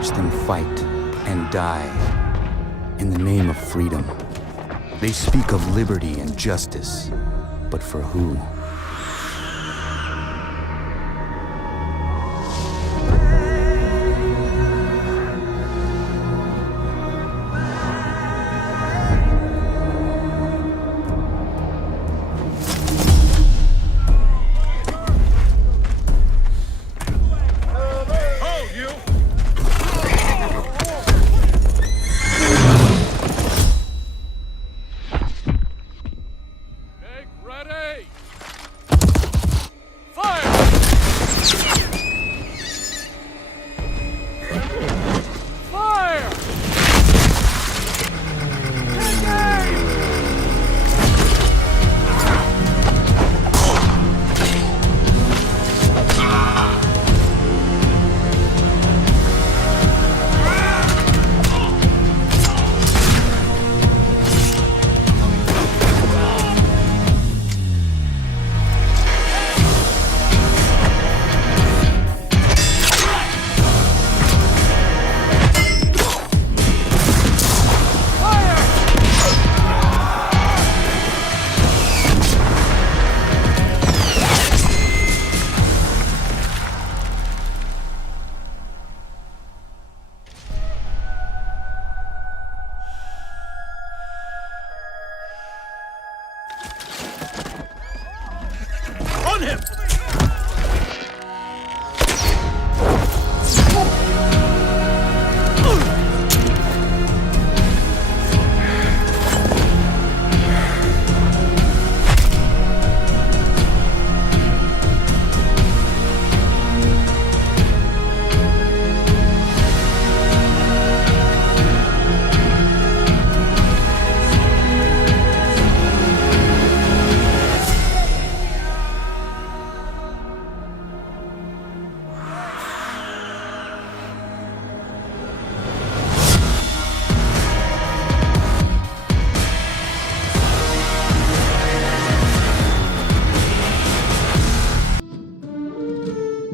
watch them fight and die in the name of freedom. They speak of liberty and justice, but for who?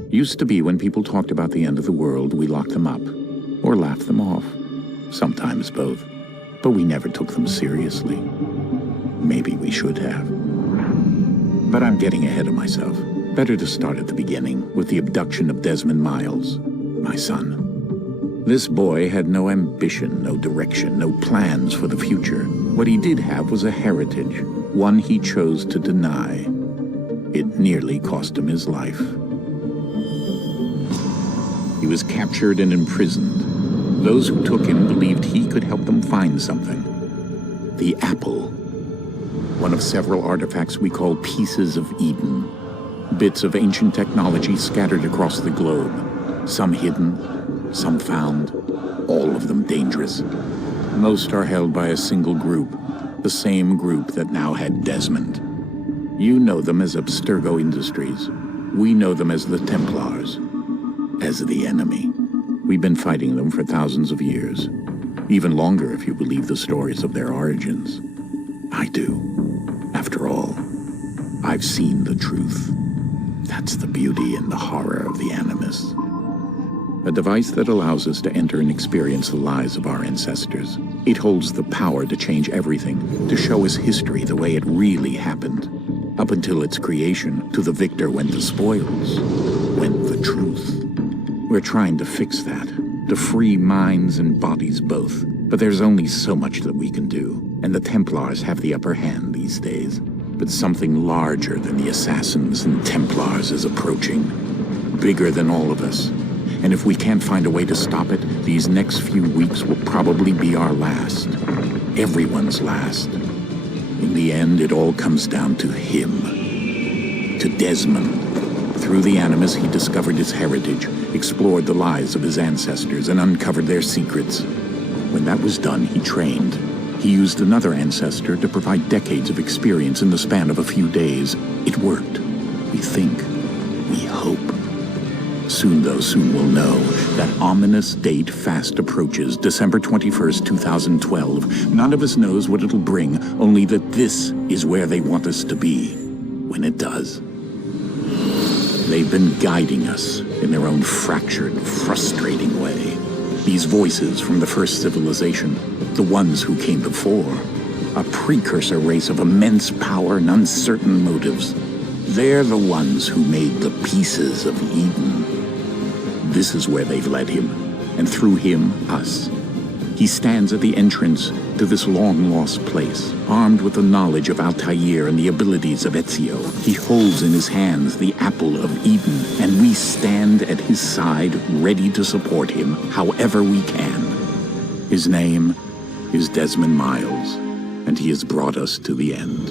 Used to be when people talked about the end of the world, we locked them up, or laughed them off. Sometimes both. But we never took them seriously. Maybe we should have. But I'm getting ahead of myself. Better to start at the beginning, with the abduction of Desmond Miles, my son. This boy had no ambition, no direction, no plans for the future. What he did have was a heritage, one he chose to deny. It nearly cost him his life. He was captured and imprisoned. Those who took him believed he could help them find something. The apple. One of several artifacts we call pieces of Eden. Bits of ancient technology scattered across the globe. Some hidden, some found, all of them dangerous. Most are held by a single group, the same group that now had Desmond. You know them as Abstergo Industries. We know them as the Templars. As the enemy. We've been fighting them for thousands of years. Even longer if you believe the stories of their origins. I do. After all, I've seen the truth. That's the beauty and the horror of the Animus. A device that allows us to enter and experience the lives of our ancestors. It holds the power to change everything, to show us history the way it really happened. Up until its creation, to the victor went the spoils, went the truth. We're trying to fix that, to free minds and bodies both. But there's only so much that we can do, and the Templars have the upper hand these days. But something larger than the Assassins and Templars is approaching. Bigger than all of us. And if we can't find a way to stop it, these next few weeks will probably be our last. Everyone's last. In the end, it all comes down to him. To Desmond. Through the Animus, he discovered his heritage, explored the lives of his ancestors, and uncovered their secrets. When that was done, he trained. He used another ancestor to provide decades of experience in the span of a few days. It worked. We think. We hope. Soon, though, soon we'll know. That ominous date fast approaches, December 21st, 2012. None of us knows what it'll bring, only that this is where they want us to be. When it does. They've been guiding us in their own fractured, frustrating way. These voices from the first civilization, the ones who came before, a precursor race of immense power and uncertain motives. They're the ones who made the pieces of Eden. This is where they've led him, and through him, us. He stands at the entrance to this long-lost place, armed with the knowledge of Altair and the abilities of Ezio. He holds in his hands the apple of Eden, and we stand at his side, ready to support him however we can. His name is Desmond Miles, and he has brought us to the end.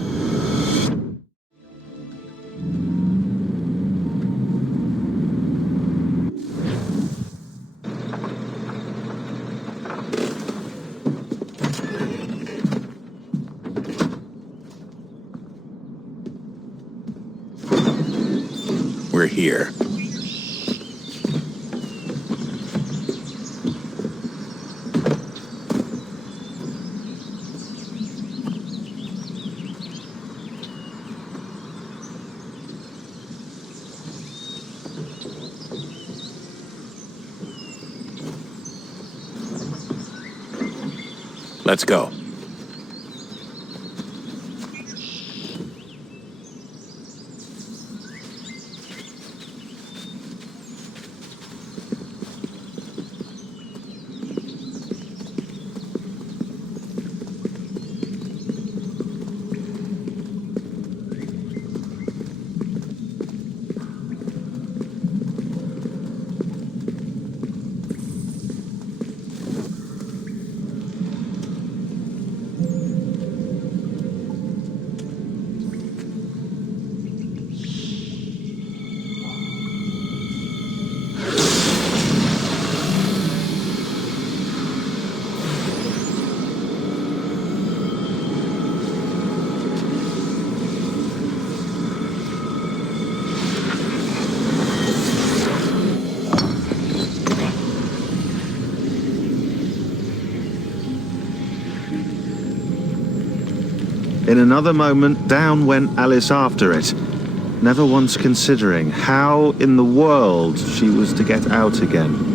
We're here. Let's go. In another moment, down went Alice after it, never once considering how in the world she was to get out again.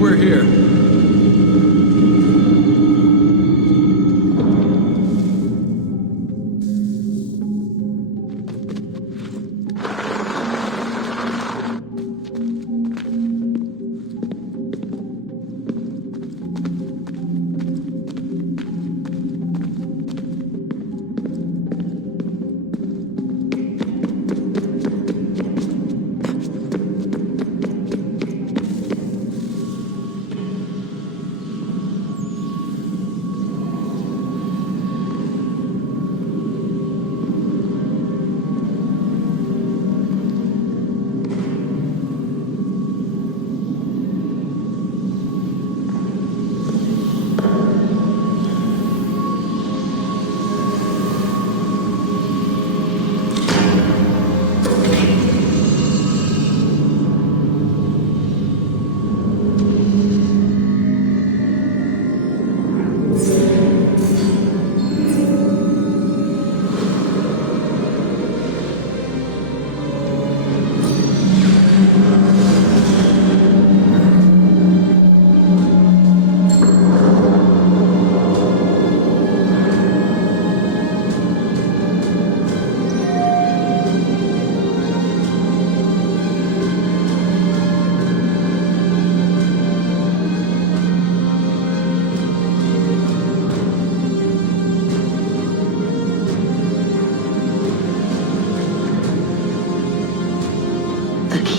We're here.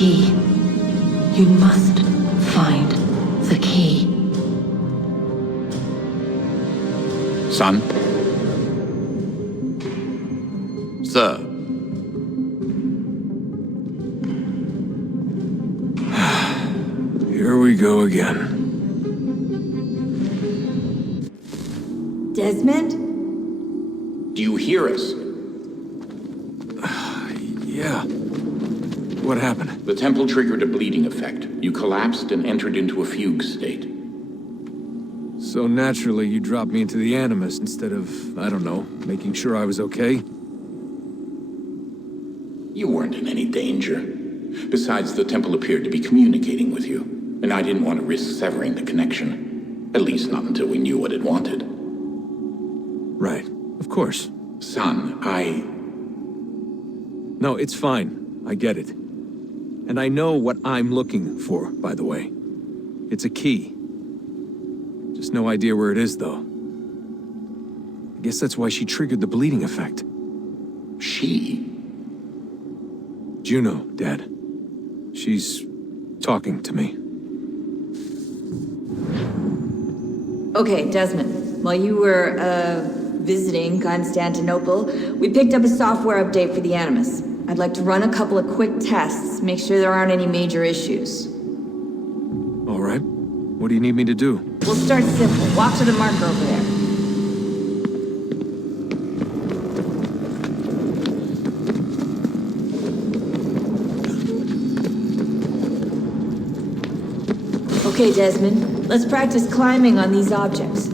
key. You must find the key. Son? Sir. Here we go again. Desmond? Do you hear us? Yeah. What happened? The temple triggered a bleeding effect. You collapsed and entered into a fugue state. So naturally, you dropped me into the Animus instead of, I don't know, making sure I was okay? You weren't in any danger. Besides, the temple appeared to be communicating with you, and I didn't want to risk severing the connection. At least not until we knew what it wanted. Right. Of course. Son, No, it's fine. I get it. And I know what I'm looking for, by the way. It's a key. Just no idea where it is, though. I guess that's why she triggered the bleeding effect. She? Juno, Dad. She's talking to me. Okay, Desmond. While you were, visiting Constantinople, we picked up a software update for the Animus. I'd like to run a couple of quick tests, make sure there aren't any major issues. All right. What do you need me to do? We'll start simple. Walk to the marker over there. Okay, Desmond. Let's practice climbing on these objects.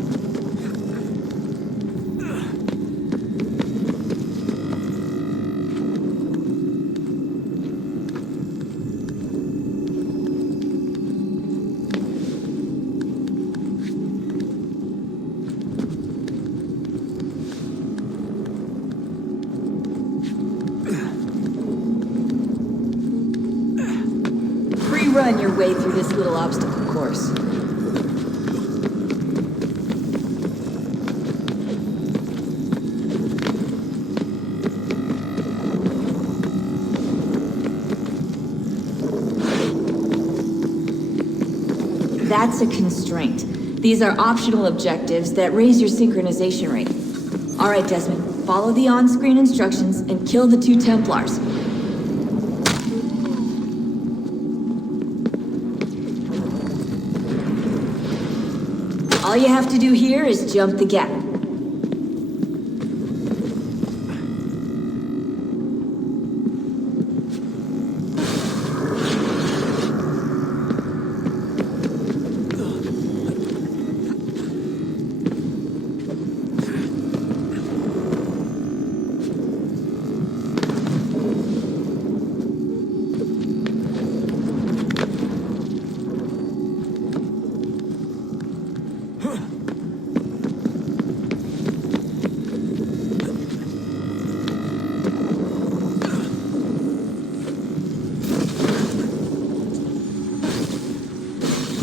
Run your way through this little obstacle course. That's a constraint. These are optional objectives that raise your synchronization rate. All right, Desmond, follow the on-screen instructions and kill the 2 Templars. All you have to do here is jump the gap.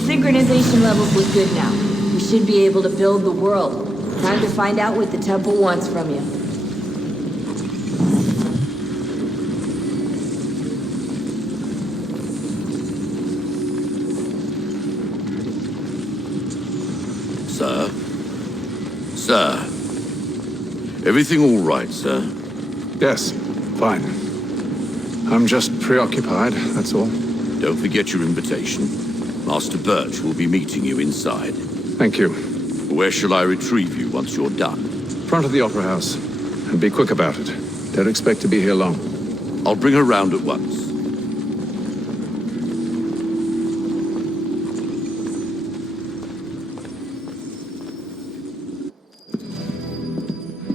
Synchronization levels look good now. We should be able to build the world. Time to find out what the temple wants from you. Sir? Sir? Everything all right, sir? Yes, fine. I'm just preoccupied, that's all. Don't forget your invitation. Master Birch will be meeting you inside. Thank you. Where shall I retrieve you once you're done? Front of the Opera House. And be quick about it. Don't expect to be here long. I'll bring her round at once.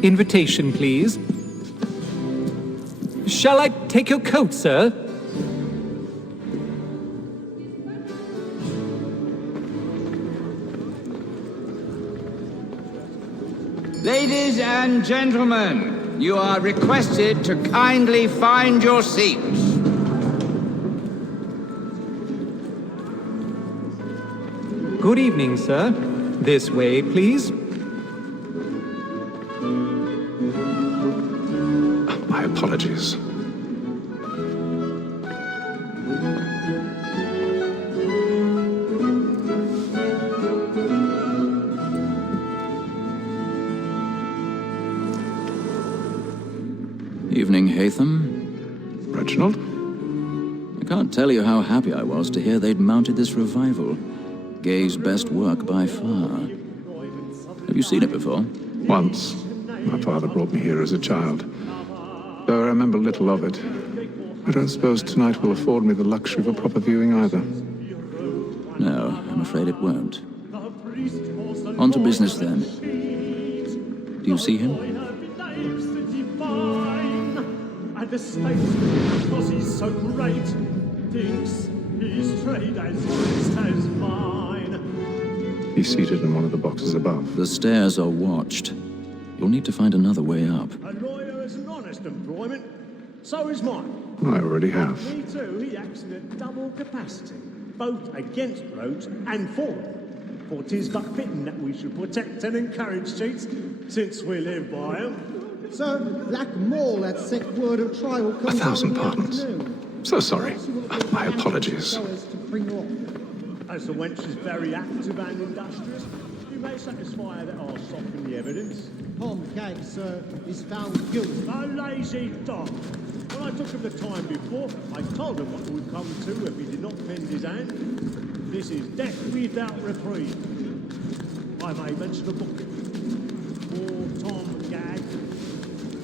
Invitation, please. Shall I take your coat, sir? Ladies and gentlemen, you are requested to kindly find your seats. Good evening, sir. This way, please. My apologies. Evening, Hatham. Reginald? I can't tell you how happy I was to hear they'd mounted this revival. Gay's best work by far. Have you seen it before? Once. My father brought me here as a child. Though I remember little of it. I don't suppose tonight will afford me the luxury of a proper viewing either. No, I'm afraid it won't. On to business then. Do you see him? And the states, because he's so great, thinks his trade as honest as mine. He's seated in one of the boxes above. The stairs are watched. You'll need to find another way up. A lawyer is an honest employment, so is mine. I already have. Me too, he acts in a double capacity, both against rogues and for them. For 'tis but fitting that we should protect and encourage cheats, since we live by them. So, Black Mall had set word of trial comes 1,000 pardons. So sorry. My apologies. As the wench is very active and industrious, you may satisfy her that I'll soften the evidence. Tom Gag, sir, is found guilty. A lazy dog. When I took him the time before, I told him what would come to if he did not bend his hand. This is death without reprieve. I may mention a book. For Tom Gag,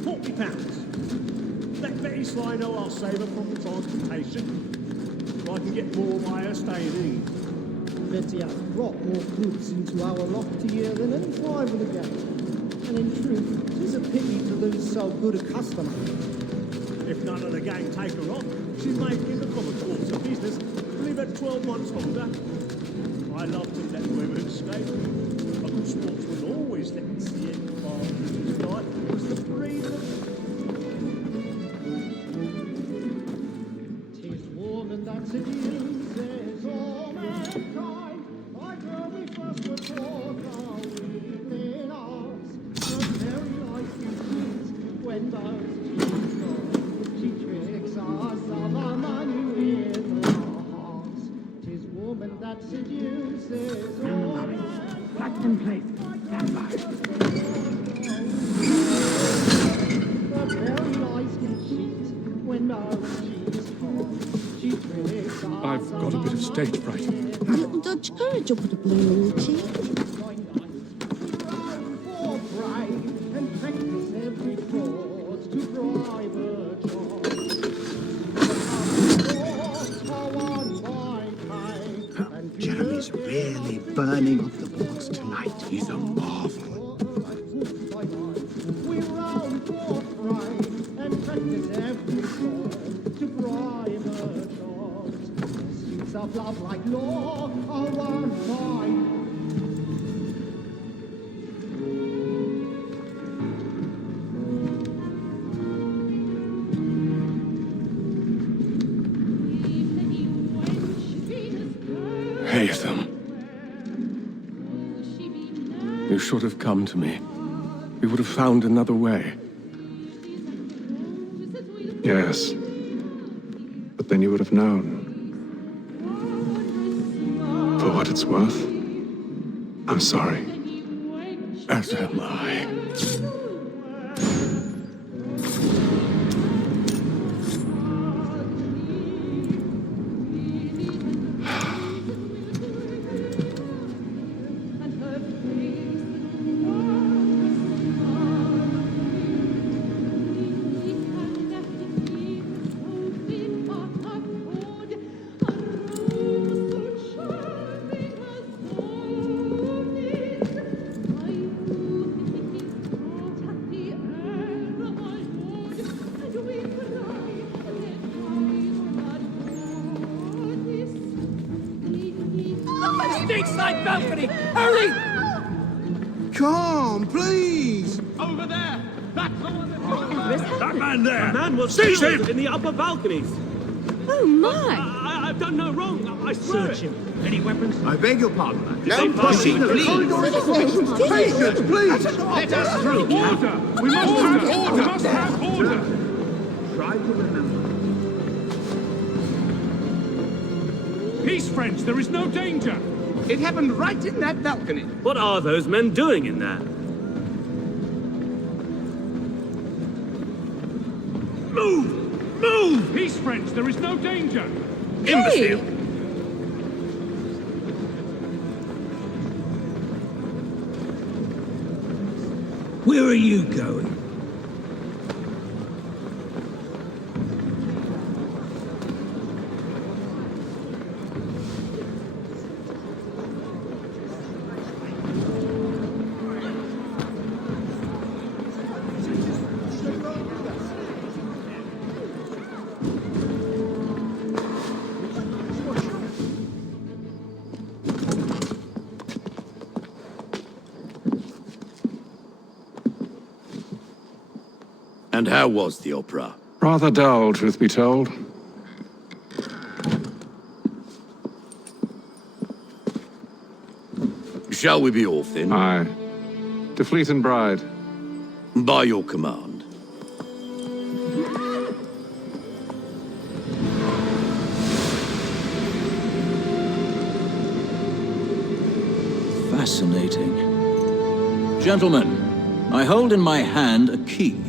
£40. Let Betty Sly know I'll save her from the transportation. So I can get more by her staying in. Betty has brought more goods into our lofty year than any five of the gang. And in truth, it is a pity to lose so good a customer. If none of the gang take her on, she may give a common course of business, leave her 12 months older. I love to let women escape. A good sportsman always lets the end far through his life. It was the breed of... Tis woman that seduces all mankind. Like her we first were taught our evening arts. The very life you choose when those she tricks us of our money in our hearts. Tis woman that seduces all mankind. Back in place. Stand by. The very lies can cheat when no she's caught. She tricks us. I've got a bit of stage fright. A little Dutch courage will put a bloom in your cheek. And practice every fraud to bribe a job. Jeremy's really burning up the books tonight. He's a marvel. We round for pride and practice every fraud to bribe a job. Pursuits of love like law are one fine. Hatham. You should have come to me. We would have found another way. Yes. But then you would have known. For what it's worth, I'm sorry. As am I. Side balcony! Hurry! Come, please! Over there! That's the one That man there! The man was Seize killed him! in the upper balconies! Oh my! I've done no wrong, I swear Search him. Any weapons? I beg your pardon. Don't proceed, please! Patience, please! Let us through! Order! We must have order! We must have order! Try to remember. Peace, friends! There is no danger! It happened right in that balcony. What are those men doing in there? Move! Move! Peace, friends, there is no danger! Imbecile! Where are you going? And how was the opera? Rather dull, truth be told. Shall we be off then? Aye. To Fleet and Bride. By your command. Fascinating. Gentlemen, I hold in my hand a key.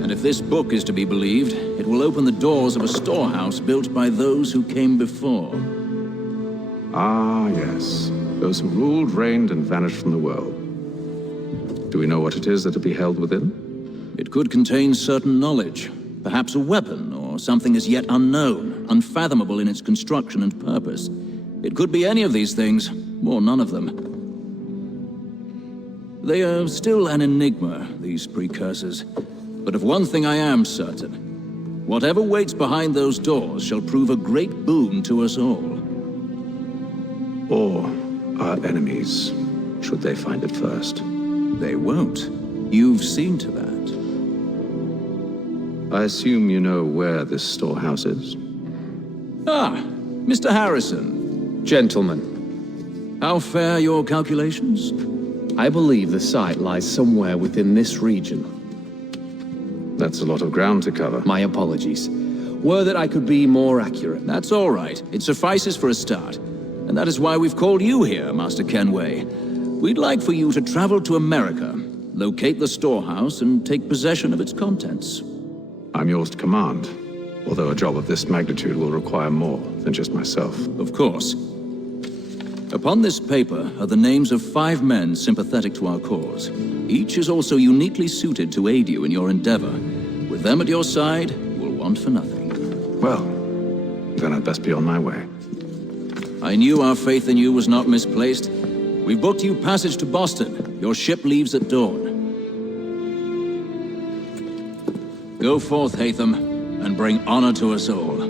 And if this book is to be believed, it will open the doors of a storehouse built by those who came before. Ah, yes. Those who ruled, reigned, and vanished from the world. Do we know what it is that will be held within? It could contain certain knowledge, perhaps a weapon, or something as yet unknown, unfathomable in its construction and purpose. It could be any of these things, or none of them. They are still an enigma, these precursors. But of one thing I am certain. Whatever waits behind those doors shall prove a great boon to us all. Or our enemies, should they find it first. They won't. You've seen to that. I assume you know where this storehouse is? Ah, Mr. Harrison. Gentlemen. How fare your calculations? I believe the site lies somewhere within this region. That's a lot of ground to cover. My apologies. Were that I could be more accurate. That's all right. It suffices for a start. And that is why we've called you here, Master Kenway. We'd like for you to travel to America, locate the storehouse, and take possession of its contents. I'm yours to command, although a job of this magnitude will require more than just myself. Of course. Upon this paper are the names of 5 men sympathetic to our cause. Each is also uniquely suited to aid you in your endeavor. With them at your side, you will want for nothing. Well, then I'd best be on my way. I knew our faith in you was not misplaced. We've booked you passage to Boston. Your ship leaves at dawn. Go forth, Hatham, and bring honor to us all.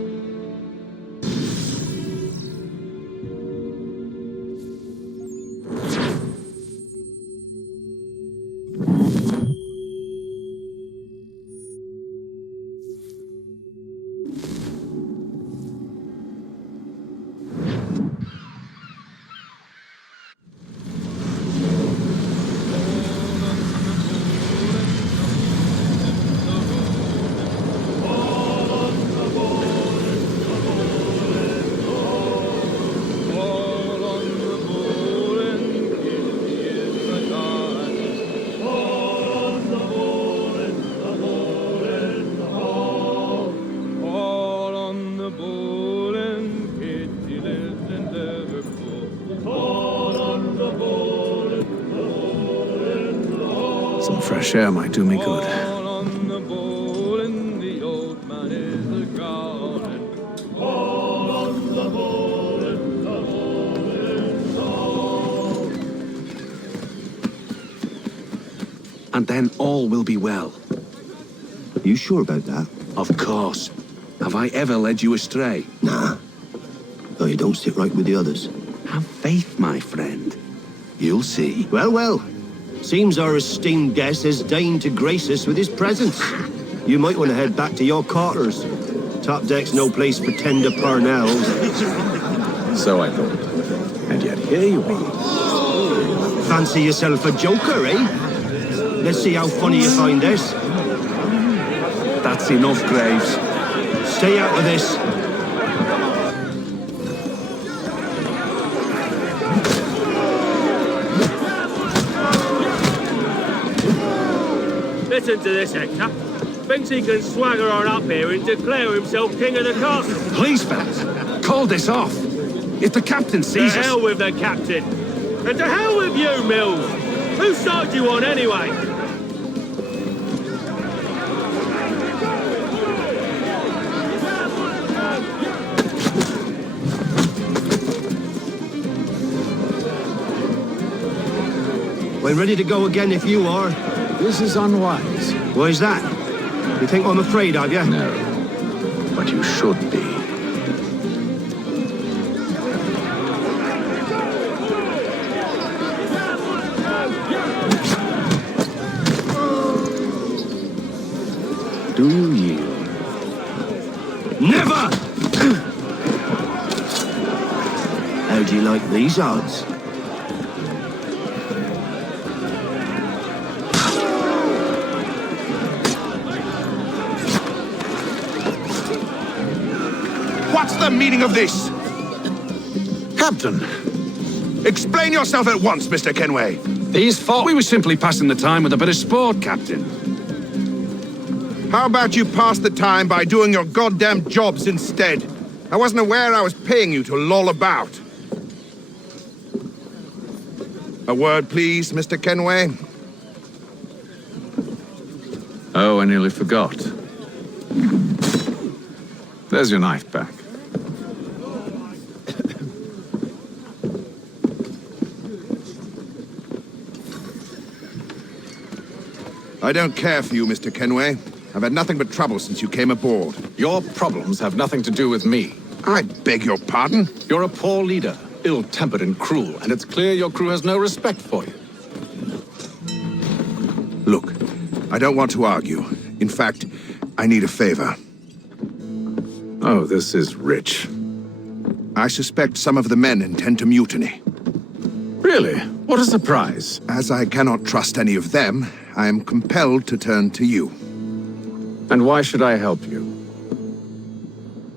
Some fresh air might do me good. And then all will be well. Are you sure about that? Of course. Have I ever led you astray? Nah. Though you don't sit right with the others. Have faith, my friend. You'll see. Well, well. Seems our esteemed guest has deigned to grace us with his presence. You might want to head back to your quarters. Top deck's no place for tender parnells. So I thought. And yet here you are. Fancy yourself a joker, eh? Let's see how funny you find this. That's enough, Graves. Stay out of this. Listen to this, Hector. Thinks he can swagger on up here and declare himself king of the castle. Please, fellas, call this off. If the captain sees To us... hell with the captain. And to hell with you, Mills. Whose side you on, anyway? We're ready to go again if you are. This is unwise. Why is that? You think I'm afraid of you? No, but you should be. Do you yield? Never! How do you like these odds? What's the meaning of this? Captain, explain yourself at once, Mr. Kenway. These fought. We were simply passing the time with a bit of sport, Captain. How about you pass the time by doing your goddamn jobs instead? I wasn't aware I was paying you to loll about. A word, please, Mr. Kenway. Oh, I nearly forgot. There's your knife back. I don't care for you, Mr. Kenway. I've had nothing but trouble since you came aboard. Your problems have nothing to do with me. I beg your pardon? You're a poor leader, ill-tempered and cruel, and it's clear your crew has no respect for you. Look, I don't want to argue. In fact, I need a favor. Oh, this is rich. I suspect some of the men intend to mutiny. Really? What a surprise. As I cannot trust any of them, I am compelled to turn to you. And why should I help you?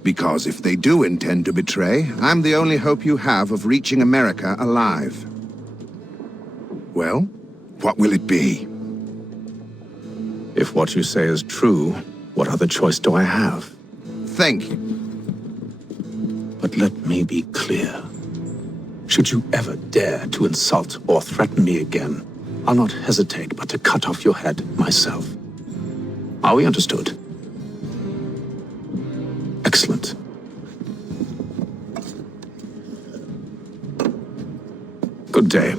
Because if they do intend to betray, I'm the only hope you have of reaching America alive. Well, what will it be? If what you say is true, what other choice do I have? Thank you. But let me be clear. Should you ever dare to insult or threaten me again, I'll not hesitate but to cut off your head myself. Are we understood? Excellent. Good day.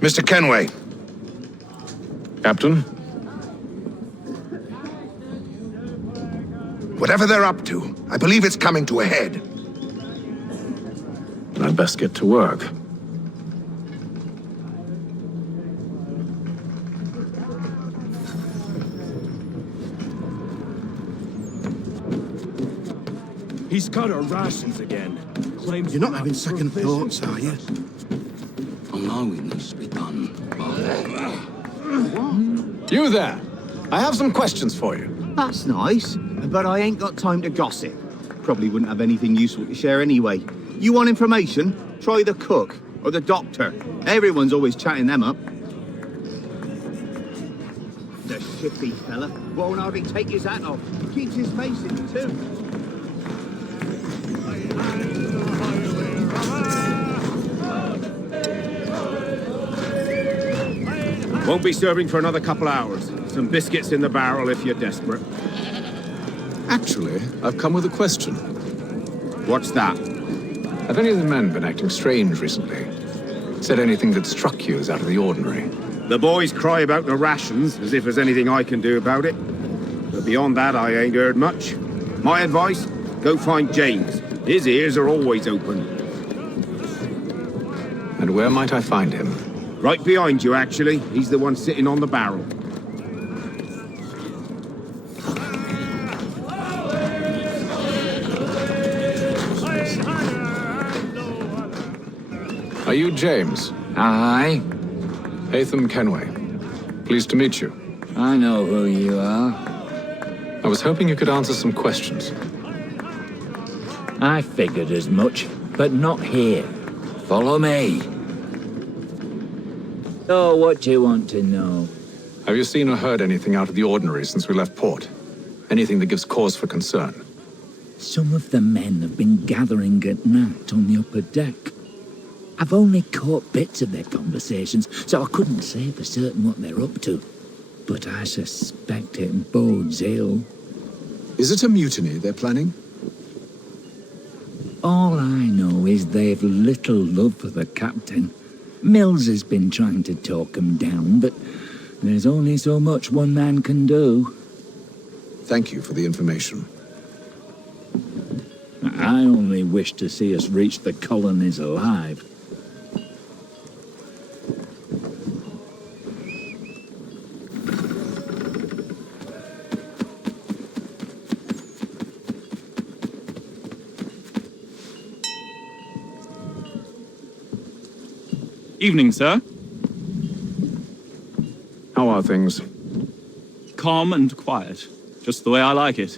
Mr. Kenway. Captain? Whatever they're up to, I believe it's coming to a head. Then I'd best get to work. He's cut our rations again. Claims You're not having second thoughts, are you? Allowing this to be done. You there! I have some questions for you. That's nice, but I ain't got time to gossip. Probably wouldn't have anything useful to share anyway. You want information? Try the cook or the doctor. Everyone's always chatting them up. The shifty fella won't hardly take his hat off. Keeps his face in it too. Won't be serving for another couple hours. Some biscuits in the barrel if you're desperate. Actually, I've come with a question. What's that? Have any of the men been acting strange recently? Said anything that struck you as out of the ordinary? The boys cry about the rations, as if there's anything I can do about it. But beyond that, I ain't heard much. My advice? Go find James. His ears are always open. And where might I find him? Right behind you, actually. He's the one sitting on the barrel. Are you James? Aye. Hatham Kenway. Pleased to meet you. I know who you are. I was hoping you could answer some questions. I figured as much, but not here. Follow me. So, what do you want to know? Have you seen or heard anything out of the ordinary since we left port? Anything that gives cause for concern? Some of the men have been gathering at night on the upper deck. I've only caught bits of their conversations, so I couldn't say for certain what they're up to. But I suspect it bodes ill. Is it a mutiny they're planning? All I know is they've little love for the captain. Mills has been trying to talk him down, but there's only so much one man can do. Thank you for the information. I only wish to see us reach the colonies alive. Evening, sir. How are things? Calm and quiet. Just the way I like it.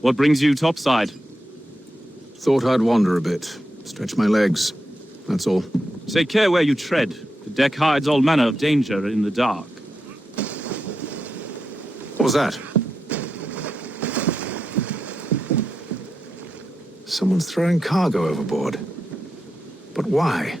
What brings you topside? Thought I'd wander a bit. Stretch my legs. That's all. Take care where you tread. The deck hides all manner of danger in the dark. What was that? Someone's throwing cargo overboard. But why?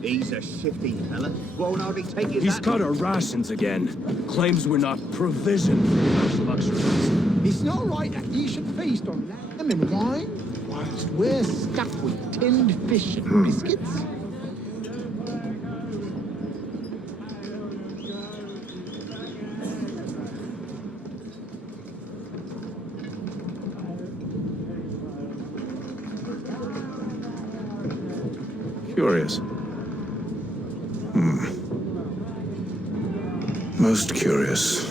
He's a shifty fella. Won't hardly take his... He's cut our rations again. Claims we're not provisioned for those luxuries. It's not right that you should feast on lamb and wine whilst we're stuck with tinned fish and biscuits. Curious. Most curious.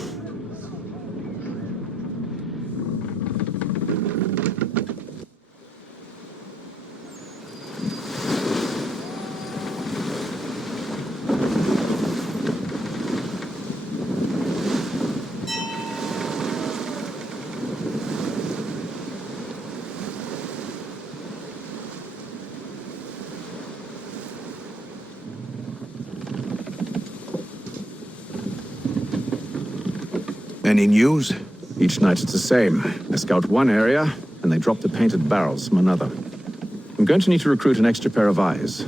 Any news? Each night it's the same. I scout one area, and they drop the painted barrels from another. I'm going to need to recruit an extra pair of eyes.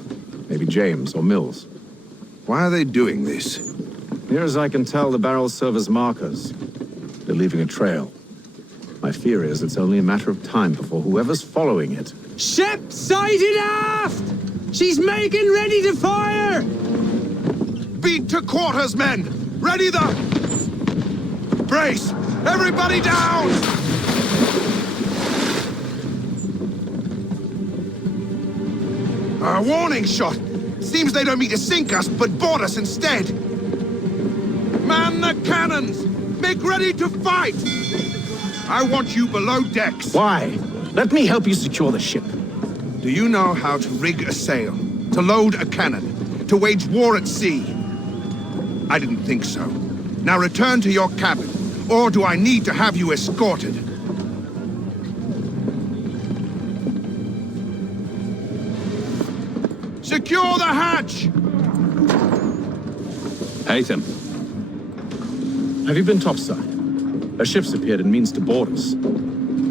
Maybe James or Mills. Why are they doing this? Near as I can tell, the barrels serve as markers. They're leaving a trail. My fear is it's only a matter of time before whoever's following it... Ship sighted aft! She's making ready to fire! Beat to quarters, men! Ready the... Brace! Everybody down! A warning shot! Seems they don't mean to sink us, but board us instead! Man the cannons! Make ready to fight! I want you below decks. Why? Let me help you secure the ship. Do you know how to rig a sail? To load a cannon? To wage war at sea? I didn't think so. Now return to your cabin. Or do I need to have you escorted? Secure the hatch! Hatham. Have you been topside? A ship's appeared and means to board us.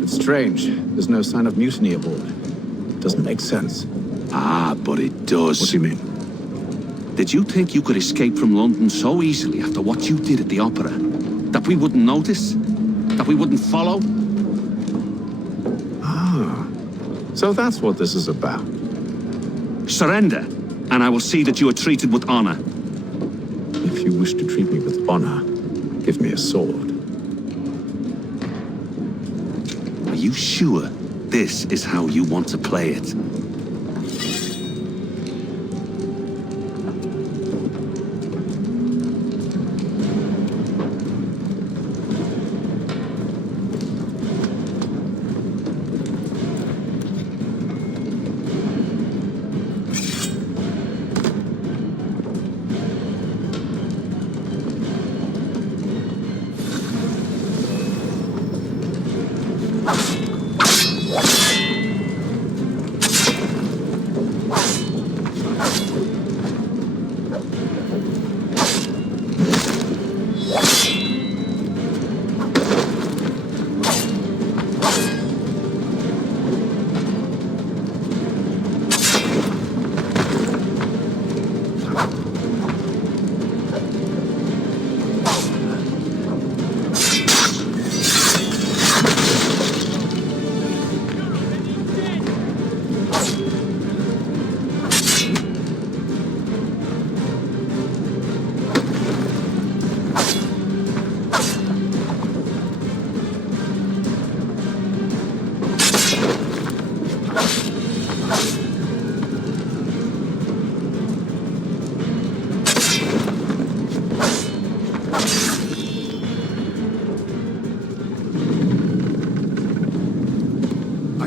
It's strange. There's no sign of mutiny aboard. Doesn't make sense. Ah, but it does. What do you mean? Did you think you could escape from London so easily after what you did at the opera? That we wouldn't notice? That we wouldn't follow? Ah, so that's what this is about. Surrender, and I will see that you are treated with honor. If you wish to treat me with honor, give me a sword. Are you sure this is how you want to play it?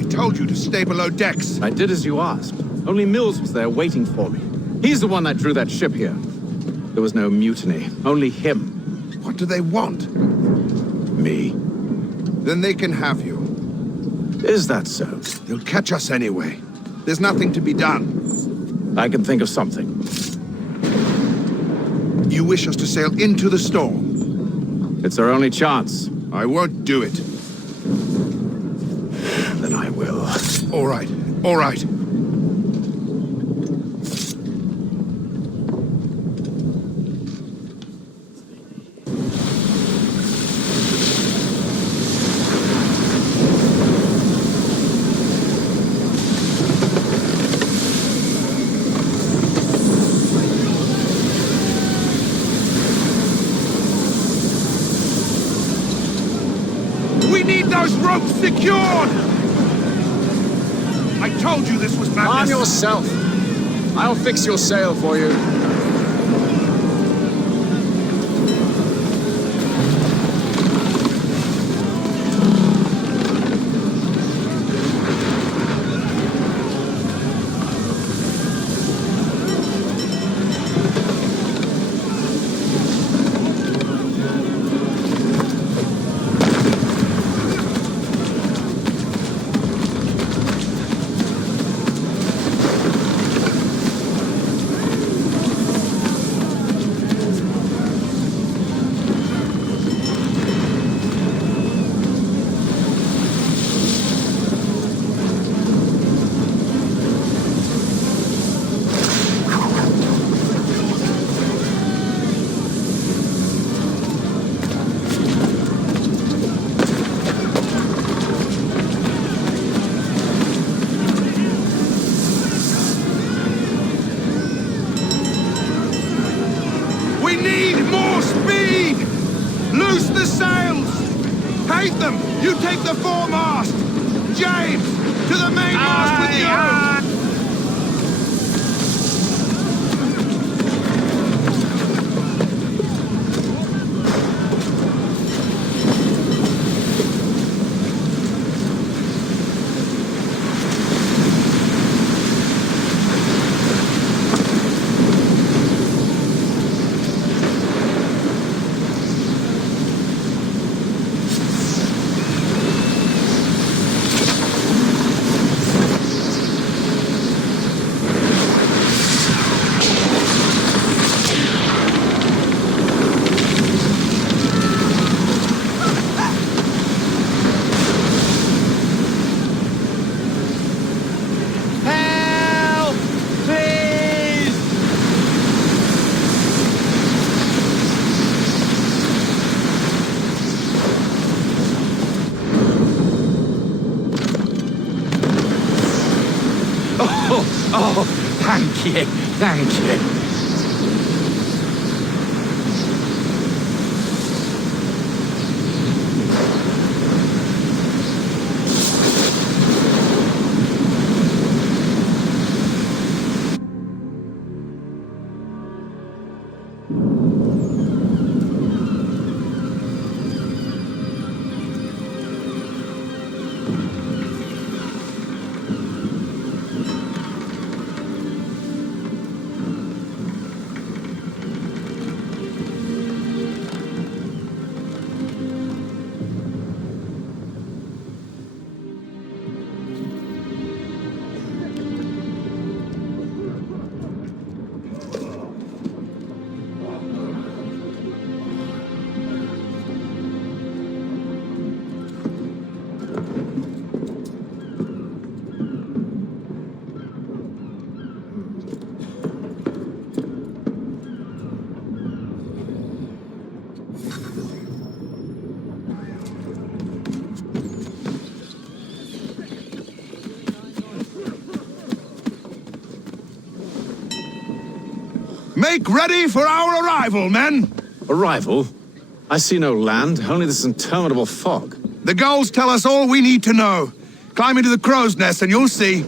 Told you to stay below decks. I did as you asked. Only Mills was there waiting for me. He's the one that drew that ship here. There was no mutiny, only him. What do they want? Me. Then they can have you. Is that so? They'll catch us anyway. There's nothing to be done. I can think of something. You wish us to sail into the storm? It's our only chance. I won't do it. Then I will. All right, all right. We need those ropes secured! I told you this was madness. Arm yourself. I'll fix your sail for you. We need more speed! Loose the sails! Hate them! You take the foremast! James, to the mainmast with you! Oh, thank you, thank you. Make ready for our arrival, men! Arrival? I see no land, only this interminable fog. The gulls tell us all we need to know. Climb into the crow's nest and you'll see.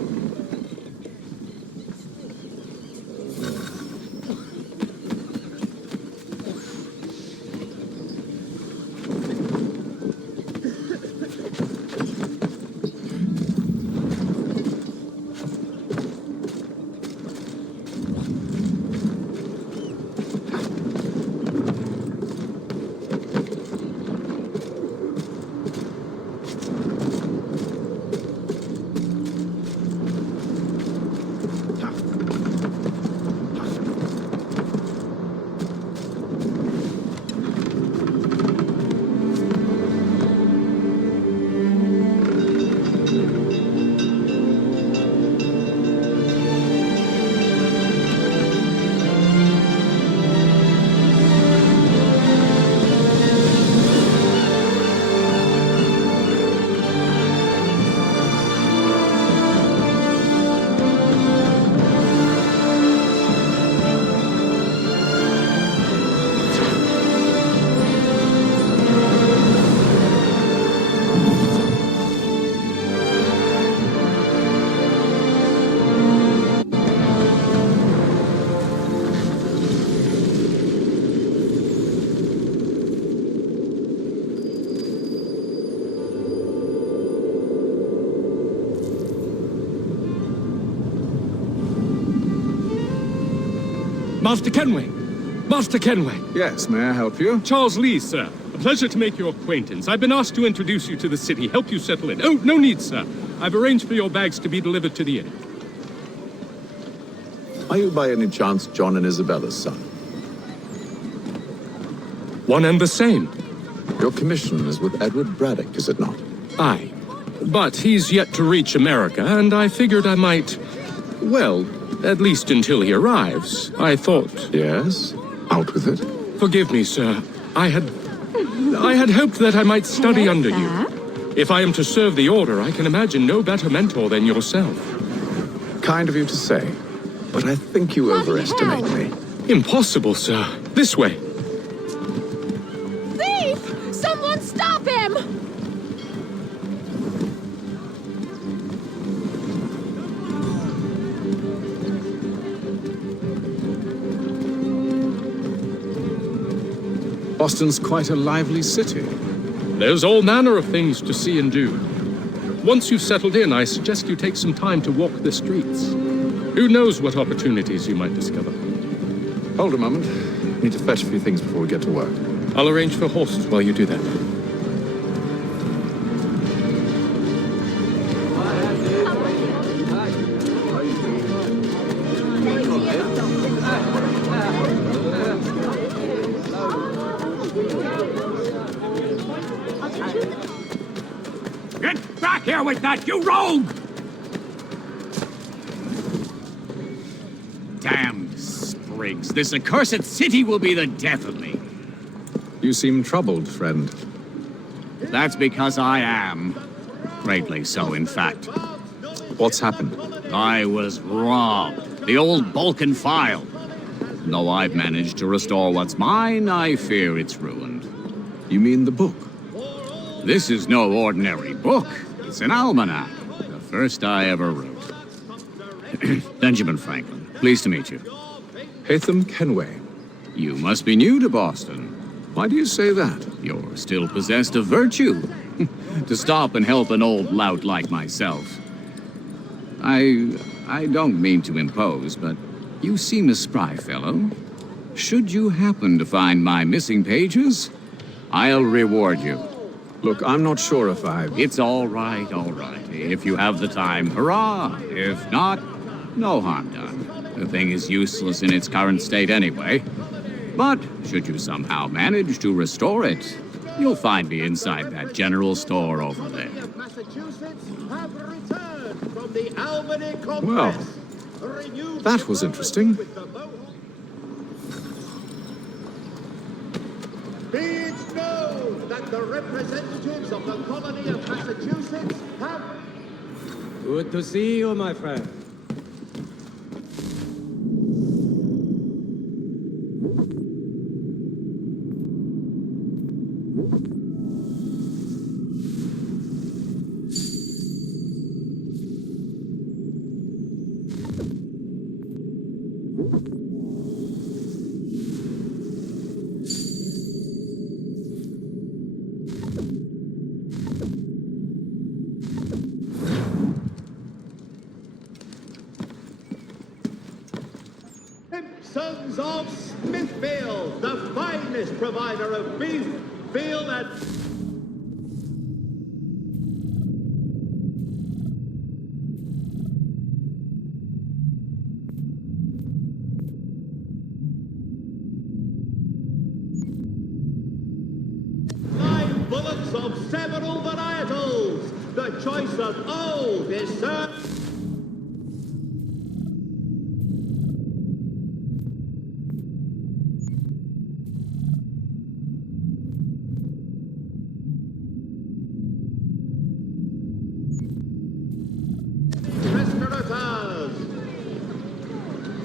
Master Kenway! Master Kenway! Yes, may I help you? Charles Lee, sir. A pleasure to make your acquaintance. I've been asked to introduce you to the city, help you settle in. Oh, no need, sir. I've arranged for your bags to be delivered to the inn. Are you by any chance John and Isabella's son? One and the same. Your commission is with Edward Braddock, is it not? Aye. But he's yet to reach America, and I figured I might... Well, at least until he arrives, I thought... Yes? Out with it. Forgive me, sir. I had hoped that I might study under you. If I am to serve the Order, I can imagine no better mentor than yourself. Kind of you to say, but I think you overestimate me. Impossible, sir. This way. Thief! Someone stop him! Boston's quite a lively city. There's all manner of things to see and do. Once you've settled in, I suggest you take some time to walk the streets. Who knows what opportunities you might discover. Hold a moment. Need to fetch a few things before we get to work. I'll arrange for horses while you do that. Get back here with that, you rogue! Damn sprigs. This accursed city will be the death of me. You seem troubled, friend. That's because I am. Greatly so, in fact. What's happened? I was robbed. The old Balkan file. Though I've managed to restore what's mine, I fear it's ruined. You mean the book? This is no ordinary book. It's an almanac. The first I ever wrote. Benjamin Franklin. Pleased to meet you. Haytham Kenway. You must be new to Boston. Why do you say that? You're still possessed of virtue. To stop and help an old lout like myself. I don't mean to impose, but you seem a spry fellow. Should you happen to find my missing pages, I'll reward you. Look, I'm not sure if I've... It's all right, all right. If you have the time, hurrah! If not, no harm done. The thing is useless in its current state anyway. But should you somehow manage to restore it, you'll find me inside that general store over there. Massachusetts have returned from the Albany Congress. Well, that was interesting. Be it known that the representatives of the colony of Massachusetts have... Good to see you, my friend. Sons of Smithfield, the finest provider of beef, veal, and... live bullocks of several varietals. The choice of old is served...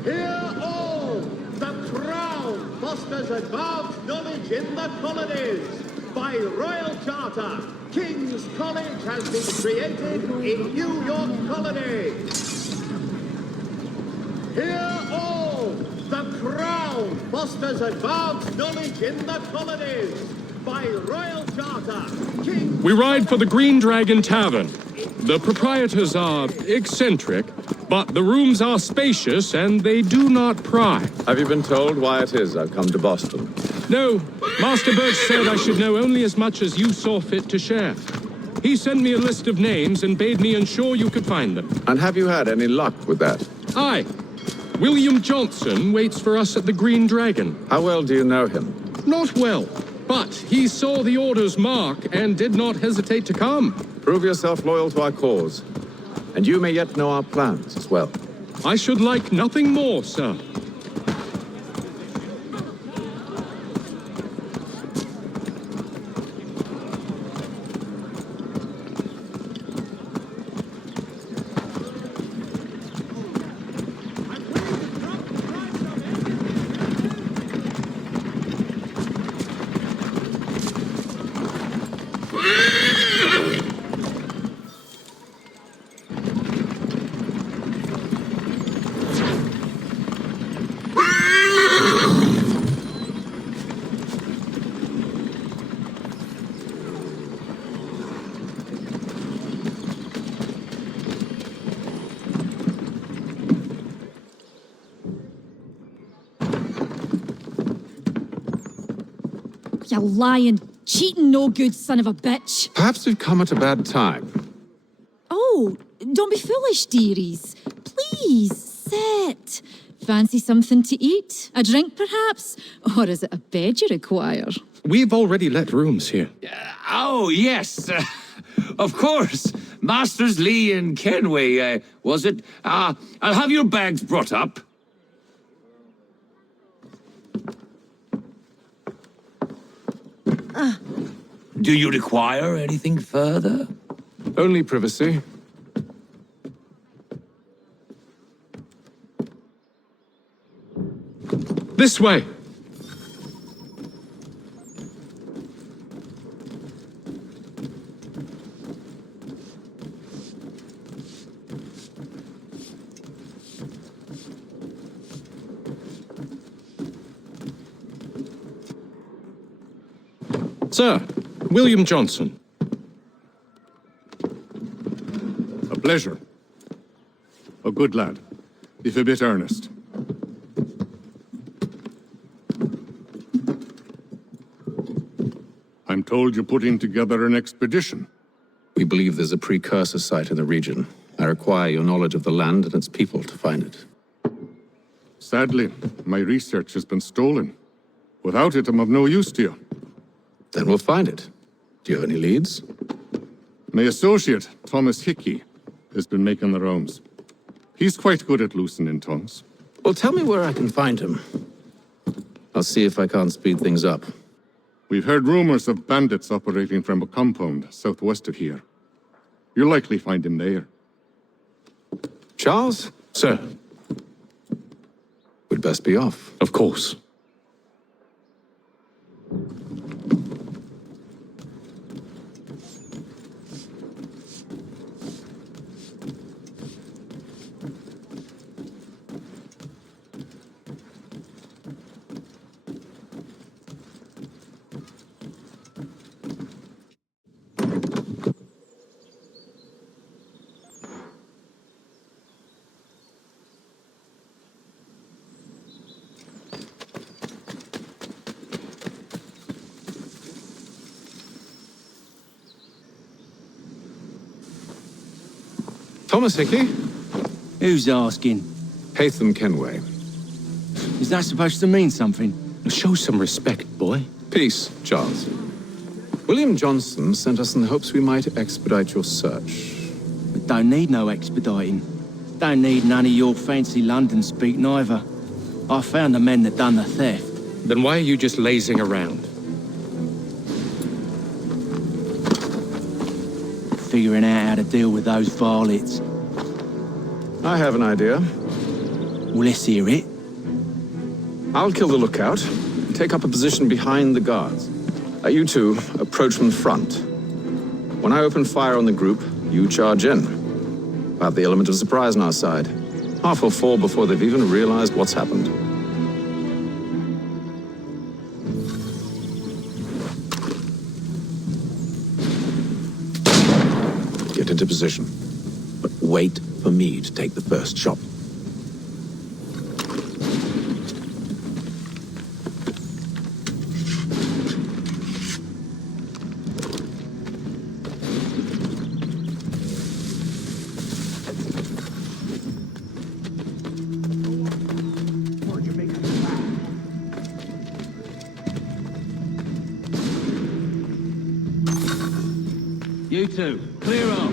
Hear all! The Crown fosters advanced knowledge in the colonies. By royal charter, King's College has been created in New York Colony. Hear all! The Crown fosters advanced knowledge in the colonies. By royal charter, King's... We ride for the Green Dragon Tavern. The proprietors are eccentric, but the rooms are spacious and they do not pry. Have you been told why it is I've come to Boston? No, Master Birch said I should know only as much as you saw fit to share. He sent me a list of names and bade me ensure you could find them. And have you had any luck with that? Aye. William Johnson waits for us at the Green Dragon. How well do you know him? Not well, but he saw the order's mark and did not hesitate to come. Prove yourself loyal to our cause, and you may yet know our plans as well. I should like nothing more, sir. You lying, cheating, no good son of a bitch. Perhaps we've come at a bad time. Oh, don't be foolish, dearies. Please, sit. Fancy something to eat? A drink, perhaps? Or is it a bed you require? We've already let rooms here. Oh, yes. Of course. Masters Lee and Kenway, was it? I'll have your bags brought up. Do you require anything further? Only privacy. This way. Sir, William Johnson. A pleasure. A good lad, if a bit earnest. I'm told you're putting together an expedition. We believe there's a precursor site in the region. I require your knowledge of the land and its people to find it. Sadly, my research has been stolen. Without it, I'm of no use to you. Then we'll find it. Do you have any leads? My associate, Thomas Hickey, has been making the rounds. He's quite good at loosening tongues. Well, tell me where I can find him. I'll see if I can't speed things up. We've heard rumors of bandits operating from a compound southwest of here. You'll likely find him there. Charles? Sir. We'd best be off. Of course. Thomas Hickey? Who's asking? Haytham Kenway. Is that supposed to mean something? Show some respect, boy. Peace, Charles. William Johnson sent us in the hopes we might expedite your search. We don't need no expediting. Don't need none of your fancy London speak neither. I found the men that done the theft. Then why are you just lazing around? Figuring out how to deal with those varlets. I have an idea. Well, let's hear it. I'll kill the lookout and take up a position behind the guards. You two approach from the front. When I open fire on the group, you charge in. We'll have the element of surprise on our side. Half will fall before they've even realized what's happened. Get into position. But wait for me to take the first shot. You two, clear off.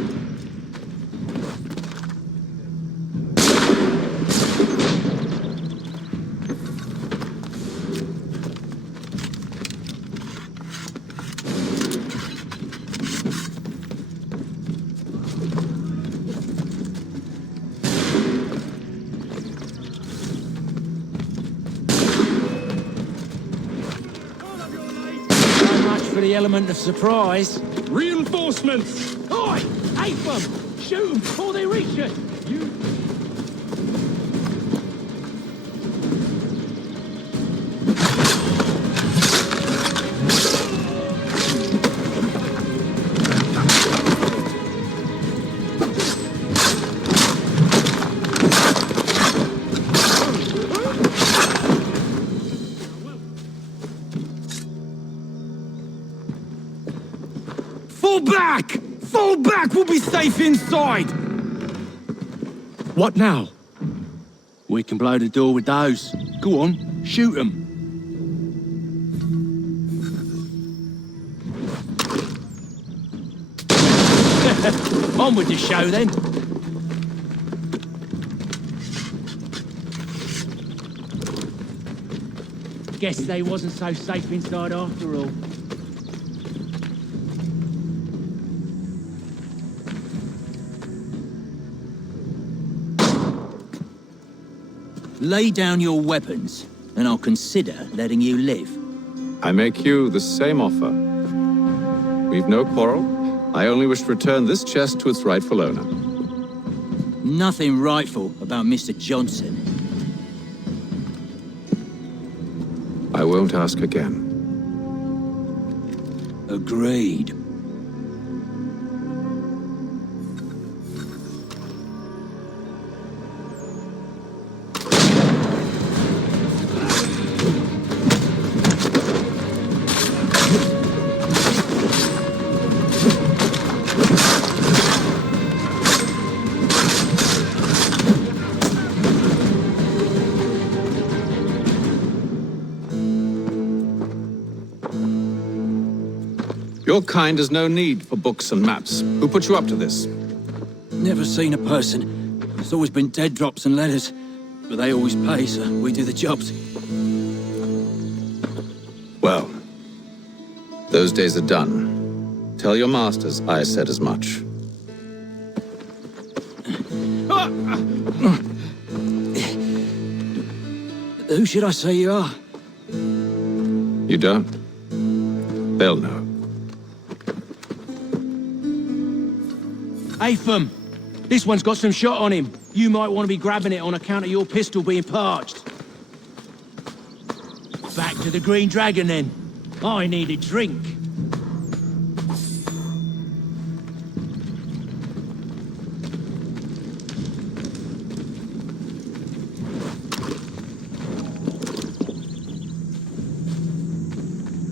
So much for the element of surprise. Reinforcements! Oi! Ape them! Shoot them before they reach us! You... Fall back! Fall back! We'll be safe inside! What now? We can blow the door with those. Go on, shoot them. On with the show then. Guess they wasn't so safe inside after all. Lay down your weapons, and I'll consider letting you live. I make you the same offer. We've no quarrel. I only wish to return this chest to its rightful owner. Nothing rightful about Mr. Johnson. I won't ask again. Agreed. Your kind has no need for books and maps. Who put you up to this? Never seen a person. It's always been dead drops and letters. But they always pay, so we do the jobs. Well, those days are done. Tell your masters I said as much. Who should I say you are? You don't? They'll know. Atham! This one's got some shot on him. You might want to be grabbing it on account of your pistol being parched. Back to the Green Dragon, then. I need a drink.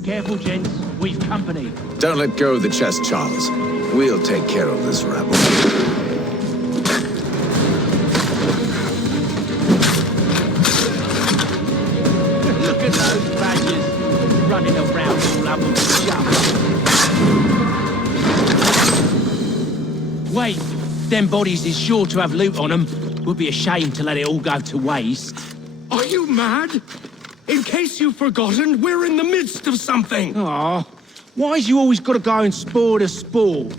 Careful, gents. We've company. Don't let go of the chest, Charles. We'll take care of this rabble. Look at those badgers running around all up on the shop. Wait, them bodies is sure to have loot on them. Would be a shame to let it all go to waste. Are you mad? In case you've forgotten, we're in the midst of something. Aw, why's you always got to go and spoil the sport?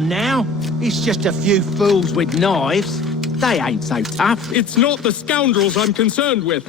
Now, it's just a few fools with knives. They ain't so tough. It's not the scoundrels I'm concerned with.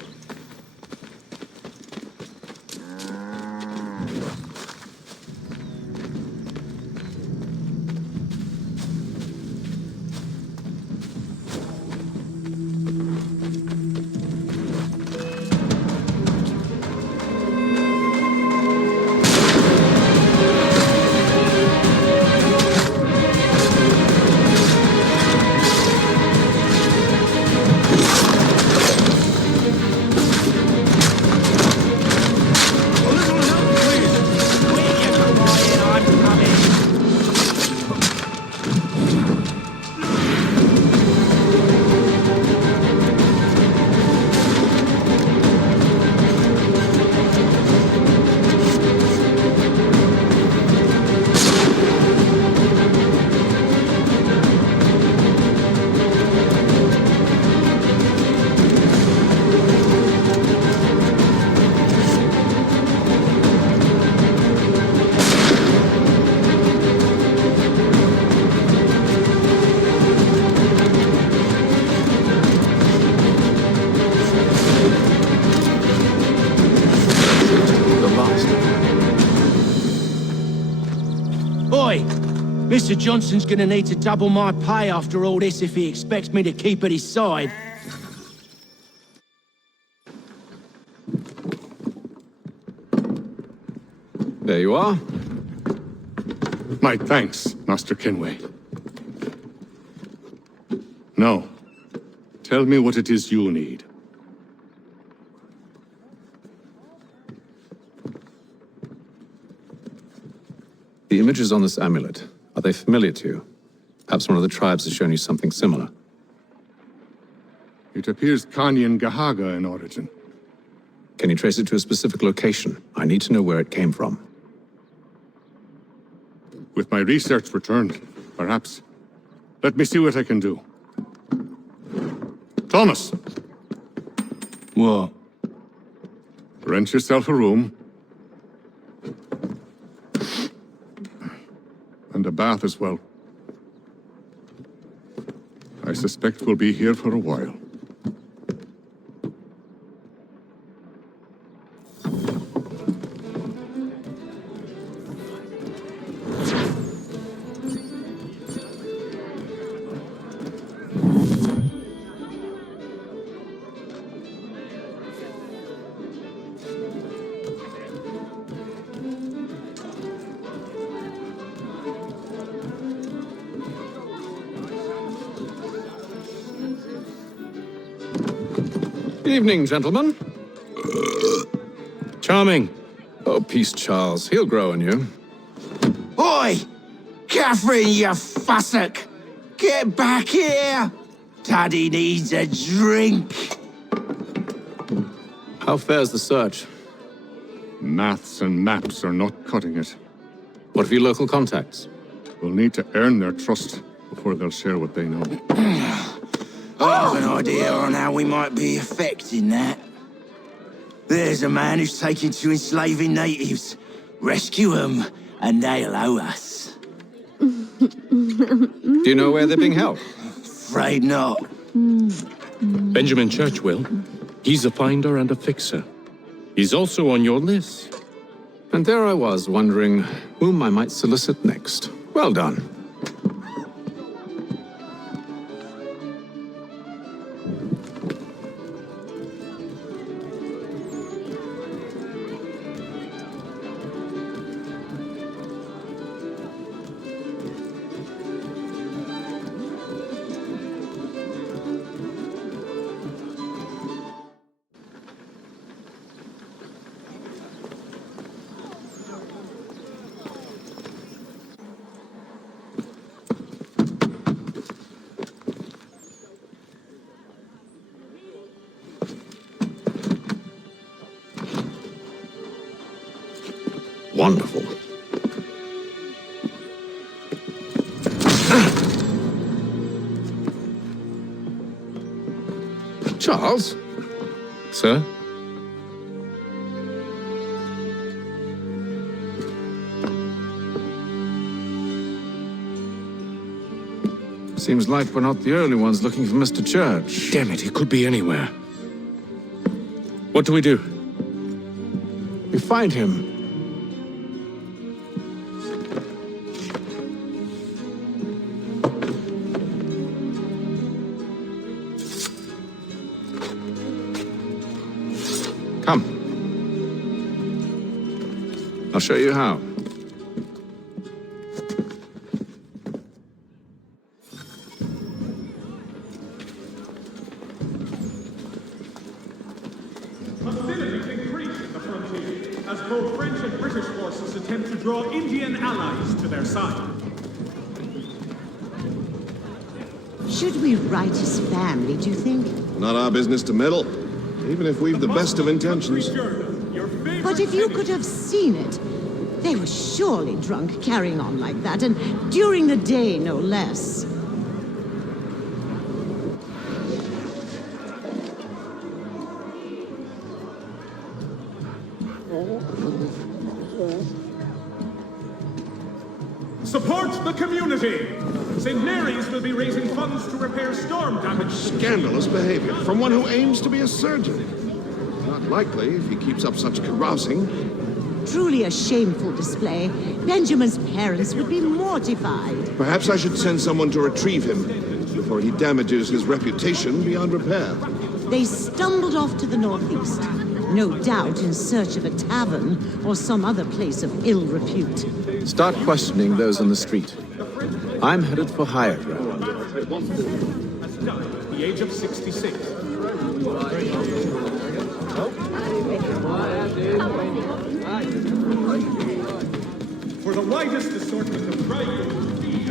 Mr. Johnson's gonna need to double my pay after all this if he expects me to keep at his side. There you are. My thanks, Master Kenway. Now, tell me what it is you need. The images on this amulet, are they familiar to you? Perhaps one of the tribes has shown you something similar. It appears Kanyan Gahaga in origin. Can you trace it to a specific location? I need to know where it came from. With my research returned, perhaps. Let me see what I can do. Thomas! What? Rent yourself a room. And a bath as well. I suspect we'll be here for a while. Evening, gentlemen. Charming. Oh, peace, Charles. He'll grow on you. Oi! Catherine, you fussock! Get back here! Daddy needs a drink! How fares the search? Maths and maps are not cutting it. What of your local contacts? We'll need to earn their trust before they'll share what they know. I have an idea on how we might be affecting that. There's a man who's taken to enslaving natives. Rescue them, and they'll owe us. Do you know where they're being held? Afraid not. Benjamin Churchwill. He's a finder and a fixer. He's also on your list. And there I was, wondering whom I might solicit next. Well done. Wonderful. Charles? Sir? Seems like we're not the only ones looking for Mr. Church. Damn it, he could be anywhere. What do we do? We find him. Come. I'll show you how. Hostilities increase in the frontier as both French and British forces attempt to draw Indian allies to their side. Should we write his family, do you think? Not our business to meddle, even if we've the best of intentions. But if you could have seen it, they were surely drunk carrying on like that, and during the day, no less. Support the community! St. Mary's will be raising funds to repair storm damage. Scandalous behavior from one who aims to be a surgeon. Not likely if he keeps up such carousing. Truly a shameful display. Benjamin's parents would be mortified. Perhaps I should send someone to retrieve him before he damages his reputation beyond repair. They stumbled off to the northeast, no doubt in search of a tavern or some other place of ill repute. Start questioning those on the street. I'm headed for higher ground. Has died at the age of 66. For the widest assortment of dry goods, feed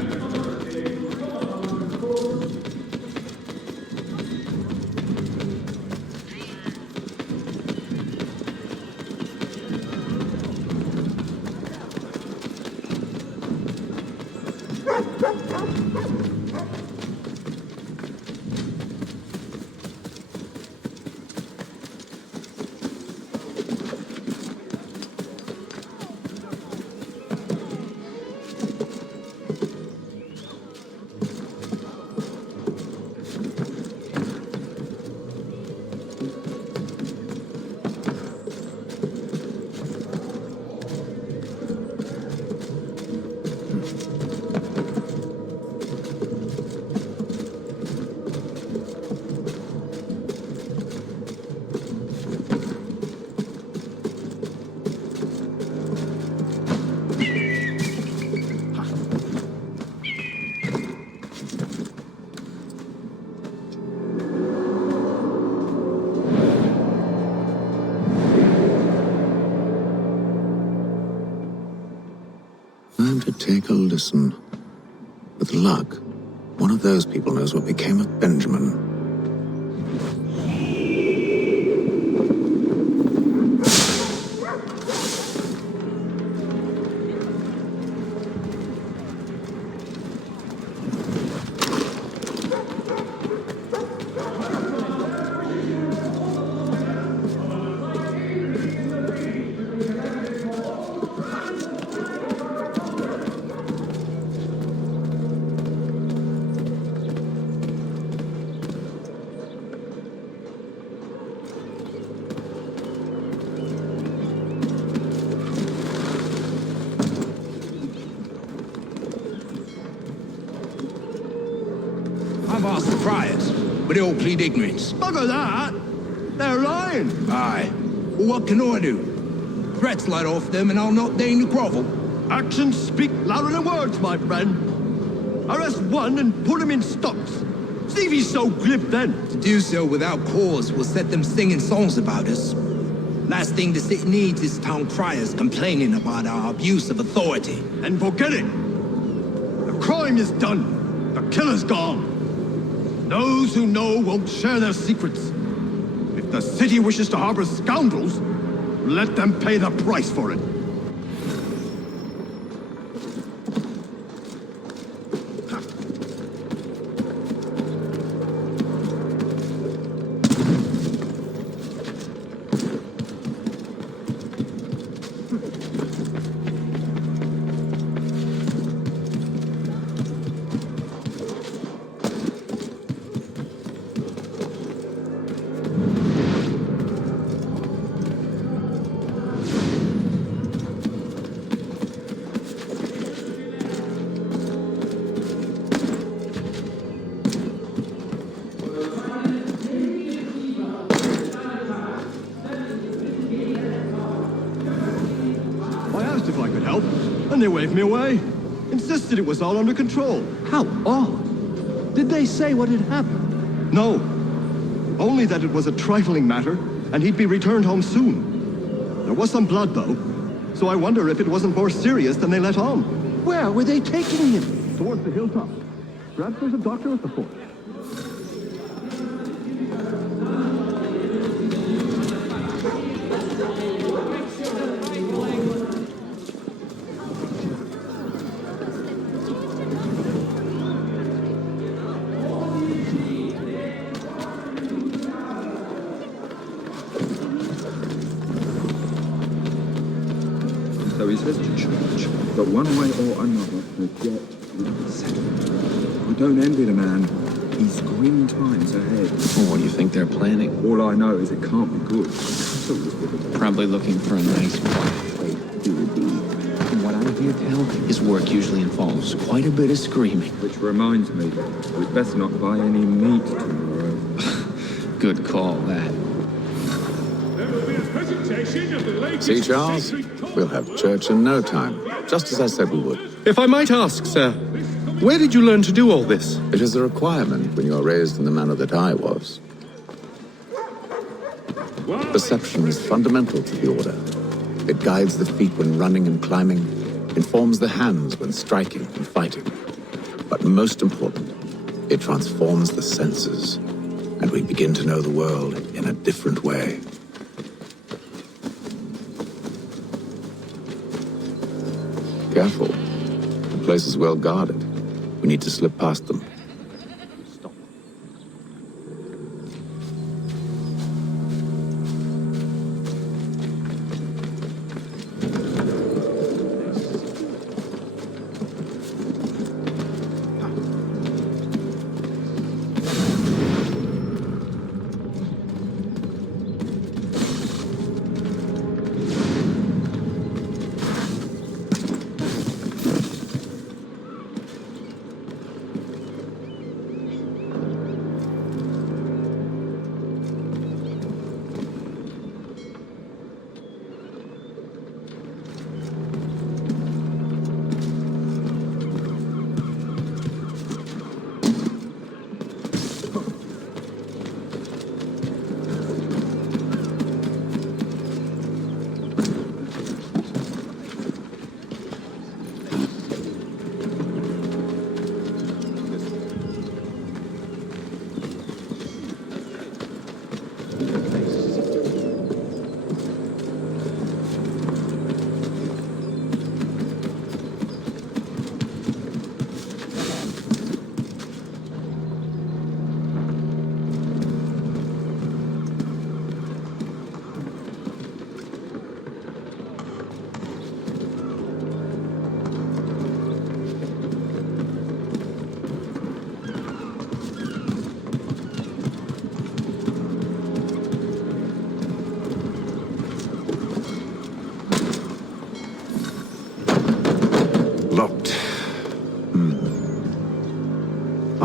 Time to take a listen. With luck, one of those people knows what became of Benjamin. I've asked the friars, but they all plead ignorance. Bugger that! They're lying! Aye. Well, what can I do? Threats light off them and I'll not deign to grovel. Actions speak louder than words, my friend. Arrest one and put him in stocks. See if he's so glib then. To do so without cause will set them singing songs about us. Last thing the city needs is town criers complaining about our abuse of authority. And forget it! The crime is done. The killer's gone. Those who know won't share their secrets. If the city wishes to harbor scoundrels, let them pay the price for it. If I could help, and they waved me away. Insisted it was all under control. How odd. Did they say what had happened? No. Only that it was a trifling matter, and he'd be returned home soon. There was some blood, though, so I wonder if it wasn't more serious than they let on. Where were they taking him? Towards the hilltop. Perhaps there's a doctor at the fort. So he says to church, but one way or another, the debt will be settled. I don't envy the man. He's grim times ahead. Well, what do you think they're planning? All I know is it can't be good. Probably looking for a nice quiet way to do a deed. From what I hear tell, his work usually involves quite a bit of screaming. Which reminds me, we'd best not buy any meat tomorrow. Good call, that. See, Charles? We'll have church in no time, just as I said we would. If I might ask, sir, where did you learn to do all this? It is a requirement when you are raised in the manner that I was. Perception is fundamental to the Order. It guides the feet when running and climbing, informs the hands when striking and fighting. But most important, it transforms the senses, and we begin to know the world in a different way. Careful. The place is well guarded. We need to slip past them.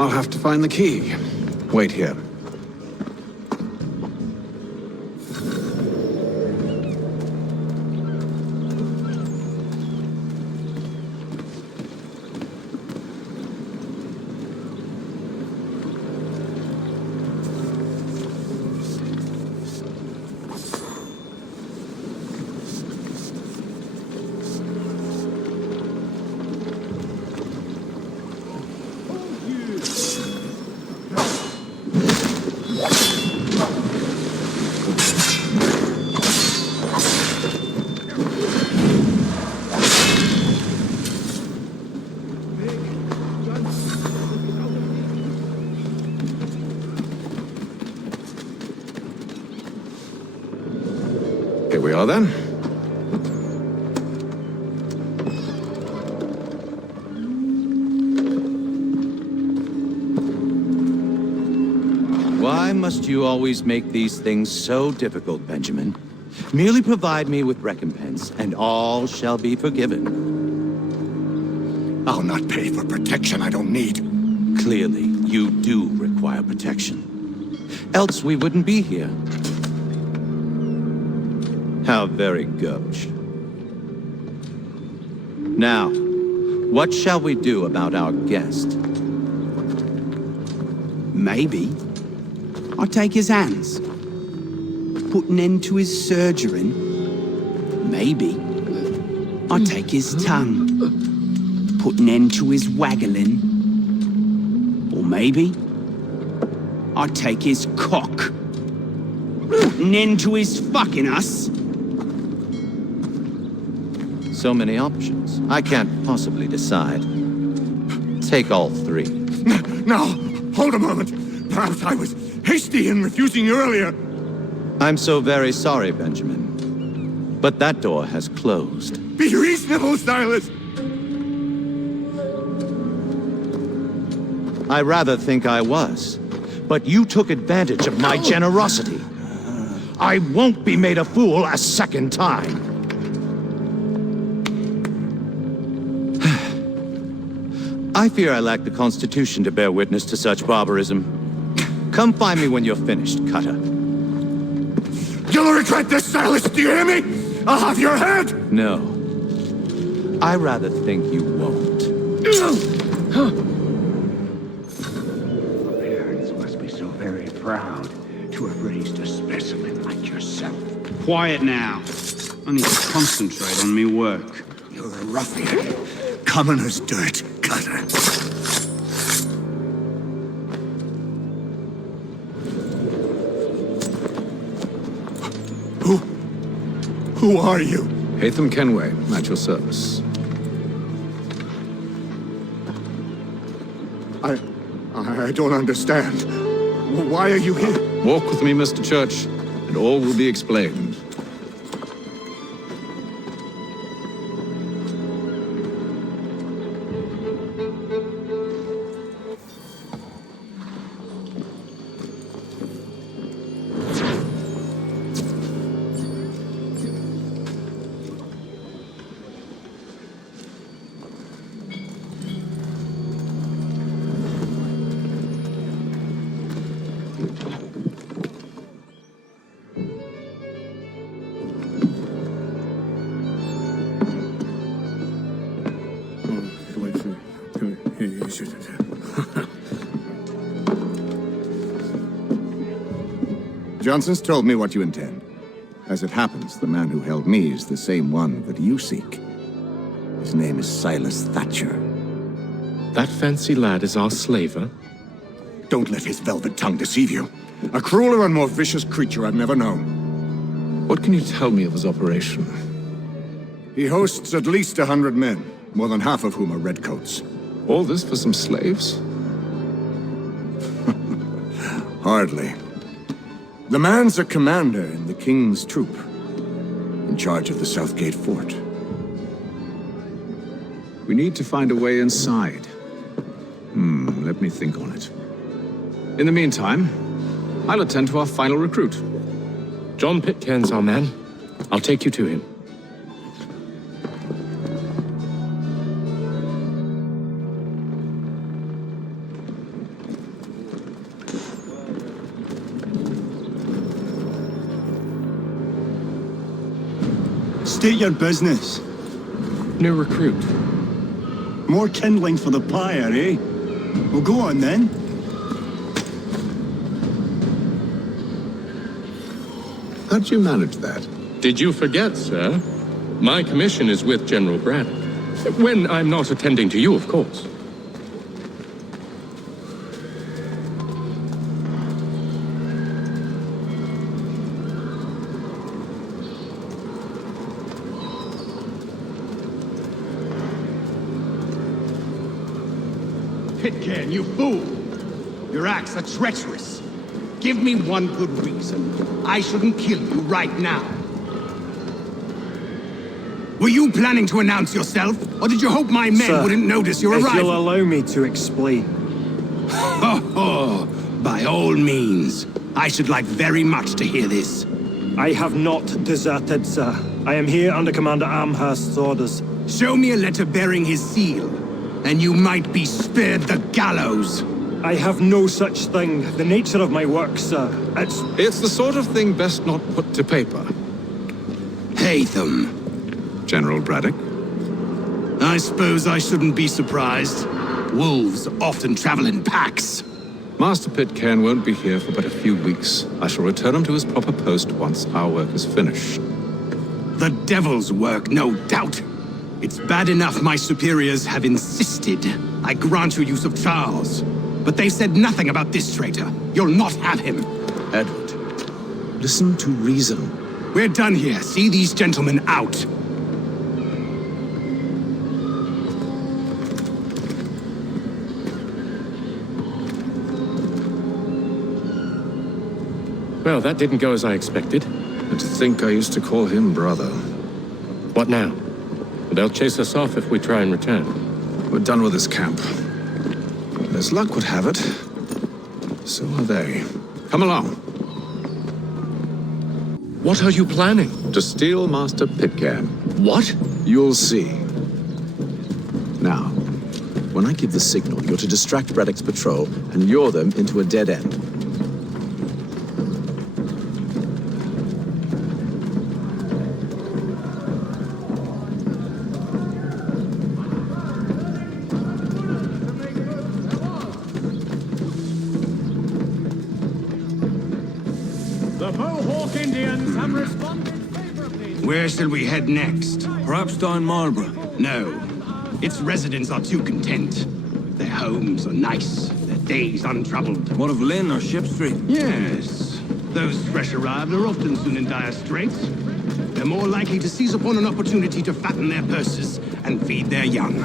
I'll have to find the key. Wait here. Here we are then. Why must you always make these things so difficult, Benjamin? Merely provide me with recompense, and all shall be forgiven. I'll not pay for protection I don't need. Clearly, you do require protection. Else we wouldn't be here. How very gauche. Now, what shall we do about our guest? Maybe I'll take his hands. Put an end to his surgering. Maybe I'll take his tongue. Put an end to his waggling. Or maybe I'll take his cock. Put an end to his fucking us. So many options. I can't possibly decide. Take all three. Now, hold a moment. Perhaps I was hasty in refusing you earlier. I'm so very sorry, Benjamin. But that door has closed. Be reasonable, Silas. I rather think I was. But you took advantage of my generosity. I won't be made a fool a second time. I fear I lack the constitution to bear witness to such barbarism. Come find me when you're finished, Cutter. You'll regret this, Silas, do you hear me? I'll have your head! No. I rather think you won't. Parents must be so very proud to have raised a specimen like yourself. Quiet now. I need to concentrate on me work. You're a ruffian. Common as dirt, Cutter. Who are you? Hatham Kenway, at your service. I don't understand. Why are you here? Walk with me, Mr. Church, and all will be explained. Johnson's told me what you intend. As it happens, the man who held me is the same one that you seek. His name is Silas Thatcher. That fancy lad is our slaver? Don't let his velvet tongue deceive you. A crueler and more vicious creature I've never known. What can you tell me of his operation? He hosts at least 100 men, more than half of whom are redcoats. All this for some slaves? Hardly. The man's a commander in the King's troop, in charge of the Southgate Fort. We need to find a way inside. Let me think on it. In the meantime, I'll attend to our final recruit. John Pitcairn's our man. I'll take you to him. State your business. New recruit. More kindling for the pyre, eh? Well, go on then. How'd you manage that? Did you forget, sir? My commission is with General Braddock. When I'm not attending to you, of course. Pitcairn, you fool! Your acts are treacherous. Give me one good reason I shouldn't kill you right now. Were you planning to announce yourself, or did you hope my men Sir, wouldn't notice your if arrival? you'll allow me to explain. By all means. I should like very much to hear this. I have not deserted, sir. I am here under Commander Amherst's orders. Show me a letter bearing his seal, and you might be spared the gallows. I have no such thing. The nature of my work, sir, It's the sort of thing best not put to paper. Haytham. General Braddock? I suppose I shouldn't be surprised. Wolves often travel in packs. Master Pitcairn won't be here for but a few weeks. I shall return him to his proper post once our work is finished. The devil's work, no doubt. It's bad enough my superiors have insisted I grant you use of Charles. But they've said nothing about this traitor. You'll not have him. Edward, listen to reason. We're done here. See these gentlemen out. Well, that didn't go as I expected. And to think I used to call him brother. What now? They'll chase us off if we try and return. We're done with this camp. As luck would have it, so are they. Come along. What are you planning? To steal Master Pitcairn. What? You'll see. Now, when I give the signal, you're to distract Braddock's patrol and lure them into a dead end. Where shall we head next? Perhaps down Marlborough. No. Its residents are too content. Their homes are nice, their days untroubled. What of Lynn or Ship Street? Yes. Those fresh arrived are often soon in dire straits. They're more likely to seize upon an opportunity to fatten their purses and feed their young.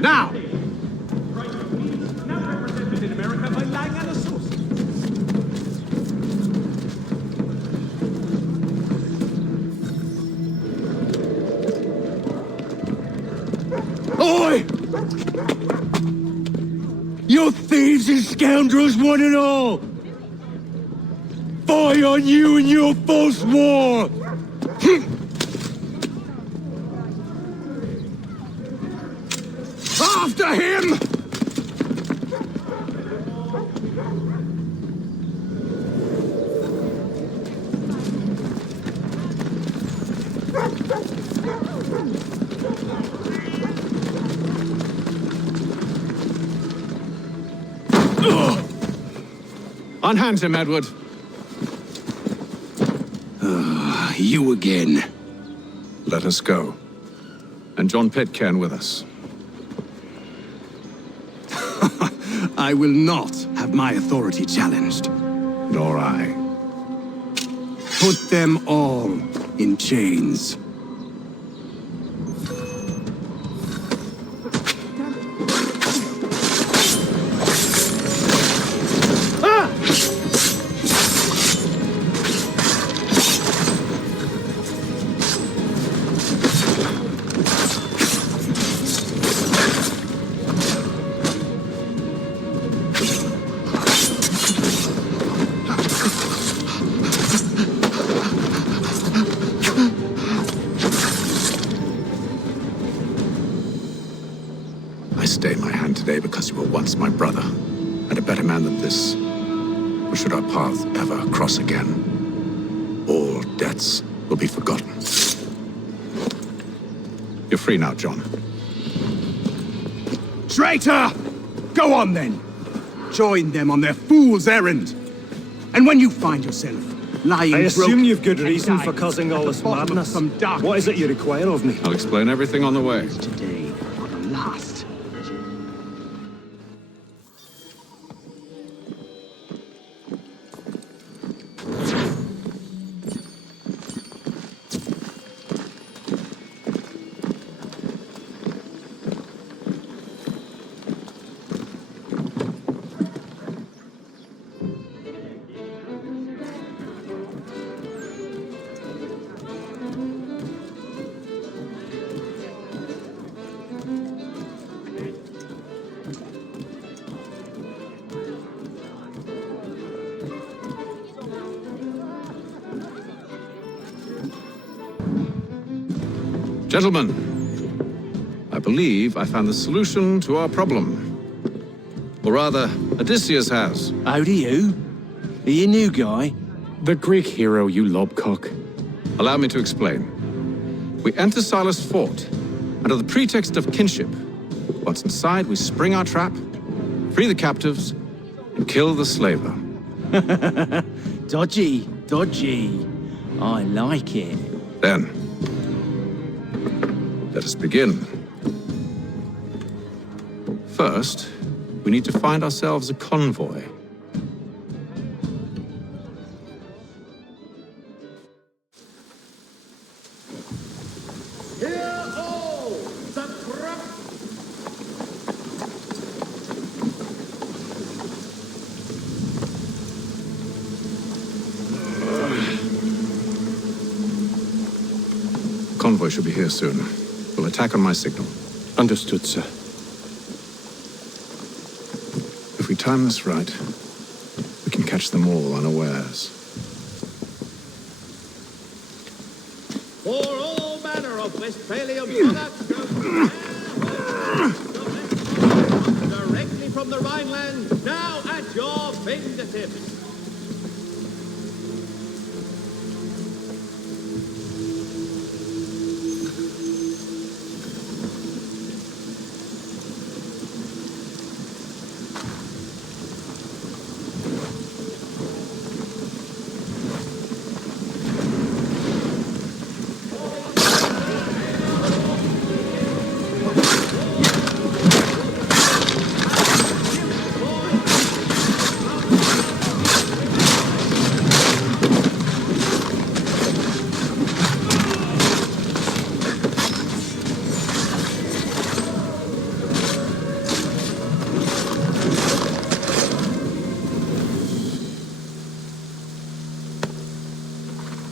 Now! Oi! You thieves and scoundrels, one and all! Fie on you and your false war! After him! Unhand him, Edward. You again. Let us go. And John Pitcairn with us. I will not have my authority challenged. Nor I. Put them all in chains. demand that this, or should our paths ever cross again, all debts will be forgotten. You're free now, John. Traitor! Go on then! Join them on their fool's errand! And when you find yourself lying I assume broke you've good and reason dying for causing all at this the bottom of madness. some dark What is it you require of me? I'll explain everything on the way. Today, for the last. Gentlemen, I believe I found the solution to our problem. Or rather, Odysseus has. How do you? Are you a new guy? The Greek hero, you lobcock. Allow me to explain. We enter Silas' fort, under the pretext of kinship. Once inside, we spring our trap, free the captives, and kill the slaver. Dodgy, dodgy. I like it. Then, let us begin. First, we need to find ourselves a convoy. Convoy should be here soon. We'll attack on my signal. Understood, sir. If we time this right, we can catch them all unawares. For all manner of Westphalian products directly from the Rhineland, now at your fingertips.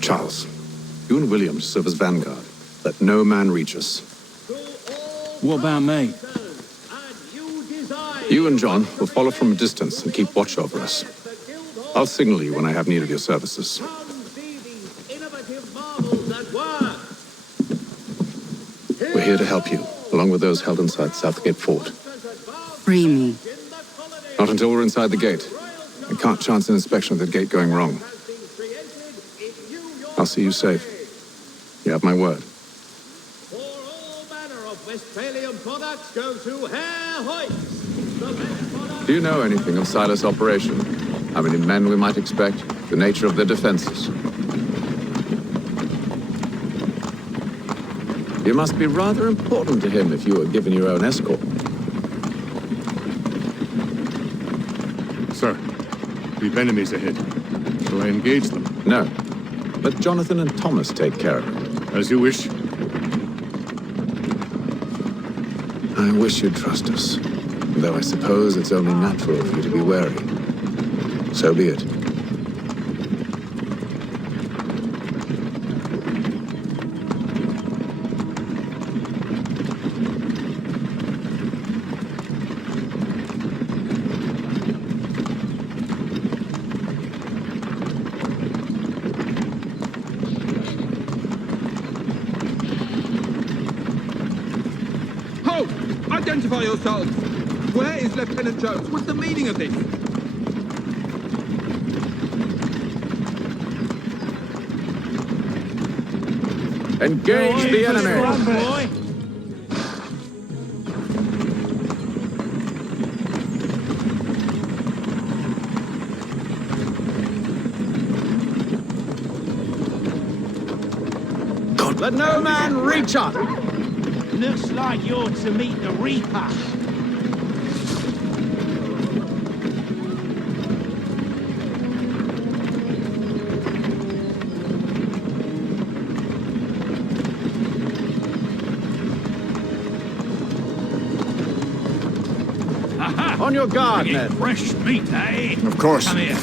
Charles, you and William serve as vanguard. Let no man reach us. What about me? You and John will follow from a distance and keep watch over us. I'll signal you when I have need of your services. We're here to help you, along with those held inside Southgate Fort. Free me. Not until we're inside the gate. I can't chance an inspection of the gate going wrong. I'll see you safe. You have my word. For all manner of Westphalian products go to Herr Hoyt. Do you know anything of Silas' operation? How many men we might expect? The nature of their defenses? You must be rather important to him if you were given your own escort. Sir, we've enemies ahead. Shall I engage them? No. Let Jonathan and Thomas take care of it. As you wish. I wish you'd trust us. Though I suppose it's only natural for you to be wary. So be it. Identify yourselves! Where is Lieutenant Jones? What's the meaning of this? Engage the enemy! Let no man reach up! Looks like you're to meet the Reaper. Aha! On your guard, Ned. Fresh meat, eh? Of course. Come here.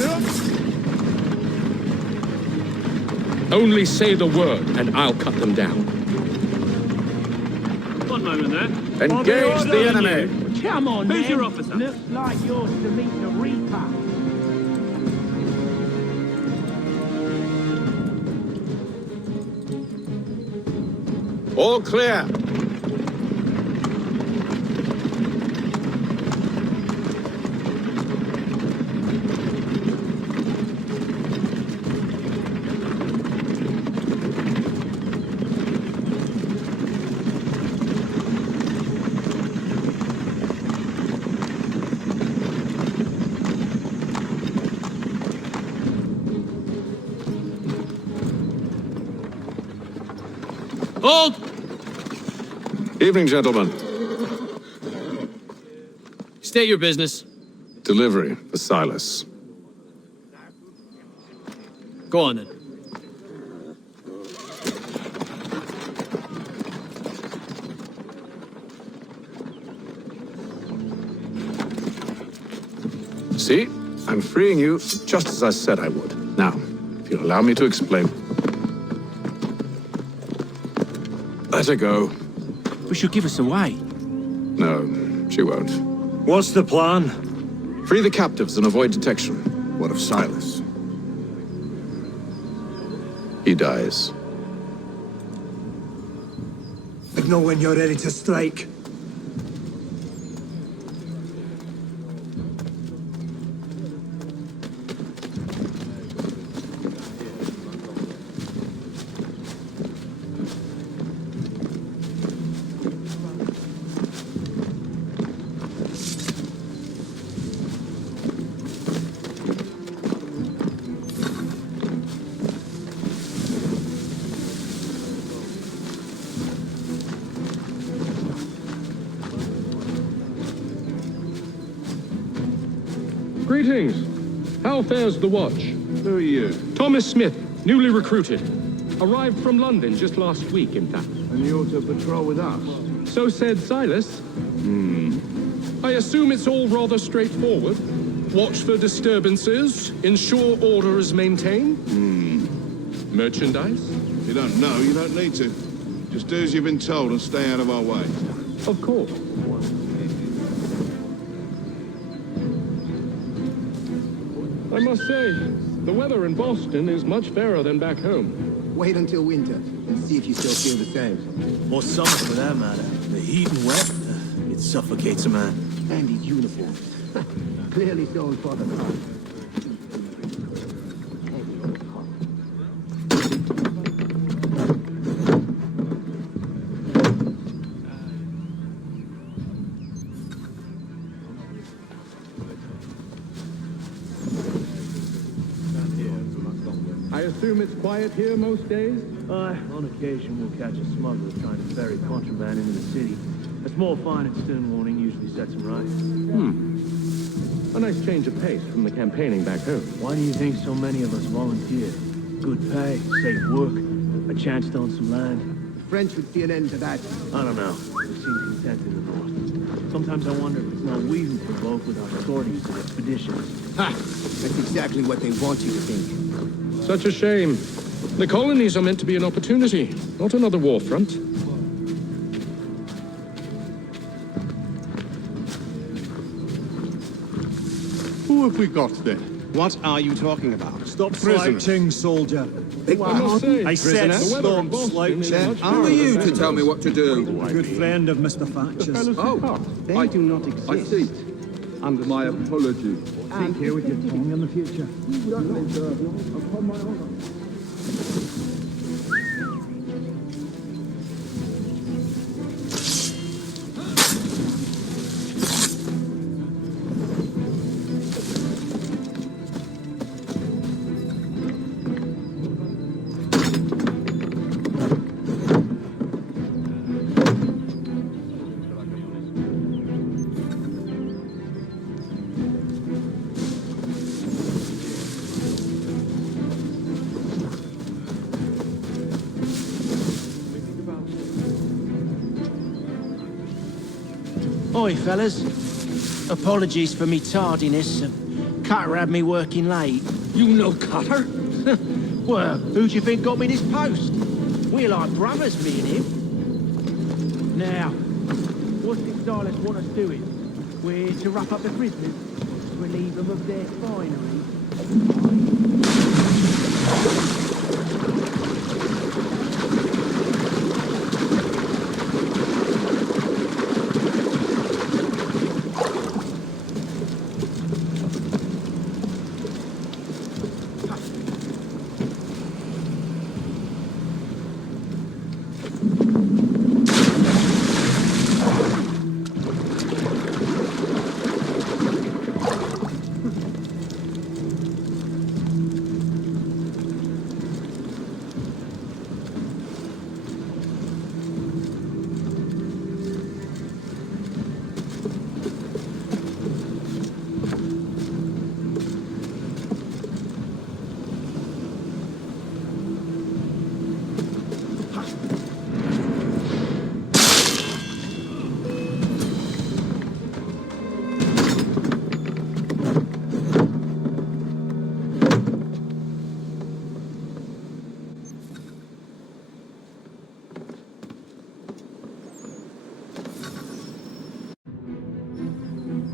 Only say the word, and I'll cut them down. One moment there. Engage the enemy! Come on, Who's Ned. your officer? Looks like yours to meet the Reaper. All clear. Hold! Evening, gentlemen. State your business. Delivery for Silas. Go on then. See? I'm freeing you just as I said I would. Now, if you'll allow me to explain. Let her go. But she'll give us away. No, she won't. What's the plan? Free the captives and avoid detection. What of Silas? He dies. I know when you're ready to strike. Greetings. How fares the watch? Who are you? Thomas Smith, newly recruited. Arrived from London just last week, in fact. And you're to patrol with us? So said Silas. I assume it's all rather straightforward. Watch for disturbances, ensure order is maintained. Merchandise? You don't know, you don't need to. Just do as you've been told and stay out of our way. Of course. I must say, the weather in Boston is much fairer than back home. Wait until winter and see if you still feel the same. Or summer, for that matter. The heat and wet, it suffocates a man. And his uniform. Clearly shown for the car. I assume it's quiet here most days? On occasion, we'll catch a smuggler trying to ferry contraband into the city. A small fine and stern warning usually sets him right. A nice change of pace from the campaigning back home. Why do you think so many of us volunteered? Good pay, safe work, a chance to own some land. The French would see an end to that. I don't know. They seem content in the north. Sometimes I wonder if it's not we who provoke with our sorties and expeditions. Ha! That's exactly what they want you to think. Such a shame. The colonies are meant to be an opportunity, not another war front. Who have we got then? What are you talking about? Stop Prisoners. slouching, soldier. I must say, I said the weather in stop Boston is slouching. much Who are you to tell me what to do? Good friend of Mr. Thatcher's. Oh, they do not exist. Under my apology. Take care with your tongue in the future. Ahoy, fellas. Apologies for me tardiness. Cutter had me working late. You know Cutter? Well, who do you think got me this post? We're like brothers, me and him. Now, what's this Silas want us doing? We're to wrap up the prisoners, relieve them of their finery.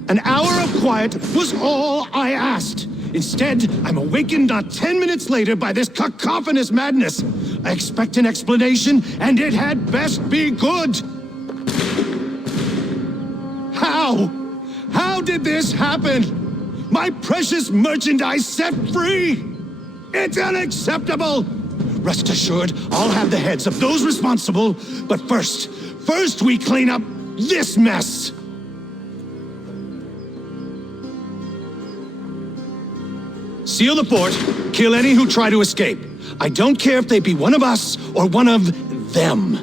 An hour of quiet was all I asked. Instead, I'm awakened not 10 minutes later by this cacophonous madness. I expect an explanation, and it had best be good. How? How did this happen? My precious merchandise set free! It's unacceptable! Rest assured, I'll have the heads of those responsible, but first we clean up this mess! Seal the fort, kill any who try to escape. I don't care if they be one of us or one of them.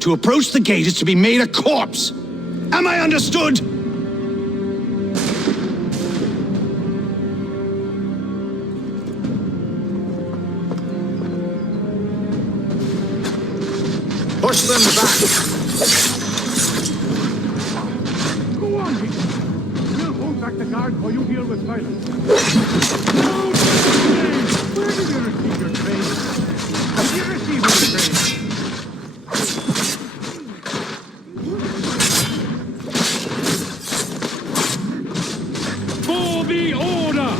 To approach the gate is to be made a corpse. Am I understood? Push them back! Go on, Hickey. We'll hold back the guard while you deal with Silas. Where did you receive your training? Did you receive your training? For the order!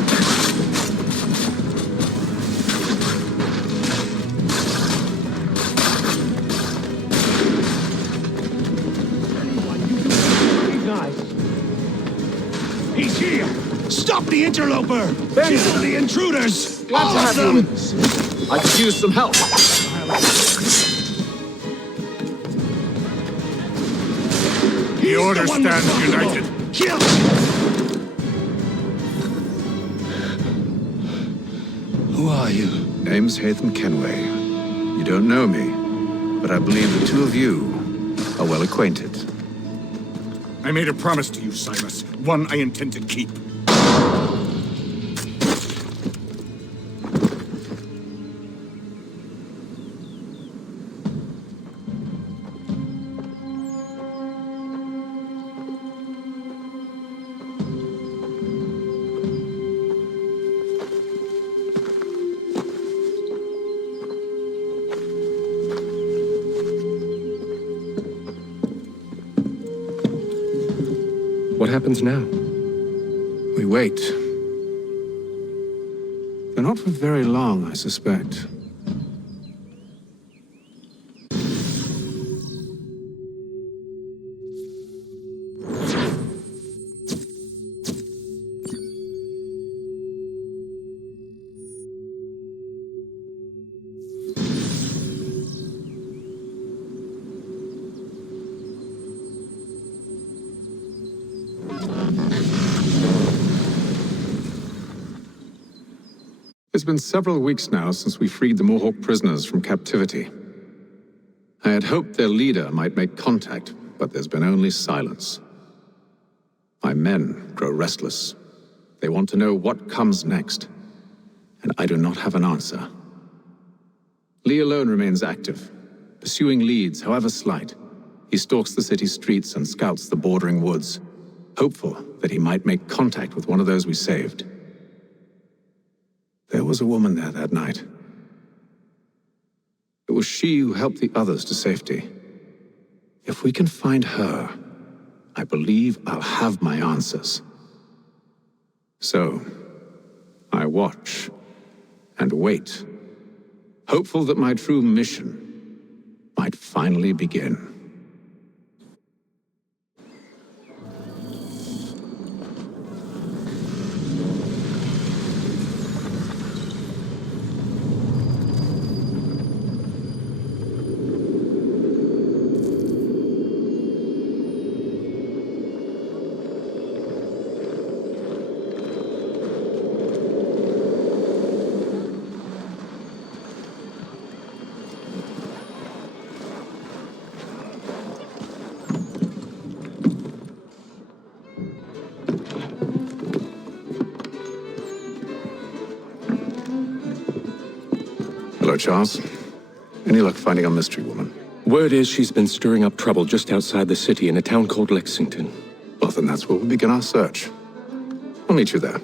He's here! Stop the interloper! Kill the intruders! Glad to have you with us. I could use some help. The order stands united. Kill! Who are you? Name's Hatham Kenway. You don't know me, but I believe the two of you are well acquainted. I made a promise to you, Silas. One I intend to keep. What happens now? We wait. But not for very long, I suspect. It's been several weeks now since we freed the Mohawk prisoners from captivity. I had hoped their leader might make contact, but there's been only silence. My men grow restless. They want to know what comes next, and I do not have an answer. Lee alone remains active, pursuing leads, however slight. He stalks the city streets and scouts the bordering woods, hopeful that he might make contact with one of those we saved. There was a woman there that night. It was she who helped the others to safety. If we can find her, I believe I'll have my answers. So, I watch and wait, hopeful that my true mission might finally begin. Hello, Charles. Any luck finding a mystery woman? Word is she's been stirring up trouble just outside the city in a town called Lexington. Well, then that's where we'll begin our search. I'll meet you there.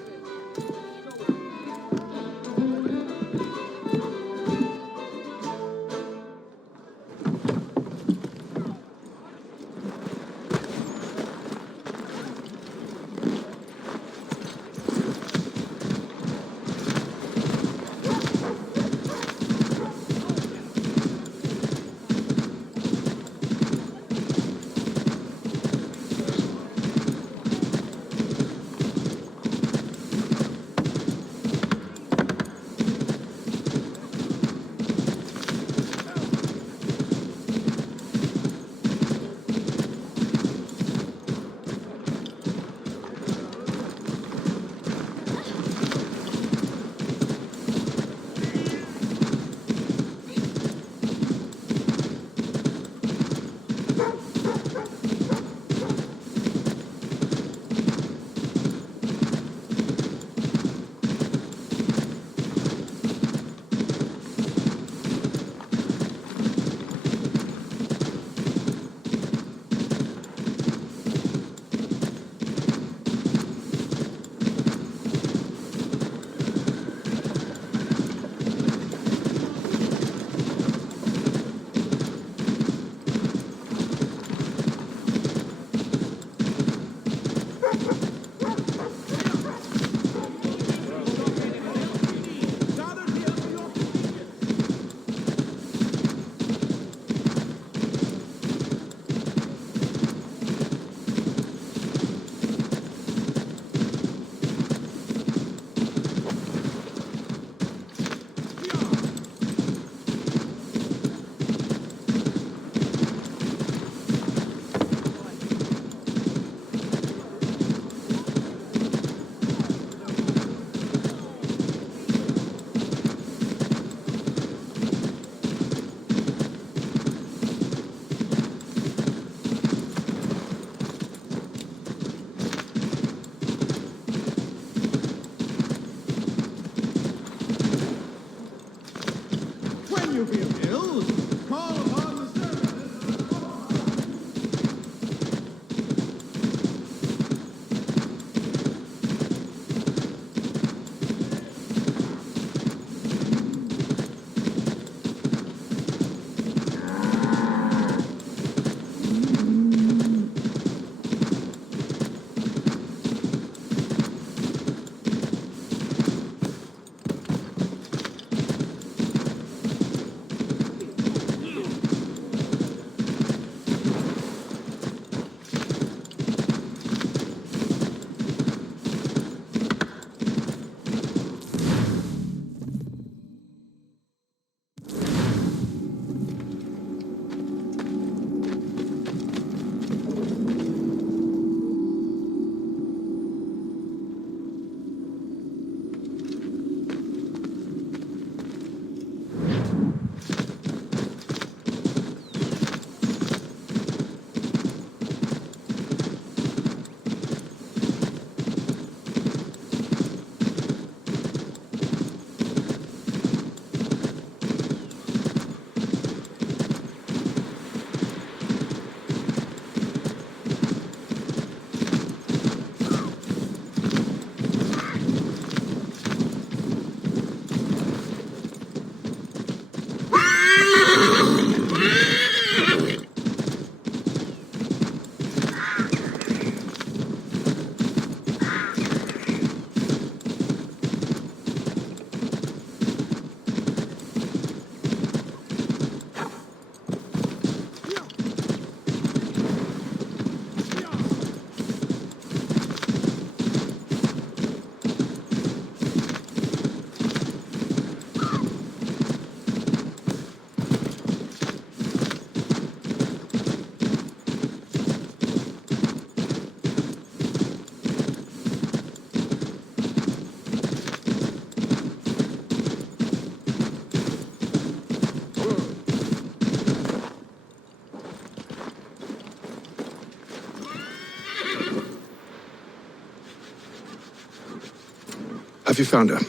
you found her?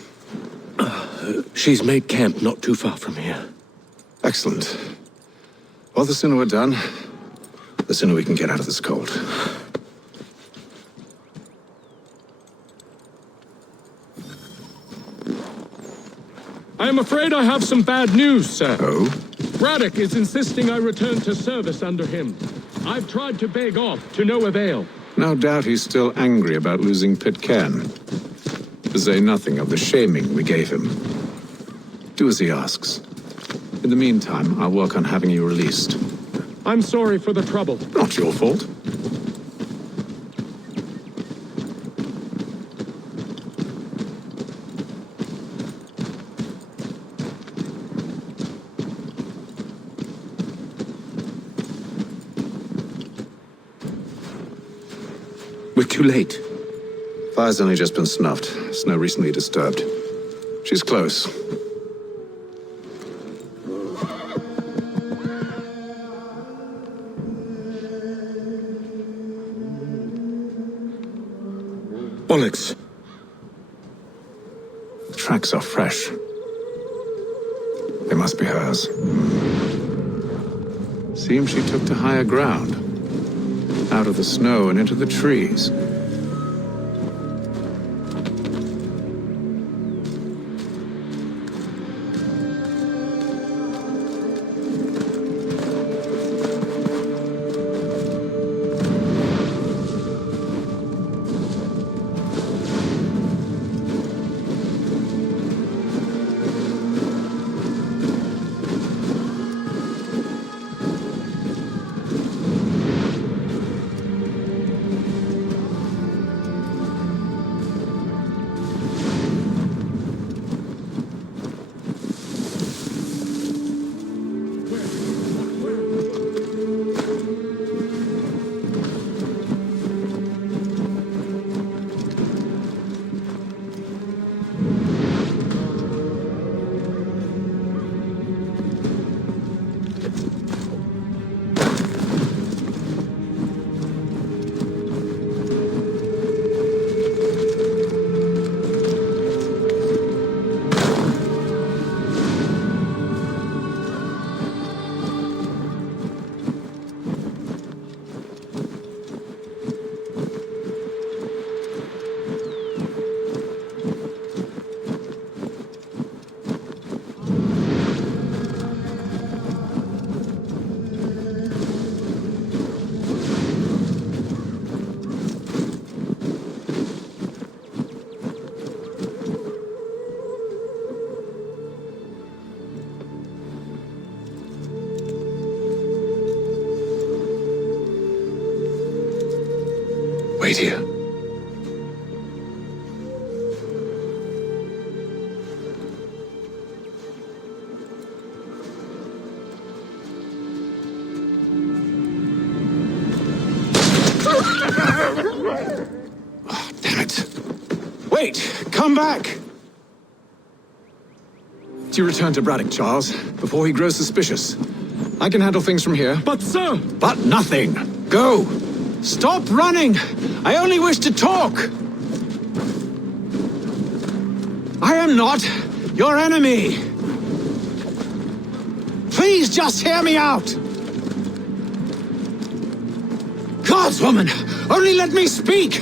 She's made camp not too far from here. Excellent. Well, the sooner we're done, the sooner we can get out of this cold. I am afraid I have some bad news, sir. Oh? Braddock is insisting I return to service under him. I've tried to beg off, to no avail. No doubt he's still angry about losing Pitcairn. To say nothing of the shaming we gave him. Do as he asks. In the meantime, I'll work on having you released. I'm sorry for the trouble. Not your fault. We're too late. Fire's only just been snuffed. Snow recently disturbed. She's close. Bollocks. The tracks are fresh. They must be hers. Seems she took to higher ground. Out of the snow and into the trees. Wait here. Oh, damn it. Wait! Come back! Do you return to Braddock, Charles, before he grows suspicious? I can handle things from here. But sir! But nothing! Go! Stop running! I only wish to talk! I am not your enemy! Please just hear me out! Godswoman! Only let me speak!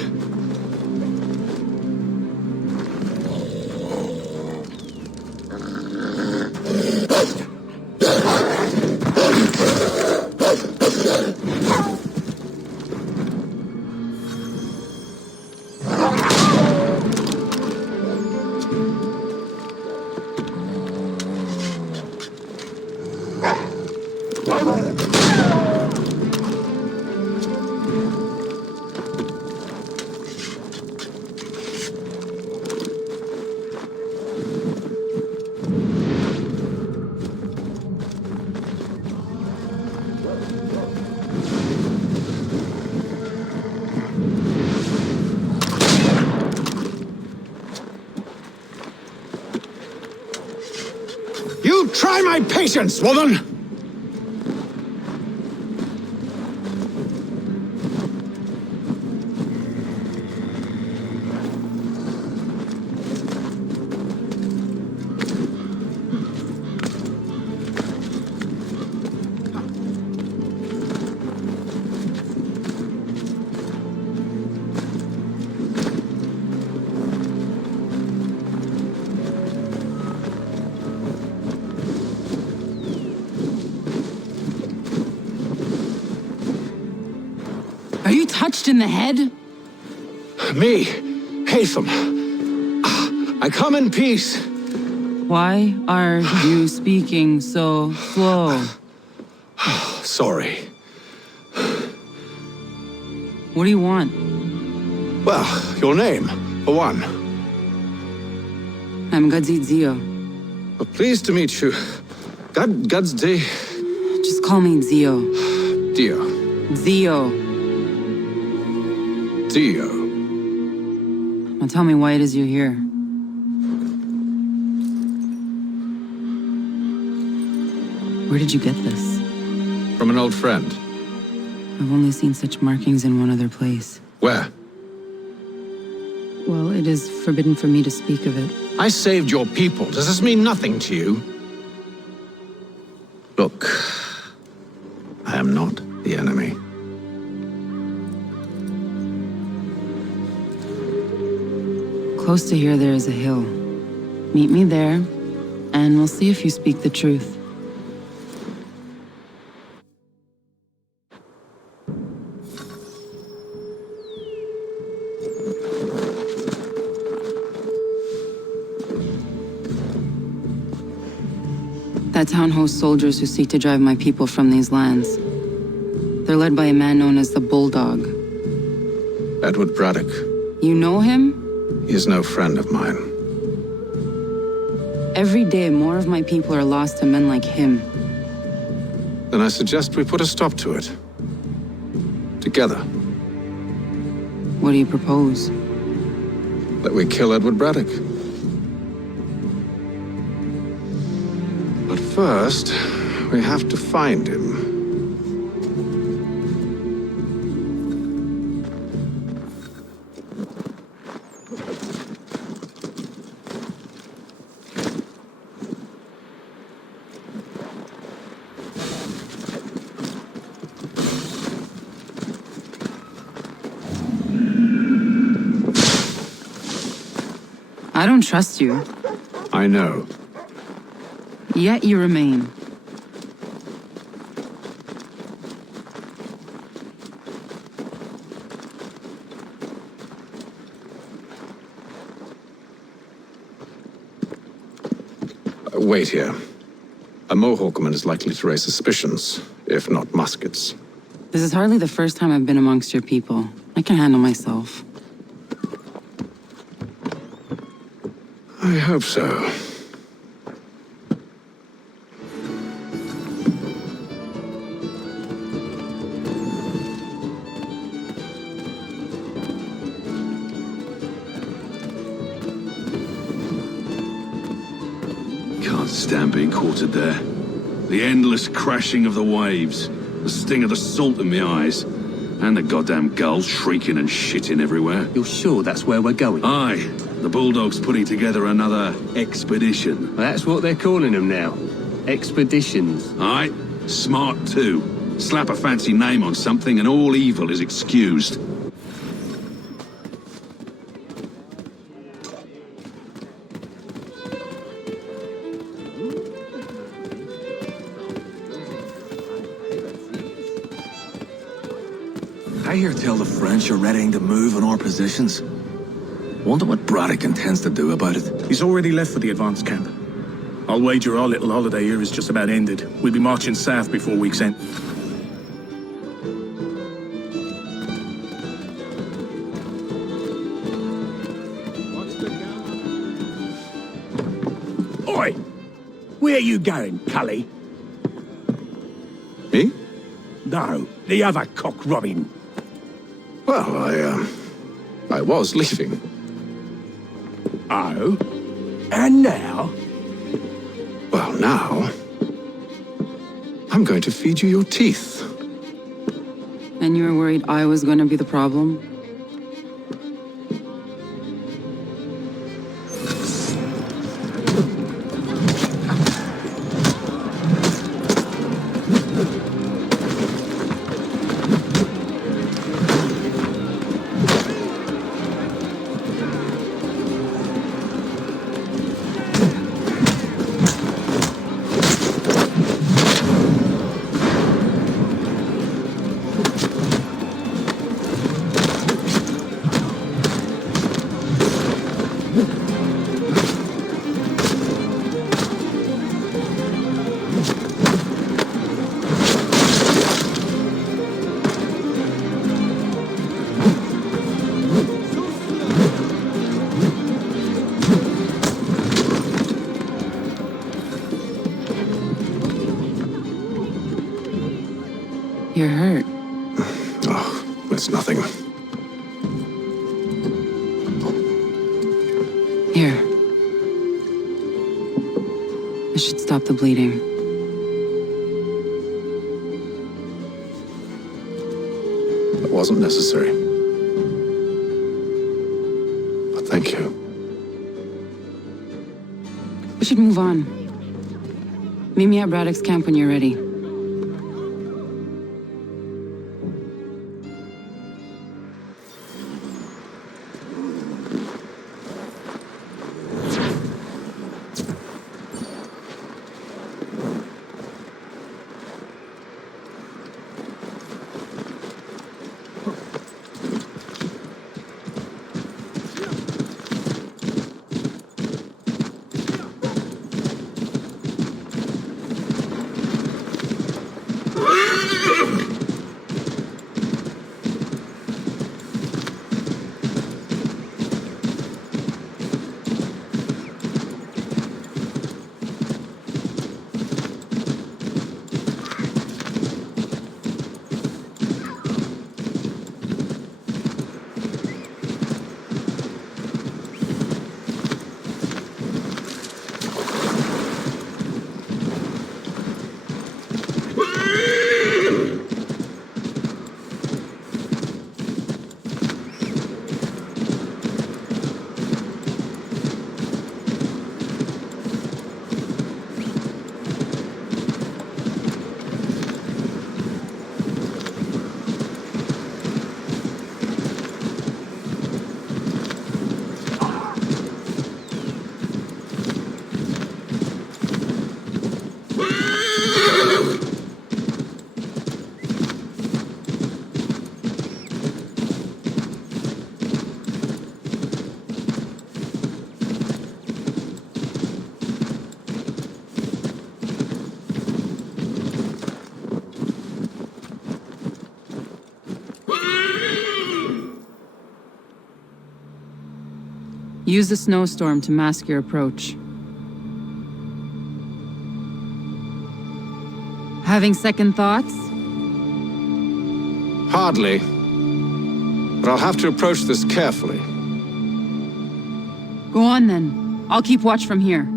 You try my patience, woman! touched in the head? Me, Haytham. I come in peace. Why are you speaking so slow? Sorry. What do you want? Well, your name, for one. I'm Gadzit Zio. Well, pleased to meet you. God's day. Just call me Zio. Dio. Zio. Dio. Now tell me why it is you're here. Where did you get this? From an old friend. I've only seen such markings in one other place. Where? Well, it is forbidden for me to speak of it. I saved your people. Does this mean nothing to you? Look, I am not the enemy. Close to here, there is a hill. Meet me there, and we'll see if you speak the truth. That town hosts soldiers who seek to drive my people from these lands. They're led by a man known as the Bulldog. Edward Braddock. You know him? He is no friend of mine. Every day, more of my people are lost to men like him. Then I suggest we put a stop to it. Together. What do you propose? That we kill Edward Braddock. But first, we have to find him. I don't trust you. I know. Yet you remain. Wait here. A Mohawkman is likely to raise suspicions, if not muskets. This is hardly the first time I've been amongst your people. I can handle myself. I hope so. Can't stand being quartered there. The endless crashing of the waves, the sting of the salt in my eyes, and the goddamn gulls shrieking and shitting everywhere. You're sure that's where we're going? Aye. The Bulldog's putting together another expedition. Well, that's what they're calling them now. Expeditions. Aye. Smart too. Slap a fancy name on something and all evil is excused. I hear tell the French are readying to move on our positions. Wonder what Braddock intends to do about it. He's already left for the advance camp. I'll wager our little holiday here is just about ended. We'll be marching south before week's end. Oi! Where are you going, Cully? Me? No, the other cock Robin. Well, I was leaving. Oh? And now? Well, now... I'm going to feed you your teeth. And you were worried I was going to be the problem? You're hurt. Oh, it's nothing. Here. This should stop the bleeding. That wasn't necessary. But thank you. We should move on. Meet me at Braddock's camp when you're ready. Use the snowstorm to mask your approach. Having second thoughts? Hardly. But I'll have to approach this carefully. Go on then. I'll keep watch from here.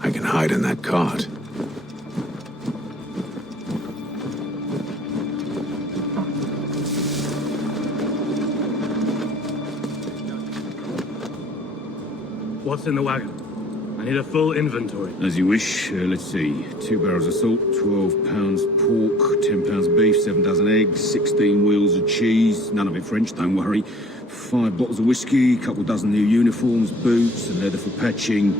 I can hide in that cart. What's in the wagon? I need a full inventory. As you wish. Let's see. 2 barrels of salt, 12 pounds pork, 10 pounds beef, 7 dozen eggs, 16 wheels of cheese. None of it French, don't worry. 5 bottles of whiskey, couple dozen new uniforms, boots, and leather for patching,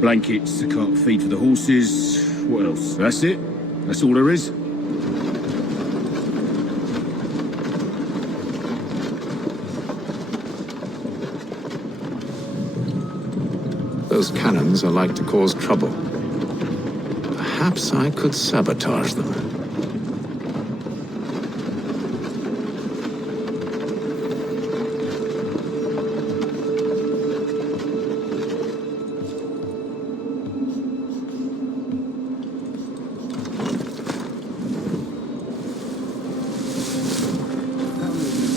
blankets, a cart of feed for the horses. What else? That's it? That's all there is? Those cannons are like to cause trouble. Perhaps I could sabotage them.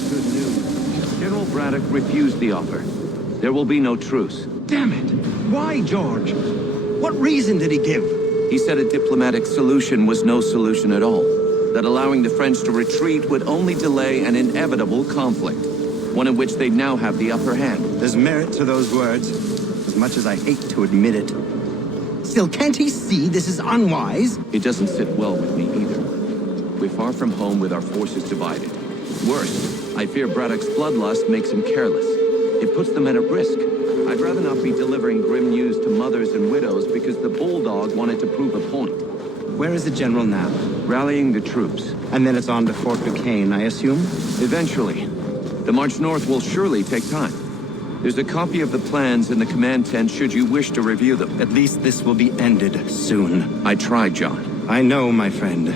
Good news. General Braddock refused the offer. There will be no truce. Damn it! Why, George? What reason did he give? He said a diplomatic solution was no solution at all. That allowing the French to retreat would only delay an inevitable conflict. One in which they'd now have the upper hand. There's merit to those words, as much as I hate to admit it. Still, can't he see this is unwise? It doesn't sit well with me either. We're far from home with our forces divided. Worse, I fear Braddock's bloodlust makes him careless. It puts the men at risk. I'd rather not be delivering grim news to mothers and widows because the bulldog wanted to prove a point. Where is the general now? Rallying the troops. And then it's on to Fort Duquesne, I assume? Eventually. The march north will surely take time. There's a copy of the plans in the command tent should you wish to review them. At least this will be ended soon. I tried, John. I know, my friend.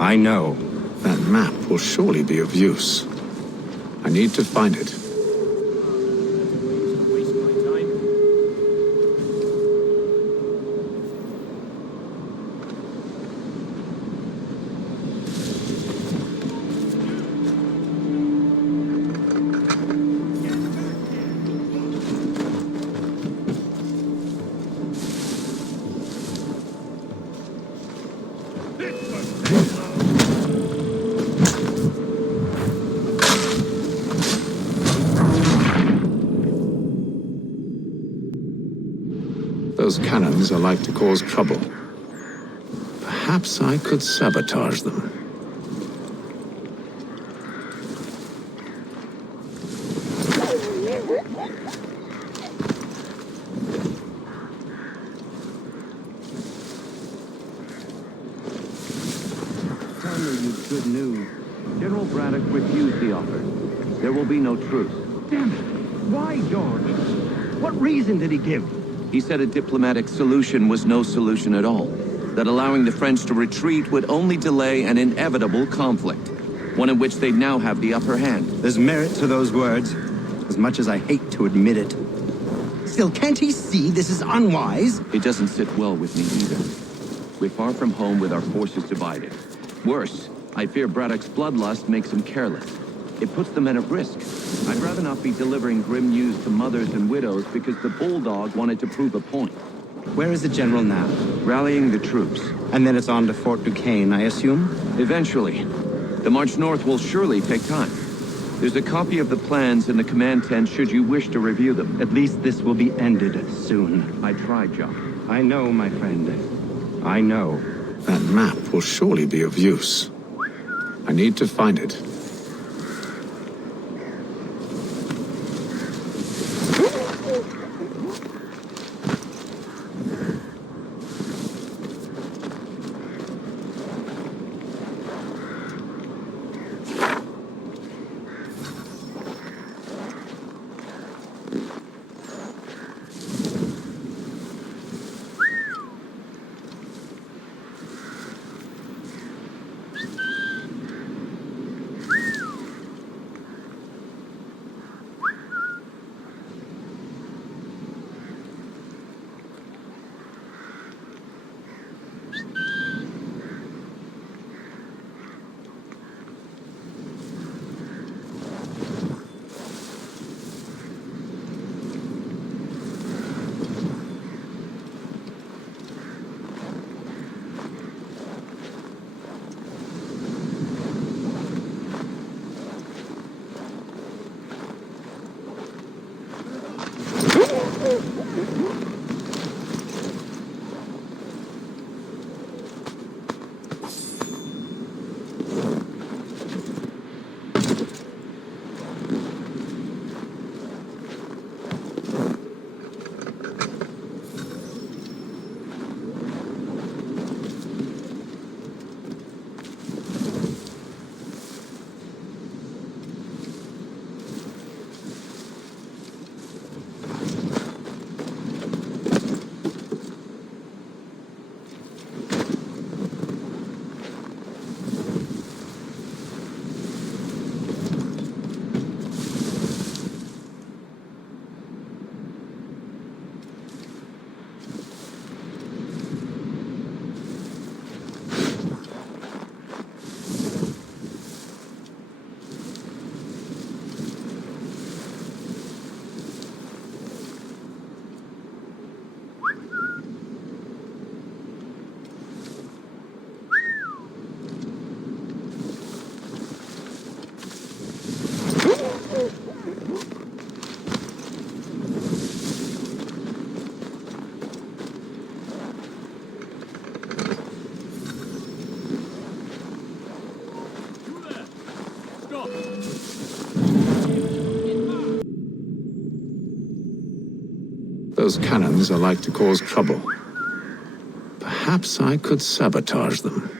I know. That map will surely be of use. I need to find it. Those cannons are like to cause trouble. Perhaps I could sabotage them. Finally, you've good news. General Braddock refused the offer. There will be no truce. Damn it! Why, George? What reason did he give? He said a diplomatic solution was no solution at all. That allowing the French to retreat would only delay an inevitable conflict. One in which they'd now have the upper hand. There's merit to those words, as much as I hate to admit it. Still, can't he see this is unwise? It doesn't sit well with me either. We're far from home with our forces divided. Worse, I fear Braddock's bloodlust makes him careless. It puts the men at risk. I'd rather not be delivering grim news to mothers and widows because the Bulldog wanted to prove a point. Where is the general now? Rallying the troops. And then it's on to Fort Duquesne, I assume? Eventually. The march north will surely take time. There's a copy of the plans in the command tent should you wish to review them. At least this will be ended soon. I tried, Jock. I know, my friend. I know. That map will surely be of use. I need to find it. Those cannons are like to cause trouble. Perhaps I could sabotage them.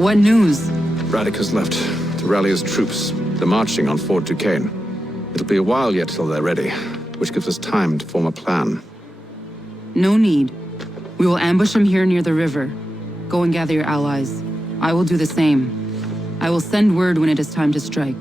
What news? Braddock has left to rally his troops. They're marching on Fort Duquesne. It'll be a while yet till they're ready, which gives us time to form a plan. No need. We will ambush him here near the river. Go and gather your allies. I will do the same. I will send word when it is time to strike.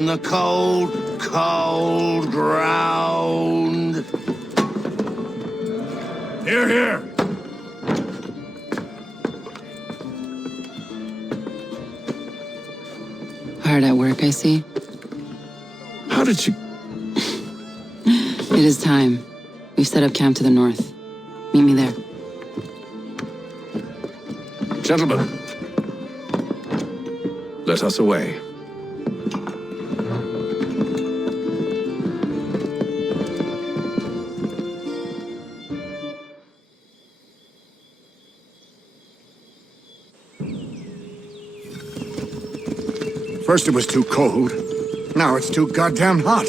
The cold, cold ground. Here, here. Hard at work, I see. How did you... It is time. We've set up camp to the north. Meet me there. Gentlemen, let us away. First it was too cold. Now it's too goddamn hot.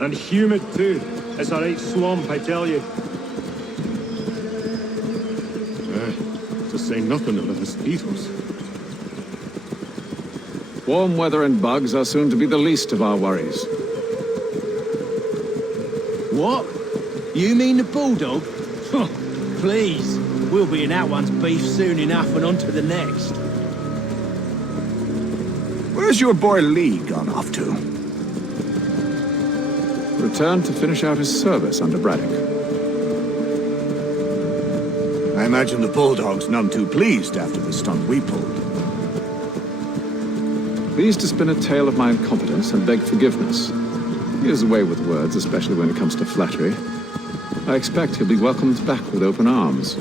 And humid too. It's a right swamp, I tell you. To say nothing of the mosquitoes. Warm weather and bugs are soon to be the least of our worries. What? You mean the bulldog? please. We'll be in that one's beef soon enough and on to the next. Where's your boy Lee gone off to? Returned to finish out his service under Braddock. I imagine the Bulldog's none too pleased after the stunt we pulled. Pleased to spin a tale of my incompetence and beg forgiveness. He has a way with words, especially when it comes to flattery. I expect he'll be welcomed back with open arms.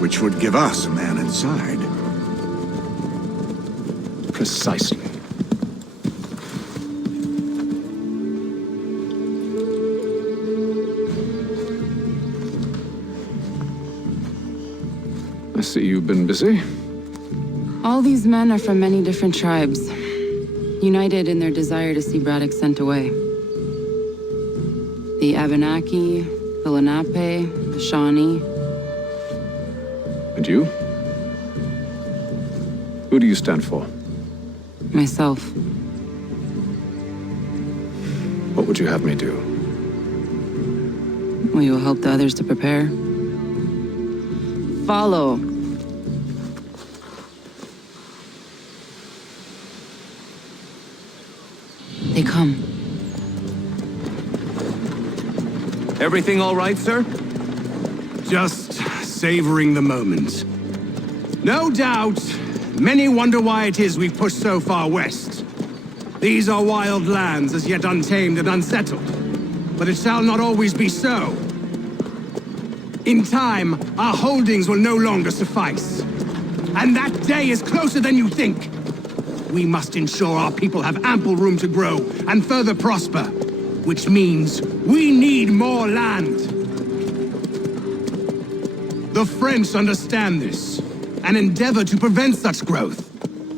Which would give us a man inside. Precisely. I see you've been busy. All these men are from many different tribes, united in their desire to see Braddock sent away. The Abenaki, the Lenape, the Shawnee. And you? Who do you stand for? Myself. What would you have me do? Will you help the others to prepare? Follow. They come. Everything all right, sir? Just savoring the moment. No doubt, many wonder why it is we've pushed so far west. These are wild lands as yet untamed and unsettled. But it shall not always be so. In time, our holdings will no longer suffice. And that day is closer than you think. We must ensure our people have ample room to grow and further prosper. Which means we need more land. The French understand this and endeavor to prevent such growth.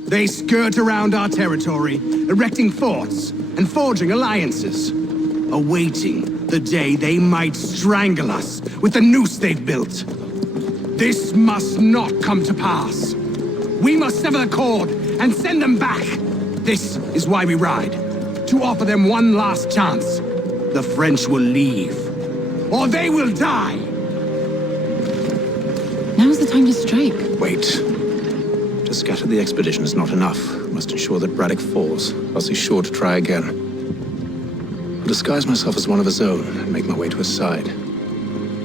They skirt around our territory, erecting forts and forging alliances, awaiting the day they might strangle us with the noose they've built. This must not come to pass. We must sever the cord and send them back. This is why we ride, to offer them one last chance. The French will leave, or they will die. Now's the time to strike. Wait. To scatter the expedition is not enough. We must ensure that Braddock falls, else he's sure to try again. I'll disguise myself as one of his own and make my way to his side.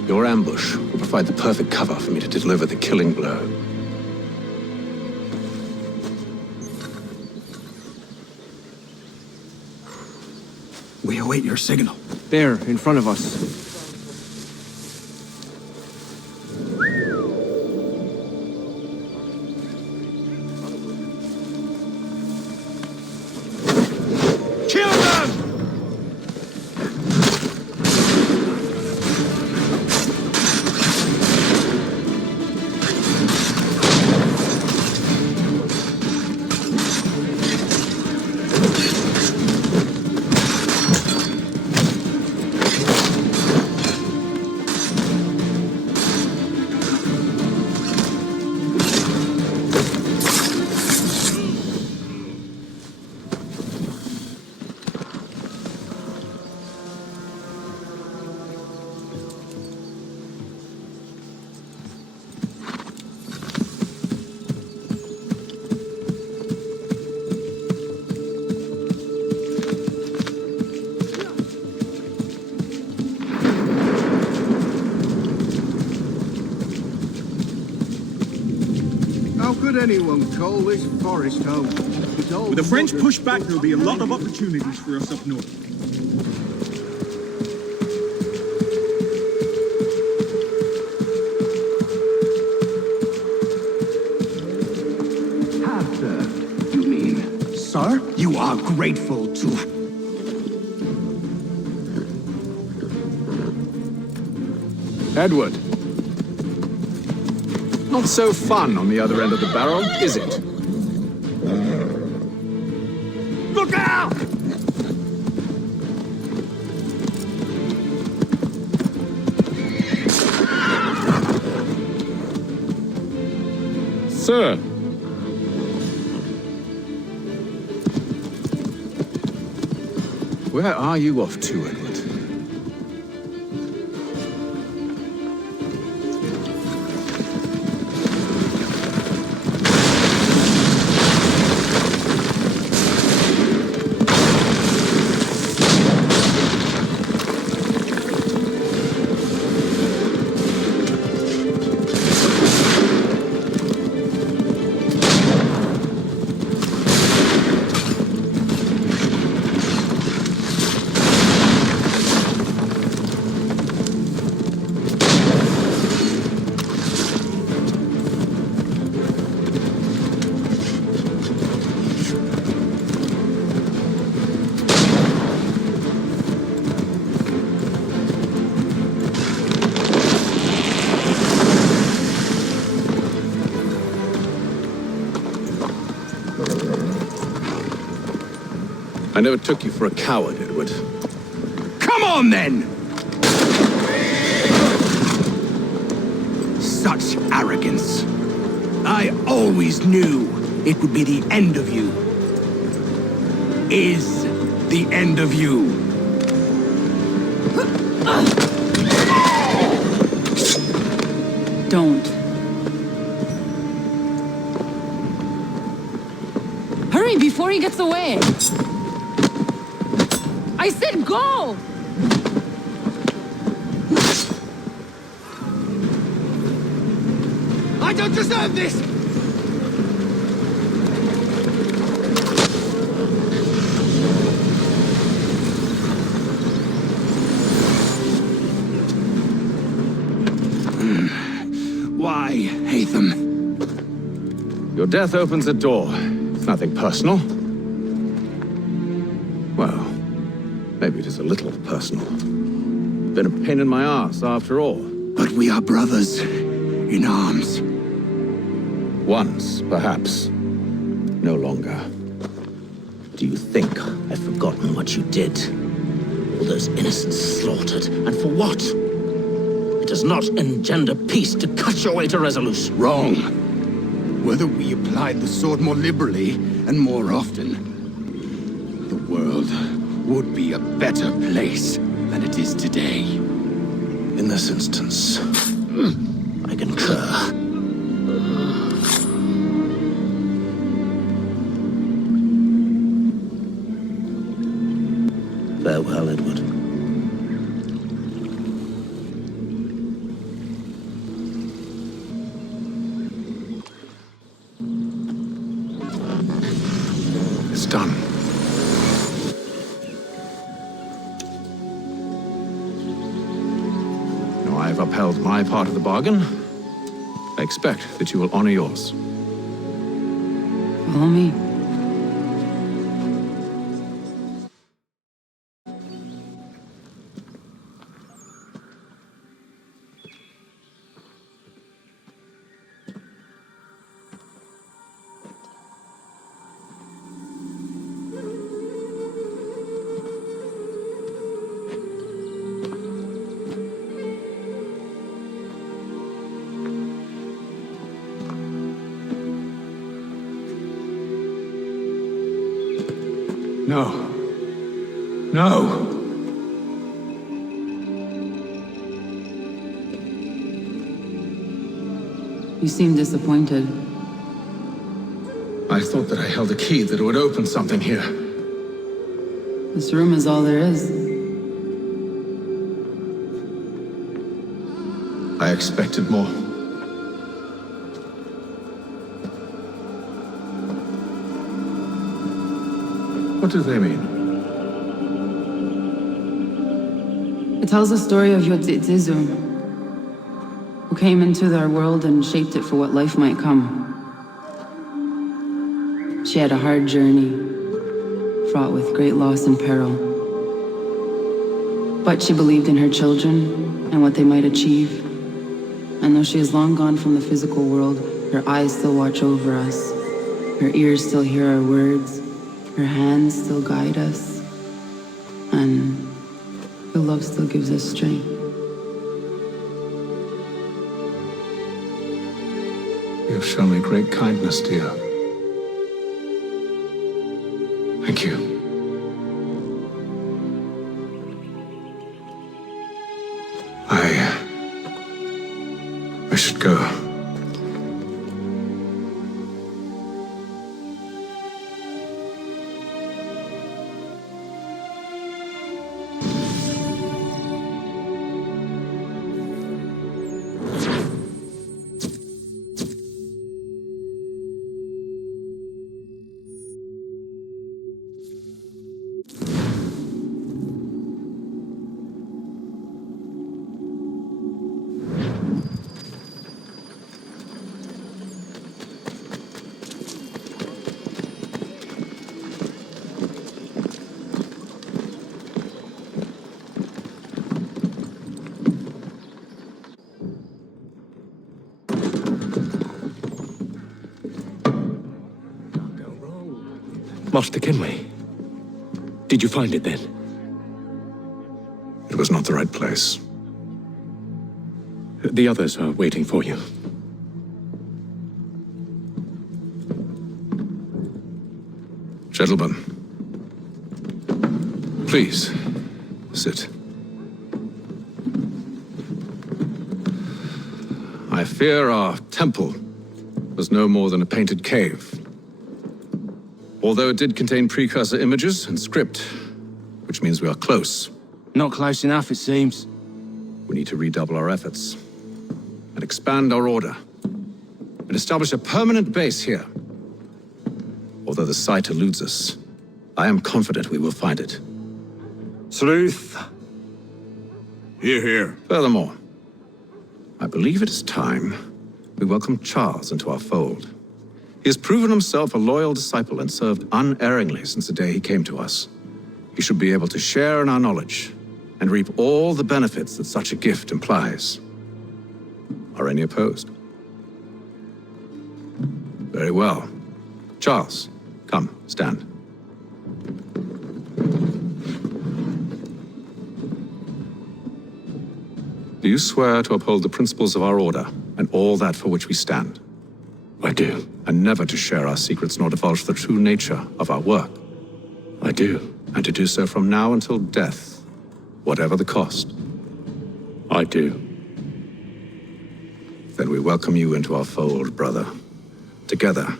Your ambush will provide the perfect cover for me to deliver the killing blow. We await your signal. There, in front of us. Kill them! How could anyone call this forest home? With the French push back, there'll be a lot of opportunities for us up north. Have served, you mean? Sir? You are grateful to... Edward. Not so fun on the other end of the barrel, is it? Look out! Sir. Where are you off to, Edward? I never took you for a coward, Edward. Come on, then! Such arrogance. I always knew it would be the end of you. Is the end of you. Don't. Hurry before he gets away! I said go! I don't deserve this! Why, Hatham? Your death opens a door. It's nothing personal. Well, maybe it is a little personal. Been a pain in my ass, after all. But we are brothers in arms. Once, perhaps. No longer. Do you think I've forgotten what you did? All those innocents slaughtered, and for what? It does not engender peace to cut your way to resolution. Wrong. Whether we applied the sword more liberally and more often, the world would be a better place than it is today. In this instance, I concur. Farewell, Edward. It's done. Now I've upheld my part of the bargain. I expect that you will honor yours. Follow me. No. No! You seem disappointed. I thought that I held a key that would open something here. This room is all there is. I expected more. What do they mean? It tells the story of Yotzitzizu, who came into their world and shaped it for what life might come. She had a hard journey, fraught with great loss and peril. But she believed in her children and what they might achieve. And though she is long gone from the physical world, her eyes still watch over us. Her ears still hear our words. Her hands still guide us. And her love still gives us strength. You have shown me great kindness, dear. Thank you. I should go. Master Kenway. Did you find it then? It was not the right place. The others are waiting for you. Gentlemen, please, sit. I fear our temple was no more than a painted cave. Although it did contain precursor images and script, which means we are close. Not close enough, it seems. We need to redouble our efforts and expand our order and establish a permanent base here. Although the site eludes us, I am confident we will find it. Truth. Hear, hear. Furthermore, I believe it is time we welcome Charles into our fold. He has proven himself a loyal disciple and served unerringly since the day he came to us. He should be able to share in our knowledge and reap all the benefits that such a gift implies. Are any opposed? Very well. Charles, come, stand. Do you swear to uphold the principles of our order and all that for which we stand? I do. And never to share our secrets nor divulge the true nature of our work? I do. And to do so from now until death, whatever the cost? I do. Then we welcome you into our fold, brother. Together,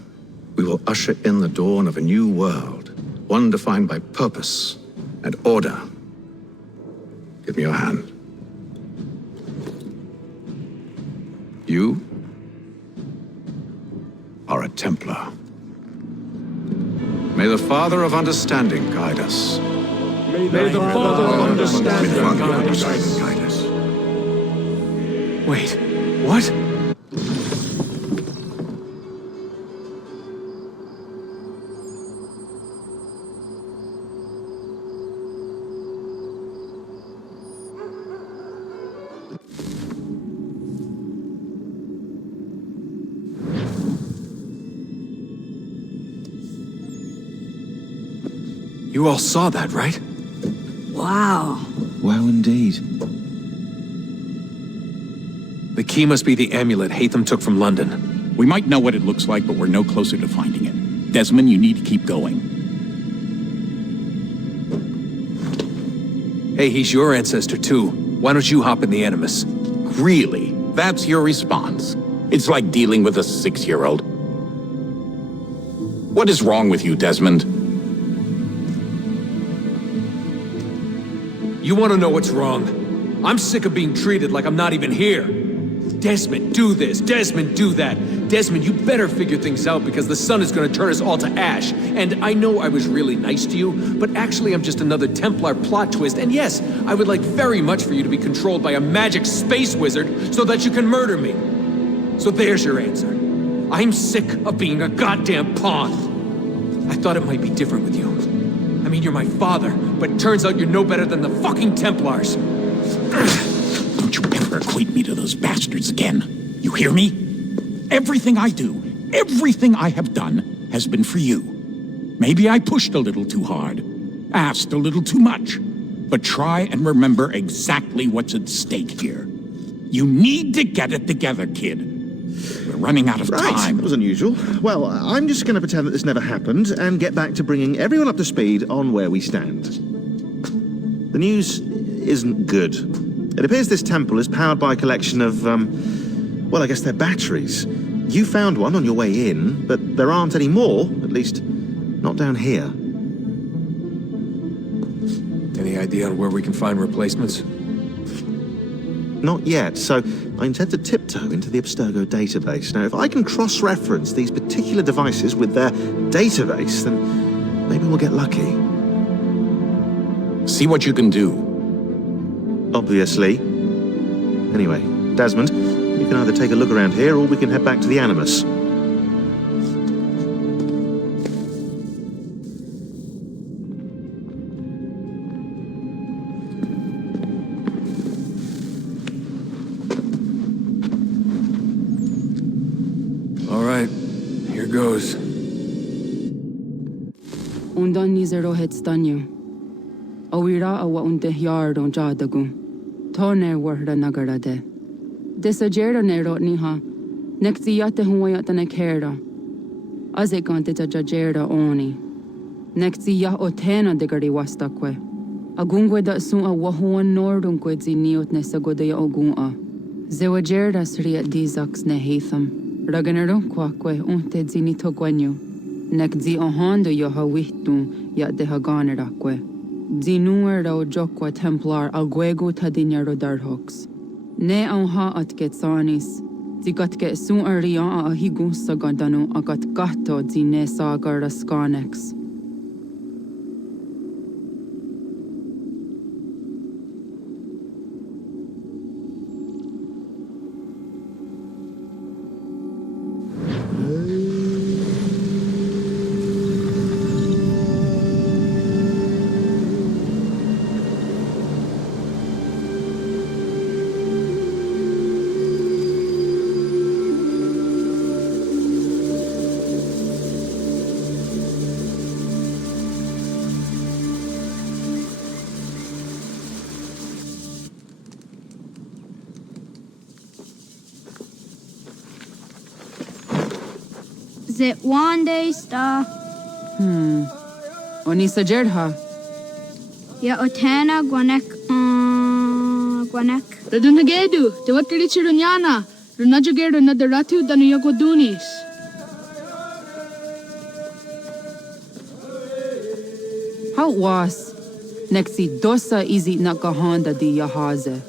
we will usher in the dawn of a new world, one defined by purpose and order. Give me your hand. You are a Templar. May the Father of Understanding guide us. May the Father of Understanding guide us. Wait, what? You all saw that, right? Wow. Wow, indeed. The key must be the amulet Hatham took from London. We might know what it looks like, but we're no closer to finding it. Desmond, you need to keep going. Hey, he's your ancestor too. Why don't you hop in the Animus? Really? That's your response? It's like dealing with a 6-year-old. What is wrong with you, Desmond? You want to know what's wrong? I'm sick of being treated like I'm not even here. Desmond, do this. Desmond, do that. Desmond, you better figure things out because the sun is going to turn us all to ash. And I know I was really nice to you, but actually I'm just another Templar plot twist. And yes, I would like very much for you to be controlled by a magic space wizard so that you can murder me. So there's your answer. I'm sick of being a goddamn pawn. I thought it might be different with you. I mean, you're my father, but turns out you're no better than the fucking Templars. Don't you ever equate me to those bastards again. You hear me? Everything I do, everything I have done, has been for you. Maybe I pushed a little too hard, asked a little too much, but try and remember exactly what's at stake here. You need to get it together, kid. We're running out of time. That was unusual. Well, I'm just going to pretend that this never happened and get back to bringing everyone up to speed on where we stand. The news isn't good. It appears this temple is powered by a collection of, well, I guess they're batteries. You found one on your way in, but there aren't any more, at least not down here. Any idea on where we can find replacements? Not yet, so I intend to tiptoe into the Abstergo database. Now, if I can cross-reference these particular devices with their database, then maybe we'll get lucky. See what you can do. Obviously. Anyway, Desmond, you can either take a look around here, or we can head back to the Animus. Goes. Undan nizerohet stanju. Awira awa unte yard on jadagu. Tone warda nagarade. Desajerda nero niha. Nekti yate huayata nekera. Azekante ta jajerda oni. Nekti ya otena degari wastakwe. Agungwe da sun a wahuan nordun kwedzi niot nesagodaya ogun a. Zewajerda sriat dizaks ne heitham. Raganarun kwakwe unte zinito gwenyu. Nekzi ohando yo hawihtun ya de haganerakwe. Zinuer da ojokwa templar alguego tadinyaro darhoks. Ne ha at getsanis. Zigat get sun a rian a higun sagandanu agat gato zine sagar raskanex. Zit one day star. Oni sajerha. Ya otana gwanek gwanek. Radunagedu, te wakilichi runyana. Runajageru na daratu danu yagodunis. How was? Nexi dosa izi nakahanda di yahaze.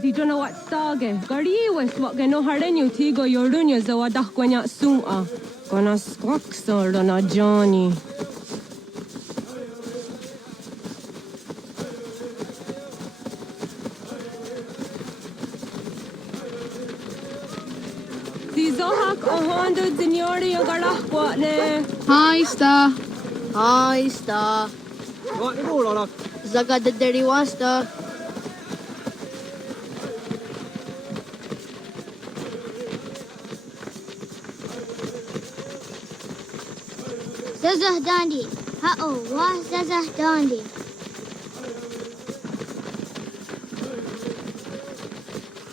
Di jono wat stage. Gari was what gano hardenyu tigo yorunya zawadah gwanya suma. Gona squaxor na Johnny. Zizohak ohondo zinyori yogarah kwatne. Hi, Star. Hi, Star. What the roll Zaga the dirty wasta. Zazah Dandi. Ha-oh, wah Zazah Dandi.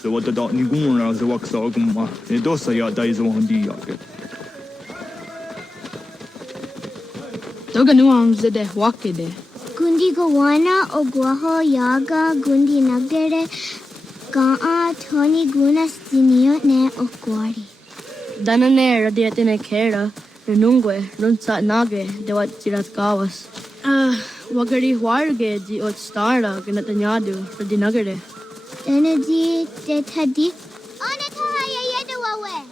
The what the dot niguna the waxaguma. The dosa ya dies on the yake. Toga nuam zede wakede. Gundi Gawana o Guaho Yaga Gundi Nagere Gaa Tony Gunas Dinio ne o Guari. Danane radiatine kera. Renungwe, Runsat Nage, de wat Jirat Gawas. Wagari Warge, di ot Starla, Ganatanyadu, Radinagare. Energy de Tadi. Onatohaya Yedawawe.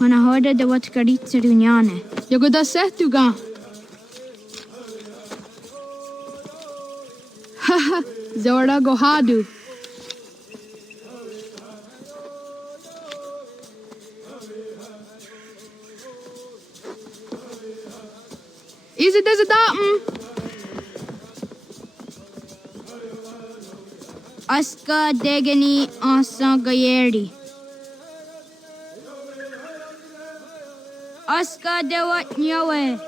Manahoda de wat Karitsa Dunyane. Yogoda Setuga. Haha, Zora Gohadu. Easy does it Aska Degani Asa Gayeri. Aska Dewat Nyawe.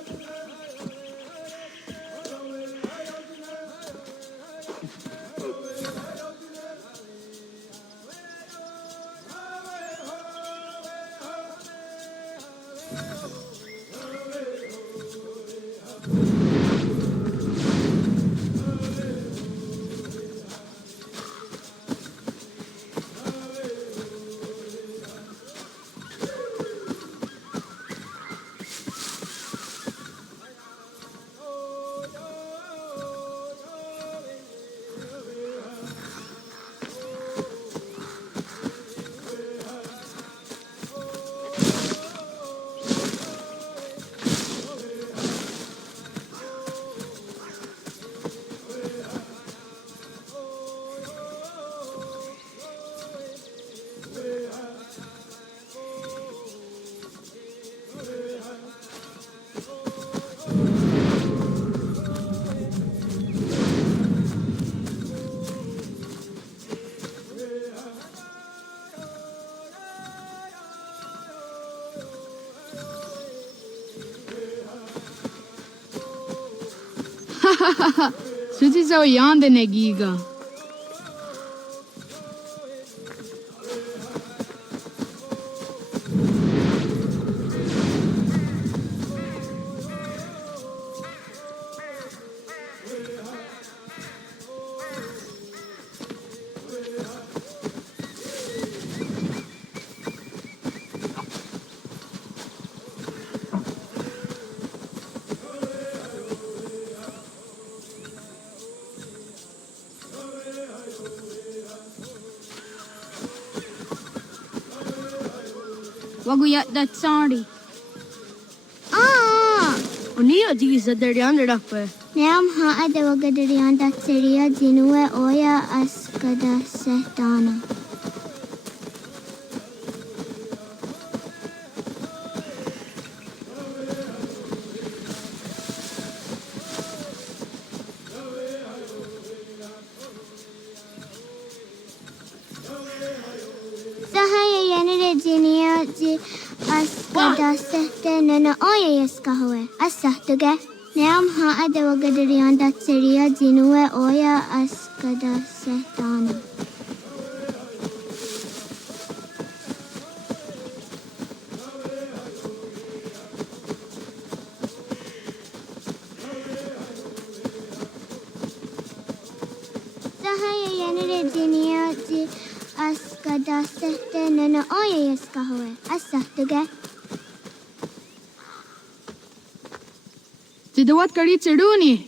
Suti so yande negiga. Waguya that sorry. Unia di sa derian rakpe. Neam ha ade wagadarian dat seria jinue oya askada sehtana. Sahaya yanire jinia ji askada sehtana oya yaskahwe asahtuge. Neam ha ade wagadarian dat seria jinue oya askada sehtana. Sahaya yanire jinia ji askada sehtana oya yaskahwe asahtuge. Tidawat kari cheduni.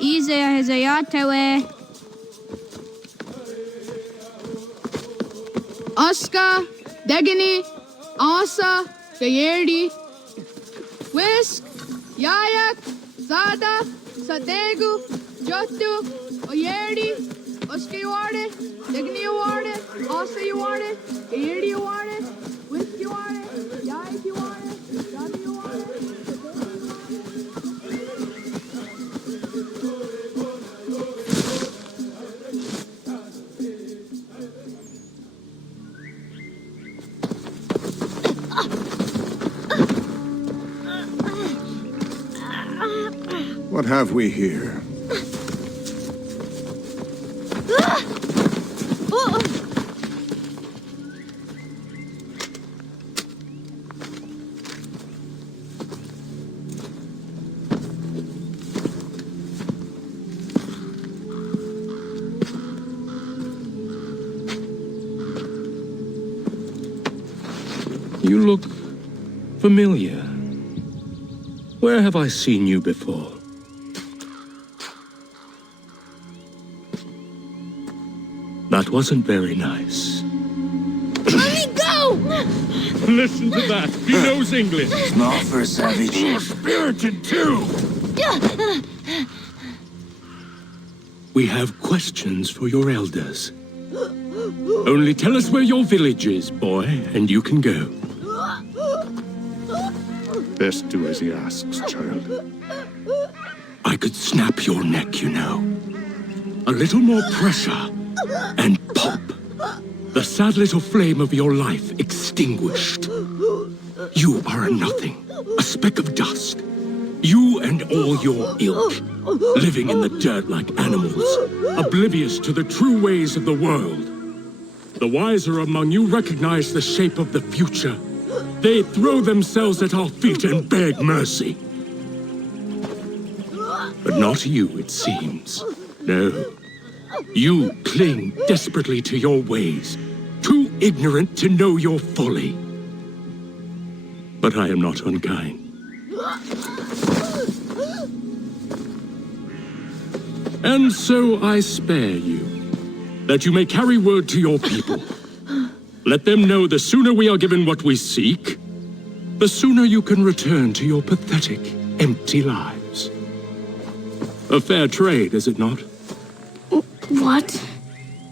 Izaya hezayatewe. Aska, Degini, Asa, Gayerdi, Whisk, Yayak, Zada, Sadegu, Jotu, Oyerdi, Oska you want it, Degini you want it, Asa you want it, Gayerdi you want it, Whisk you want it, Yayak you want it, Zada you want it. What have we here? You look familiar. Where have I seen you before? That wasn't very nice. Let me go! Listen to that. He knows English. Small for a savage. You're spirited too. We have questions for your elders. Only tell us where your village is, boy, and you can go. Best do as he asks, child. I could snap your neck, you know. A little more pressure, and pop. The sad little flame of your life extinguished. You are a nothing, a speck of dust. You and all your ilk, living in the dirt like animals, oblivious to the true ways of the world. The wiser among you recognize the shape of the future. They throw themselves at our feet and beg mercy. But not you, it seems. No. You cling desperately to your ways, too ignorant to know your folly. But I am not unkind. And so I spare you, that you may carry word to your people. Let them know the sooner we are given what we seek, the sooner you can return to your pathetic, empty lives. A fair trade, is it not? What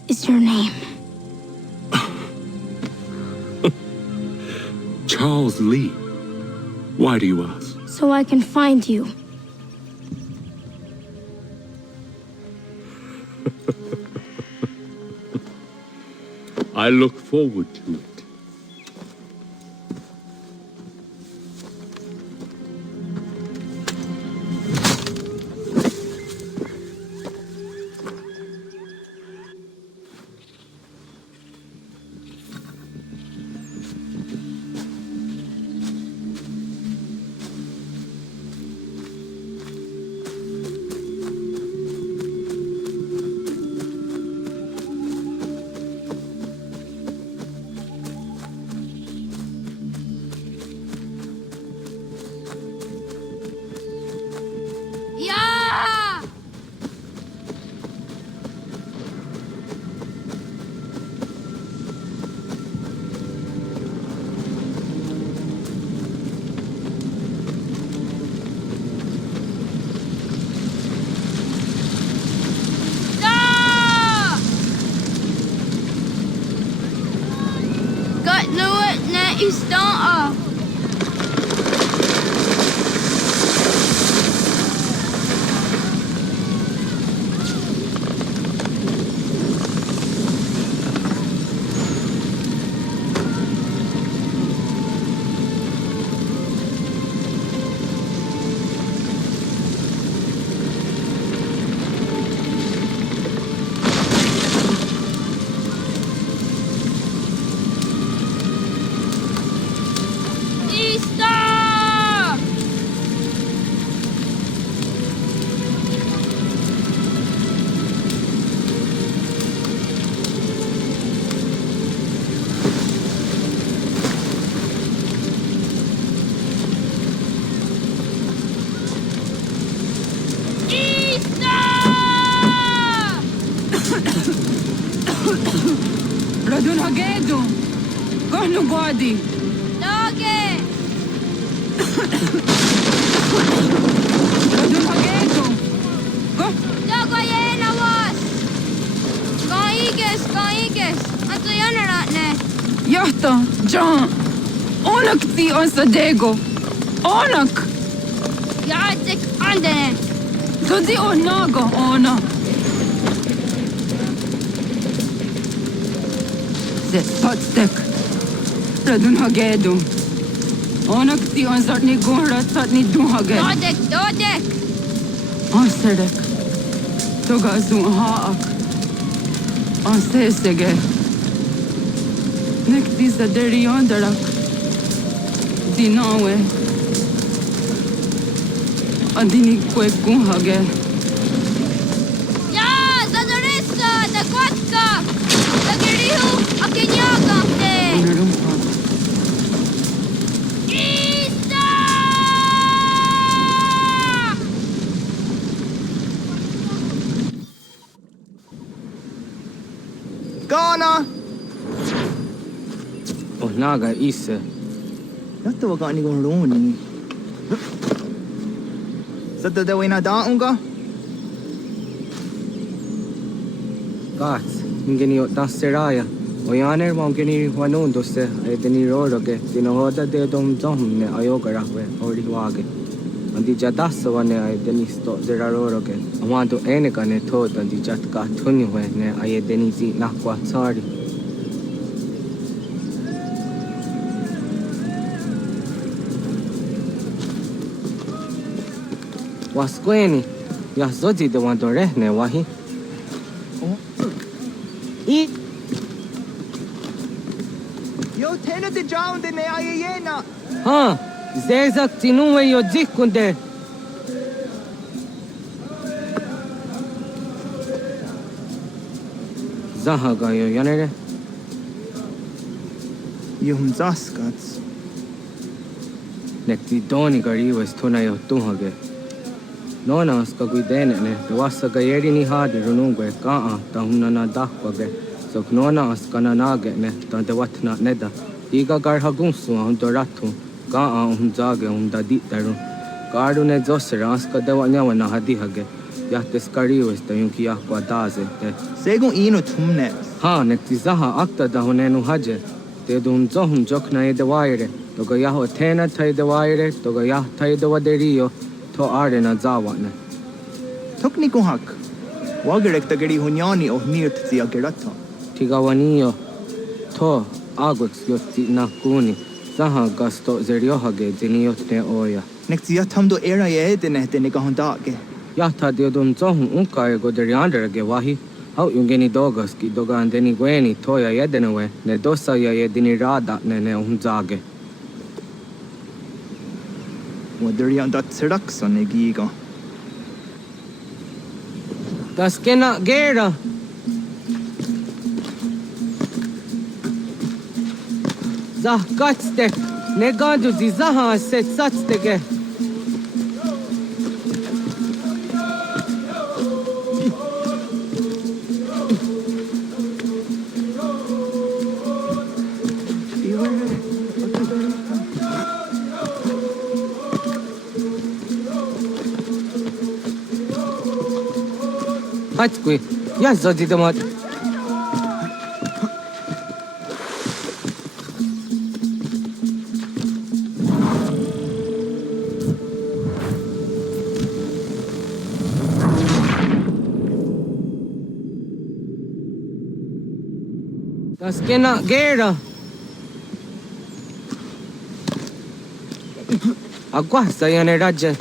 is your name? Charles Lee. Why do you ask? So I can find you. I look forward to it. Yeah! Got no it na istanta. Radun hagedu. Kohnu gwadi. Doge! Radun hagedu. Go. Dogo yena was! Kaiges! Anto yanaratne. Johto, John. Onak ti on sadego. Onak. Jaatsik andene. Zodi onago ona. Potstek. Radun hagedu. Onak ti on zatni gunrat zatni duhage. Dodek! Asedek. Toga zun haak. Asesege. Nek ti zaderi ondarak. Dinawe. Adini kwe gunhage. Ja, zadorissa, da kotka! Da girihu, akinyagamte! Isa! Ghana! Oh, naga isa. Yatta wa gani gon roni. Sadda da wena da unga? Gats, ingeni o tasseraya. O yaner mongeni wanon dosse e deni roroge. Dino hoda de dom domne ayogarahwe ori wage. Andi jadassa wane ay deni sto zeraroroge. Amando enega ne tot andi jatka tunywe ne ay deni zi nakwa tsari. Wasqueni, ya zodi de wandore ne wahi. I Yo tena de jaun de ne ayena. ha, zezak tinuwe yo dikunde. Zahaga yo yanere. Yum zaskats. Nekti doni gari was tuna yo tuhage. Nona ska guidene ne, the wasa gayeri ni hadi runungwe kaa ta hunana dakwage. So nona ska nanage ne, ta de watna neda. Iga gar hagunsu on doratu, kaa on zage on da ditaru. Garu ne zosera ska de wanyawa na hadi hage. Yahtes gari was the yunki akwa daze. Segun ino tumne. Ha, nekti zaha akta da hunenu haje. Te dun zohun jokna e de waire. Toga yaho tena tai de waire, toga yah tai de waderio. To arena zawane. Tokni kuhak. Wagerek ta gari hunyani o nirt tia gerata. Tigawanio. to agwix yotti nakuni. Zaha gasto zeriohage diniote oya. Next year, Tamdo era ye the net and Nigahondake. Yata diodum zohum unka go deriander gewahi. How yungeni dogas ki doga and deni gueni toya yedenawe, ne dosa ya yedini rada nene unzage. What there yon that sedax on a giga. Das kena gera. Zah gatste, negadu di zaha set satstege. Hatskui, ja zodi domat. Das kena gera. Agua sayane raja.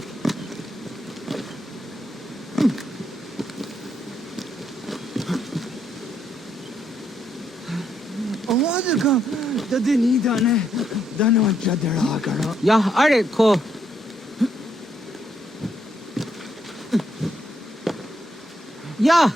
Ya are ko. Ya.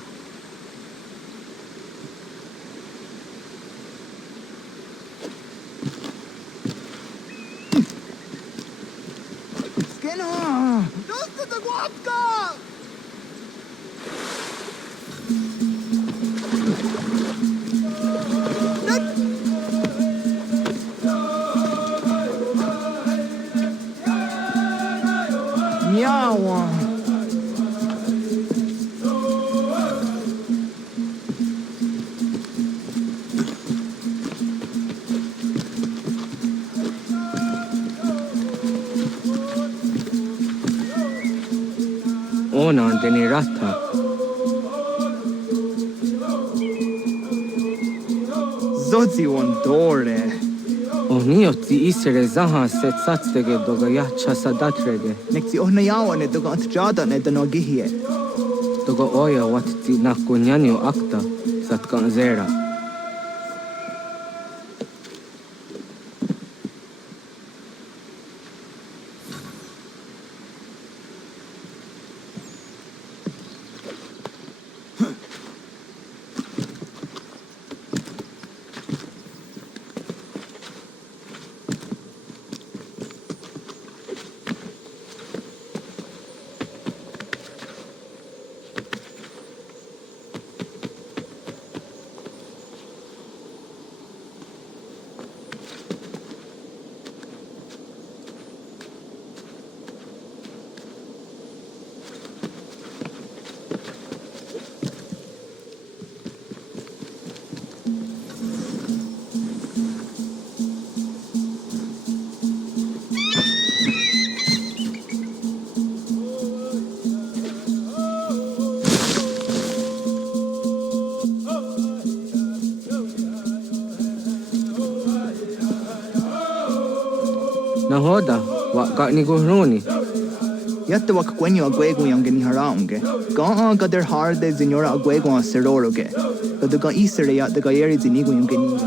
Ona deni rata. Zodzi one dore. Onioti isere zaha set satstege doga ya chasadatrege. Nexi ohnayawa ne doga antjada ne danogihie. Doga oya watti nakunyanyo akta satkan zera. Nahoda, wak ni guhruni. Yatta wak kwenyo agwego yang ni haraunge. Ga gader harde zinora agwego a seroroge. Gaduga isere ya the gayeri zinigo yang ni.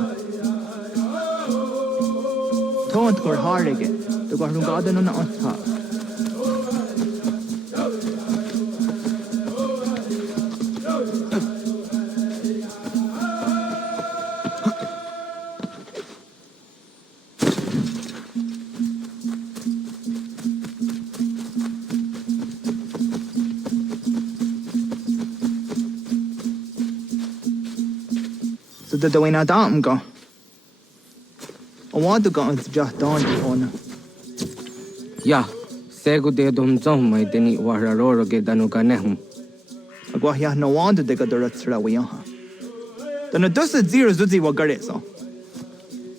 Tont kor harege. The garungada no na otha. The Dwayne Adam go. I want to go into just down on. Ya, segu de dum zom mai deni wararoro ge danuga nehum. Agwa ya no want to take a direct way on. Then a dozen zero zuzi wagareso.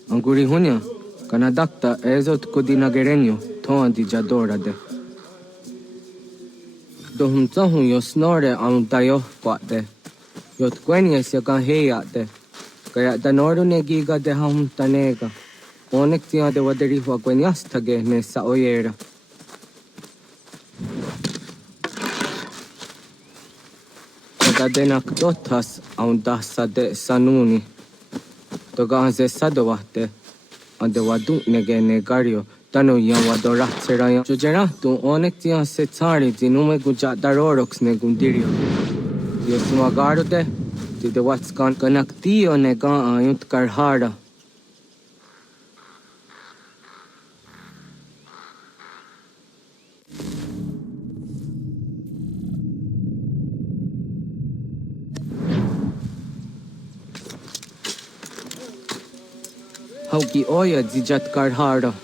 Anguri hunya, kanadakta ezot kudina gerenyo, toan di jadora de. Dohum zohum yo snore am dayo kwate. Yot kwenya siya kan heya de. Kaya danoro ne giga de ham tanega. Onek tia de waderi wa gwenyas tage ne sa oyera. Kada denak dotas aun dasa de sanuni. Toga anze sadowate. Ande wadu nege negario. Tano yan wadoratsera. Jujera tu onek tia se tsari dinume guja darorox ne gundirio. Dios magaro de. Dide watskan kanak tio nega ayunt karhara. Hauki oya dijat karhara.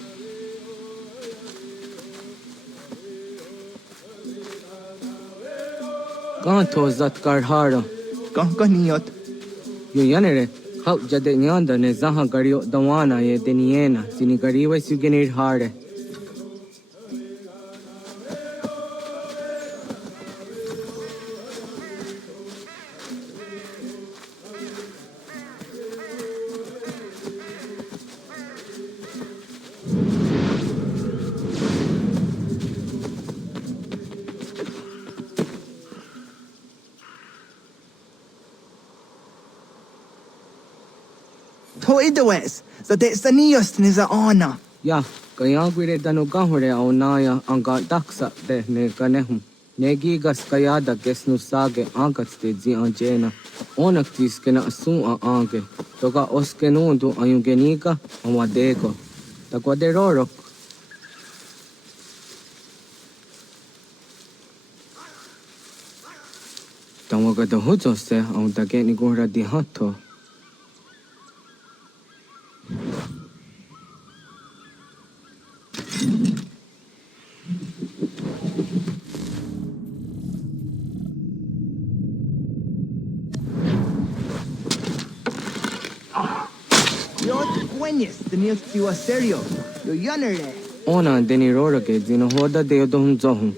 Kanto zat karhara. Kankaniot. Yuyanere, hau jade nyanda ne zaha gario dawana ye deniena, sini gariwe sugenir hare. Toidawes, so de sanios niza ona. Ya, kaya gwire dano gahure au naya anga daksa de ne ganehum. Negi gas kayada gesnu sage angats de zi anjena. Onak tis kena asun a ange. Toga oskenundu ayungeniga amadego. Takwa de rorok. Tawaga da hujo se au dageni gora di hato. Gwenyes, the news to a serio. Yo yanere. Ona deni roroke dino hoda de odom zohum.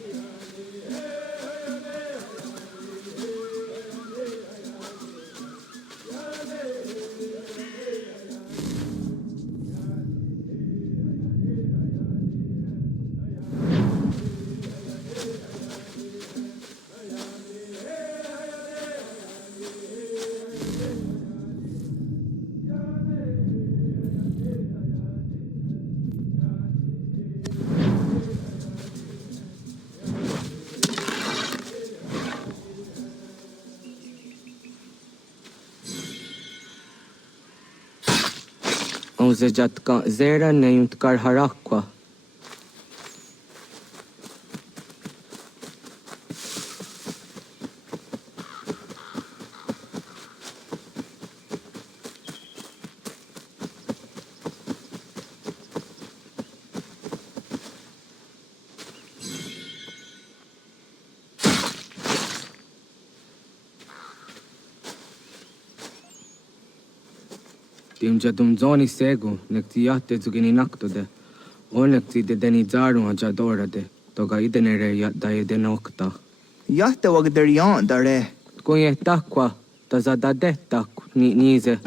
Auzejatka zera neunt karharakwa. Timja zoni sego, nekti yatte zugini naktode. O nekti de deni zaru ajadora de. Toga idenere yatta edenokta. Yatte wag der yan dare. Kunye takwa, tazadade tak ni nize.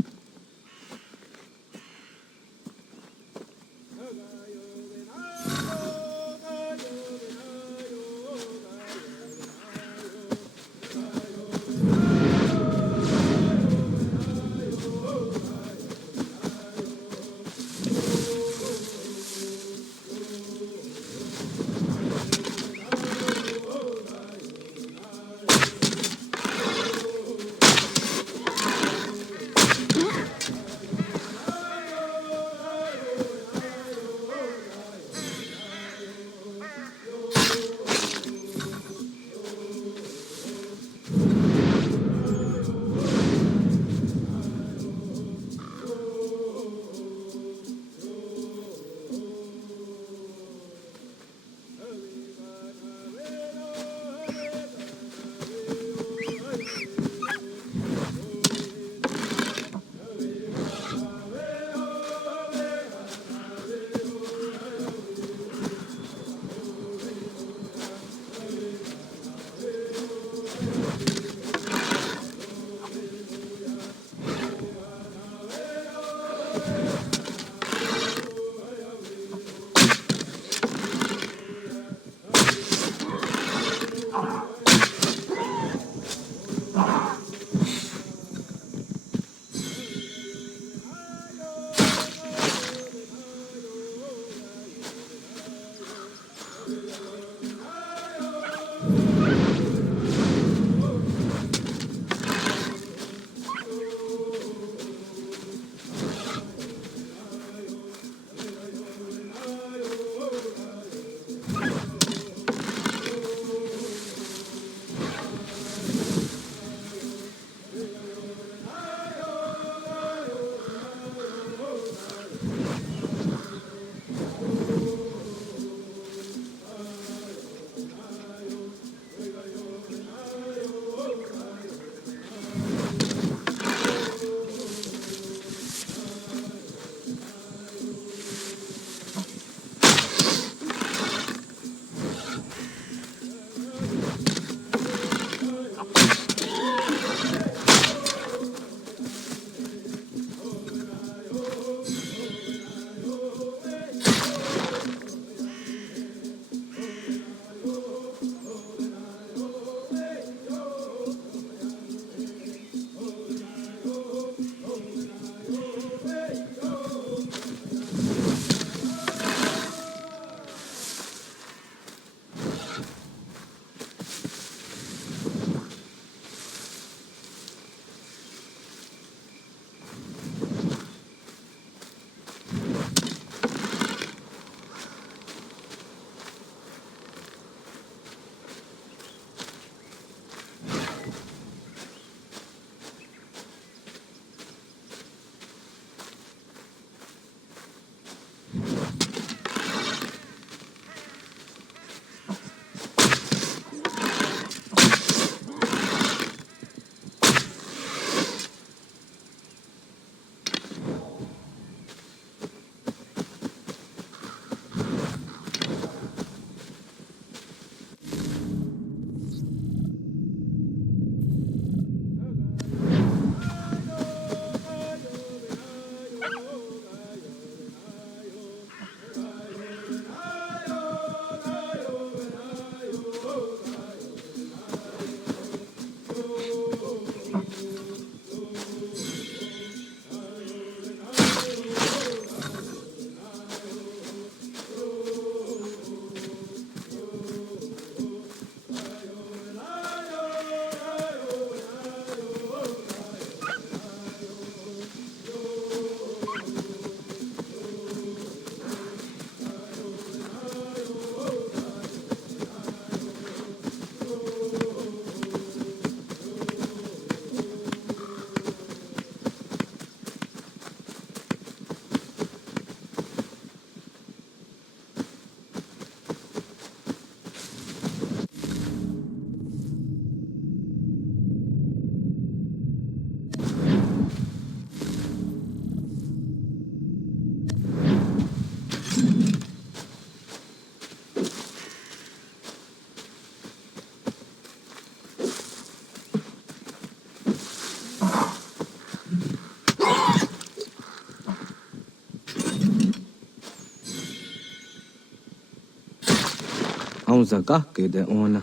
Auza gahke de ona.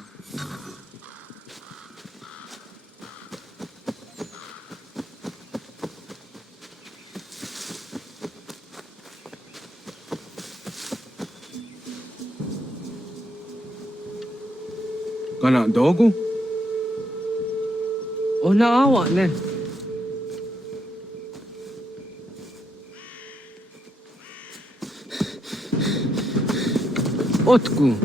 Kana dogu? Ona awa ne. Otku.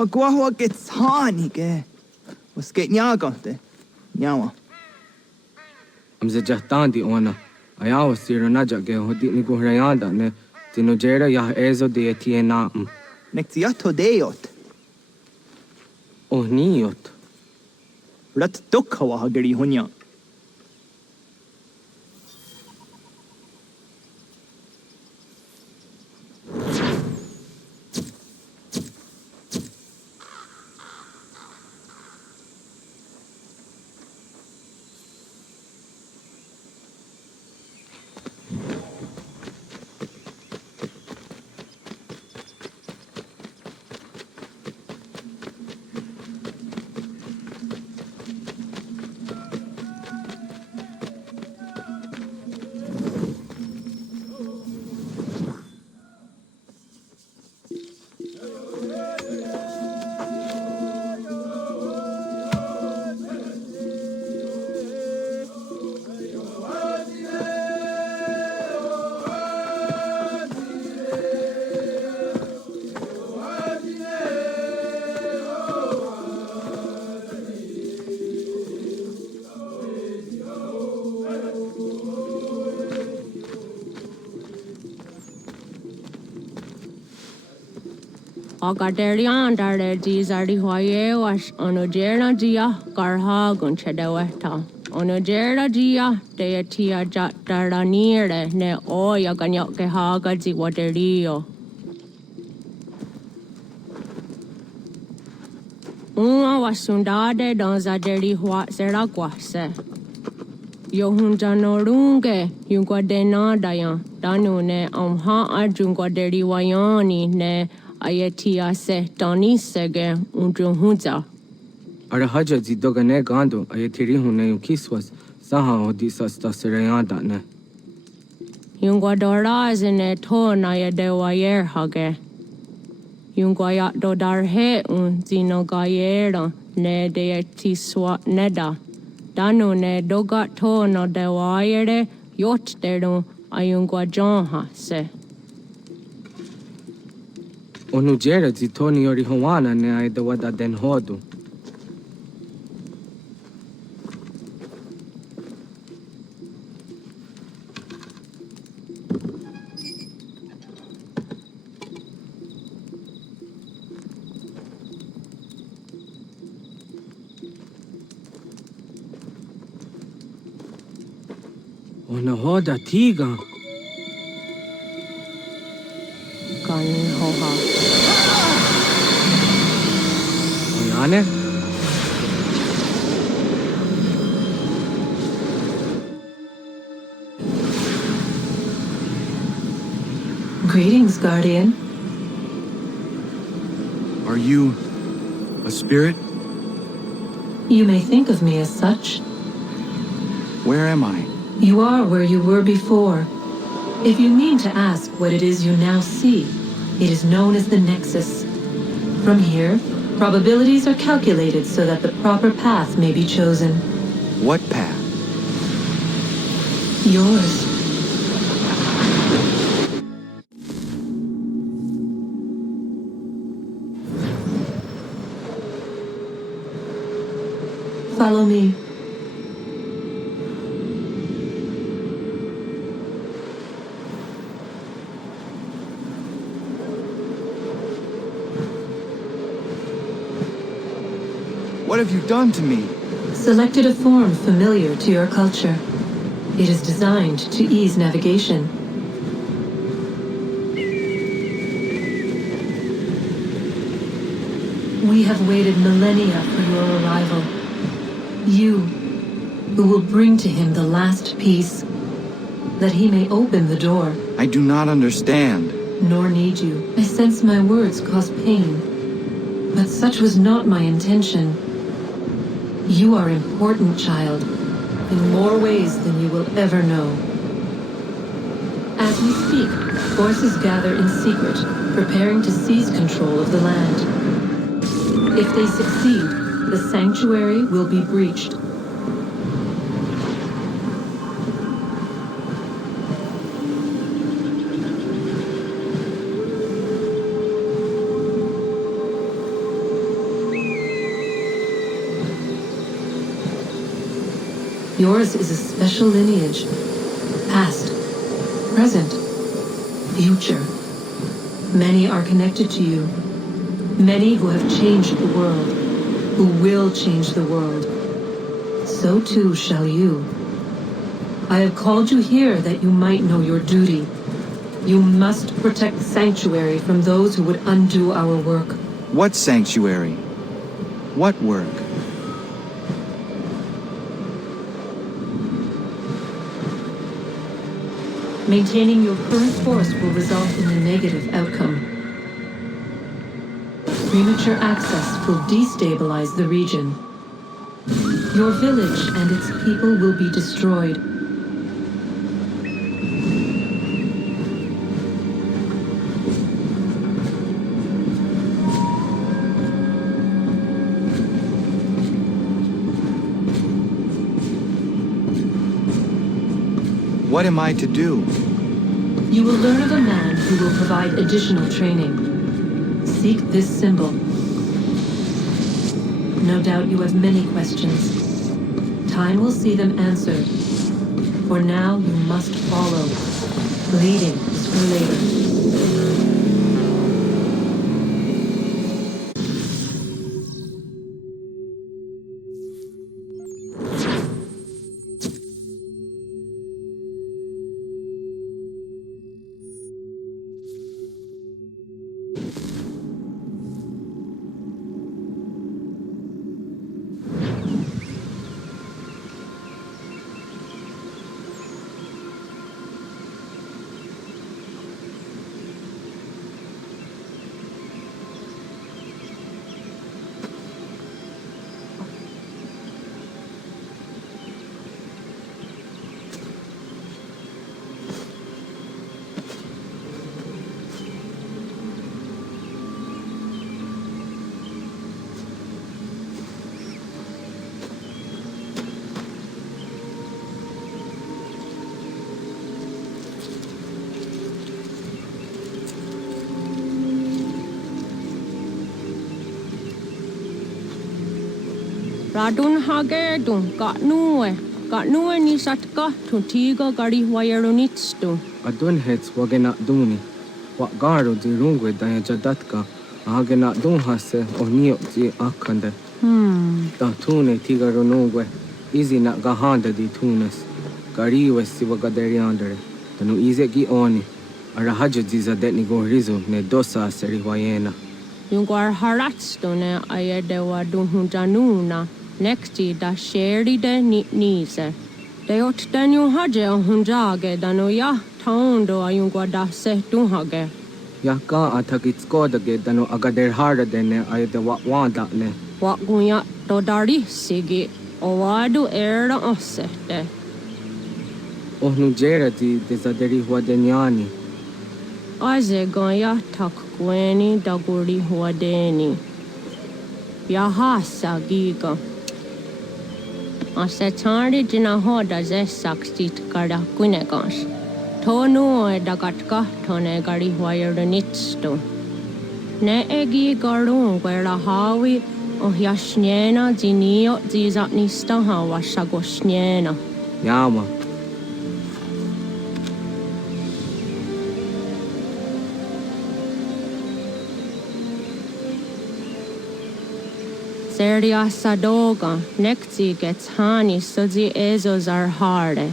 Agua gets honey, ge. Was get nyagante. Nyawa. Amze jahtandi ona. Ayawa siro naja ge hodi ni guhrayanda ne. Tino jera yah ezo de etiena. Nektiato deot. Oh niot. Rat dukhawa hageri hunya. Agaderian dare jizardi hoye was onojera jia garha gunchedeweta. Onojera jia deetia jataranire ne oya ganyoke haga ziwaderio. Uma wasundade donzaderi hua seraguase. Yohunjanorunge yunguadenadayan danune amha ajunguaderi wayani ne Ayatia se Donisege Undruhunza. Arahaja zidogane gando ayatiri hune yukiswas saha odisas tasirayanda ne. Yunguadora zine to naya dewayer hage. Yunguayat dodarhe zinogayera ne deetiswa neda. Danu ne dogat to no dewayere yot deru ayunguajonha se. Onujera zitoni yori hawana ne aidawada den hodu. Ona hoda tiga. Kan hoha. Oyane? Greetings, Guardian. Are you a spirit? You may think of me as such. Where am I? You are where you were before. If you mean to ask what it is you now see, it is known as the Nexus. From here, probabilities are calculated so that the proper path may be chosen. What path? Yours. Follow me. What have you done to me? Selected a form familiar to your culture. It is designed to ease navigation. We have waited millennia for your arrival. You, who will bring to him the last piece, that he may open the door. I do not understand. Nor need you. I sense my words cause pain. But such was not my intention. You are important, child, in more ways than you will ever know. As we speak, forces gather in secret, preparing to seize control of the land. If they succeed, the sanctuary will be breached. Yours is a special lineage. Past, present, future. Many are connected to you. Many who have changed the world, who will change the world. So too shall you. I have called you here that you might know your duty. You must protect Sanctuary from those who would undo our work. What sanctuary? What work? Maintaining your current force will result in a negative outcome. Premature access will destabilize the region. Your village and its people will be destroyed. What am I to do? You will learn of a man who will provide additional training. Seek this symbol. No doubt you have many questions. Time will see them answered. For now, you must follow. Leading is for later. Radun hage dun got nue ni satka to tiga gari wayarunitstu. Adun hets wagena duni. What garo di rungwe daya jadatka. Agena dun hase onio di akande. Da tune tiga runungwe. Izi na gahanda di tunes. Gari wesi wagaderiandere. Tanu ize gi oni. Arahajo di zadetni go rizu ne dosa seri wayena. Yungar haratstu ne ayedewa dun hunjanuna. Nexti da sheri de nise. Deot Daniel Haje on Hunjage, Danoya, Taundo, Ayungwada, Setunhage. Yaka atakitskodige dano agader harder than I the wanda ne. Wagunya Dodari, Sigi, Owadu Era Osete. Ohnujera di desaderi huadeniani. Aze Goya Takweni Daguri Huadeni. Yahasa Giga. Asetari Jinahoda Zesaksit Kada Kunegans. Tonu Dagatka Tone Gari Huayernitsto. Ne Egi Garun Guera Hawi O Yashnena Zinio Zizatnista Hawa Shagoshnena. Yama. Seria Sadoga, Nekti gets Hani Suzi Ezos are harde.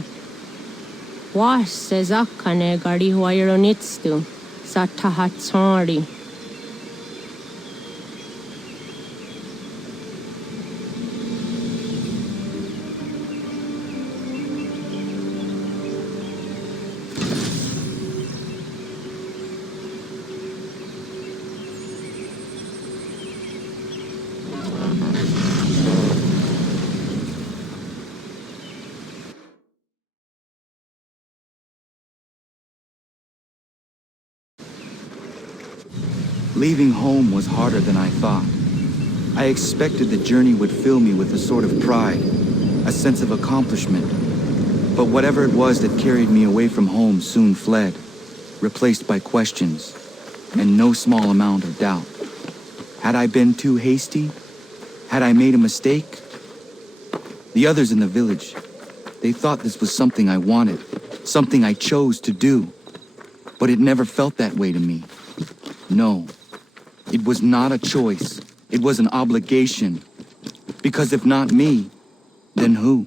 Was Sezakane Gari Huayronitstu, Satahatsari. Leaving home was harder than I thought. I expected the journey would fill me with a sort of pride, a sense of accomplishment. But whatever it was that carried me away from home soon fled, replaced by questions, and no small amount of doubt. Had I been too hasty? Had I made a mistake? The others in the village, they thought this was something I wanted, something I chose to do. But it never felt that way to me. No. It was not a choice. It was an obligation. Because if not me, then who?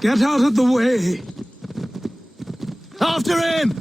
Get out of the way! After him!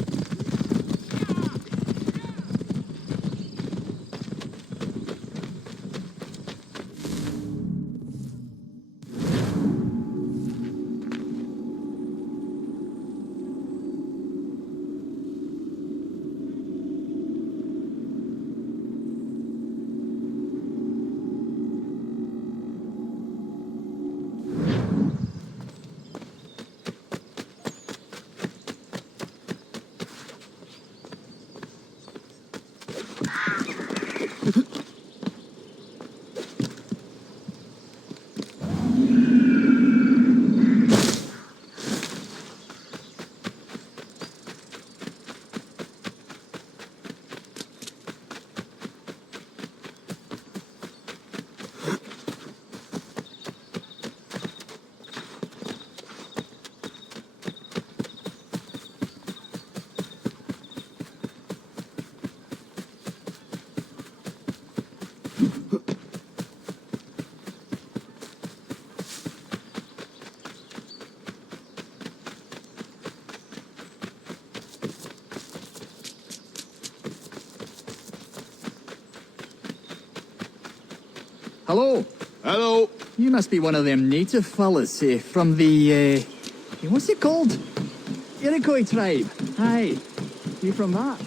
Hello. Hello. You must be one of them native fellas from the, what's it called? Iroquois tribe. Aye. You from that?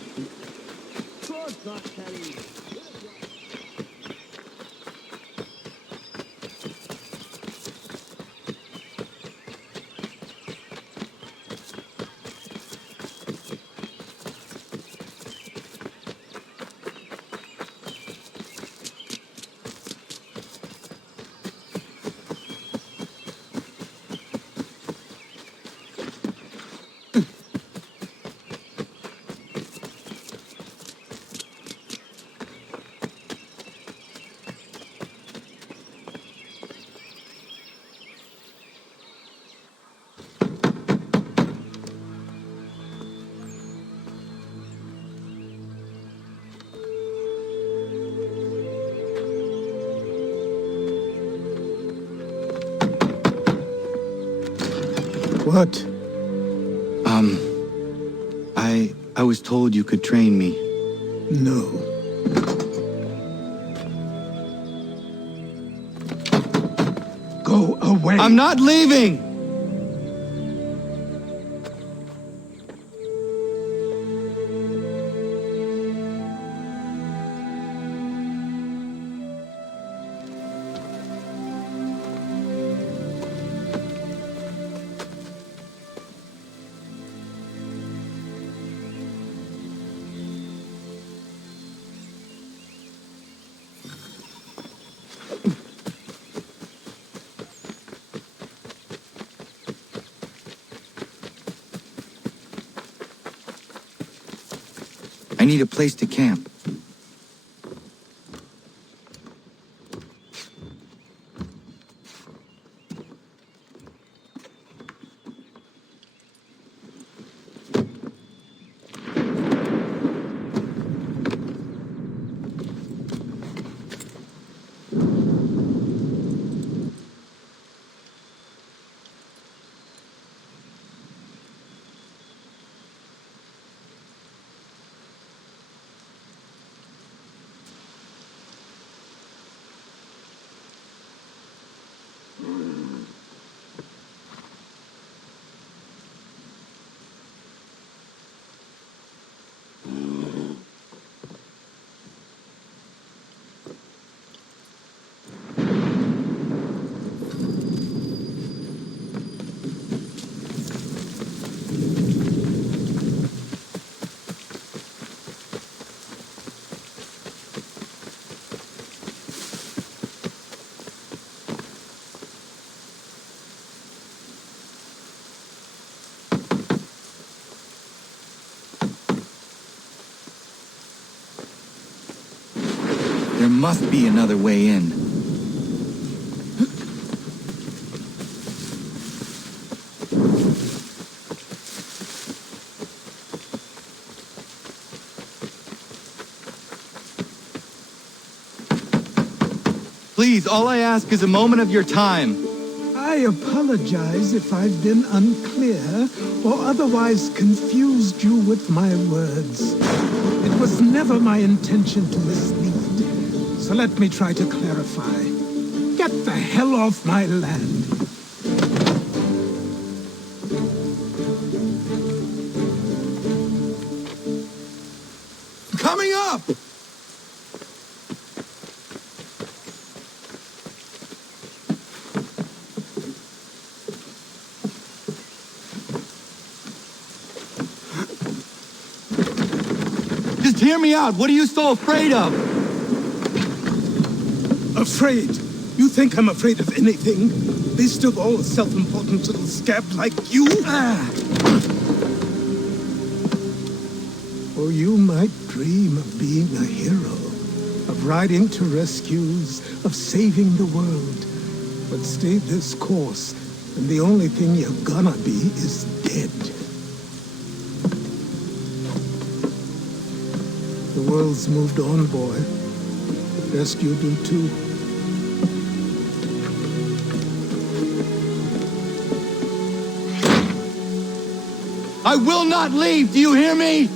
What? I was told you could train me. No. Go away. I'm not leaving! I need a place to camp. There must be another way in. Please, all I ask is a moment of your time. I apologize if I've been unclear or otherwise confused you with my words. It was never my intention to mislead. So let me try to clarify. Get the hell off my land. Coming up! Just hear me out. What are you so afraid of? Afraid? You think I'm afraid of anything? Least of all a self-important little scab like you? Or you might dream of being a hero, of riding to rescues, of saving the world. But stay this course, and the only thing you're gonna be is dead. The world's moved on, boy. Best you do too. I will not leave, do you hear me?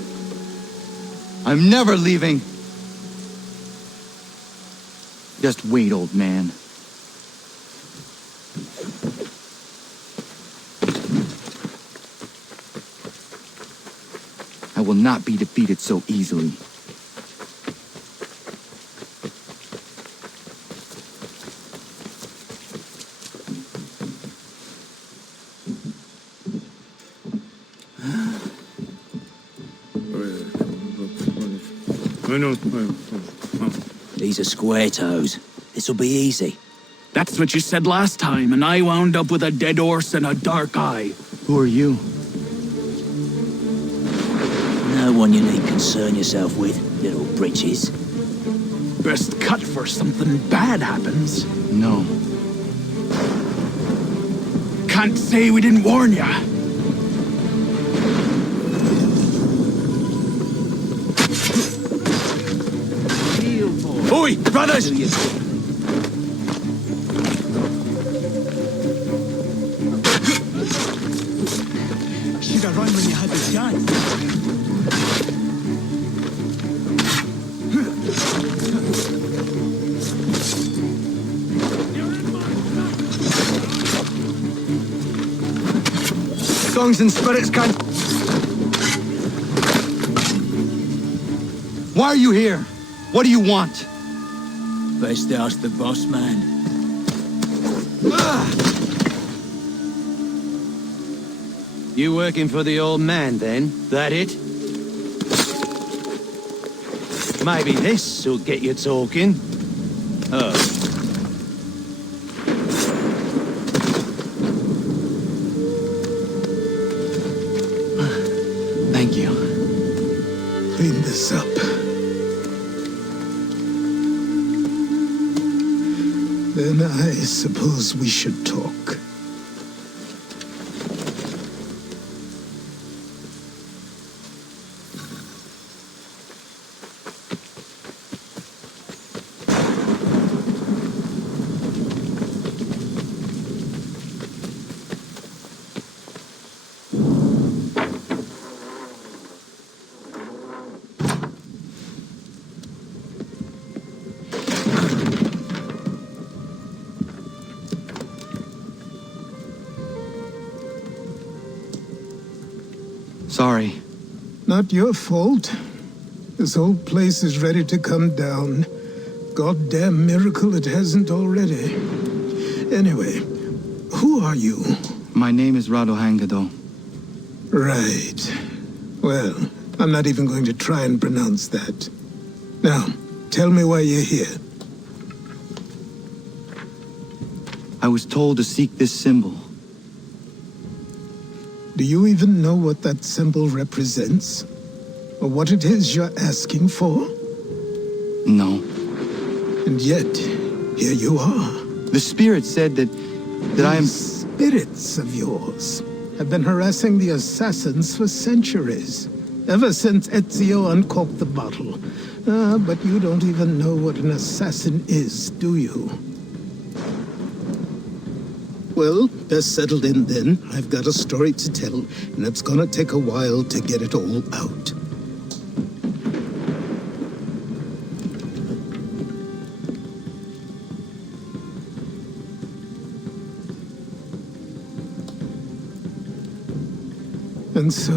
I'm never leaving. Just wait, old man. I will not be defeated so easily. These are square toes. This'll be easy. That's what you said last time, and I wound up with a dead horse and a dark eye. Who are you? No one you need concern yourself with, little britches. Best cut for something bad happens. No. Can't say we didn't warn ya. Oi, brothers! Should have run when you had the chance. Songs and spirits can't... Why are you here? What do you want? Best ask the boss man. You working for the old man, then? That it? Maybe this'll get you talking. Oh. Thank you. Clean this up. Then I suppose we should talk. Sorry. Not your fault. This whole place is ready to come down. Goddamn miracle it hasn't already. Anyway, who are you? My name is Radohangado. Right. Well, I'm not even going to try and pronounce that. Now, tell me why you're here. I was told to seek this symbol. Do you even know what that symbol represents? Or what it is you're asking for? No. And yet, here you are. The spirit said that I am... Spirits of yours have been harassing the assassins for centuries. Ever since Ezio uncorked the bottle. But you don't even know what an assassin is, do you? Well, best settled in then. I've got a story to tell, and it's gonna take a while to get it all out. And so,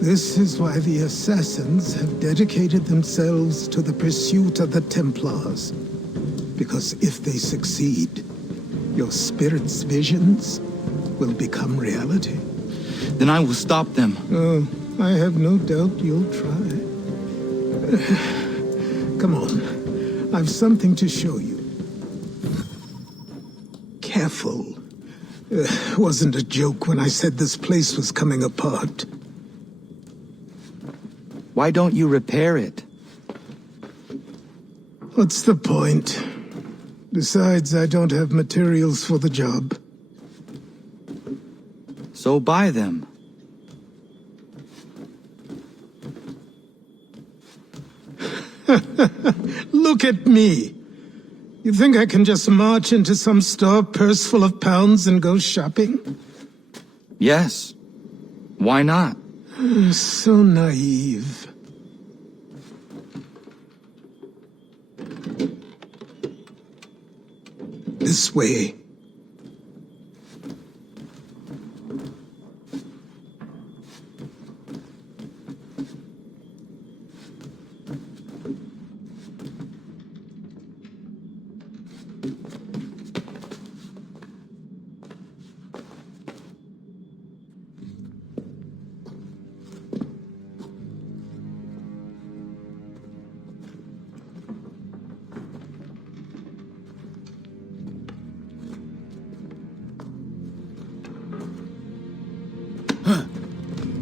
this is why the assassins have dedicated themselves to the pursuit of the Templars. Because if they succeed, your spirit's visions will become reality. Then I will stop them. Oh, I have no doubt you'll try. Come on, I've something to show you. Careful. Wasn't a joke when I said this place was coming apart. Why don't you repair it? What's the point? Besides, I don't have materials for the job. So buy them. Look at me. You think I can just march into some store purse full of pounds and go shopping? Yes. Why not? So naive. This way.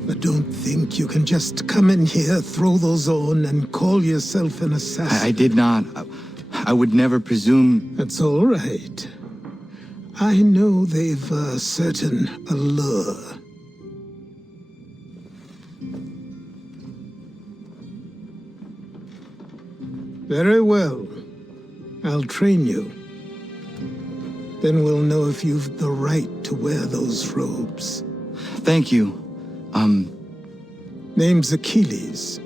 But don't think you can just come in here, throw those on, and call yourself an assassin. I did not. I would never presume... That's all right. I know they've a certain allure. Very well. I'll train you. Then we'll know if you've the right to wear those robes. Thank you. Name's Achilles.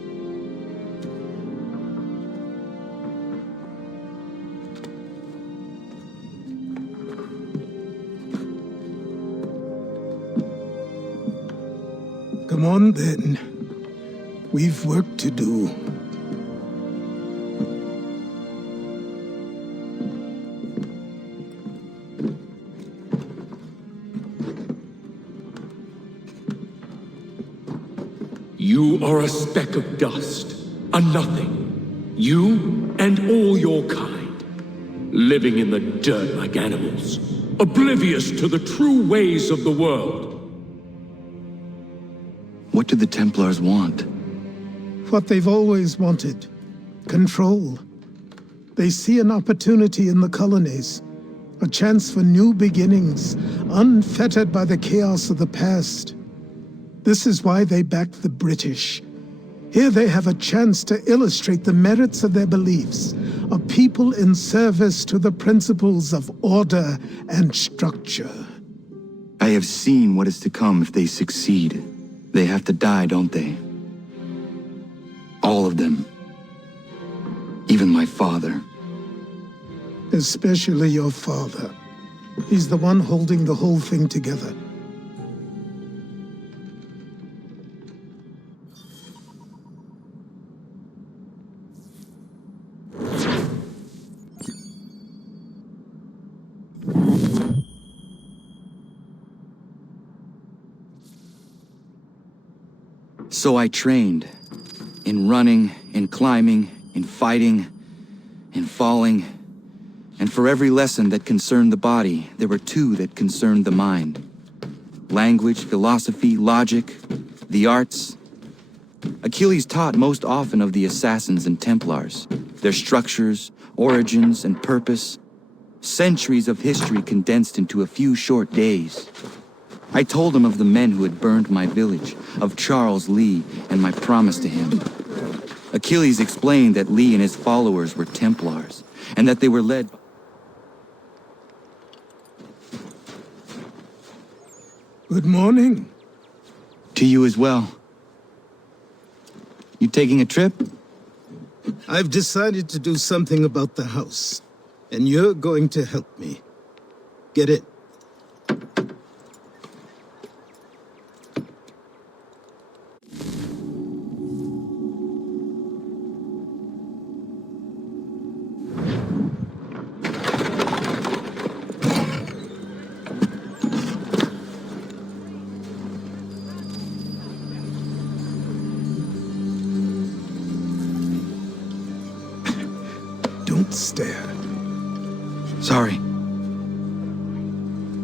Come on, then. We've work to do. You are a speck of dust, a nothing. You and all your kind, living in the dirt like animals, oblivious to the true ways of the world. What do the Templars want? What they've always wanted. Control. They see an opportunity in the colonies. A chance for new beginnings, unfettered by the chaos of the past. This is why they backed the British. Here they have a chance to illustrate the merits of their beliefs, a people in service to the principles of order and structure. I have seen what is to come if they succeed. They have to die, don't they? All of them. Even my father. Especially your father. He's the one holding the whole thing together. So I trained. In running, in climbing, in fighting, in falling. And for every lesson that concerned the body, there were two that concerned the mind. Language, philosophy, logic, the arts. Achilles taught most often of the assassins and Templars, their structures, origins, and purpose. Centuries of history condensed into a few short days. I told him of the men who had burned my village, of Charles Lee, and my promise to him. Achilles explained that Lee and his followers were Templars, and that they were led... Good morning. To you as well. You taking a trip? I've decided to do something about the house, and you're going to help me. Get it? Don't stare. Sorry.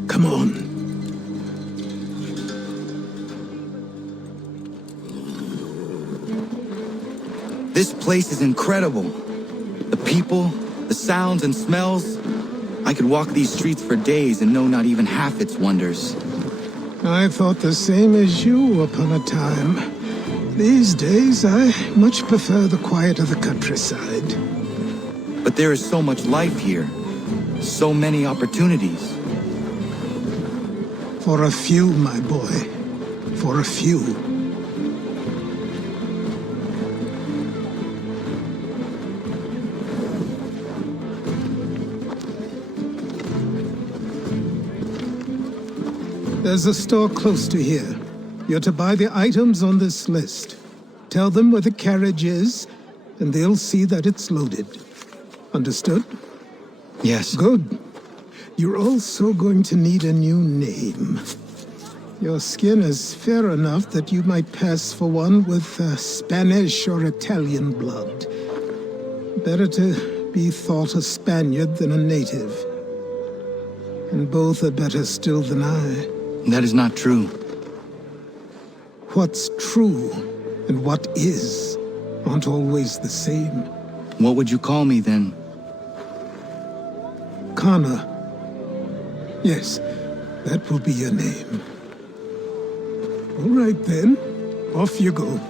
Come on. This place is incredible. The people, the sounds and smells. I could walk these streets for days and know not even half its wonders. I thought the same as you upon a time. These days, I much prefer the quiet of the countryside. But there is so much life here. So many opportunities. For a few, my boy. For a few. There's a store close to here. You're to buy the items on this list. Tell them where the carriage is, and they'll see that it's loaded. Understood? Yes. Good. You're also going to need a new name. Your skin is fair enough that you might pass for one with Spanish or Italian blood. Better to be thought a Spaniard than a native. And both are better still than I. That is not true. What's true and what is aren't always the same. What would you call me then? Kana. Yes, that will be your name. All right then, off you go.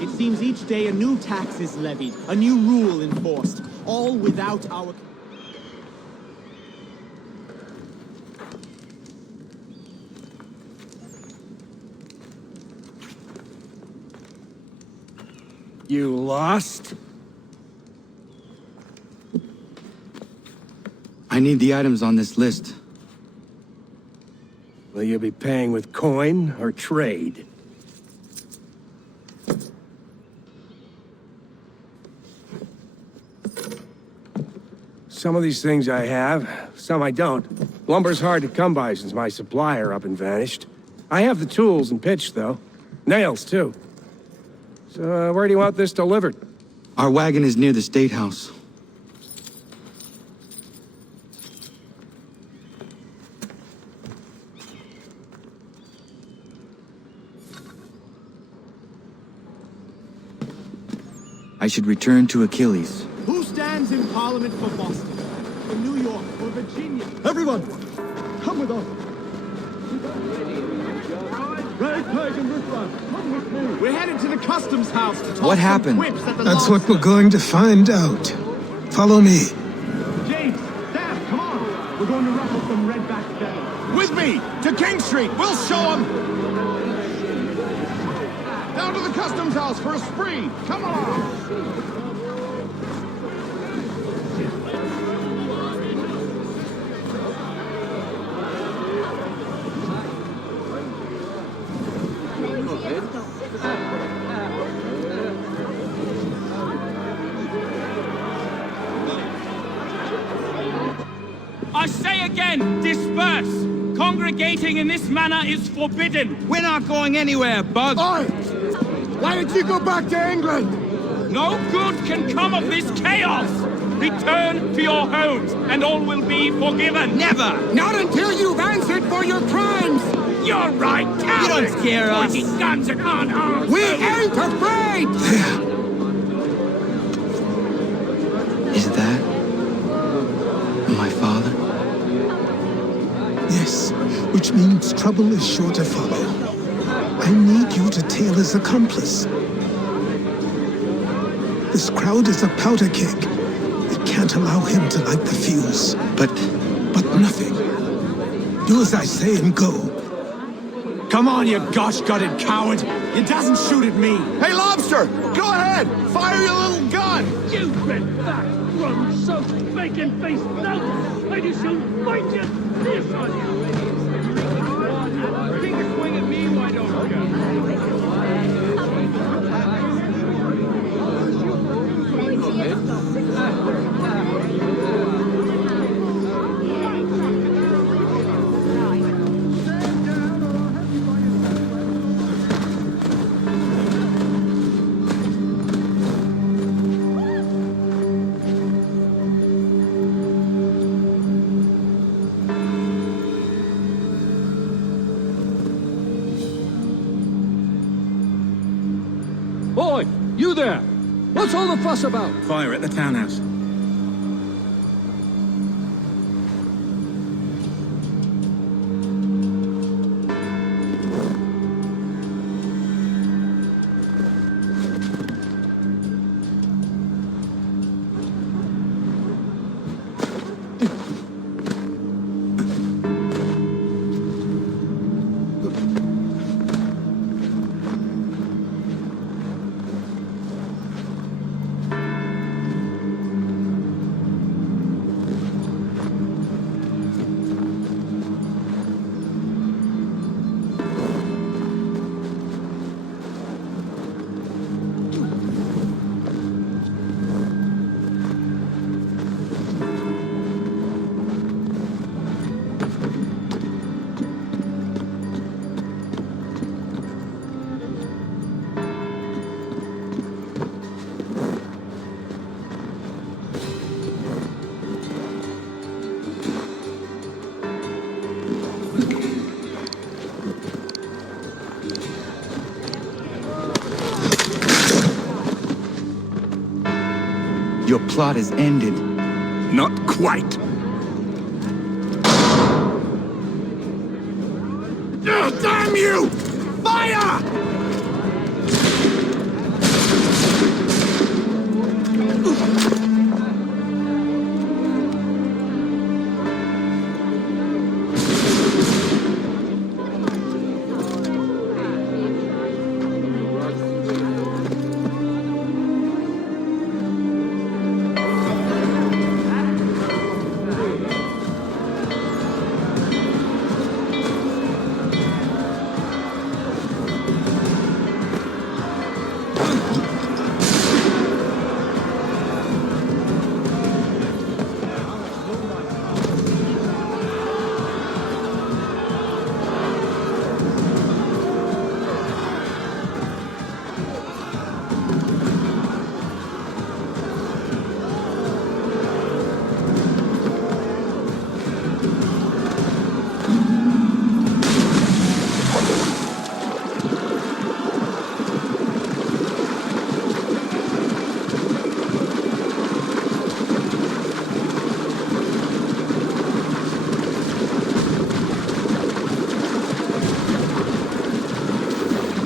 It seems each day a new tax is levied, a new rule enforced, all without our... You lost? I need the items on this list. Will you be paying with coin or trade? Some of these things I have, some I don't. Lumber's hard to come by since my supplier up and vanished. I have the tools and pitch, though. Nails, too. So, where do you want this delivered? Our wagon is near the State House. I should return to Achilles. Who stands in Parliament for Boston? For New York? For Virginia? Everyone, come with us. We're headed to the customs house to talk What happened? whips at the That's lobster. what we're going to find out. Follow me. James, Dad, come on. We're going to ruffle some redback feathers. With me, to King Street. We'll show them. Down to the customs house for a spree. Come on. I say again, disperse! Congregating in this manner is forbidden! We're not going anywhere, Bug! Oi! Why did you go back to England? No good can come of this chaos! Return to your homes, and all will be forgiven! Never! Not until you've answered for your crimes! You're right, cowards! You don't scare us! Pointing guns at unarmed We ain't afraid! Is that my father? Yes, which means trouble is sure to follow. I need you to tail his accomplice. This crowd is a powder keg. We can't allow him to light the fuse. But nothing. Do as I say and go. Come on, you gosh-gutted coward! You doesn't shoot at me! Hey, Lobster! Go ahead! Fire your little gun! You red fat, rum-soaked, bacon-faced lout! Lady shall fight you! This on you! Take a swing at me, why don't Boy, you there! What's all the fuss about? Fire at the townhouse. plot is ended. Not quite. Damn you! Fire!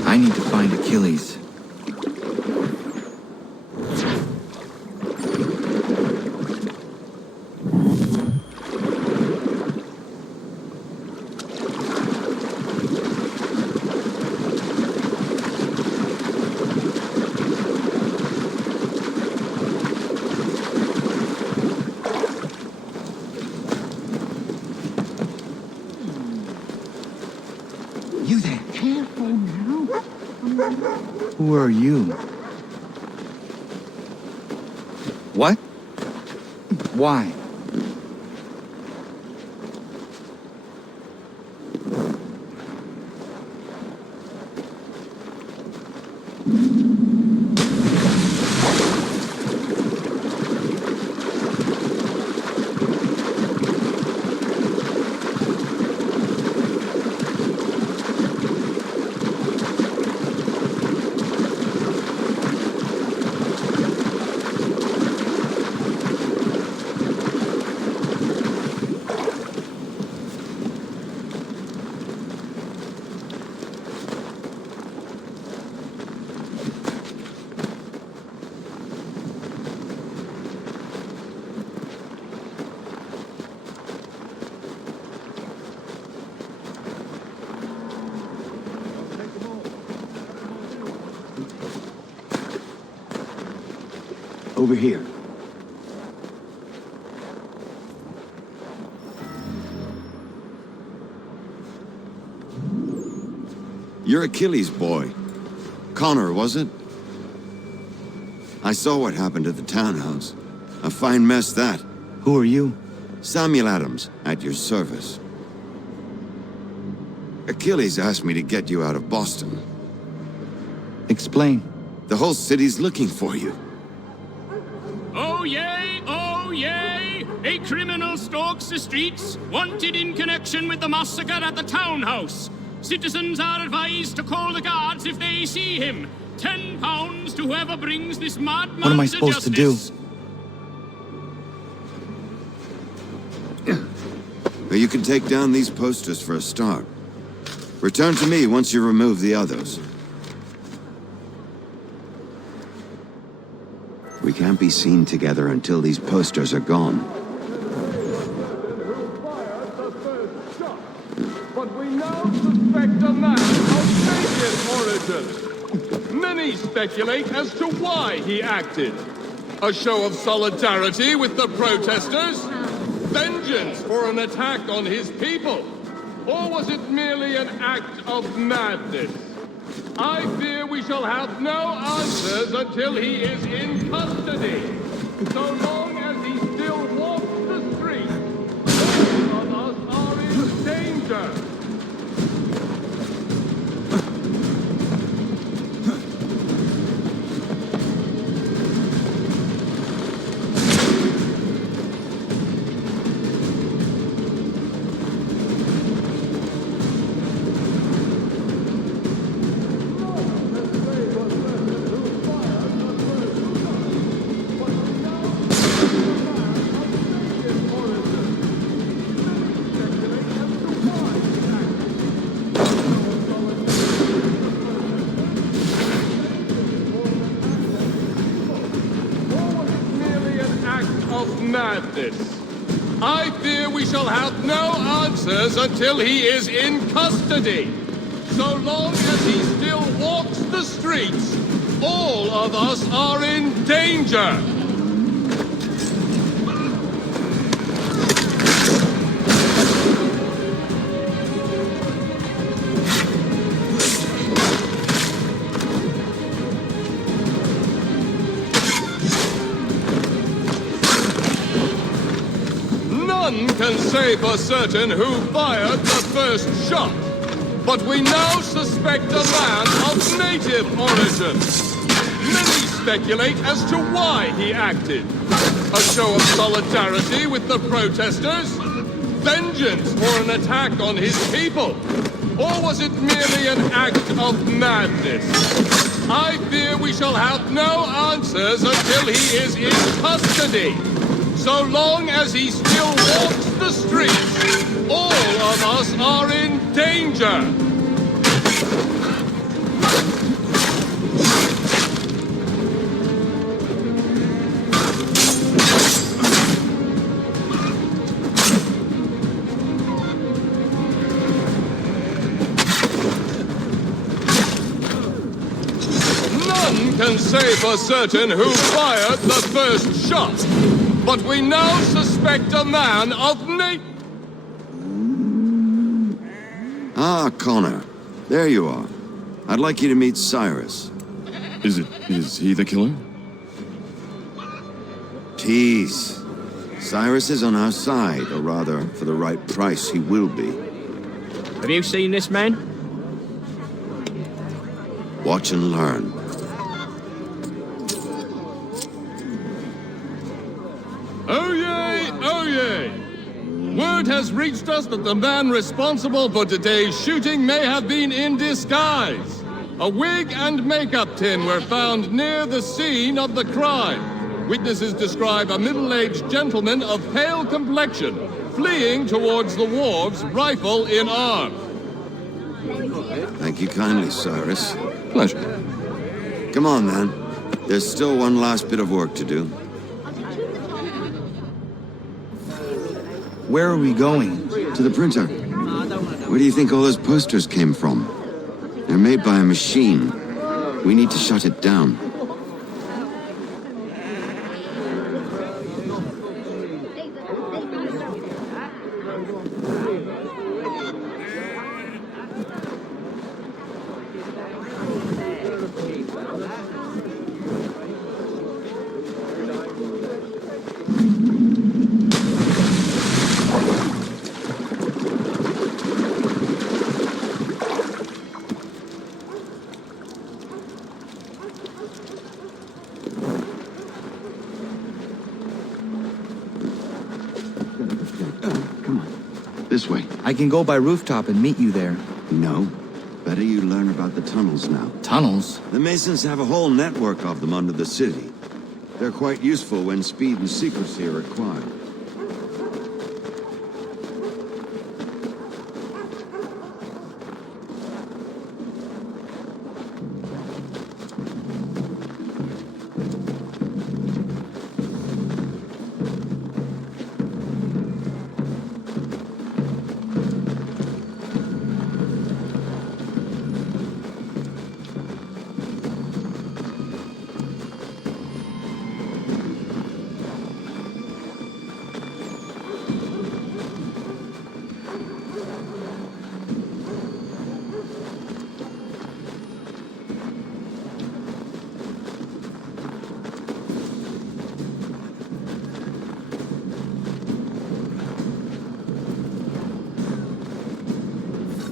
I need to find Achilles. You there? Careful now. Who are you? What? Why? Over here. You're Achilles' boy. Connor, was it? I saw what happened at the townhouse. A fine mess, that. Who are you? Samuel Adams, at your service. Achilles asked me to get you out of Boston. Explain. The whole city's looking for you. Oh yay, oh yay! A criminal stalks the streets, wanted in connection with the massacre at the townhouse. Citizens are advised to call the guards if they see him. £10 to whoever brings this madman What am I supposed to do? But you can take down these posters for a start. Return to me once you remove the others. We can't be seen together until these posters are gone. But we now suspect a man of Sabian origin. Many speculate as to why he acted. A show of solidarity with the protesters? Vengeance for an attack on his people? Or was it merely an act of madness? I fear we shall have no answers until he is in custody. So long as he still walks the streets, all of us are in danger. madness. I fear we shall have no answers until he is in custody. So long as he still walks the streets, all of us are in danger. None can say for certain who fired the first shot, but we now suspect a man of native origin. Many speculate as to why he acted. A show of solidarity with the protesters? Vengeance for an attack on his people? Or was it merely an act of madness? I fear we shall have no answers until he is in custody. So long as he still walks the streets, all of us are in danger. None can say for certain who fired the first shot, but we now suspect a man of Ah, Connor. There you are. I'd like you to meet Cyrus. Is he the killer? Tease. Cyrus is on our side, or rather, for the right price, he will be. Have you seen this man? Watch and learn. Oh yay, oh yay! Word has reached us that the man responsible for today's shooting may have been in disguise. A wig and makeup tin were found near the scene of the crime. Witnesses describe a middle-aged gentleman of pale complexion fleeing towards the wharves, rifle in arm. Thank you kindly, Cyrus. Pleasure. Come on, then. There's still one last bit of work to do. Where are we going? To the printer. Where do you think all those posters came from? They're made by a machine. We need to shut it down. This way. I can go by rooftop and meet you there. No. Better you learn about the tunnels now. Tunnels? The Masons have a whole network of them under the city. They're quite useful when speed and secrecy are required.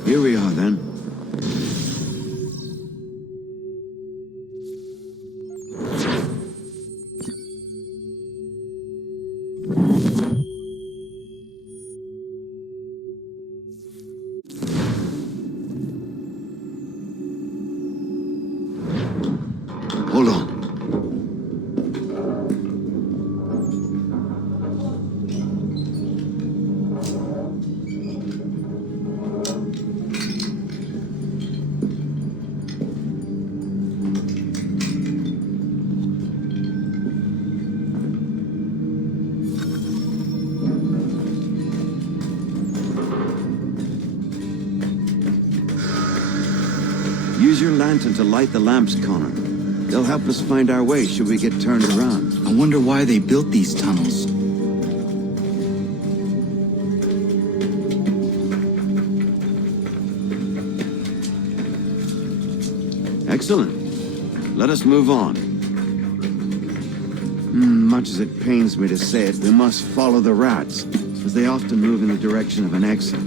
Here we are, then. Hold on. Use your lantern to light the lamps, Connor. They'll help us find our way should we get turned around. I wonder why they built these tunnels. Excellent. Let us move on. Much as it pains me to say it, we must follow the rats, as they often move in the direction of an exit.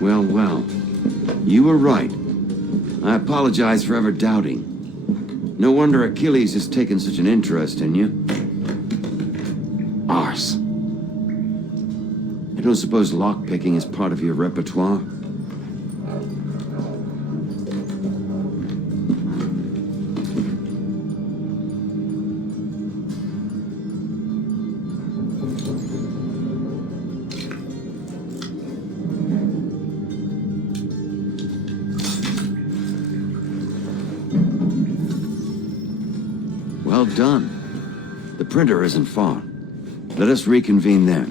Well, well. You were right. I apologize for ever doubting. No wonder Achilles has taken such an interest in you. Arse. I don't suppose lockpicking is part of your repertoire? Well done. The printer isn't far. Let us reconvene there.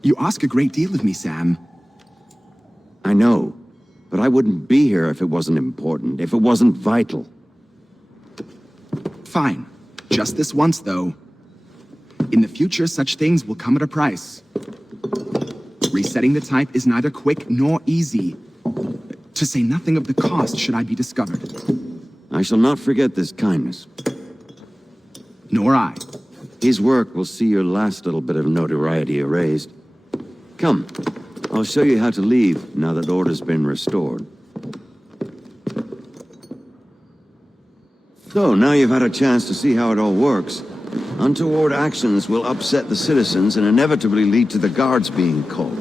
You ask a great deal of me, Sam. I know, but I wouldn't be here if it wasn't important, if it wasn't vital. Fine. Just this once, though. In the future, such things will come at a price. Resetting the type is neither quick nor easy. To say nothing of the cost should I be discovered. I shall not forget this kindness. Nor I. His work will see your last little bit of notoriety erased. Come, I'll show you how to leave now that order's been restored. So, now you've had a chance to see how it all works. Untoward actions will upset the citizens and inevitably lead to the guards being called.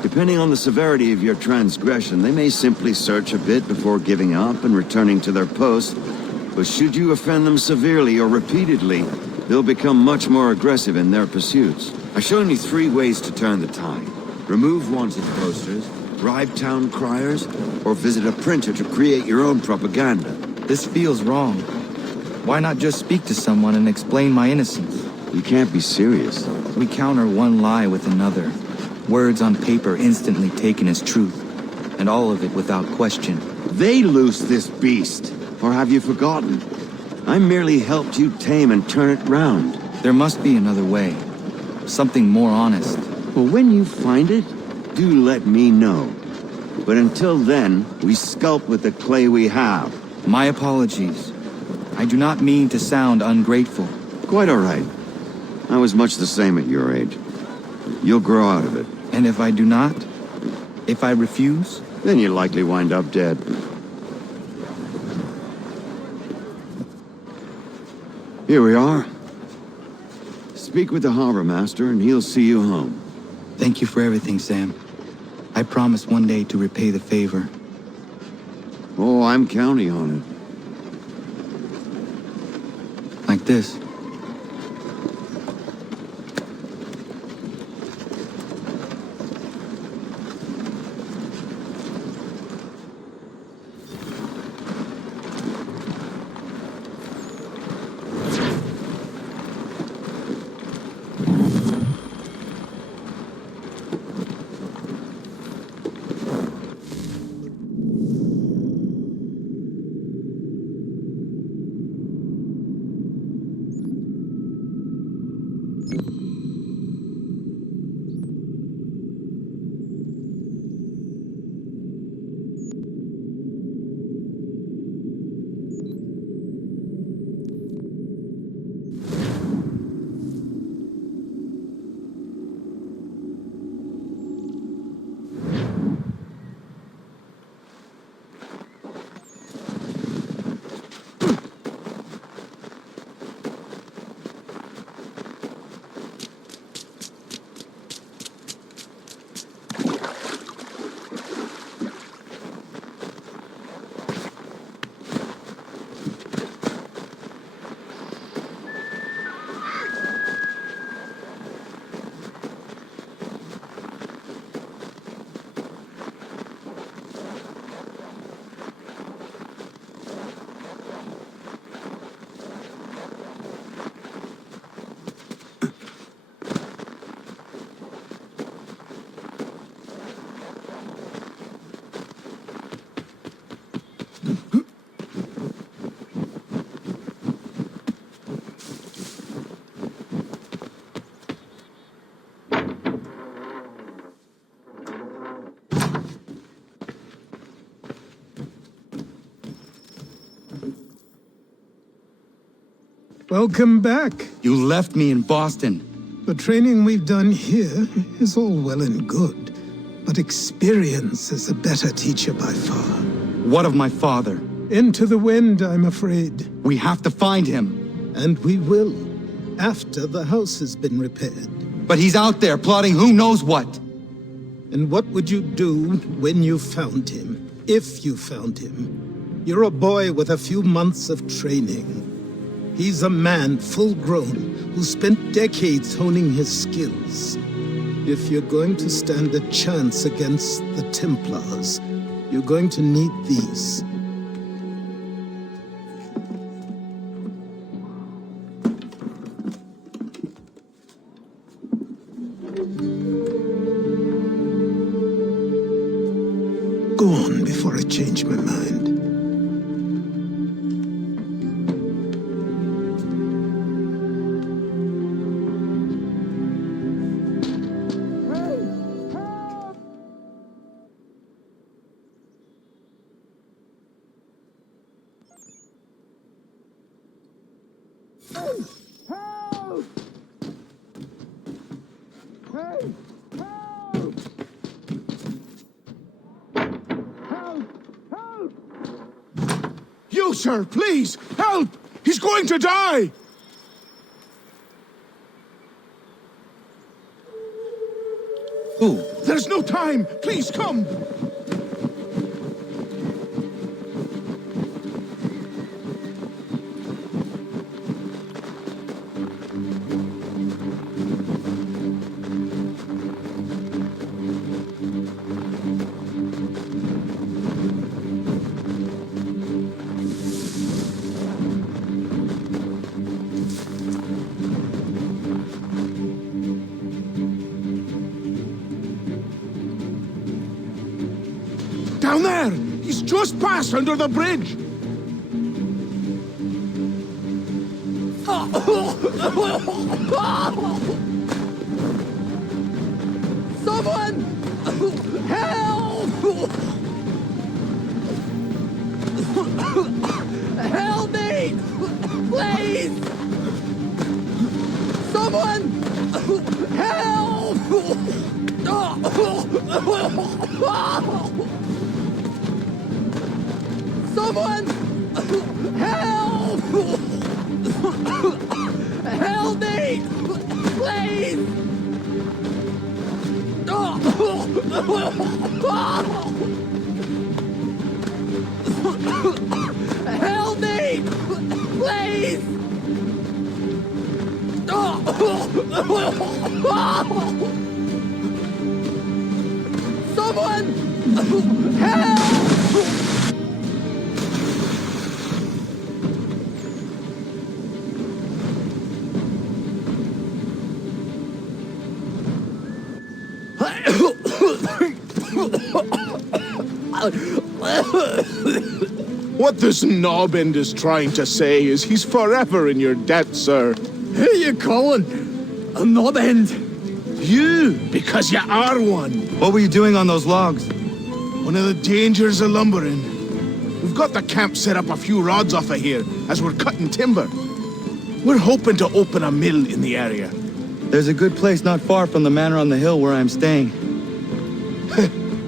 Depending on the severity of your transgression, they may simply search a bit before giving up and returning to their posts. But should you offend them severely or repeatedly, they'll become much more aggressive in their pursuits. I've shown you 3 ways to turn the tide. Remove wanted posters, bribe town criers, or visit a printer to create your own propaganda. This feels wrong. Why not just speak to someone and explain my innocence? You can't be serious. We counter one lie with another. Words on paper instantly taken as truth. And all of it without question. They loosed this beast. Or have you forgotten? I merely helped you tame and turn it round. There must be another way. Something more honest. Well, when you find it, do let me know. But until then, we sculpt with the clay we have. My apologies. I do not mean to sound ungrateful. Quite all right. I was much the same at your age. You'll grow out of it. And if I do not? If I refuse? Then you'll likely wind up dead. Here we are. Speak with the harbor master and he'll see you home. Thank you for everything, Sam. I promise one day to repay the favor. Oh, I'm counting on it. Like this. Welcome back. You left me in Boston. The training we've done here is all well and good, but experience is a better teacher by far. What of my father? Into the wind, I'm afraid. We have to find him. And we will, after the house has been repaired. But he's out there plotting who knows what. And what would you do when you found him? If you found him? You're a boy with a few months of training. He's a man full grown who spent decades honing his skills. If you're going to stand a chance against the Templars, you're going to need these. Go on before I change my mind. You, sir, please, help! He's going to die! Who? There's no time! Please, come! Down there! He's just passed under the bridge! Someone! Help! Help me! Please! Someone! Help! Someone! Help! Help me! Please! Help me! Please! Someone! Help! What this knobend is trying to say is he's forever in your debt, sir. Who you calling a knobend? You, because you are one. What were you doing on those logs? One of the dangers of lumbering. We've got the camp set up a few rods off of here as we're cutting timber. We're hoping to open a mill in the area. There's a good place not far from the manor on the hill where I'm staying.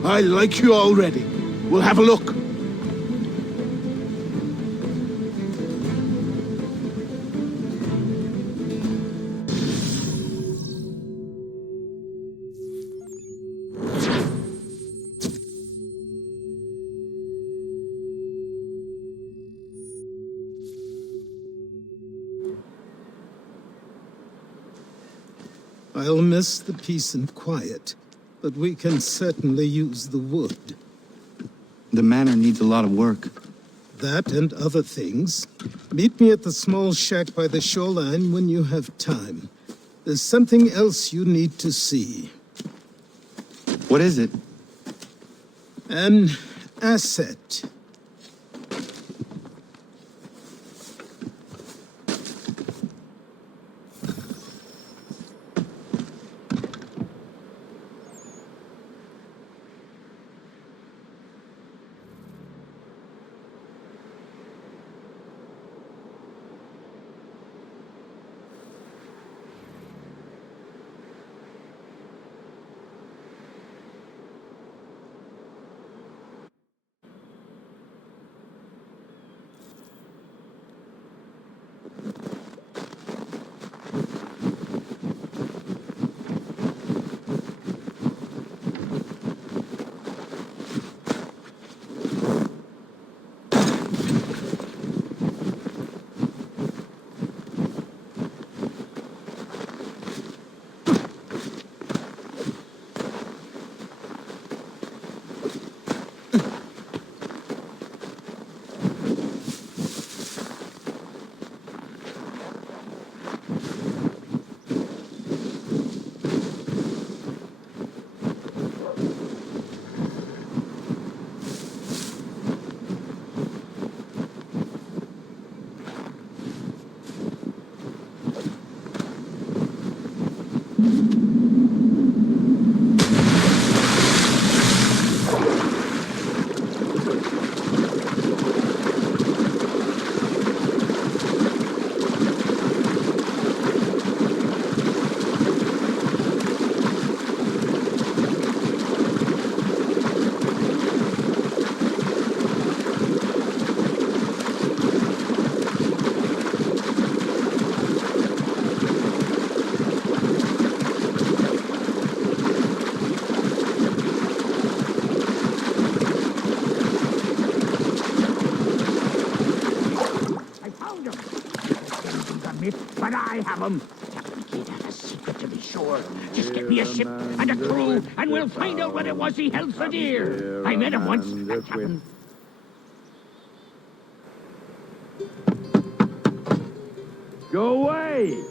I like you already. We'll have a look. I'll miss the peace and quiet, but we can certainly use the wood. The manor needs a lot of work. That and other things. Meet me at the small shack by the shoreline when you have time. There's something else you need to see. What is it? An asset. but I have them. Captain Kidd had a secret, to be sure. Just get me a ship and a crew, and we'll find out what it was he held so dear. I met him once, that Captain. Go away!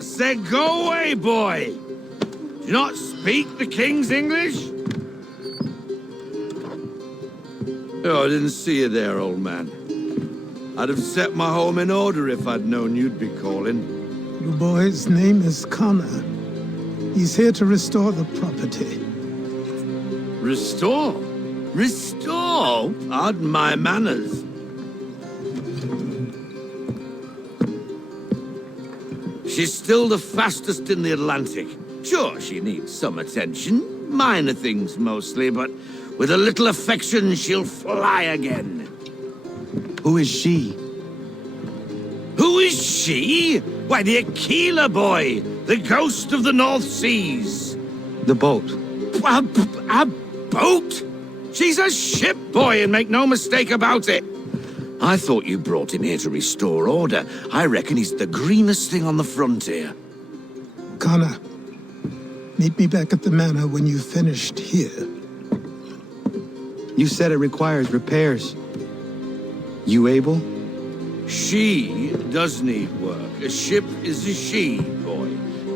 Said go away, boy! Do you not speak the King's English? Oh, I didn't see you there, old man. I'd have set my home in order if I'd known you'd be calling. Your boy's name is Connor. He's here to restore the property. Restore? Restore? Pardon my manners. She's still the fastest in the Atlantic. Sure, she needs some attention. Minor things mostly, but with a little affection, she'll fly again. Who is she? Who is she? Why, the Aquila boy, the ghost of the North Seas. The boat. A boat? She's a ship boy, and make no mistake about it. I thought you brought him here to restore order. I reckon he's the greenest thing on the frontier. Connor, meet me back at the manor when you've finished here. You said it requires repairs. You able? She does need work. A ship is a she, boy.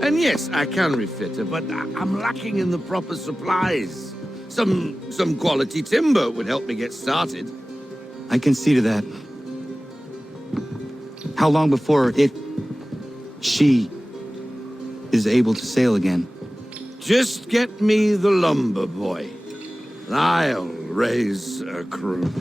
And yes, I can refit her, but I'm lacking in the proper supplies. Some quality timber would help me get started. I can see to that. How long before she is able to sail again? Just get me the lumber, boy. And I'll raise a crew.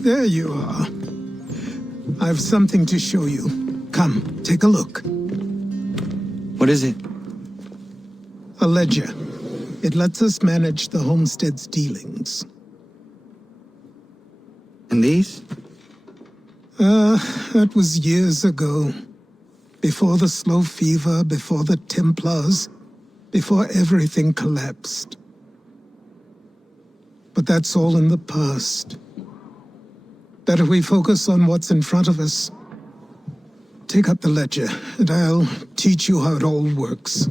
There you are. I've something to show you. Come, take a look. What is it? A ledger. It lets us manage the homestead's dealings. And these? That was years ago. Before the slow fever, before the Templars, before everything collapsed. But that's all in the past. Better we focus on what's in front of us. Take up the ledger, and I'll teach you how it all works.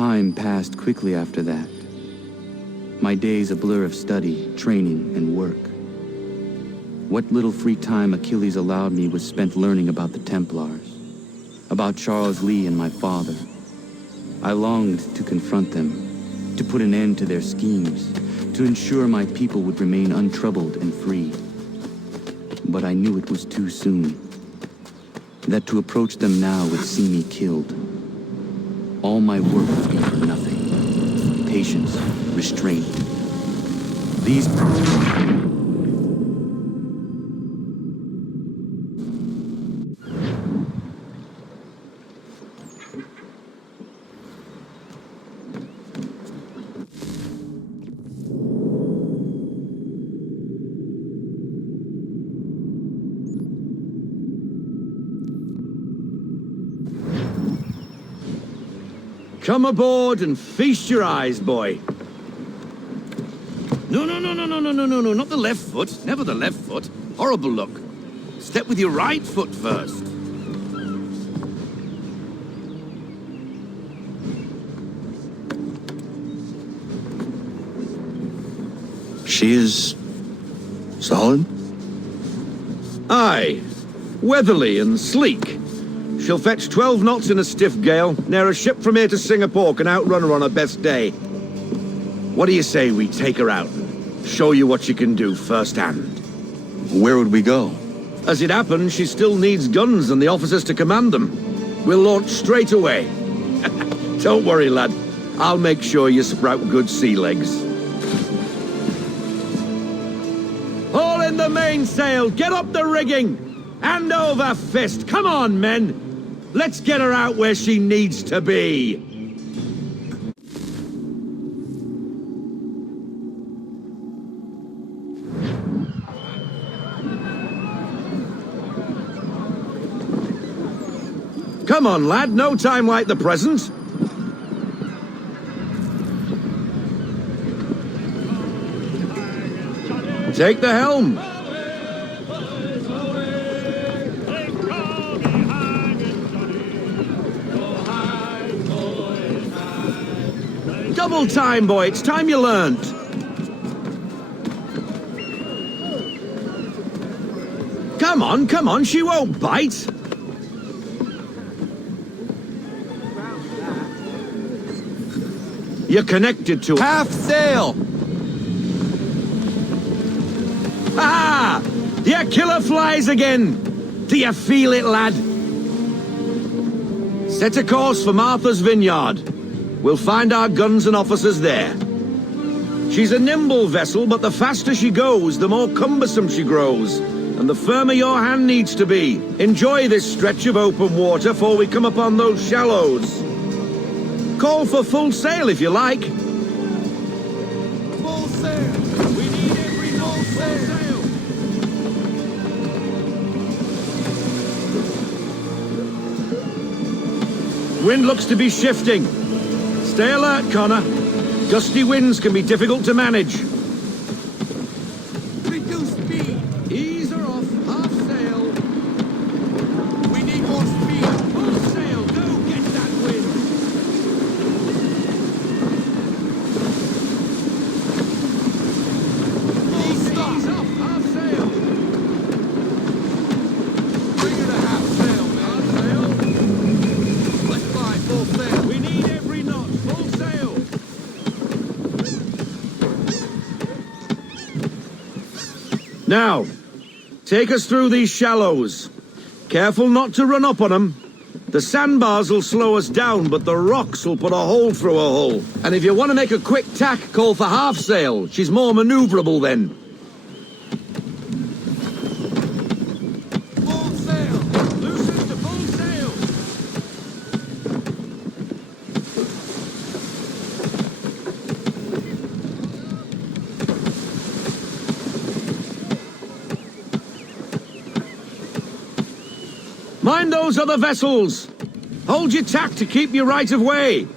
Time passed quickly after that. My days a blur of study, training, and work. What little free time Achilles allowed me was spent learning about the Templars, about Charles Lee and my father. I longed to confront them, to put an end to their schemes, to ensure my people would remain untroubled and free. But I knew it was too soon, that to approach them now would see me killed. All my work would be for nothing. Patience, restraint. These... Come aboard and feast your eyes, boy. No, not the left foot. Never the left foot. Horrible look. Step with your right foot first. She is... solid? Aye. Weatherly and sleek. She'll fetch 12 knots in a stiff gale, near a ship from here to Singapore can outrun her on her best day. What do you say we take her out and show you what she can do firsthand? Where would we go? As it happens, she still needs guns and the officers to command them. We'll launch straight away. Don't worry, lad. I'll make sure you sprout good sea legs. Haul in the mainsail! Get up the rigging! Hand over fist! Come on, men! Let's get her out where she needs to be! Come on, lad, no time like the present. Take the helm. Double time, boy. It's time you learned. Come on, she won't bite. You're connected to half sail. Ah! The killer flies again. Do you feel it, lad? Set a course for Martha's Vineyard. We'll find our guns and officers there. She's a nimble vessel, but the faster she goes, the more cumbersome she grows, and the firmer your hand needs to be. Enjoy this stretch of open water before we come upon those shallows. Call for full sail if you like. Full sail! We need every full sail! Wind looks to be shifting. Stay alert, Connor. Gusty winds can be difficult to manage. Reduce speed! Ease her off, half sail. We need more speed! Full sail, go get that wind! Full stop! Ease off, half sail. Bring her to half sail, man! Half sail. Let's fly full sail! We need every knot, full sail. Now, take us through these shallows. Careful not to run up on them. The sandbars will slow us down, but the rocks will put a hole through a hull. And if you want to make a quick tack, call for half sail. She's more maneuverable then. Full sail! Loosen to full sail. Mind those other vessels! Hold your tack to keep your right of way!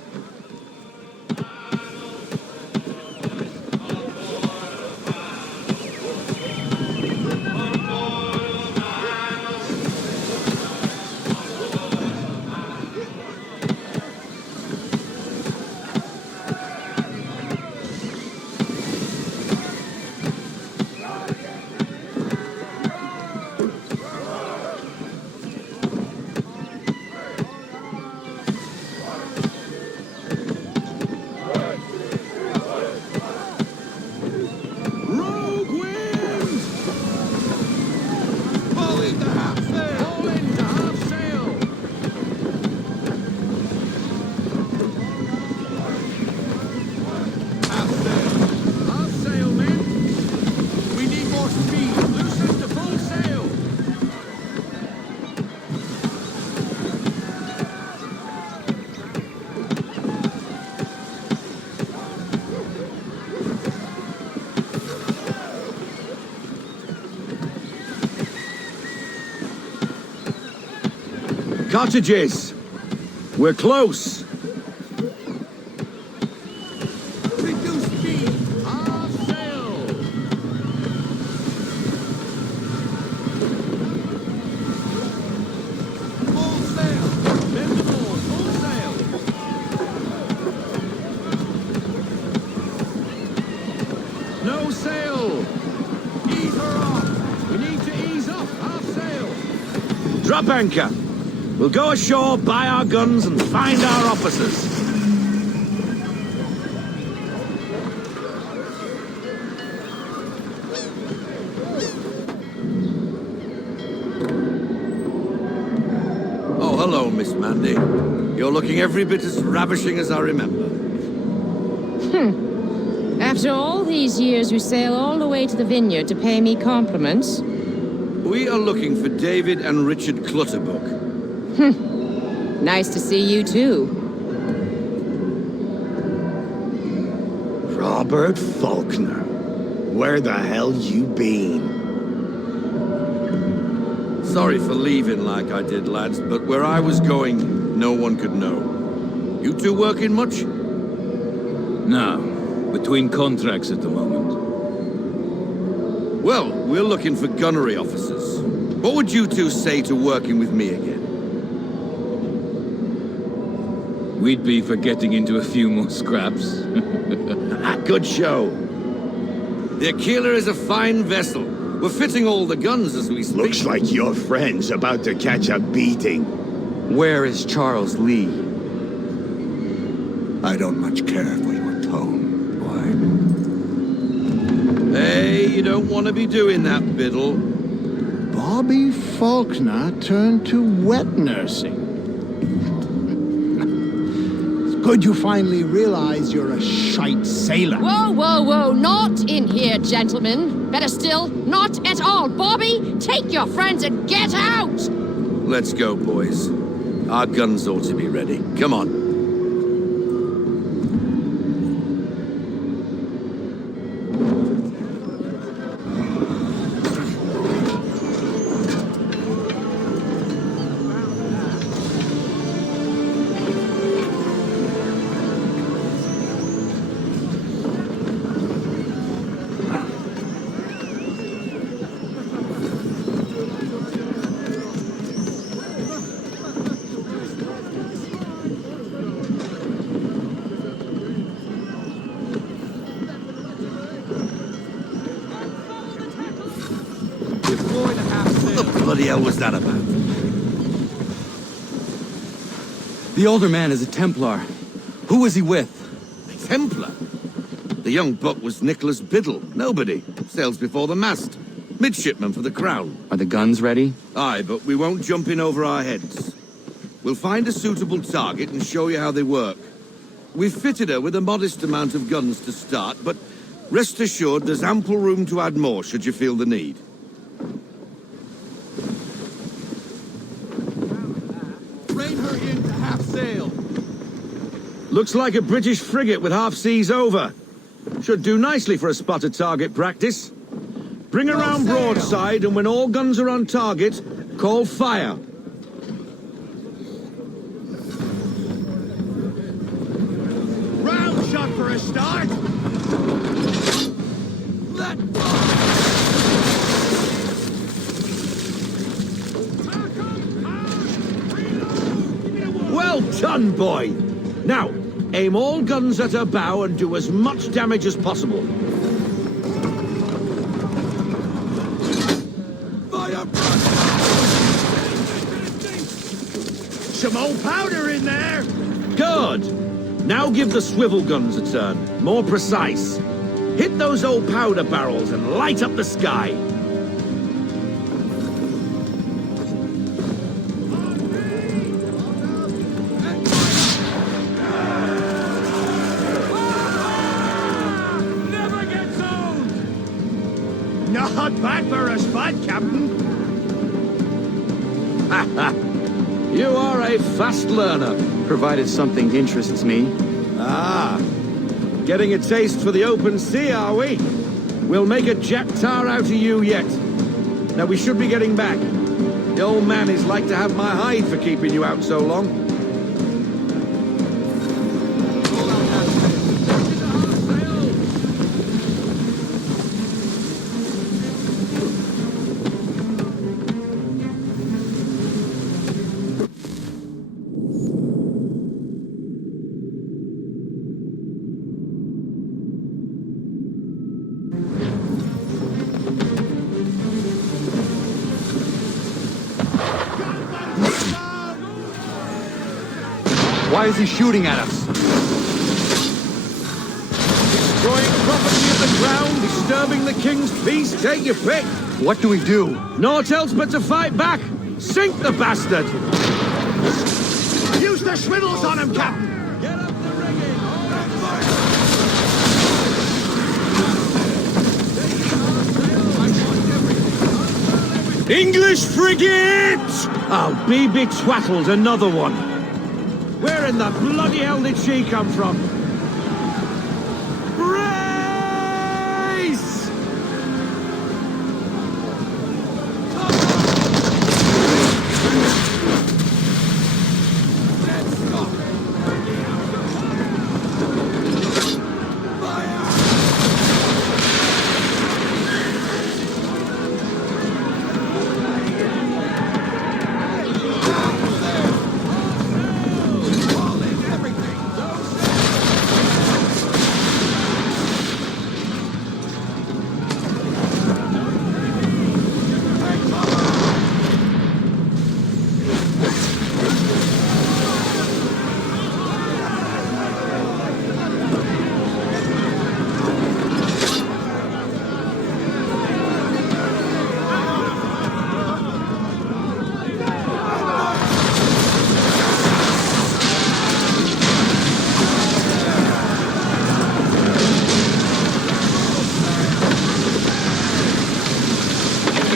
Cottages! We're close! Reduce speed. Half sail. Full sail. Bend the board. Full sail. No sail. Ease her off. We need to ease off. Half sail. Drop anchor! We'll go ashore, buy our guns, and find our officers. Oh, hello, Miss Mandy. You're looking every bit as ravishing as I remember. After all these years, you sail all the way to the vineyard to pay me compliments? We are looking for David and Richard Clutterbuck. Nice to see you, too. Robert Faulkner. Where the hell you been? Sorry for leaving like I did, lads, but where I was going, no one could know. You two working much? No. Between contracts at the moment. Well, we're looking for gunnery officers. What would you two say to working with me again? We'd be for getting into a few more scraps. Good show. The Aquila is a fine vessel. We're fitting all the guns as we speak. Looks like your friend's about to catch a beating. Where is Charles Lee? I don't much care for your tone, boy. Hey, you don't want to be doing that, Biddle. Bobby Faulkner turned to wet nursing. Good you finally realize you're a shite sailor. Whoa, whoa, whoa, not in here, gentlemen. Better still, not at all. Bobby, take your friends and get out! Let's go, boys. Our guns ought to be ready. Come on. What the bloody hell was that about? The older man is a Templar. Who was he with? A Templar? The young buck was Nicholas Biddle. Nobody. Sails before the mast. Midshipman for the Crown. Are the guns ready? Aye, but we won't jump in over our heads. We'll find a suitable target and show you how they work. We've fitted her with a modest amount of guns to start, but rest assured there's ample room to add more should you feel the need. Rein her in to half sail. Looks like a British frigate with half seas over. Should do nicely for a spotted target practice. Bring her round broadside, and when all guns are on target, call fire. Round shot for a start. Let Well done, boy! Now, aim all guns at her bow and do as much damage as possible. some old powder in there. Good! Now give the swivel guns a turn. More precise. Hit those old powder barrels and light up the sky. Never gets old. Not bad for a spud, Captain. Ha ha! You are a fast learner. Provided something interests me. Ah, getting a taste for the open sea, are we? We'll make a jack tar out of you yet. Now we should be getting back. The old man is like to have my hide for keeping you out so long. Why is he shooting at us? Destroying property of the crown, disturbing the king's peace, take your pick. What do we do? Naught else but to fight back. Sink the bastard! Use the swivels on him, Captain! Get up the rigging! English frigate! Oh, be twaddled, another one. Where in the bloody hell did she come from? Race!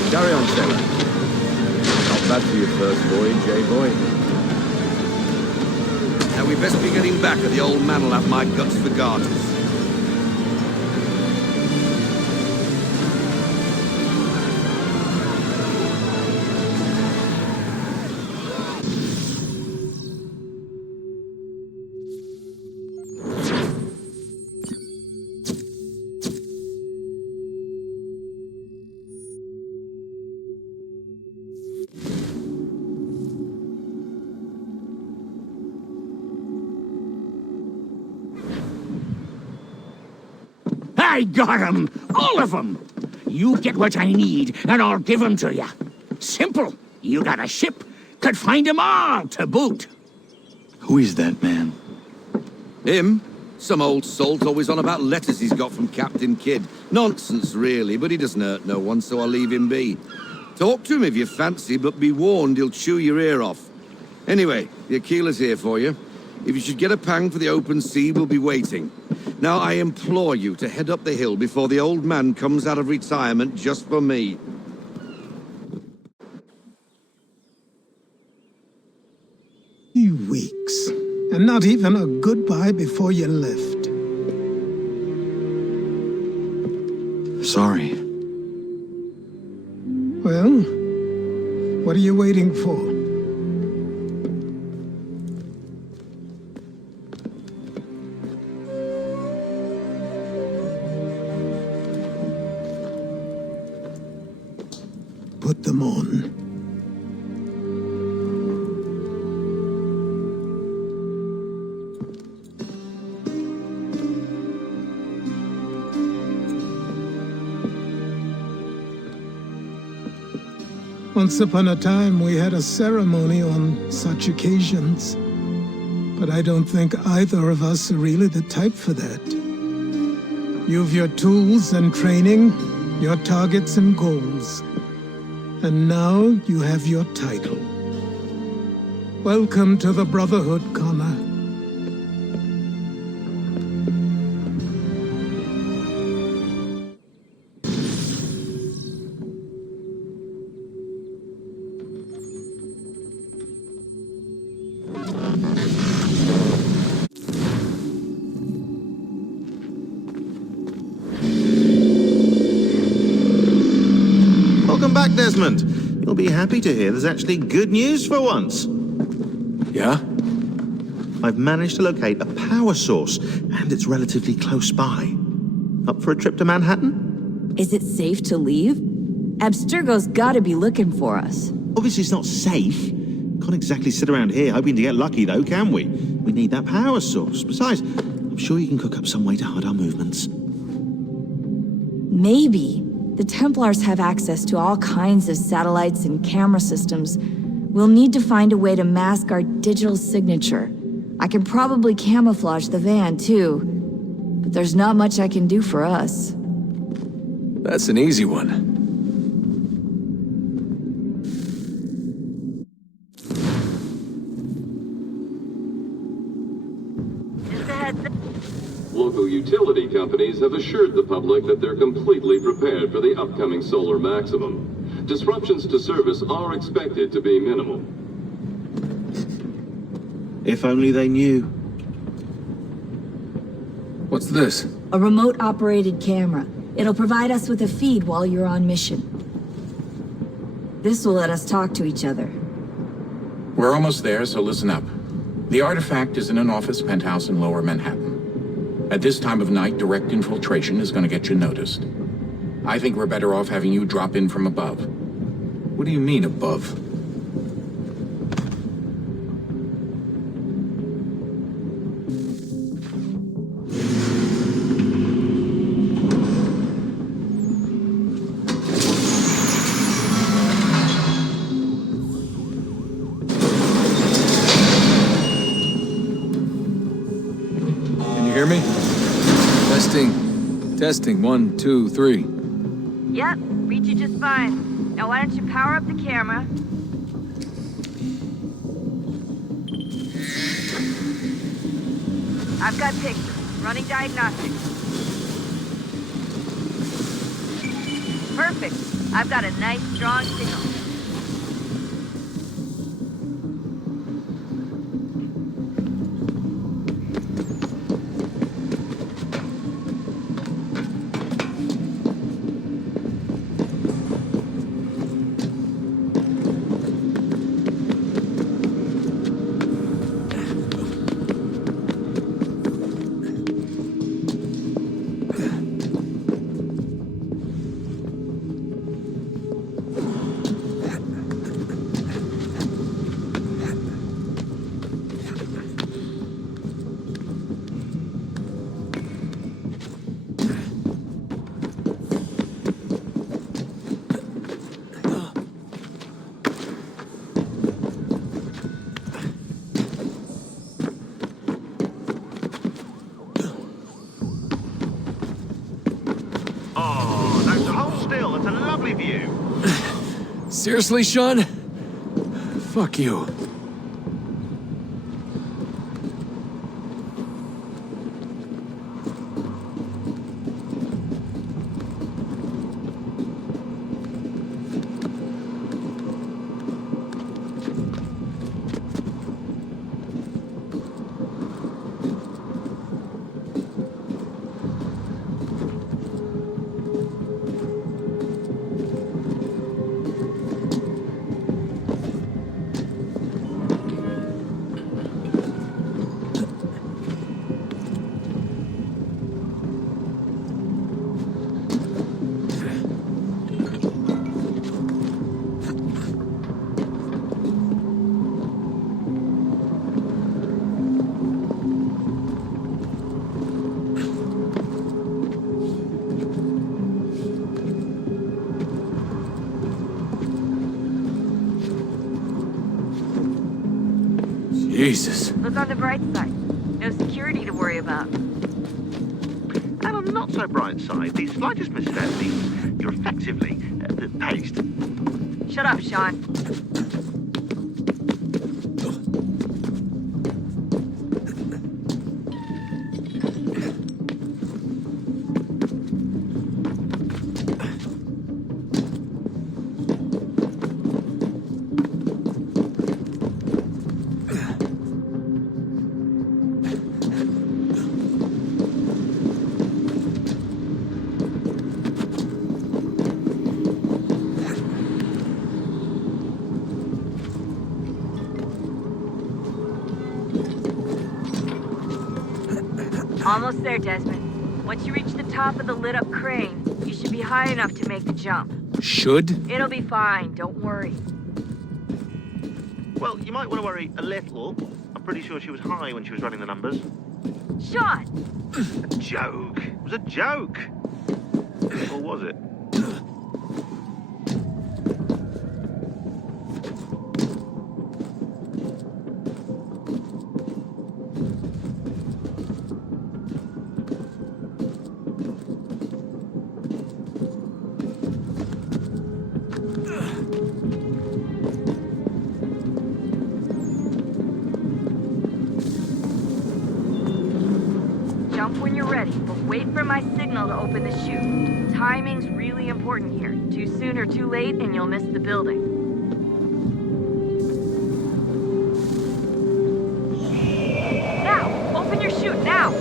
Carry on, sailor. Not bad for your first voyage, eh, boy? Now we best be getting back, or the old man will have my guts for garters. I got 'em! All of 'em! You get what I need, and I'll give 'em to you. Simple. You got a ship, could find 'em all to boot. Who is that man? Him? Some old salt always on about letters he's got from Captain Kidd. Nonsense, really, but he doesn't hurt no one, so I'll leave him be. Talk to him if you fancy, but be warned he'll chew your ear off. Anyway, the Aquila's here for you. If you should get a pang for the open sea, we'll be waiting. Now, I implore you to head up the hill before the old man comes out of retirement just for me. 3 weeks, and not even a goodbye before you left. Sorry. Well, what are you waiting for? Put them on. Once upon a time, we had a ceremony on such occasions. But I don't think either of us are really the type for that. You've your tools and training, your targets and goals. And now you have your title. Welcome to the Brotherhood, Connor. Welcome back, Desmond. You'll be happy to hear there's actually good news for once. Yeah? I've managed to locate a power source, and it's relatively close by. Up for a trip to Manhattan? Is it safe to leave? Abstergo's gotta be looking for us. Obviously it's not safe. Can't exactly sit around here hoping to get lucky, though, can we? We need that power source. Besides, I'm sure you can cook up some way to hide our movements. Maybe. The Templars have access to all kinds of satellites and camera systems. We'll need to find a way to mask our digital signature. I can probably camouflage the van, too. But there's not much I can do for us. That's an easy one. Local utility companies have assured the public that they're completely prepared for the upcoming solar maximum. Disruptions to service are expected to be minimal. If only they knew. What's this? A remote-operated camera. It'll provide us with a feed while you're on mission. This will let us talk to each other. We're almost there, so listen up. The artifact is in an office penthouse in Lower Manhattan. At this time of night, direct infiltration is going to get you noticed. I think we're better off having you drop in from above. What do you mean, above? Testing, 1, 2, 3. Yep, reach you just fine. Now why don't you power up the camera? I've got pictures. Running diagnostics. Perfect. I've got a nice, strong signal. Seriously, Sean? Fuck you. Jesus. Look on the bright side. No security to worry about. And on the not so bright side, the slightest misstep means you're effectively paced. Shut up, Sean. Almost there, Desmond. Once you reach the top of the lit-up crane, you should be high enough to make the jump. Should? It'll be fine, don't worry. Well, you might want to worry a little. I'm pretty sure she was high when she was running the numbers. Sean! A joke. It was a joke. Or was it? Jump when you're ready, but wait for my signal to open the chute. Timing's really important here. Too soon or too late, and you'll miss the building. Now! Open your chute, now!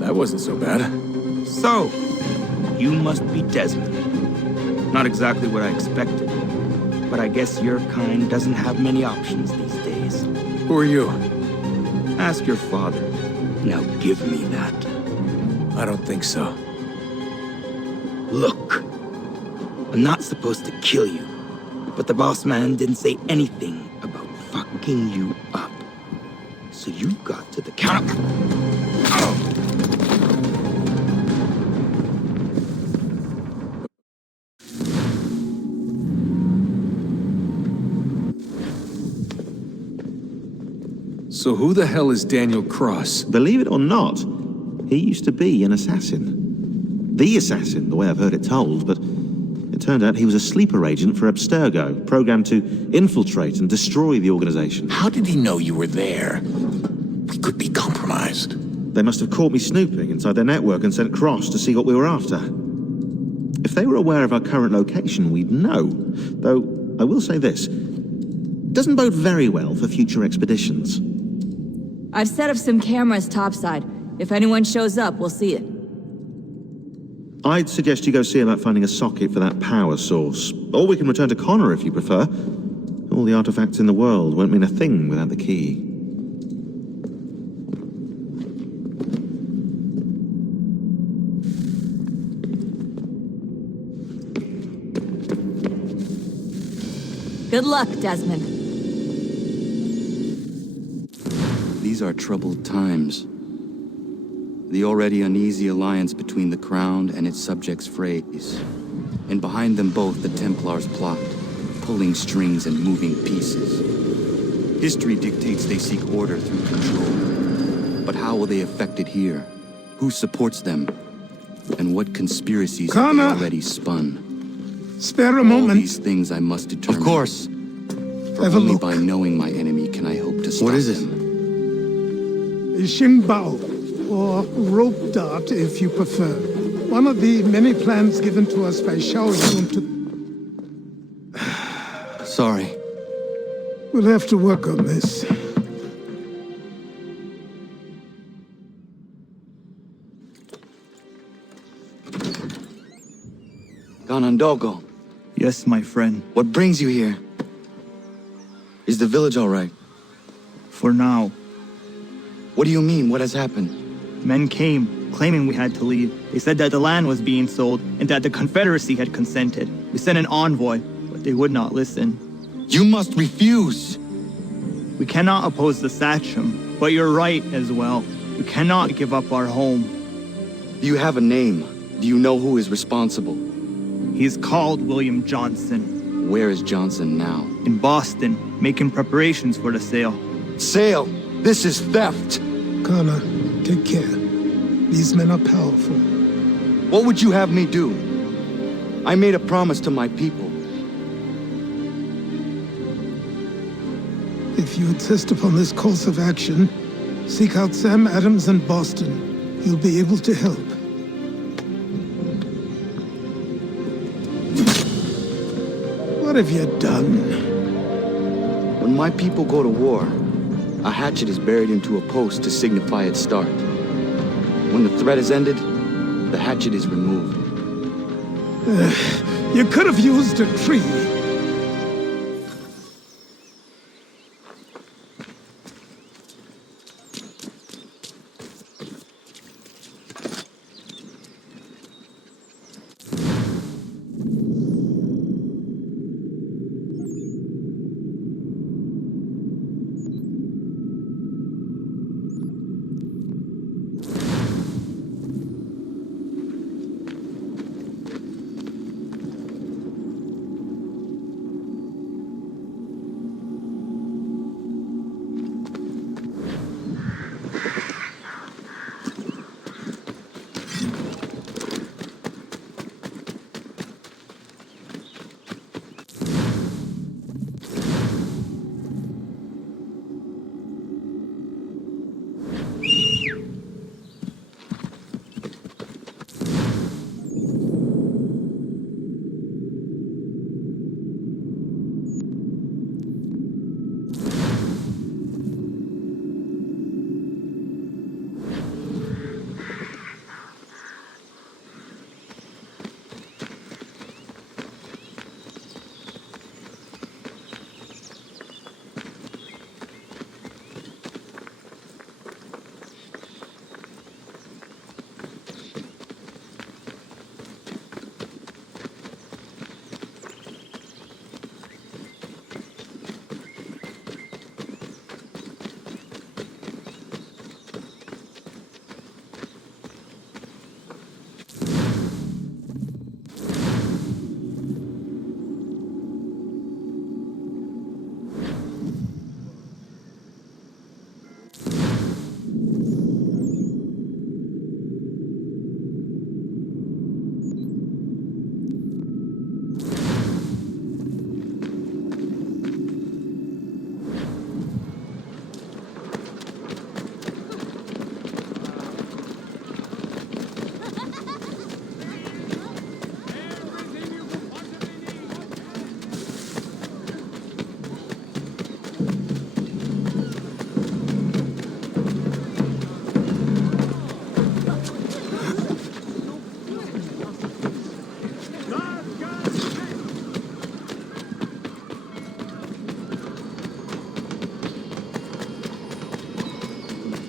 That wasn't so bad. So, you must be Desmond. Not exactly what I expected, but I guess your kind doesn't have many options these days. Who are you? Ask your father. Now give me that. I don't think so. Look, I'm not supposed to kill you, but the boss man didn't say anything about fucking you up. So you got to the counter. So who the hell is Daniel Cross? Believe it or not, he used to be an assassin. The assassin, the way I've heard it told, but it turned out he was a sleeper agent for Abstergo, programmed to infiltrate and destroy the organization. How did he know you were there? We could be compromised. They must have caught me snooping inside their network and sent Cross to see what we were after. If they were aware of our current location, we'd know. Though, I will say this. Doesn't bode very well for future expeditions. I've set up some cameras topside. If anyone shows up, we'll see it. I'd suggest you go see about finding a socket for that power source. Or we can return to Connor if you prefer. All the artifacts in the world won't mean a thing without the key. Good luck, Desmond. These are troubled times. The already uneasy alliance between the Crown and its subjects frays. And behind them both the Templars plot, pulling strings and moving pieces. History dictates they seek order through control. But how will they affect it here? Who supports them? And what conspiracies have they already spun? Spare a All moment. these things I must determine. Of course. For Have a only look. by knowing my enemy can I hope to stop What is it? them. Xingbao, or rope dart if you prefer. One of the many plans given to us by Xiao Yun to... Sorry. We'll have to work on this. Ganondogo. Yes, my friend. What brings you here? Is the village all right? For now. What do you mean? What has happened? Men came, claiming we had to leave. They said that the land was being sold, and that the Confederacy had consented. We sent an envoy, but they would not listen. You must refuse! We cannot oppose the Sachem, but you're right as well. We cannot give up our home. Do you have a name? Do you know who is responsible? He's called William Johnson. Where is Johnson now? In Boston, making preparations for the sale. Sale! This is theft! Connor, take care. These men are powerful. What would you have me do? I made a promise to my people. If you insist upon this course of action, seek out Sam Adams in Boston. He'll be able to help. What have you done? When my people go to war, a hatchet is buried into a post to signify its start. When the threat is ended, the hatchet is removed. You could have used a tree.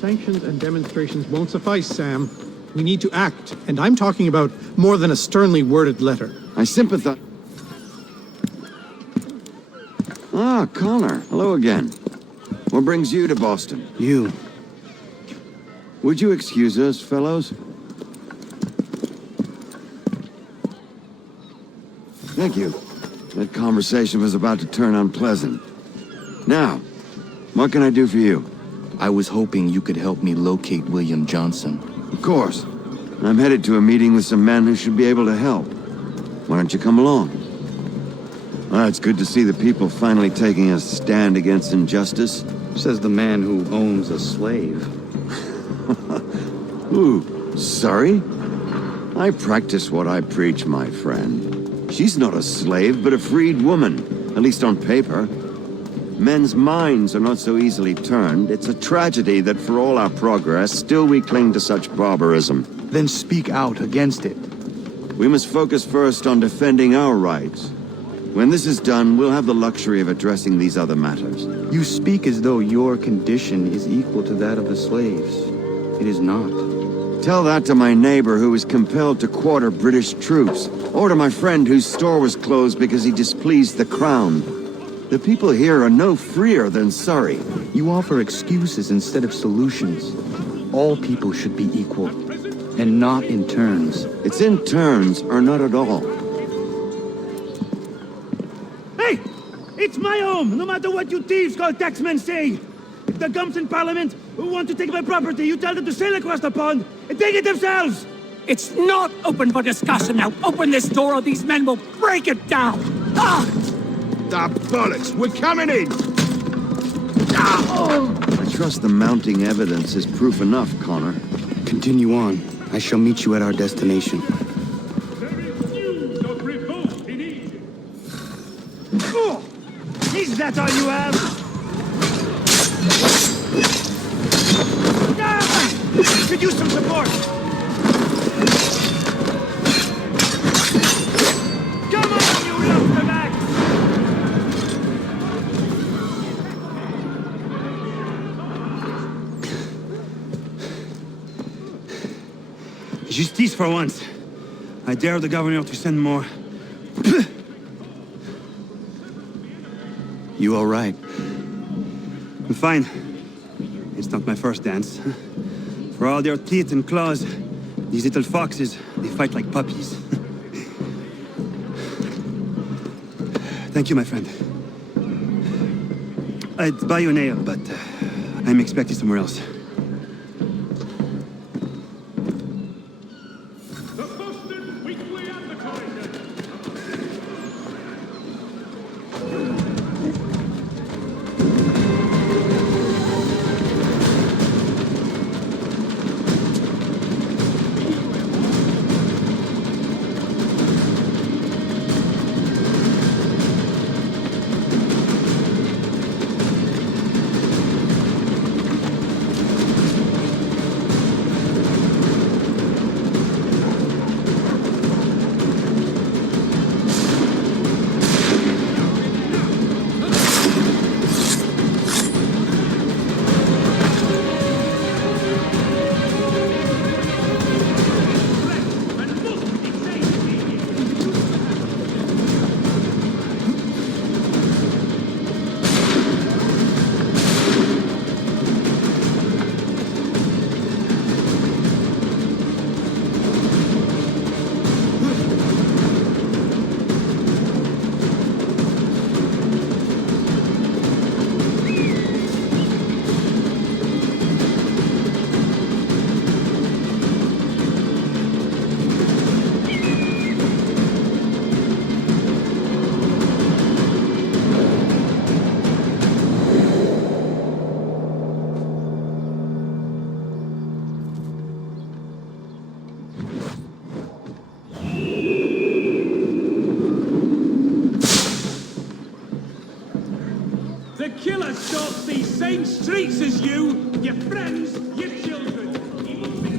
Sanctions and demonstrations won't suffice, Sam. We need to act, and I'm talking about more than a sternly worded letter. I sympathize. Ah, Connor. Hello again. What brings you to Boston? You. Would you excuse us, fellows? Thank you. That conversation was about to turn unpleasant. Now, what can I do for you? I was hoping you could help me locate William Johnson. Of course. I'm headed to a meeting with some men who should be able to help. Why don't you come along? Well, it's good to see the people finally taking a stand against injustice. Says the man who owns a slave. Ooh, sorry? I practice what I preach, my friend. She's not a slave, but a freed woman, at least on paper. Men's minds are not so easily turned. It's a tragedy that for all our progress, still we cling to such barbarism. Then speak out against it. We must focus first on defending our rights. When this is done, we'll have the luxury of addressing these other matters. You speak as though your condition is equal to that of the slaves. It is not. Tell that to my neighbor who was compelled to quarter British troops, or to my friend whose store was closed because he displeased the crown. The people here are no freer than Surrey. You offer excuses instead of solutions. All people should be equal, and not in turns. It's in turns or not at all. It's my home, no matter what you thieves called taxmen say. If the gums in Parliament want to take my property, you tell them to sail across the pond and take it themselves! It's not open for discussion now. Open this door or these men will break it down. Ah! The bollocks! We're coming in! I trust the mounting evidence is proof enough, Connor. Continue on. I shall meet you at our destination. Oh, is that all you have? Ah! Could use some support! Come on, you love-the-back! Justice for once. I dare the governor to send more. You all right? I'm fine. It's not my first dance. For all their teeth and claws, these little foxes, they fight like puppies. Thank you, my friend. I'd buy you an ale, but I'm expecting somewhere else. The killer stalks these same streets as you, your friends, your children. He must be...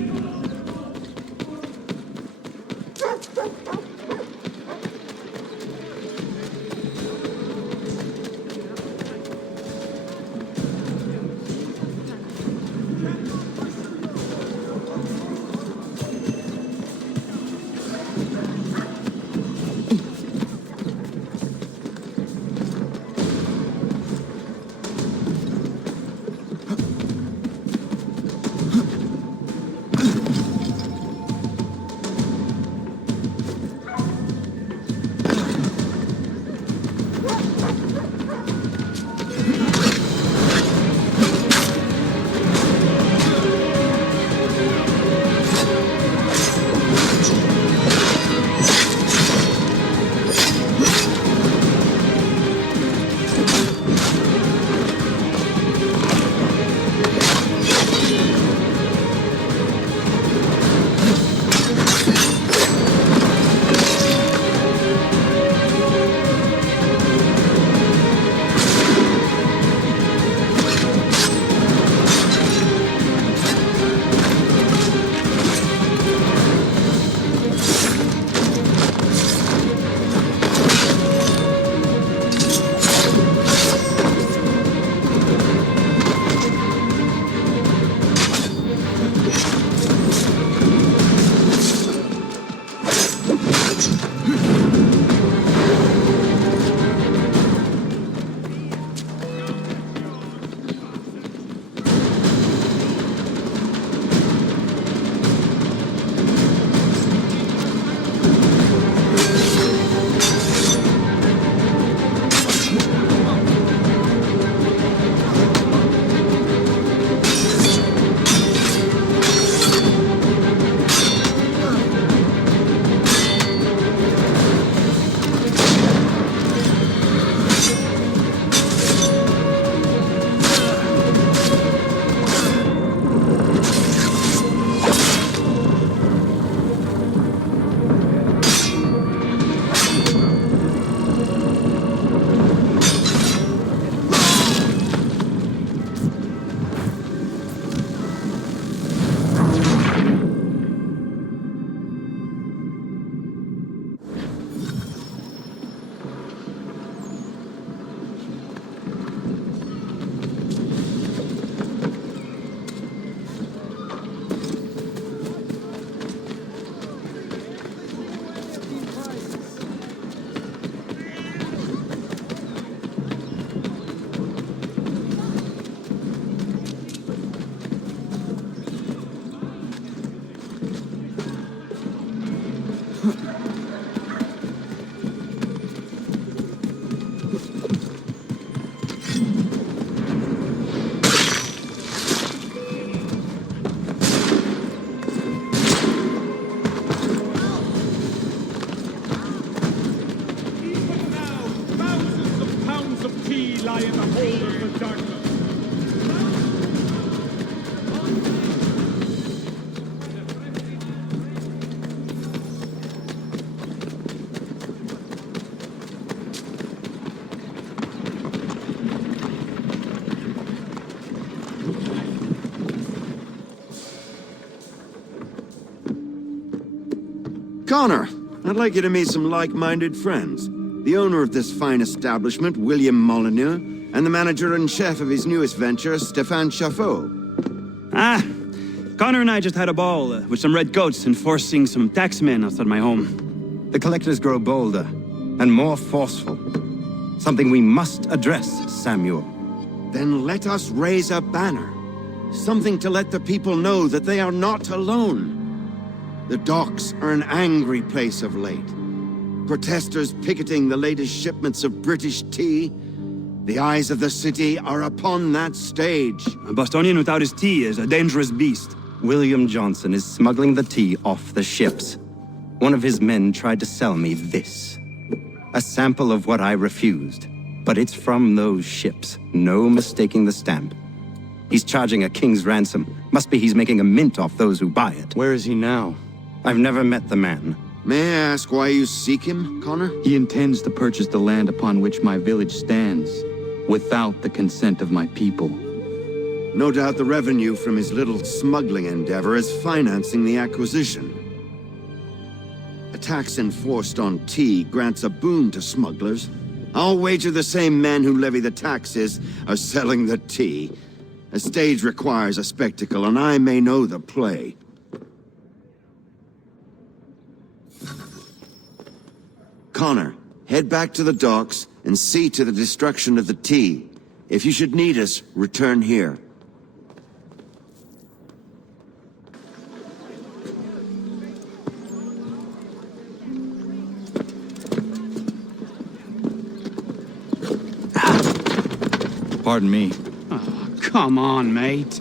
Thousands of pounds of tea lie in the hold of the darkness. Connor, I'd like you to meet some like-minded friends. The owner of this fine establishment, William Molyneux, and the manager and chef of his newest venture, Stéphane Chaffeau. Ah, Connor and I just had a ball with some red coats enforcing some taxmen outside my home. The collectors grow bolder and more forceful. Something we must address, Samuel. Then let us raise a banner. Something to let the people know that they are not alone. The docks are an angry place of late. Protesters picketing the latest shipments of British tea. The eyes of the city are upon that stage. A Bostonian without his tea is a dangerous beast. William Johnson is smuggling the tea off the ships. One of his men tried to sell me this. A sample of what I refused. But it's from those ships. No mistaking the stamp. He's charging a king's ransom. Must be he's making a mint off those who buy it. Where is he now? I've never met the man. May I ask why you seek him, Connor? He intends to purchase the land upon which my village stands, without the consent of my people. No doubt the revenue from his little smuggling endeavor is financing the acquisition. A tax enforced on tea grants a boon to smugglers. I'll wager the same men who levy the taxes are selling the tea. A stage requires a spectacle, and I may know the play. Connor, head back to the docks and see to the destruction of the tea. If you should need us, return here. Pardon me. Oh, come on, mate.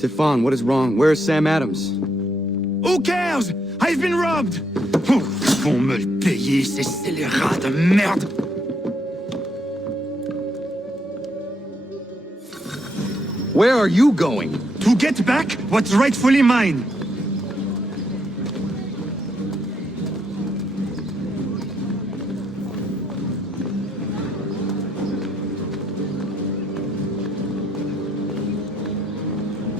Stefan, what is wrong? Where is Sam Adams? Who cares? I've been robbed! Oh, ils vont me le payer, ces scélérats de merde! Where are you going? To get back what's rightfully mine.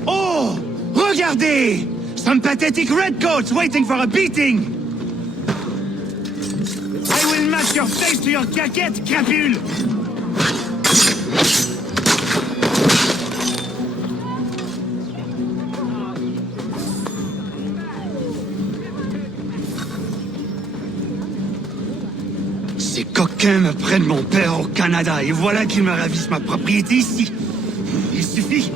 Oh! Regardez! Some pathetic redcoats waiting for a beating! I will match your face to your jacket, crapule! Ces coquins me prennent mon père au Canada et voilà qu'ils me ravissent ma propriété ici. Il suffit.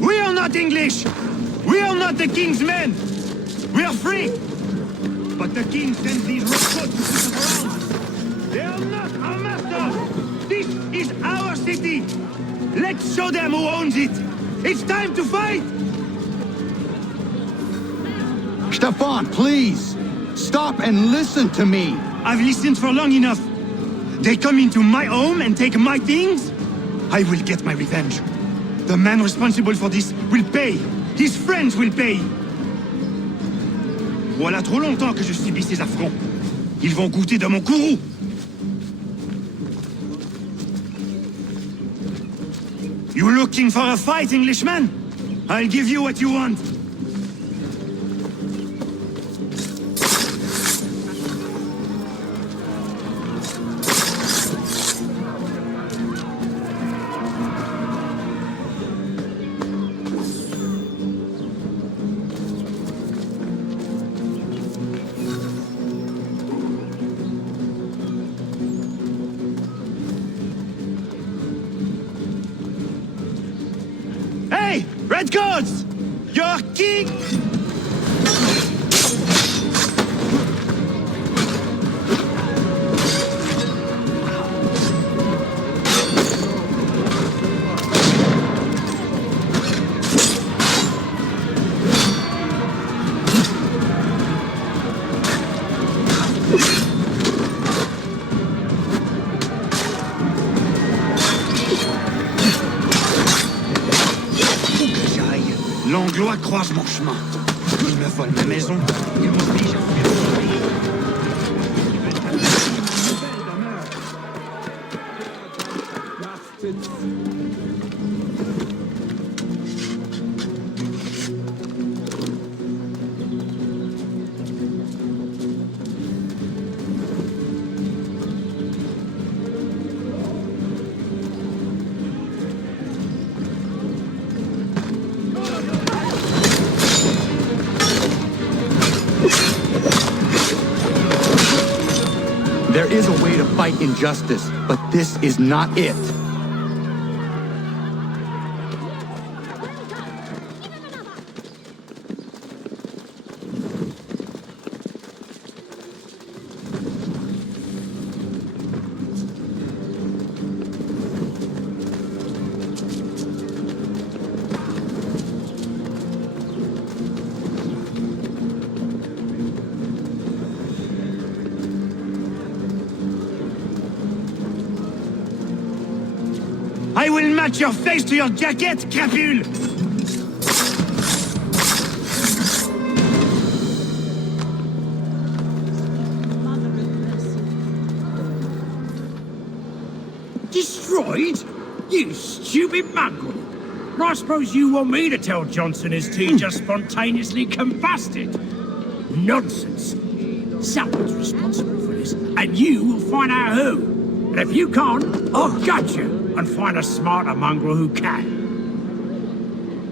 We are not English! We are not the king's men! We are free! But the king sends these redcoats to keep us around! They are not our master! This is our city! Let's show them who owns it! It's time to fight! Stefan, please! Stop and listen to me! I've listened for long enough. They come into my home and take my things? I will get my revenge. The man responsible for this will pay. His friends will pay. Voilà trop longtemps que je subis ces affronts. Ils vont goûter de mon courroux. You looking for a fight, Englishman? I'll give you what you want. Hey, redcoats! Your king! L'Anglois croise mon chemin. Ils me volent ma maison. Ils m'obligent à fuir mon pays. Ils veulent faire une nouvelle There is a way to fight injustice, but this is not it. I will match your face to your jacket, crapule! Destroyed? You stupid mongrel! I suppose you want me to tell Johnson his tea just spontaneously combusted? Nonsense! Someone's responsible for this, and you will find out who. And if you can't, I'll gut you and find a smarter mongrel who can.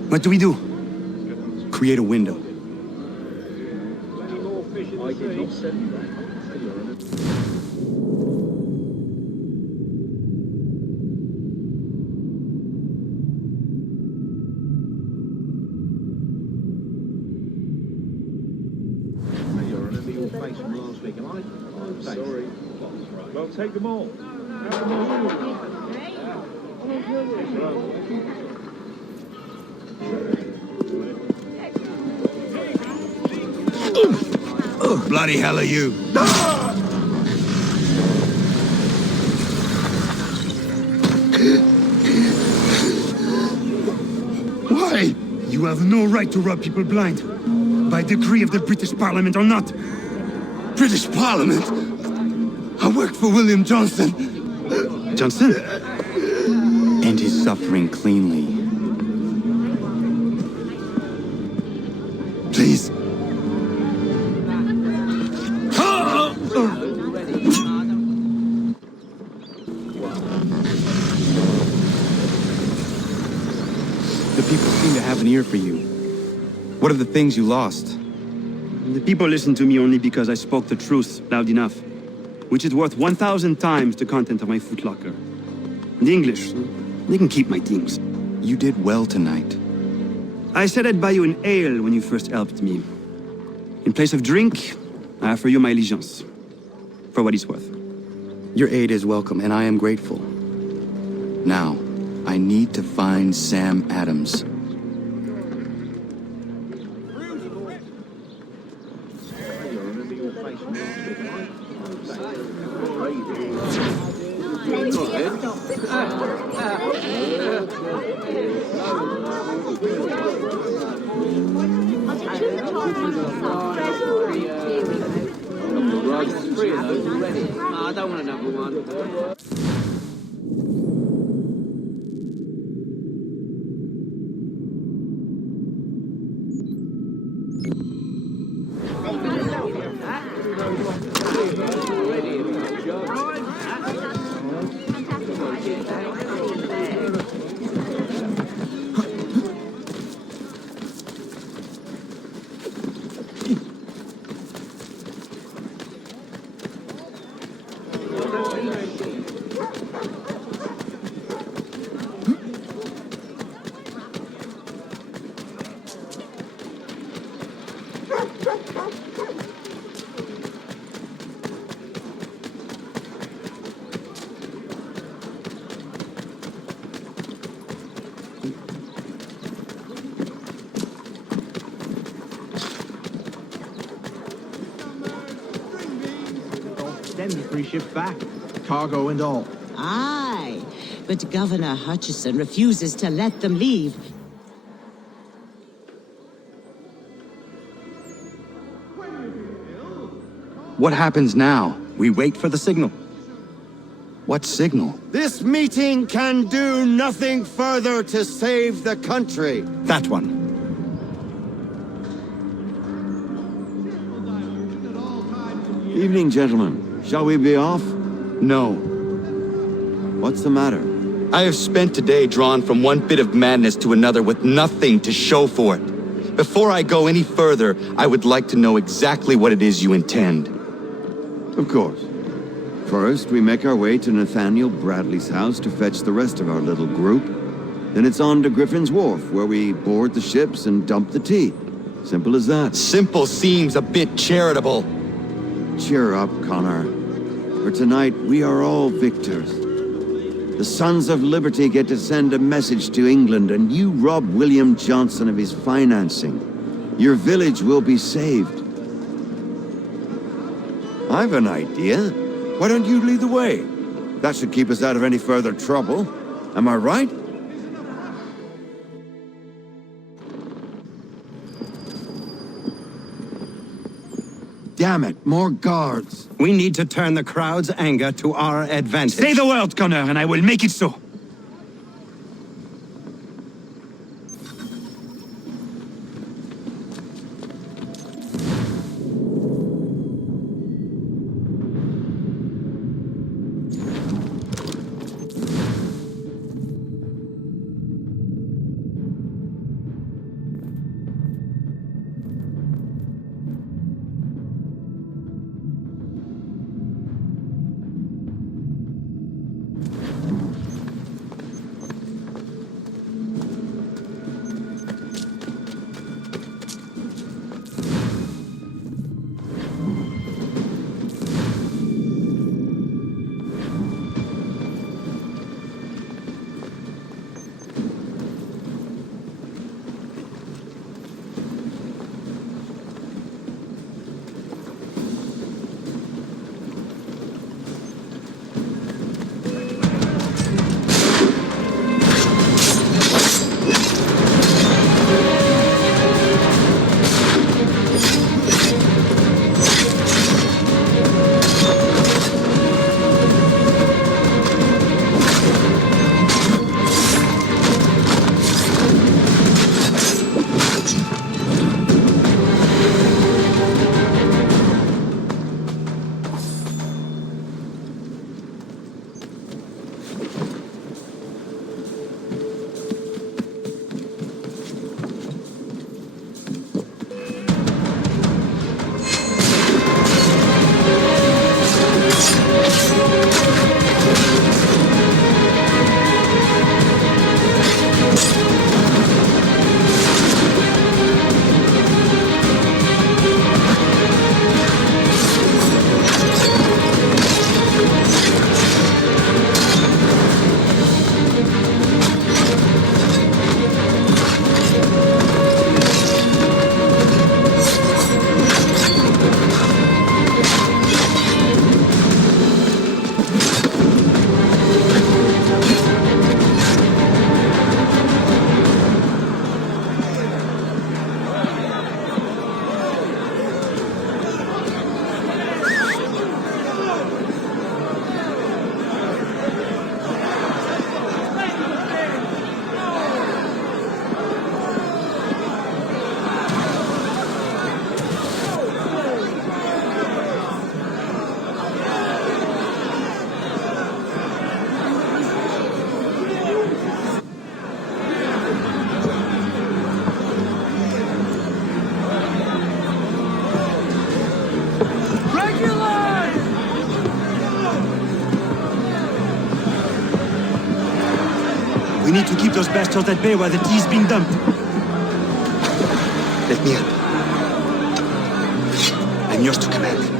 What do we do? create a window. I'm sorry. Well, take them all. Bloody hell are you? Why? You have no right to rob people blind. By decree of the British Parliament or not. British Parliament? I work for William Johnson. Johnson? And his suffering cleanly. Please. The people seem to have an ear for you. What are the things you lost? The people listen to me only because I spoke the truth loud enough, which is worth 1,000 times the content of my footlocker. The English, they can keep my things. You did well tonight. I said I'd buy you an ale when you first helped me. In place of drink, I offer you my allegiance. For what it's worth. Your aid is welcome, and I am grateful. Now, I need to find Sam Adams. I don't want another one. Send the 3 ships back, cargo and all. Aye, but Governor Hutchison refuses to let them leave. What happens now? We wait for the signal. What signal? This meeting can do nothing further to save the country. That one. Evening, gentlemen. Shall we be off? No. What's the matter? I have spent today drawn from one bit of madness to another with nothing to show for it. Before I go any further, I would like to know exactly what it is you intend. Of course. First, we make our way to Nathaniel Bradley's house to fetch the rest of our little group. Then it's on to Griffin's Wharf, where we board the ships and dump the tea. Simple as that. Simple seems a bit charitable. Cheer up, Connor. For tonight, we are all victors. The Sons of Liberty get to send a message to England, and you rob William Johnson of his financing. Your village will be saved. I've an idea. Why don't you lead the way? That should keep us out of any further trouble. Am I right? Damn it, more guards. We need to turn the crowd's anger to our advantage. Say the word, Connor, and I will make it so. We need to keep those bastards at bay while the tea is being dumped. Let me help. I'm yours to command.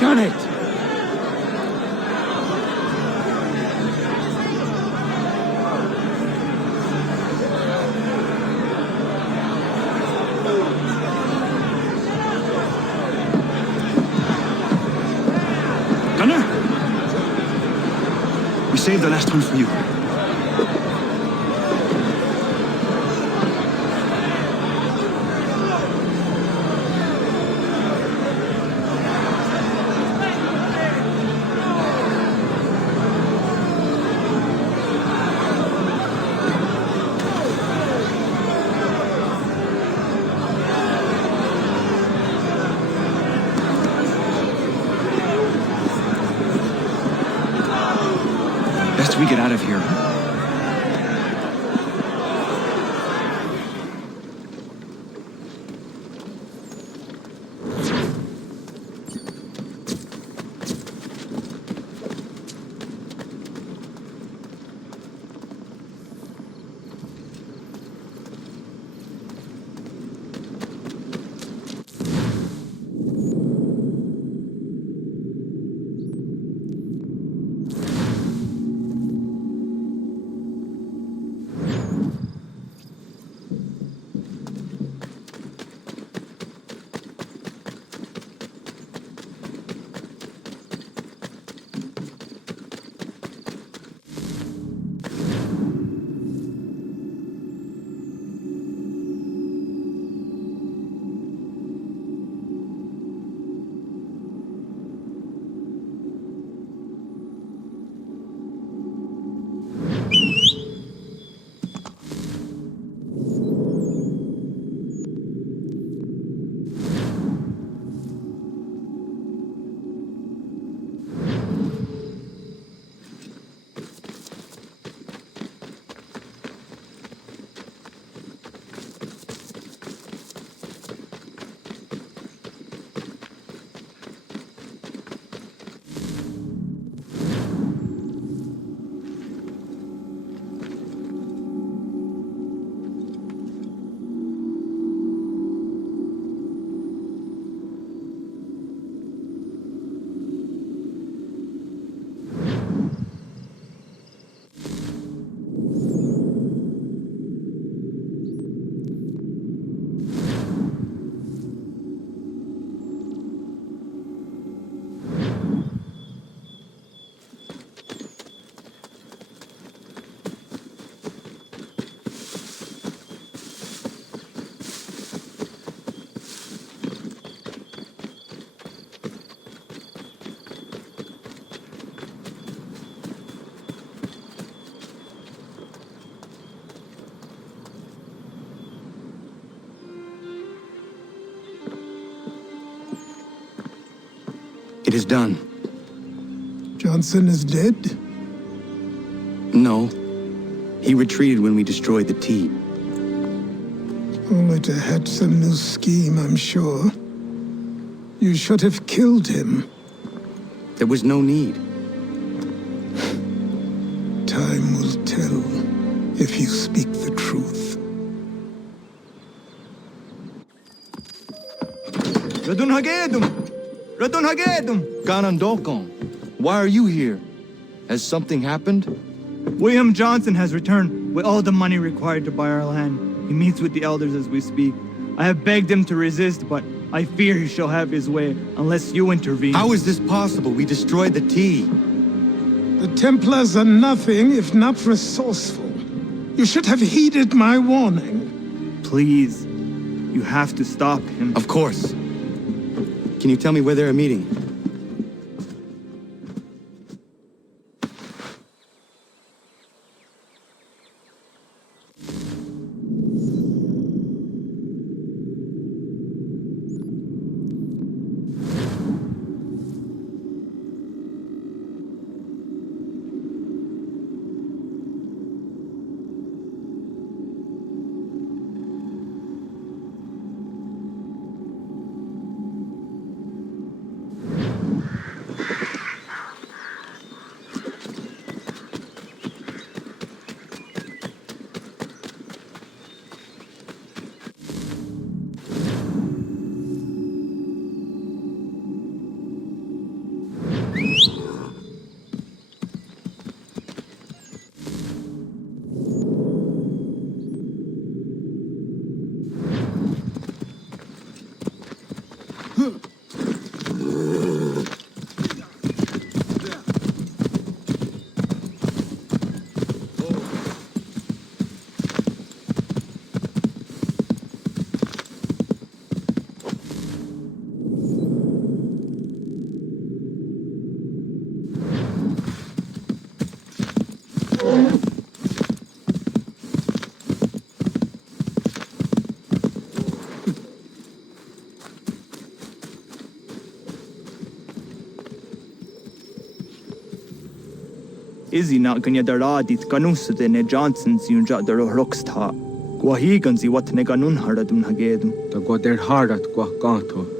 Done it! Gunner! We saved the last one for you. Best we get out of here. It is done. Johnson is dead? No. He retreated when we destroyed the T. Only to hatch some new scheme, I'm sure. You should have killed him. There was no need. Time will tell if you speak the truth. Radun Hagedum! Radun Hagedum! Ganandokon, why are you here? Has something happened? William Johnson has returned with all the money required to buy our land. He meets with the elders as we speak. I have begged him to resist, but I fear he shall have his way unless you intervene. How is this possible? We destroyed the T. The Templars are nothing if not resourceful. You should have heeded my warning. Please, you have to stop him. Of course. Can you tell me where they're meeting? Izzy not ganya daradit kanusade ne Johnson's yunja daro rocksta. Guahiganzi what ne ganun haradun hagedum. The goder harat guakanto.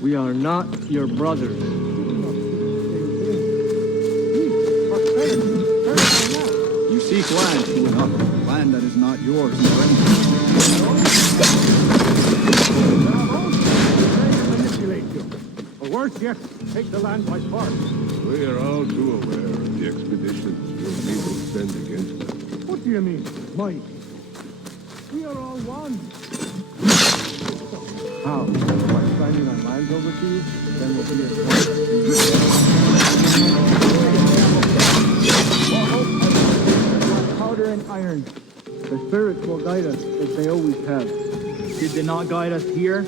We are not your brothers. You seek land, true enough. Land that is not yours. Manipulate you. Or worse yet, take the land by force. We are all too aware of the expeditions your people send against us. What do you mean, Mike? We are all one. How? By signing our lives over to you? Then we'll be at one. Powder and iron. The spirits will guide us, as they always have. Did they not guide us here?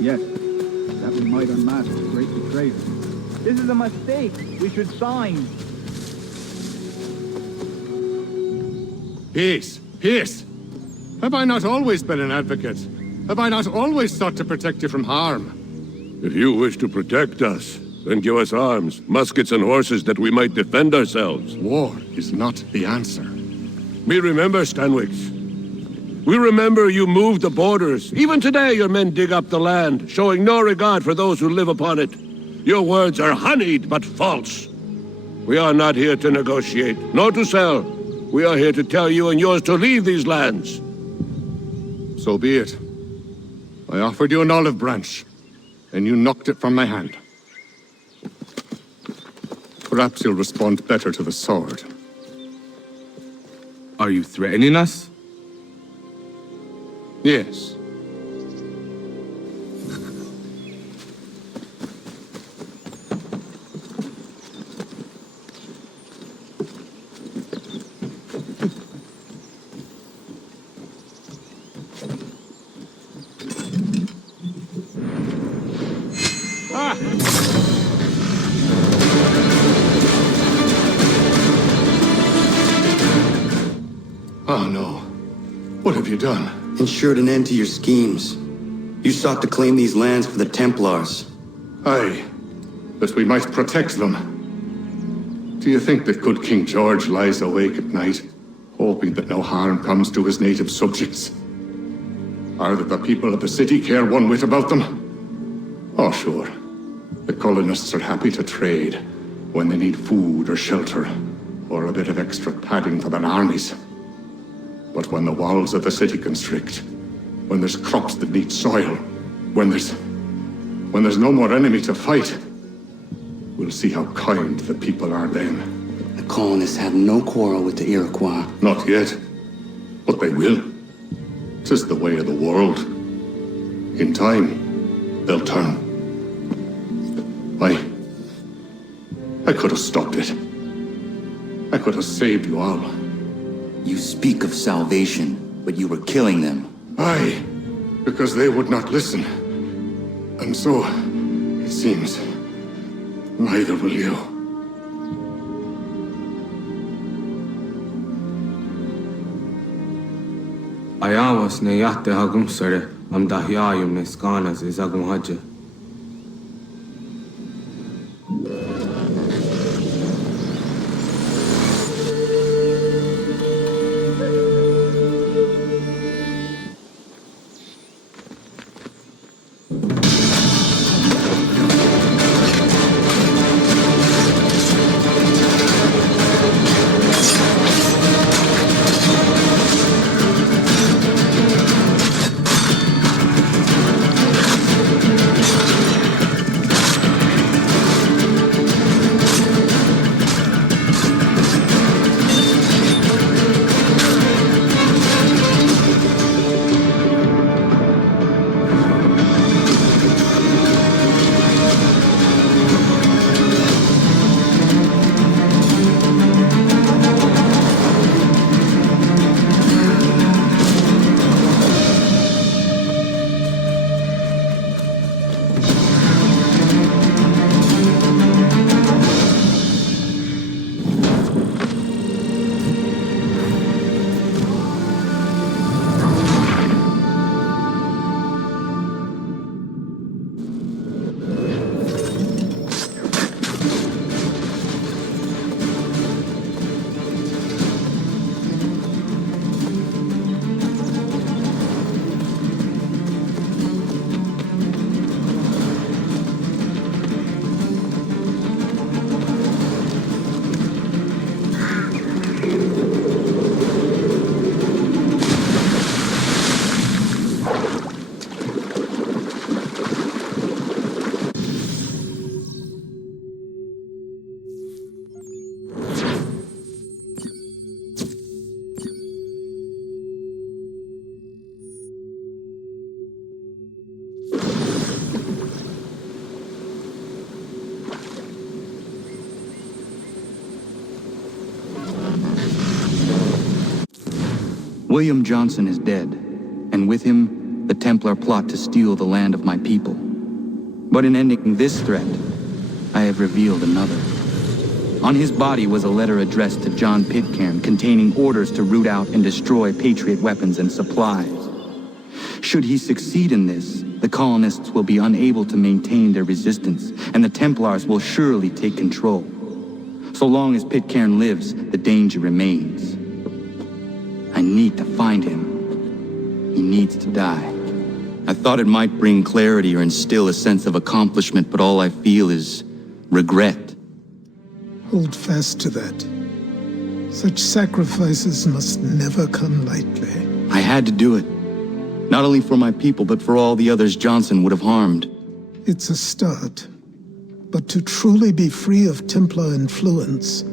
Yes, that we might unmask the great betrayer. This is a mistake. We should sign. Peace. Peace. Have I not always been an advocate? Have I not always sought to protect you from harm? If you wish to protect us, then give us arms, muskets and horses that we might defend ourselves. War is not the answer. We remember, Stanwix. We remember you moved the borders. Even today your men dig up the land, showing no regard for those who live upon it. Your words are honeyed but false. We are not here to negotiate, nor to sell. We are here to tell you and yours to leave these lands. So be it. I offered you an olive branch, and you knocked it from my hand. Perhaps you'll respond better to the sword. Are you threatening us? Yes. Oh no. What have you done? Ensured an end to your schemes. You sought to claim these lands for the Templars. Aye, that we might protect them. Do you think that good King George lies awake at night, hoping that no harm comes to his native subjects? Or that the people of the city care one whit about them? Oh, sure. The colonists are happy to trade when they need food or shelter, or a bit of extra padding for their armies. But when the walls of the city constrict, when there's crops that need soil, when there's no more enemy to fight, we'll see how kind the people are then. The colonists have no quarrel with the Iroquois. Not yet, but they will. 'Tis the way of the world. In time, they'll turn. I could have stopped it. I could have saved you all. You speak of salvation, but you were killing them. Aye, because they would not listen. And so, it seems, neither will you. Ayawas ne yate hagum sare, am dahyayum ne skanas izagum haja. William Johnson is dead, and with him, the Templar plot to steal the land of my people. But in ending this threat, I have revealed another. On his body was a letter addressed to John Pitcairn containing orders to root out and destroy Patriot weapons and supplies. Should he succeed in this, the colonists will be unable to maintain their resistance, and the Templars will surely take control. So long as Pitcairn lives, the danger remains. I need to find him. He needs to die. I thought it might bring clarity or instill a sense of accomplishment, but all I feel is regret. Hold fast to that. Such sacrifices must never come lightly. I had to do it. Not only for my people, but for all the others Johnson would have harmed. It's a start. But to truly be free of Templar influence,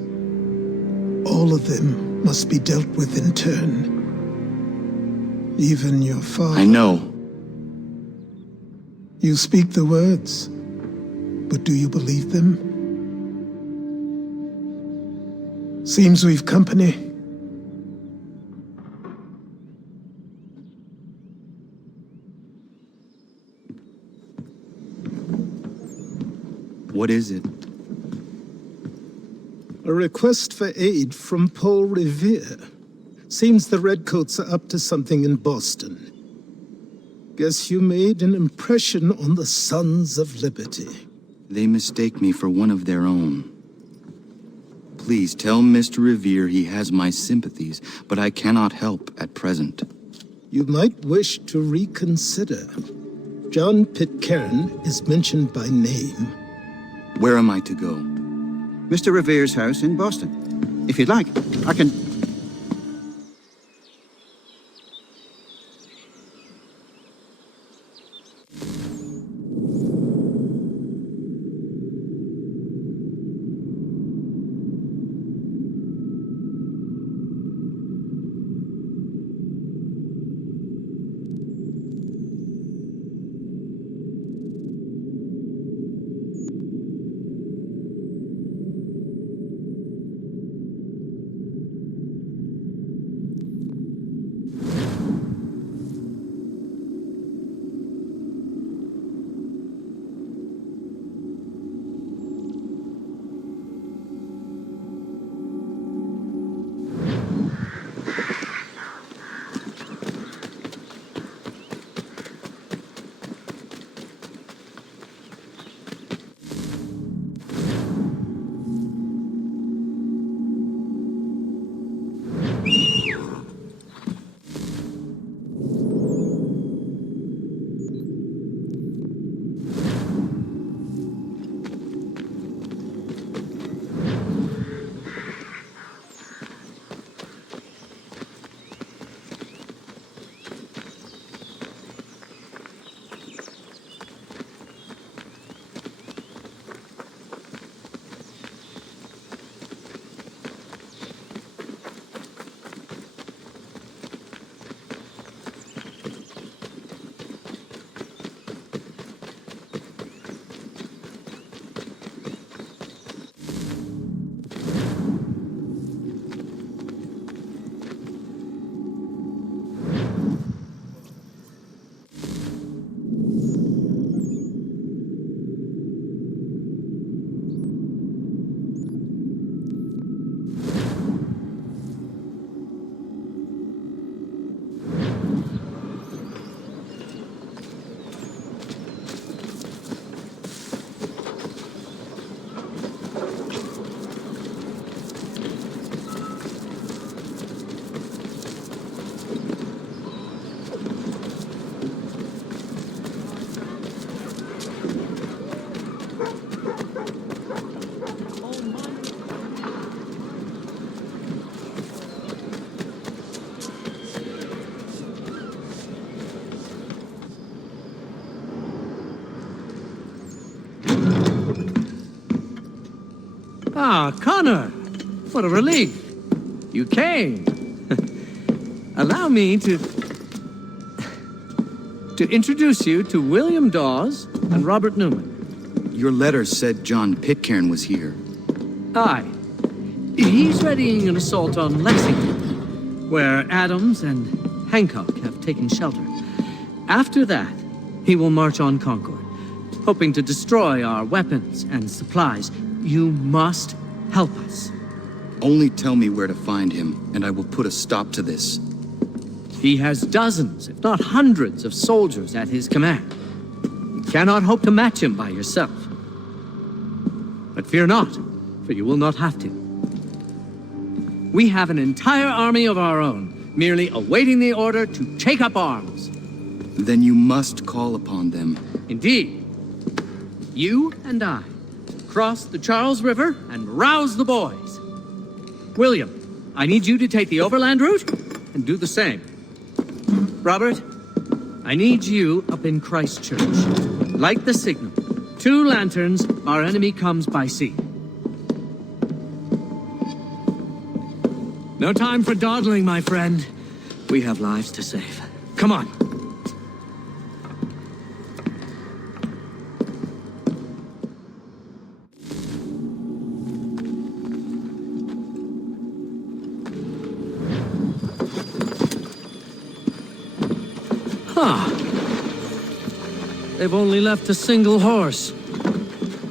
all of them must be dealt with in turn. Even your father. I know. You speak the words, but do you believe them? Seems we've company. What is it? A request for aid from Paul Revere. Seems the Redcoats are up to something in Boston. Guess you made an impression on the Sons of Liberty. They mistake me for one of their own. Please tell Mr. Revere he has my sympathies, but I cannot help at present. You might wish to reconsider. John Pitcairn is mentioned by name. Where am I to go? Mr. Revere's house in Boston. If you'd like, I can... Ah, Connor! What a relief! You came! Allow me to introduce you to William Dawes and Robert Newman. Your letter said John Pitcairn was here. Aye. He's readying an assault on Lexington. where Adams and Hancock have taken shelter. After that, he will march on Concord, hoping to destroy our weapons and supplies. You must help us. Only tell me where to find him, and I will put a stop to this. He has dozens, if not hundreds, of soldiers at his command. You cannot hope to match him by yourself. But fear not, for you will not have to. We have an entire army of our own, merely awaiting the order to take up arms. Then you must call upon them. Indeed. You and I cross the Charles River and rouse the boys. William, I need you to take the overland route and do the same. Robert, I need you up in Christchurch. Light the signal. 2 lanterns, our enemy comes by sea. No time for dawdling, my friend. We have lives to save. Come on. They've only left a single horse.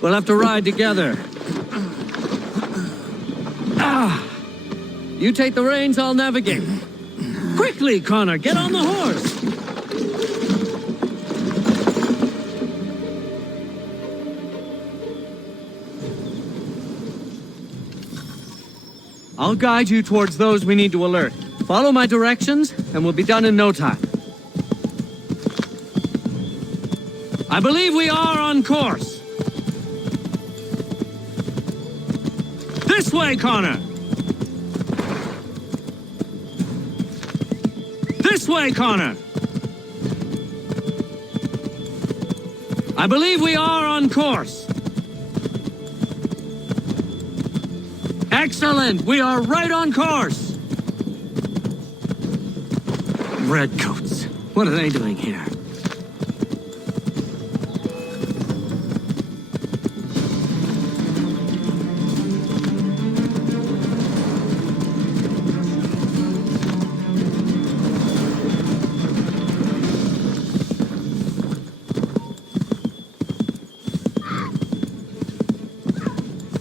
We'll have to ride together. You take the reins, I'll navigate. Quickly, Connor, get on the horse! I'll guide you towards those we need to alert. Follow my directions, and we'll be done in no time. I believe we are on course. This way, Connor! This way, Connor! I believe we are on course. Excellent! We are right on course! Redcoats. What are they doing here?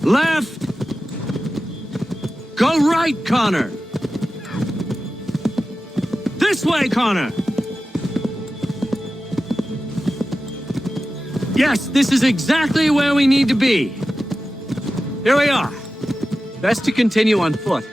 Left! Go right, Connor! This way, Connor! Yes, this is exactly where we need to be. Here we are. Best to continue on foot.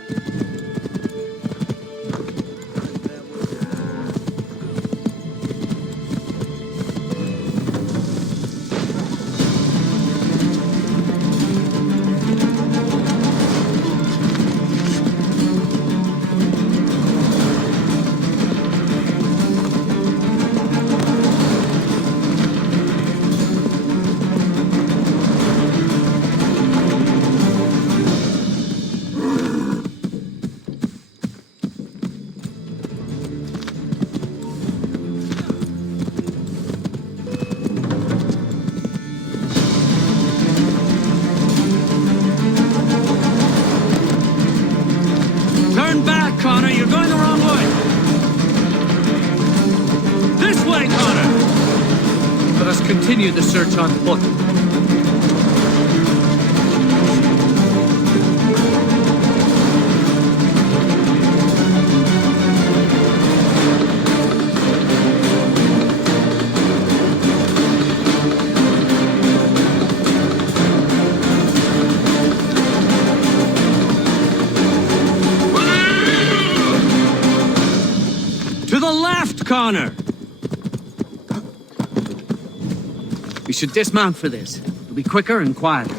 Connor, you're going the wrong way. This way, Connor! Let us continue the search on foot. Connor! We should dismount for this. It'll be quicker and quieter.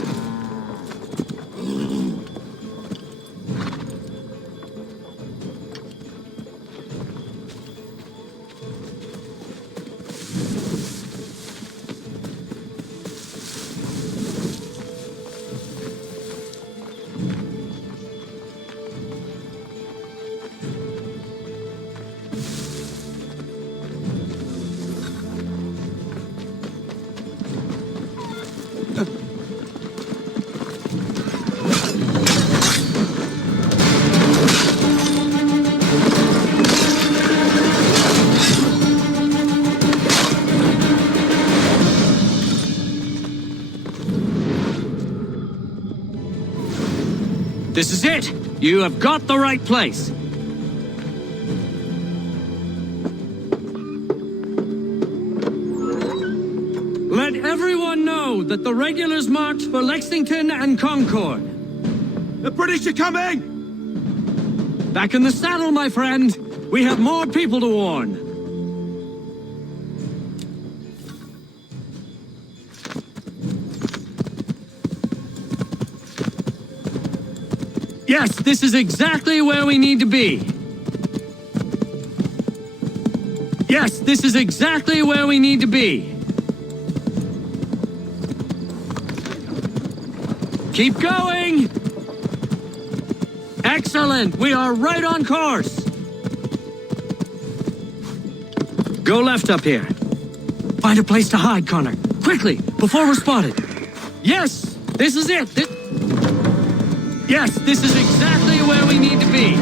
This is it! You have got the right place! Let everyone know that the regulars marched for Lexington and Concord. The British are coming! Back in the saddle, my friend. We have more people to warn. Yes, this is exactly where we need to be. Yes, this is exactly where we need to be. Keep going! Excellent! We are right on course! Go left up here. Find a place to hide, Connor. Quickly, before we're spotted. Yes! This is it! Yes, this is exactly where we need to be.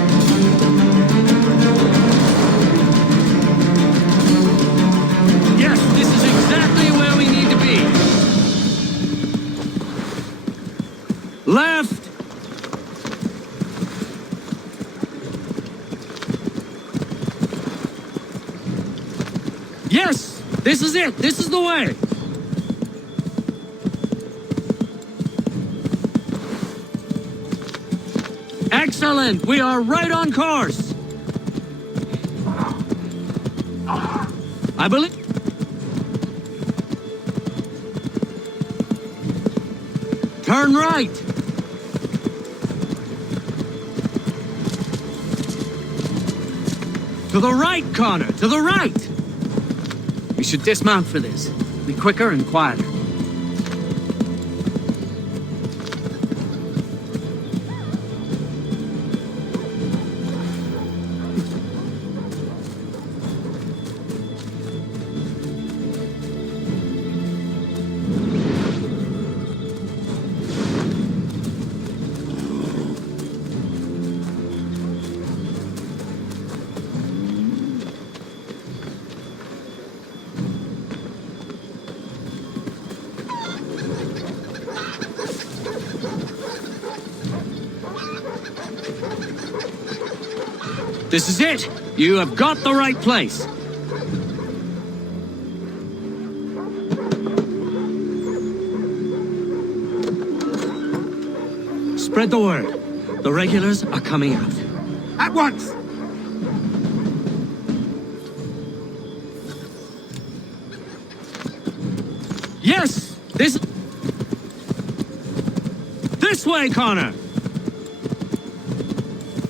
Yes, this is exactly where we need to be. Left! Yes! This is it! This is the way! Excellent! We are right on course! I believe... Turn right! To the right, Connor! To the right! We should dismount for this. Be quicker and quieter. This is it! You have got the right place! Spread the word. The regulars are coming out. At once! Yes! This way, Connor!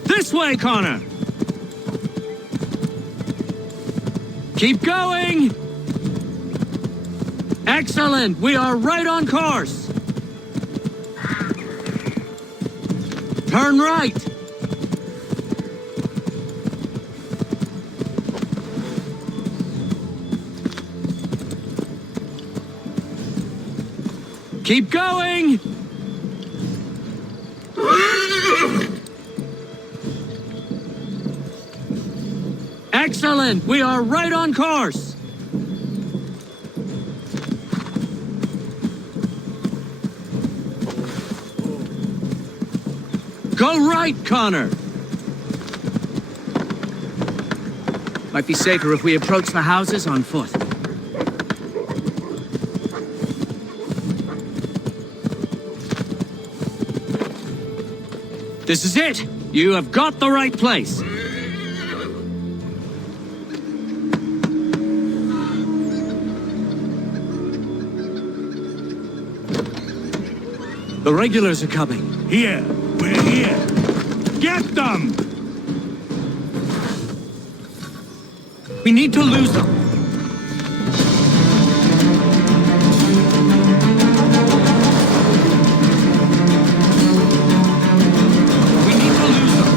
This way, Connor! Keep going! Excellent! We are right on course! Turn right! Keep going! Excellent! We are right on course! Go right, Connor! Might be safer if we approach the houses on foot. This is it! You have got the right place! The regulars are coming. Here! We're here! Get them! We need to lose them. We need to lose them.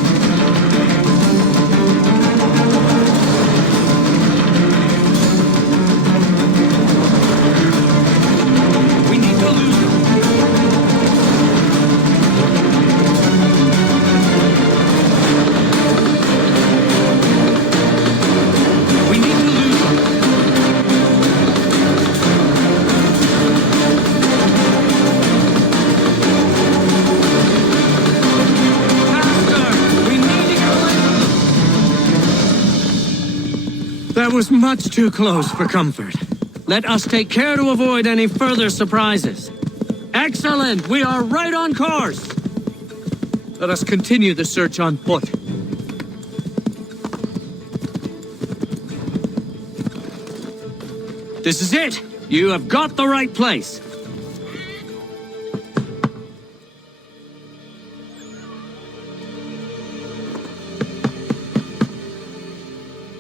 was much too close for comfort. Let us take care to avoid any further surprises. Excellent! We are right on course! Let us continue the search on foot. This is it! You have got the right place.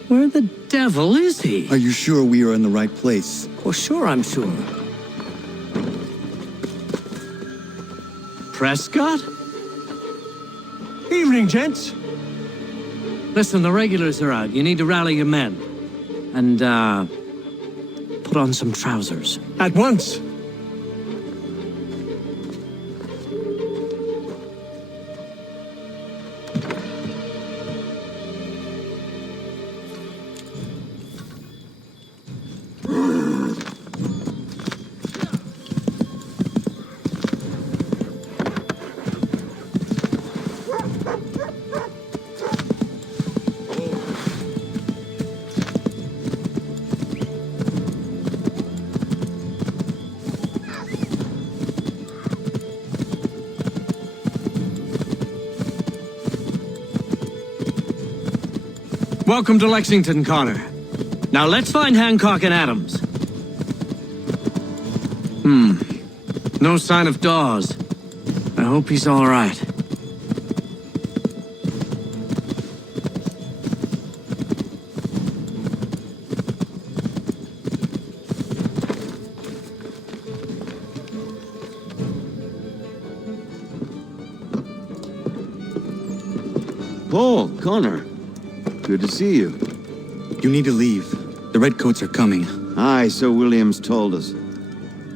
Where the devil is he? Are you sure we are in the right place? Well, sure, I'm sure. Prescott? Evening, gents. Listen, the regulars are out. You need to rally your men. And, put on some trousers. At once. Welcome to Lexington, Connor. Now let's find Hancock and Adams. No sign of Dawes. I hope he's all right. Paul, Connor. Good to see you. You need to leave. The Redcoats are coming. Aye, so Williams told us.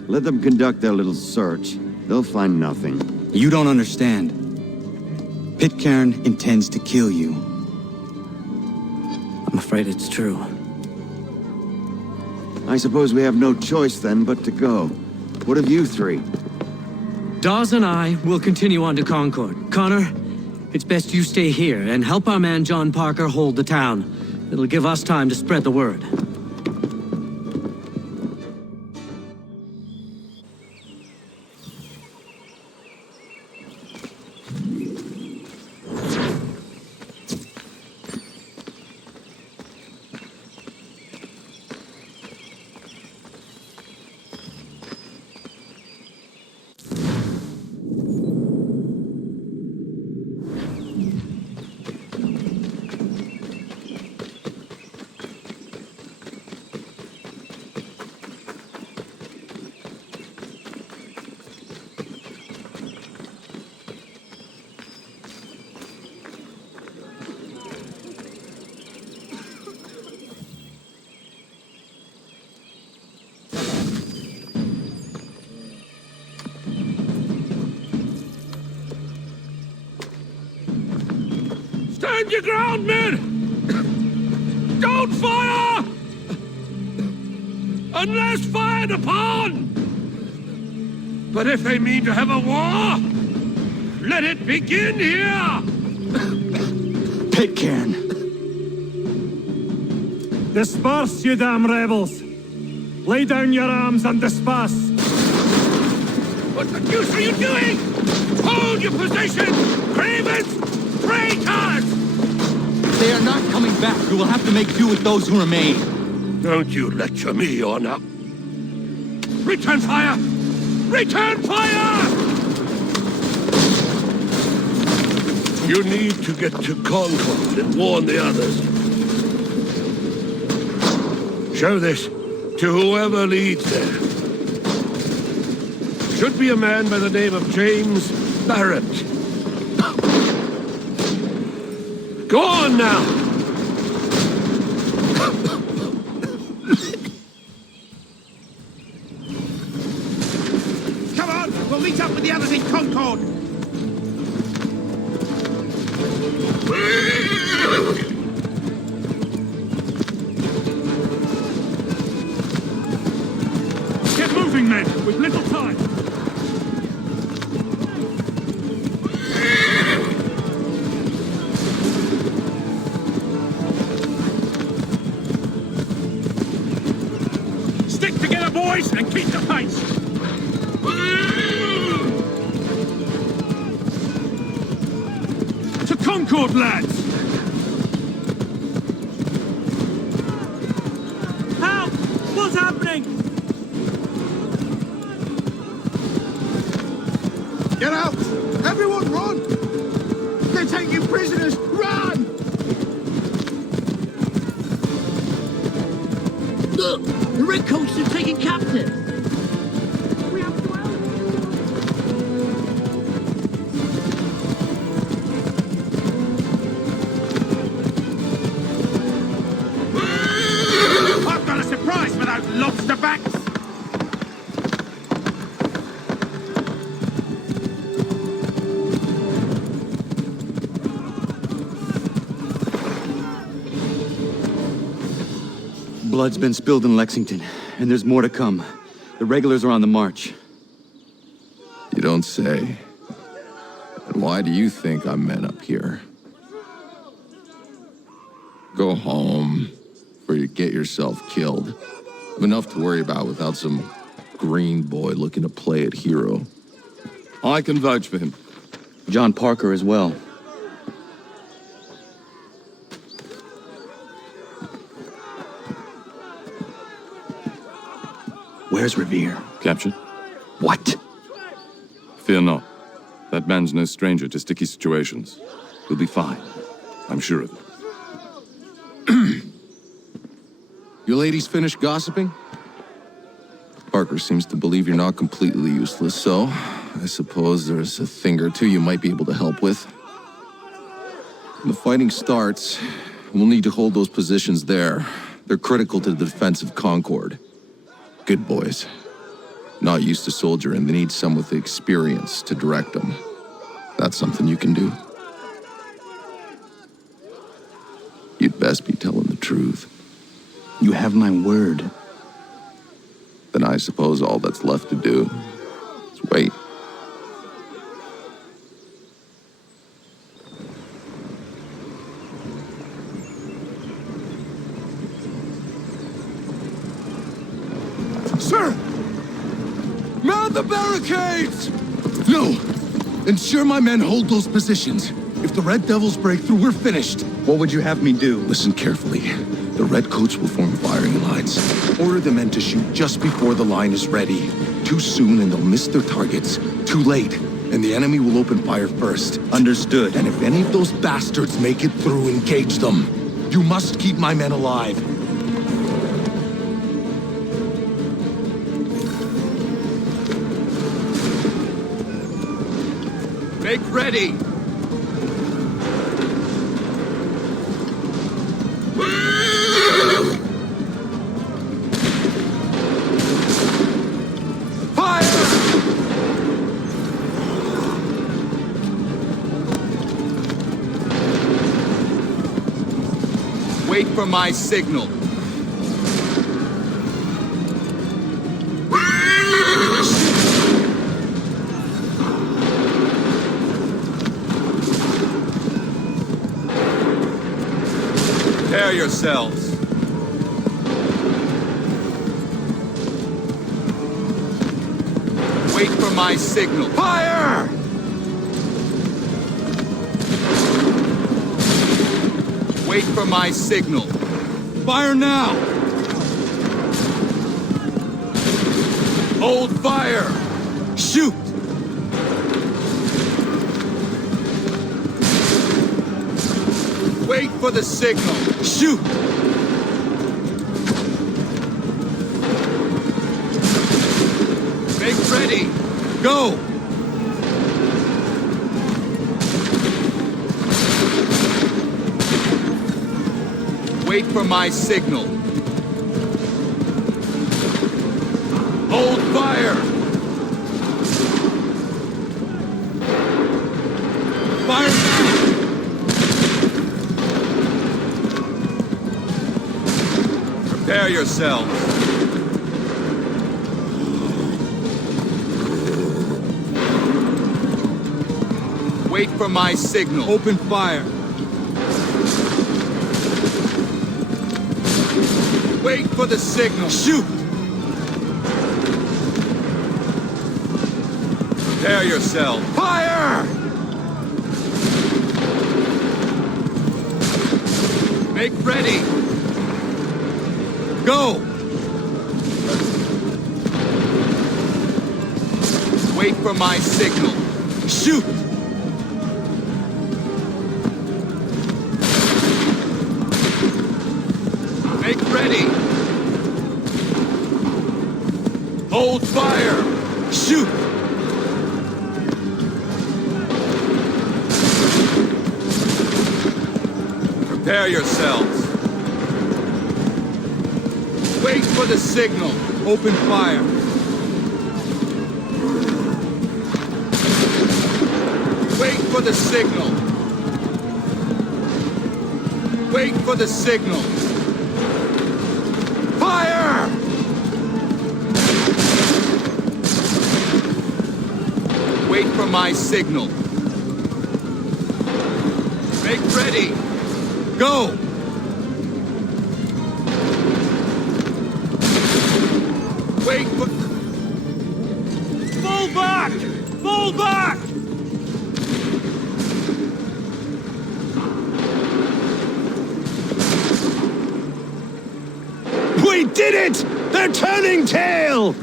Let them conduct their little search. They'll find nothing. You don't understand. Pitcairn intends to kill you. I'm afraid it's true. I suppose we have no choice then but to go. What of you three? Dawes and I will continue on to Concord. Connor, it's best you stay here and help our man John Parker hold the town. It'll give us time to spread the word. Stand your ground, men! Don't fire! Unless fired upon! But if they mean to have a war, let it begin here! Pitcairn! Disperse, you damn rebels! Lay down your arms and disperse! What the deuce are you doing? Hold your position! Cravens! Traitors! They are not coming back. You will have to make do with those who remain. Don't you lecture me on up. Return fire! Return fire! You need to get to Concord and warn the others. Show this to whoever leads there. Should be a man by the name of James Barrett. Go on now! Come on! We'll meet up with the others in Concord! Get moving, men! With little time! Concord, lads! Help! What's happening? Get out! Everyone run! They're taking prisoners! Run! Look! The redcoats are taken captive! I've got a surprise for those lobster backs! Blood's been spilled in Lexington, and there's more to come. The regulars are on the march. You don't say. And why do you think I'm men up here? Go home, or you get yourself killed. I've enough to worry about without some green boy looking to play at hero. I can vouch for him. John Parker as well. Where's Revere? Captured? What? Fear not. That man's no stranger to sticky situations. He'll be fine. I'm sure of it. You ladies finished gossiping? Parker seems to believe you're not completely useless, so I suppose there's a thing or two you might be able to help with. When the fighting starts, we'll need to hold those positions there. They're critical to the defense of Concord. Good boys. Not used to soldiering, they need some with the experience to direct them. That's something you can do. You'd best be telling the truth. You have my word. Then I suppose all that's left to do is wait. Sir! Mount the barricades! No! Ensure my men hold those positions. If the Red Devils break through, we're finished. What would you have me do? Listen carefully. The Redcoats will form firing lines. Order the men to shoot just before the line is ready. Too soon and they'll miss their targets. Too late, and the enemy will open fire first. Understood. And if any of those bastards make it through, engage them. You must keep my men alive. Make ready! Wait for my signal. Prepare yourselves. Wait for my signal. Fire! Wait for my signal. Fire now! Hold fire! Shoot! Wait for the signal. Shoot! Make ready. Go! Wait for my signal. Hold fire! Fire now! Prepare yourselves. Wait for my signal. Open fire. Wait for the signal. Shoot! Prepare yourself. Fire! Make ready! Go! Wait for my signal. Shoot! Make ready! Hold fire! Shoot! Prepare yourselves. Wait for the signal. Open fire. Wait for the signal. Wait for the signal. Fire! Wait for my signal. Make ready. Go! Wait for... Fall back! Fall back! We did it! They're turning tail!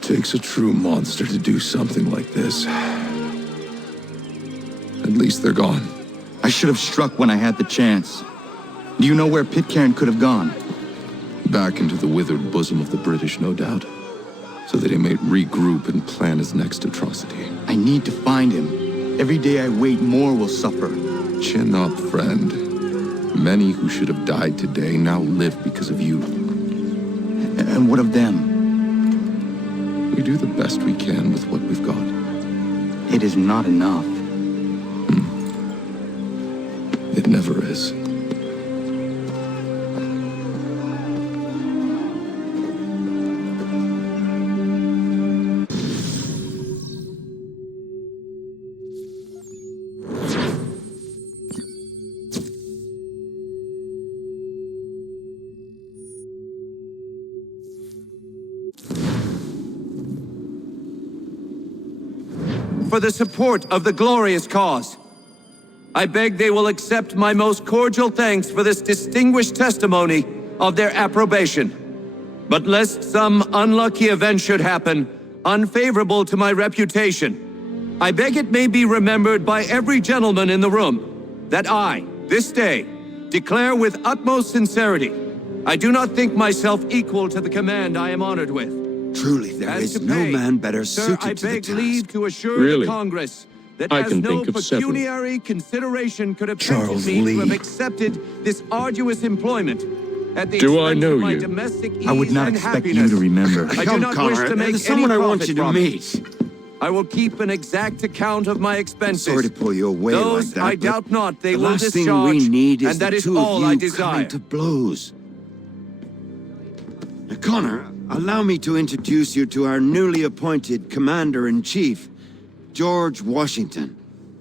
Takes a true monster to do something like this. At least they're gone. I should have struck when I had the chance. Do you know where Pitcairn could have gone? Back into the withered bosom of the British, no doubt. So that he may regroup and plan his next atrocity. I need to find him. Every day I wait, more will suffer. Chin up, friend. Many who should have died today now live because of you. And what of them? We do the best we can with what we've got. It is not enough. It never is. For the support of the glorious cause. I beg they will accept my most cordial thanks for this distinguished testimony of their approbation. But lest some unlucky event should happen, unfavorable to my reputation, I beg it may be remembered by every gentleman in the room that I, this day, declare with utmost sincerity, I do not think myself equal to the command I am honored with. Truly, there is no man better suited to the task. I beg leave to assure Really? the Congress that I as can no think of several. pecuniary consideration could have Charles tempted me Lee. to have accepted this arduous employment at the Do I expense know of my you? domestic ease I would not and expect you happiness. to remember. I do Come, not Connor, wish to make there's someone any I want profit you to from it. meet. I will keep an exact account of my expenses. Sorry to pull you away Those like that, I but doubt not they the will last thing discharge, we need is and that the is two all of I you desire. coming to blows. Now, Connor, allow me to introduce you to our newly appointed Commander-in-Chief, George Washington.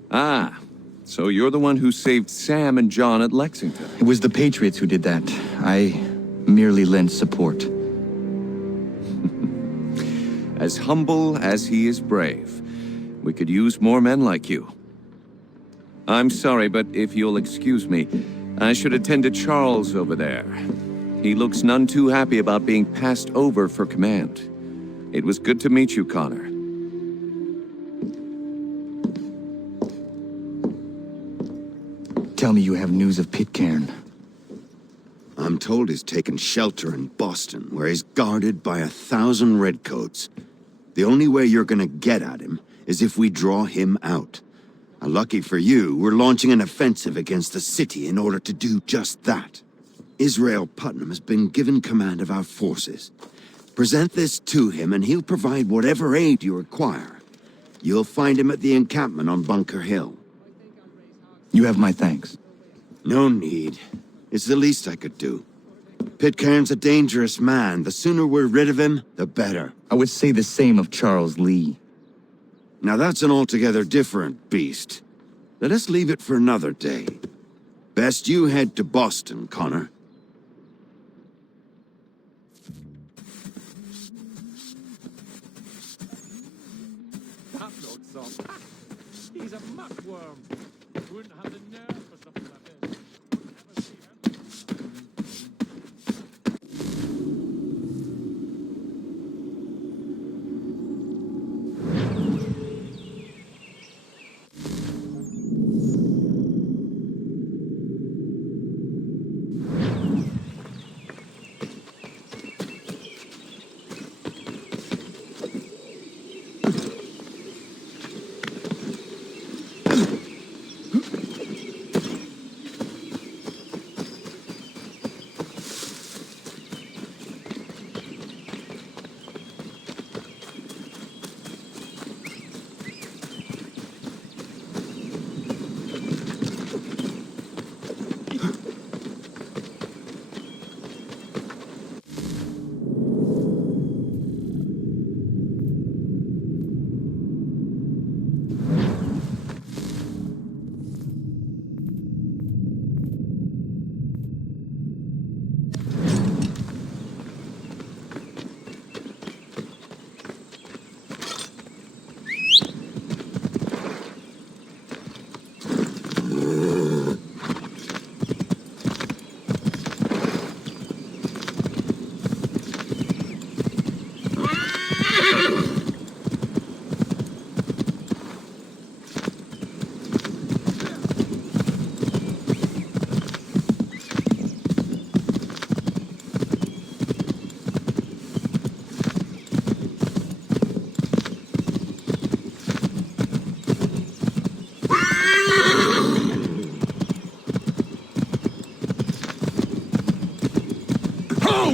Ah, so you're the one who saved Sam and John at Lexington. It was the Patriots who did that. I merely lent support. As humble as he is brave. We could use more men like you. I'm sorry, but if you'll excuse me, I should attend to Charles over there. He looks none too happy about being passed over for command. It was good to meet you, Connor. Tell me you have news of Pitcairn. I'm told he's taken shelter in Boston, where he's guarded by 1,000 redcoats. The only way you're gonna get at him is if we draw him out. Lucky for you, we're launching an offensive against the city in order to do just that. Israel Putnam has been given command of our forces. Present this to him, and he'll provide whatever aid you require. You'll find him at the encampment on Bunker Hill. You have my thanks. No need. It's the least I could do. Pitcairn's a dangerous man. The sooner we're rid of him, the better. I would say the same of Charles Lee. Now that's an altogether different beast. Let us leave it for another day. Best you head to Boston, Connor. That looks some. He's a muckworm. Wouldn't have the nerve for something like this. Never see him.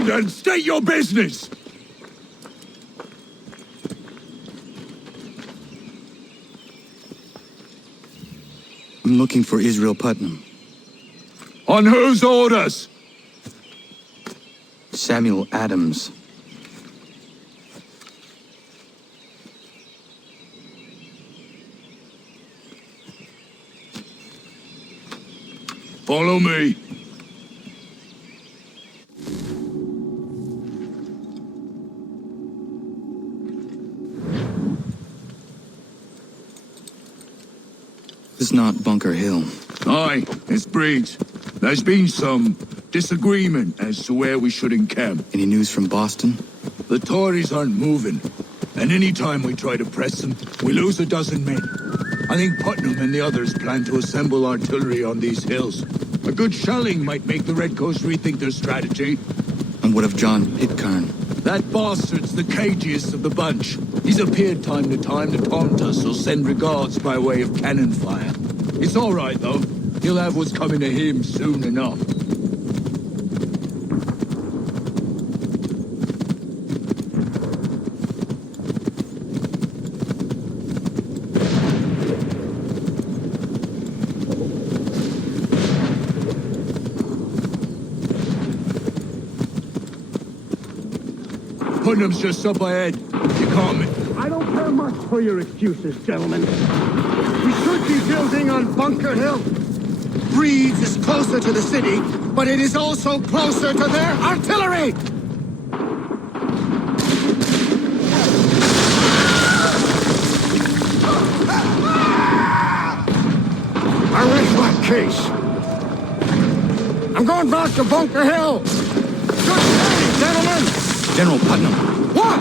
And state your business! I'm looking for Israel Putnam. On whose orders? Samuel Adams. Follow me. This is not Bunker Hill. Aye, it's Breeds. There's been some disagreement as to where we should encamp. Any news from Boston? The Tories aren't moving, and any time we try to press them, we lose a dozen men. I think Putnam and the others plan to assemble artillery on these hills. A good shelling might make the Redcoats rethink their strategy. And what of John Pitcairn? That bastard's the cagiest of the bunch. He's appeared time to time to taunt us or send regards by way of cannon fire. It's all right, though. He'll have what's coming to him soon enough. Putnam's just up ahead. You can't... I don't care much for your excuses, gentlemen. We should be building on Bunker Hill. Breeds is closer to the city, but it is also closer to their artillery! I rest my case. I'm going back to Bunker Hill. Good day, gentlemen! General Putnam. What?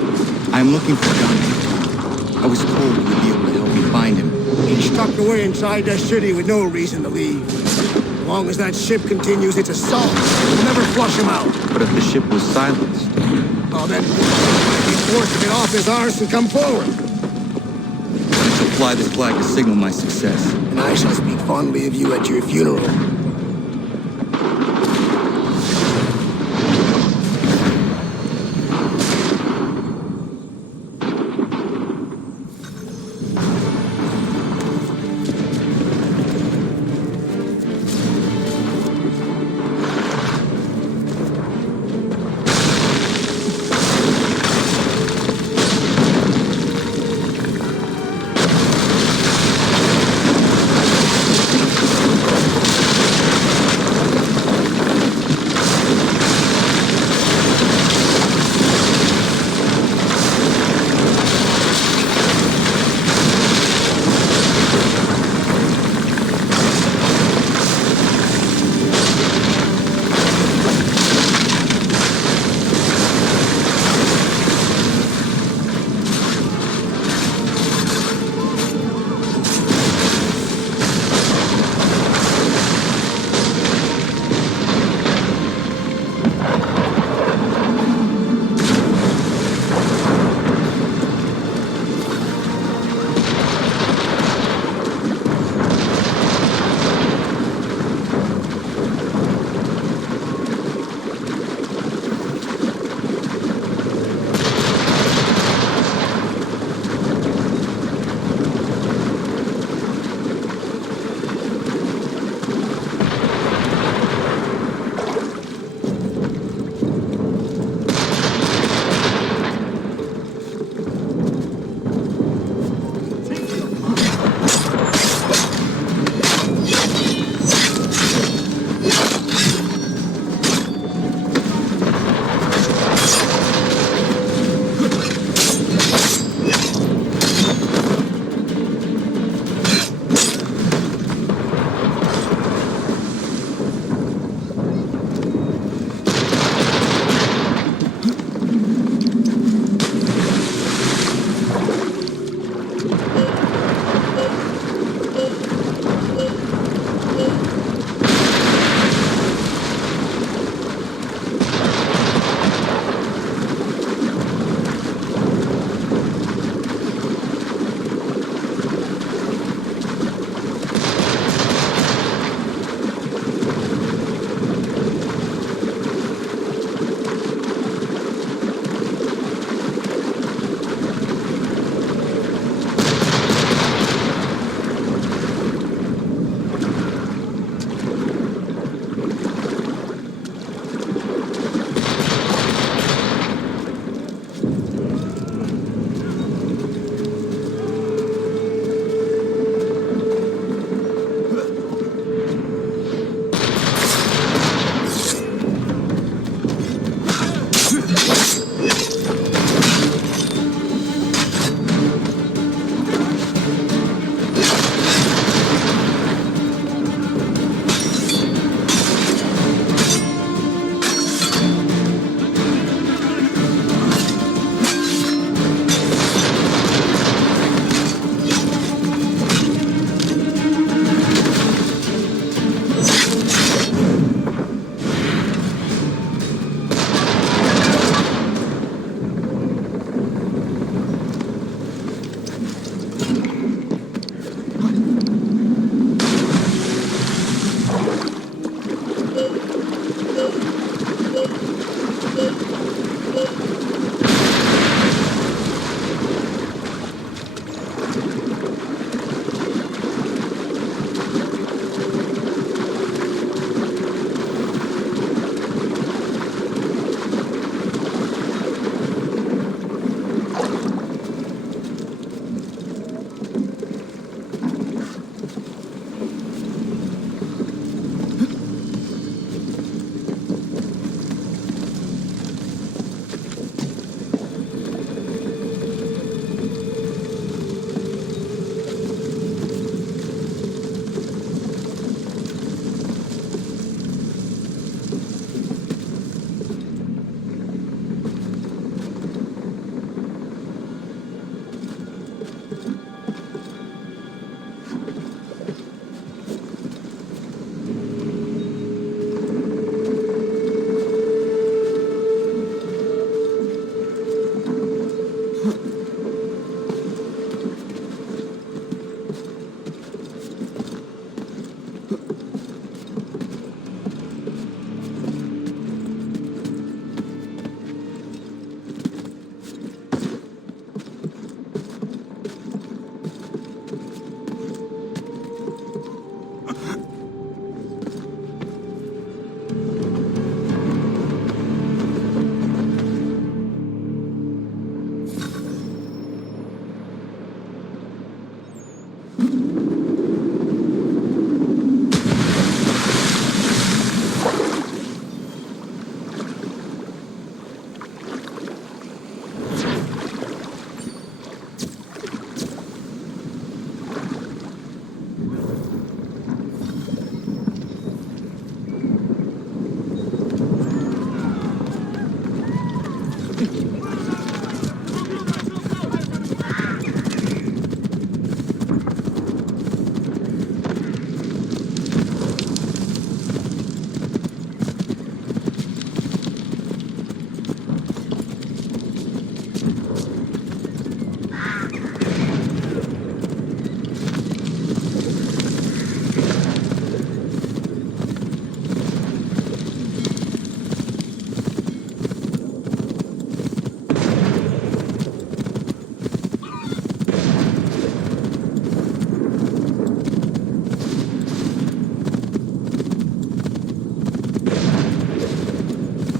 I am looking for John Pitcairn. I was told you would be able to help me find him. He's tucked away inside that city with no reason to leave. As long as that ship continues its assault, we'll never flush him out. But if the ship was silenced? Oh, then he's forced to get off his arse and come forward. I shall fly this flag to signal my success. And I shall speak fondly of you at your funeral.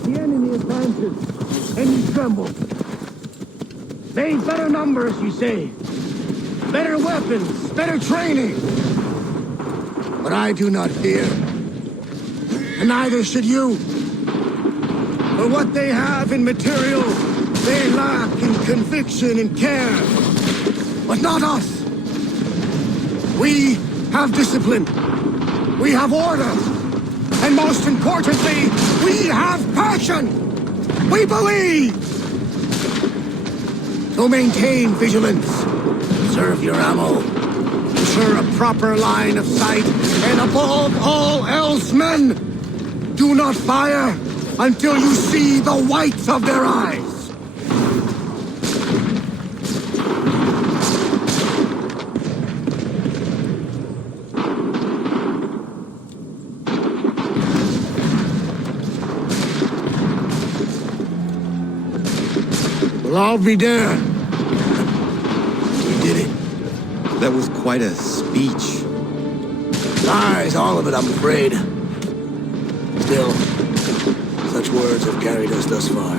The enemy advances, and you tremble. They've better numbers, you say. Better weapons, better training. But I do not fear. And neither should you. For what they have in material, they lack in conviction and care. But not us. We have discipline. We have order. And most importantly, we have passion! We believe! So maintain vigilance. Conserve your ammo. Ensure a proper line of sight. And above all else, men, do not fire until you see the whites of their eyes. Well, I'll be damned. We did it. That was quite a speech. Lies, all of it, I'm afraid. Still, such words have carried us thus far.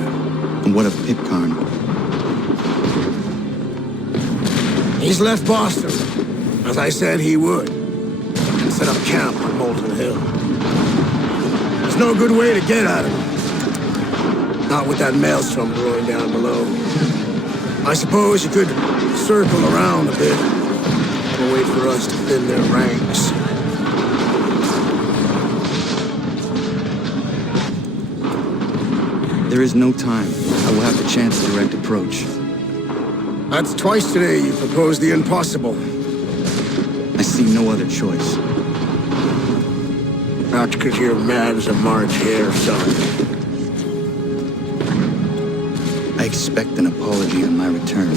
And what of Pitcairn? He's left Boston, as I said he would, and set up camp on Molten Hill. There's no good way to get at him. Not with that maelstrom brewing down below. I suppose you could circle around a bit and wait for us to thin their ranks. There is no time. I will have the chance to direct approach. That's twice today you proposed the impossible. I see no other choice. Not because you're mad as a March hare, son. I expect an apology on my return.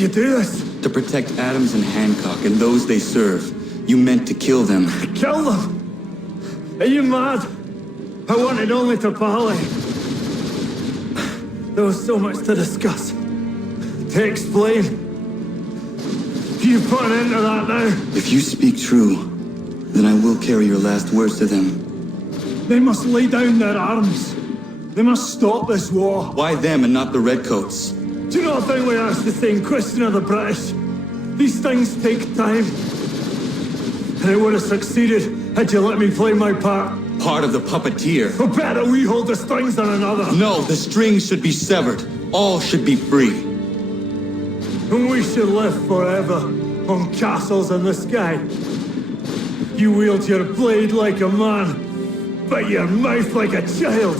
you do this? To protect Adams and Hancock and those they serve. You meant to kill them. Kill them? Are you mad? I wanted only to parley. There was so much to discuss, to explain. You put an end to that now. If you speak true, then I will carry your last words to them. They must lay down their arms. They must stop this war. Why them and not the Redcoats? Do you not think we asked the same question of the British? These things take time. And it would have succeeded had you let me play my part. Part of the puppeteer. Or better, we hold the strings than another. No, the strings should be severed. All should be free. And we should live forever on castles in the sky. You wield your blade like a man, but your mouth like a child.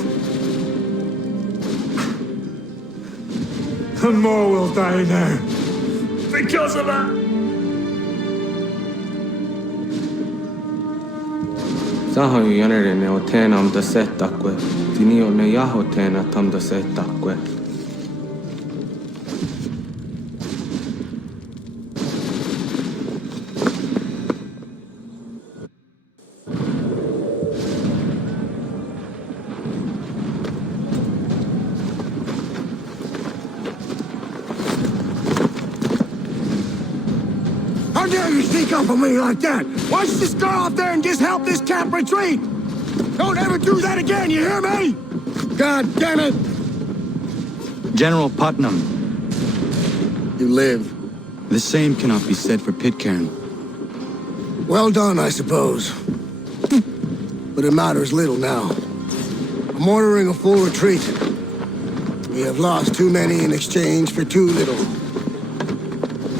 And more will die now. Because of that. Saho yanere ne otena am da setakwe. Tinio ne yahotena tam da setakwe. How dare you sneak up on me like that? Why don't you just go out there and just help this camp retreat? Don't ever do that again, you hear me? God damn it! General Putnam. You live. The same cannot be said for Pitcairn. Well done, I suppose. But it matters little now. I'm ordering a full retreat. We have lost too many in exchange for too little.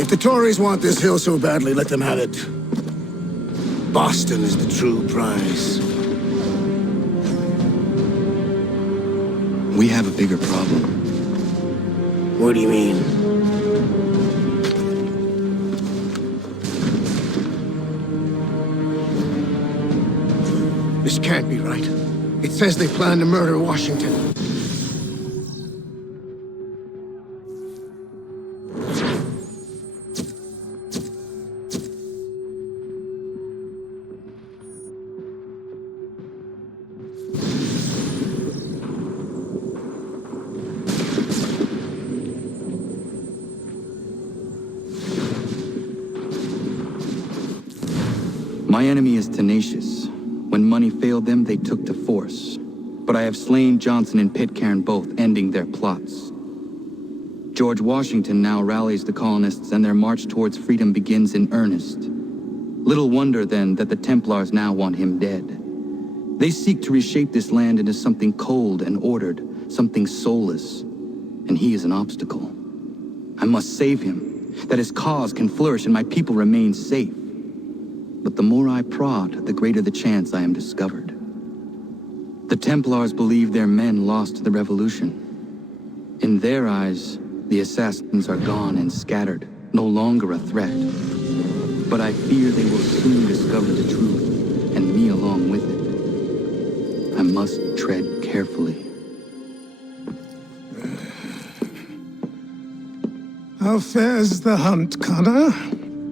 If the Tories want this hill so badly, let them have it. Boston is the true prize. We have a bigger problem. What do you mean? This can't be right. It says they plan to murder Washington. My enemy is tenacious. When money failed them, they took to force. But I have slain Johnson and Pitcairn both, ending their plots. George Washington now rallies the colonists, and their march towards freedom begins in earnest. Little wonder, then, that the Templars now want him dead. They seek to reshape this land into something cold and ordered, something soulless. And he is an obstacle. I must save him, that his cause can flourish and my people remain safe. But the more I prod, the greater the chance I am discovered. The Templars believe their men lost the revolution. In their eyes, the assassins are gone and scattered, no longer a threat. But I fear they will soon discover the truth, and me along with it. I must tread carefully. How fares the hunt, Connor?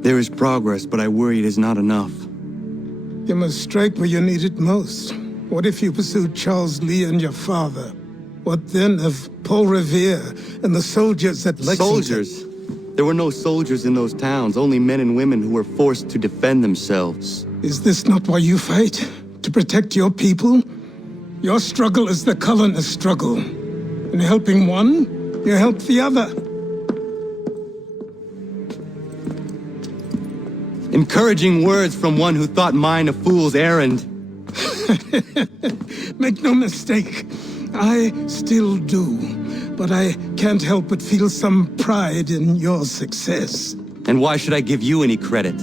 There is progress, but I worry it is not enough. You must strike where you need it most. What if you pursued Charles Lee and your father? What then of Paul Revere and the soldiers at Lexington? Soldiers? There were no soldiers in those towns, only men and women who were forced to defend themselves. Is this not why you fight? To protect your people? Your struggle is the colonist struggle. In helping one, you help the other. Encouraging words from one who thought mine a fool's errand. Make no mistake, I still do. But I can't help but feel some pride in your success. And why should I give you any credit?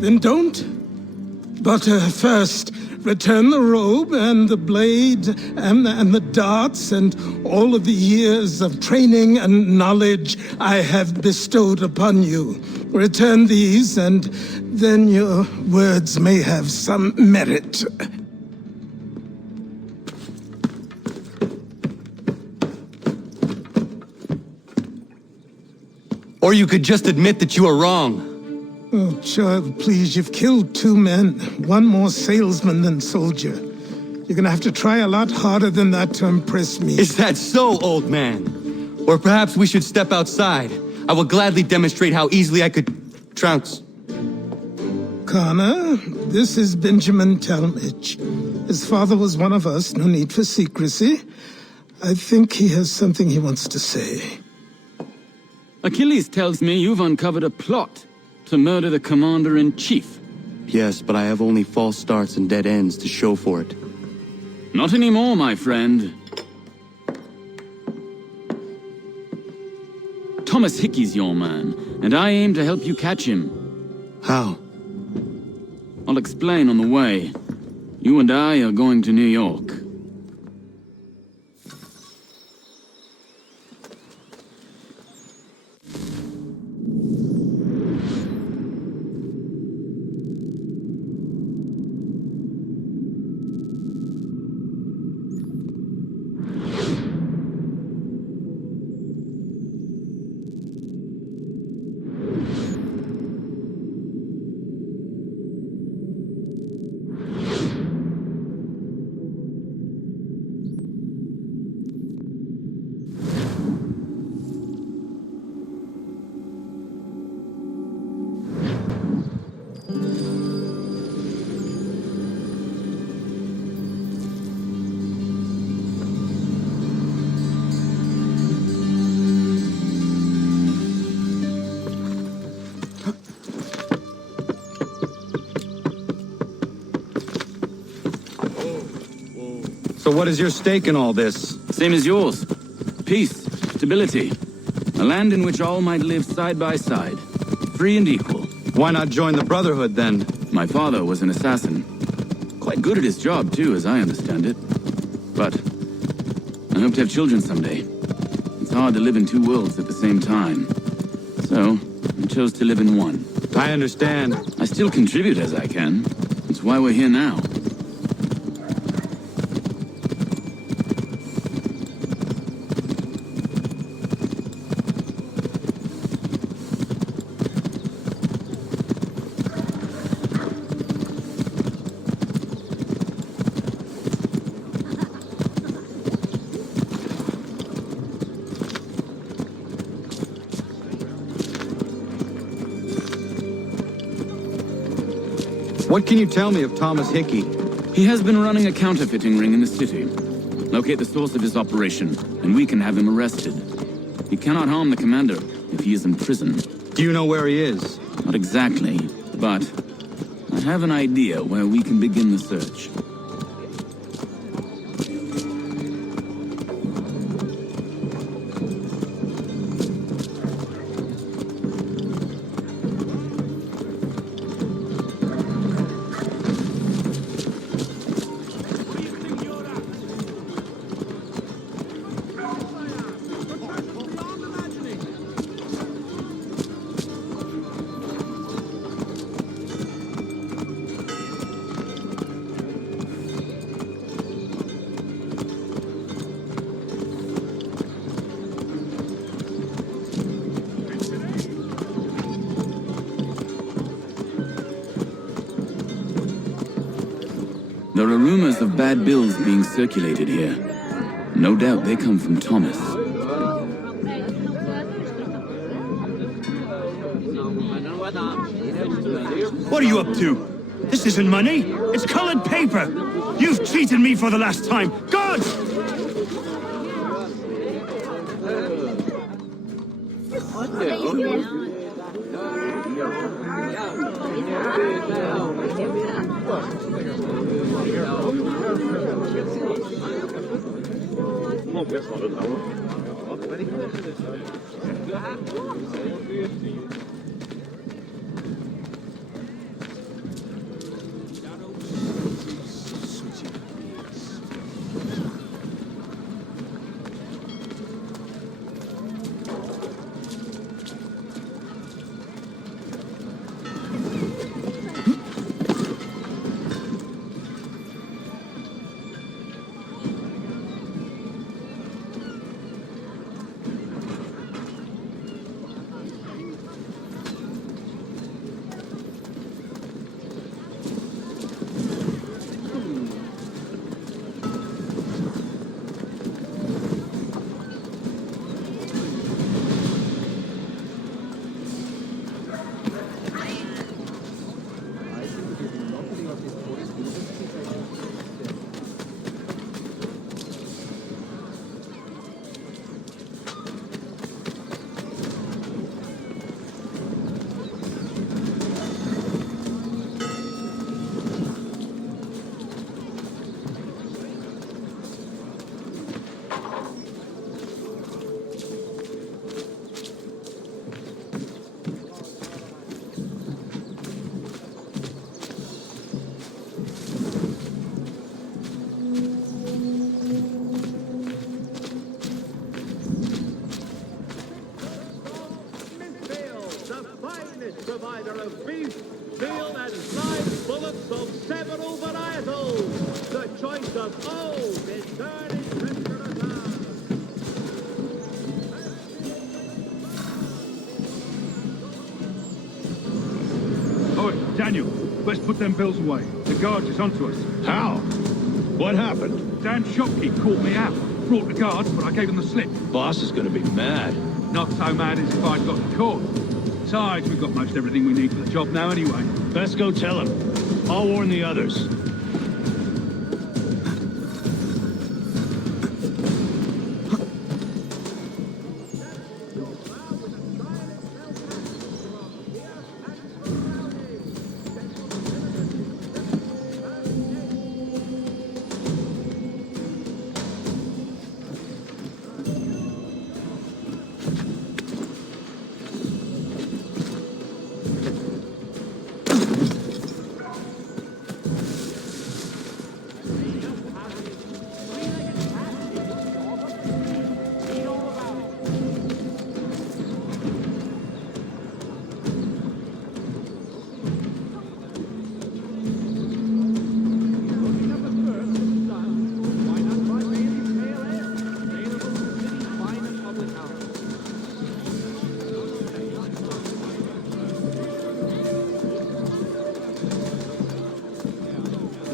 Then don't. But first, return the robe and the blade and the darts and all of the years of training and knowledge I have bestowed upon you. Return these, and then your words may have some merit. Or you could just admit that you were wrong. Oh, child, please, you've killed 2 men. One more salesman than soldier. You're gonna have to try a lot harder than that to impress me. Is that so, old man? Or perhaps we should step outside. I will gladly demonstrate how easily I could trounce. Connor, this is Benjamin Talmadge. His father was one of us, no need for secrecy. I think he has something he wants to say. Achilles tells me you've uncovered a plot to murder the Commander-in-Chief. Yes, but I have only false starts and dead ends to show for it. Not anymore, my friend. Thomas Hickey's your man, and I aim to help you catch him. How? I'll explain on the way. You and I are going to New York. So what is your stake in all this? Same as yours. Peace, stability. A land in which all might live side by side. Free and equal. Why not join the Brotherhood, then? My father was an assassin. Quite good at his job, too, as I understand it. But I hope to have children someday. It's hard to live in 2 worlds at the same time. So, I chose to live in one. I understand. I still contribute as I can. That's why we're here now. What can you tell me of Thomas Hickey? He has been running a counterfeiting ring in the city. Locate the source of his operation, and we can have him arrested. He cannot harm the commander if he is in prison. Do you know where he is? Not exactly, but I have an idea where we can begin the search. There are rumors of bad bills being circulated here. No doubt they come from Thomas. What are you up to? This isn't money. It's colored paper. You've cheated me for the last time. God! nuts of several varietals. The choice of old is turning Remastered. Oi, Daniel, let's put them bills away. The guards is onto us. How? What happened? Damn shopkeep caught me out. Brought the guards, but I gave them the slip. Boss is gonna be mad. Not so mad as if I'd gotten caught. Besides, we've got most everything we need for the job now anyway. Best go tell him. I'll warn the others.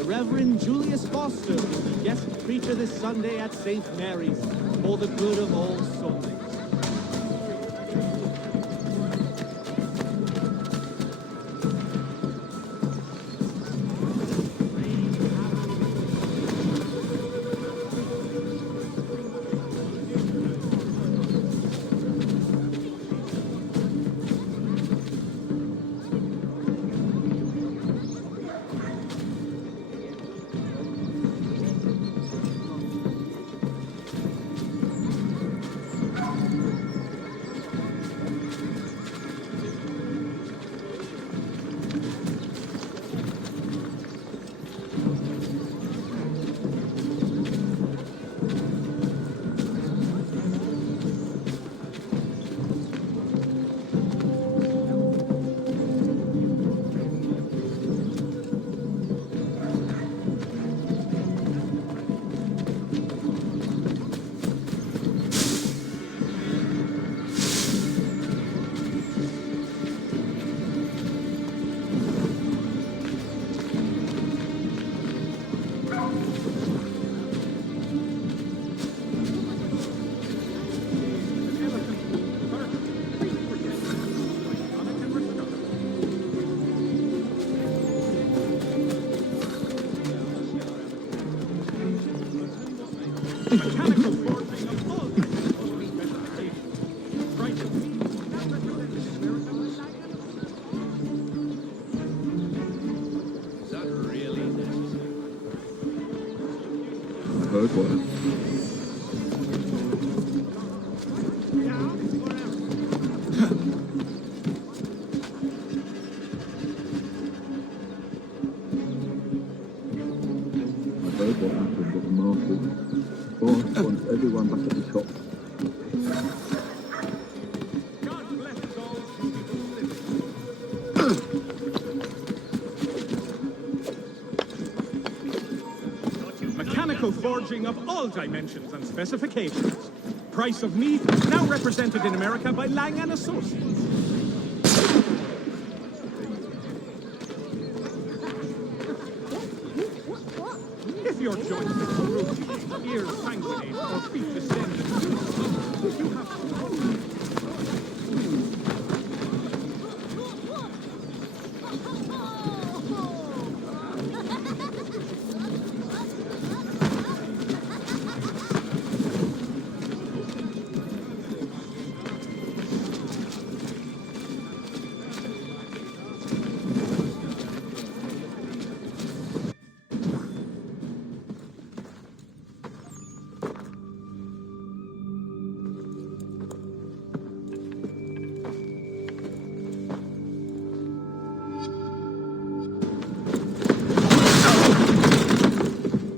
Reverend Julius Foster will be guest preacher this Sunday at St. Mary's for the good of all souls. Heard what? Everyone back at the top. Mechanical forging of all dimensions and specifications. Price of meat now represented in America by Lang & Associates. If your joints are corroded, ears sanguinate, or feet distended, you have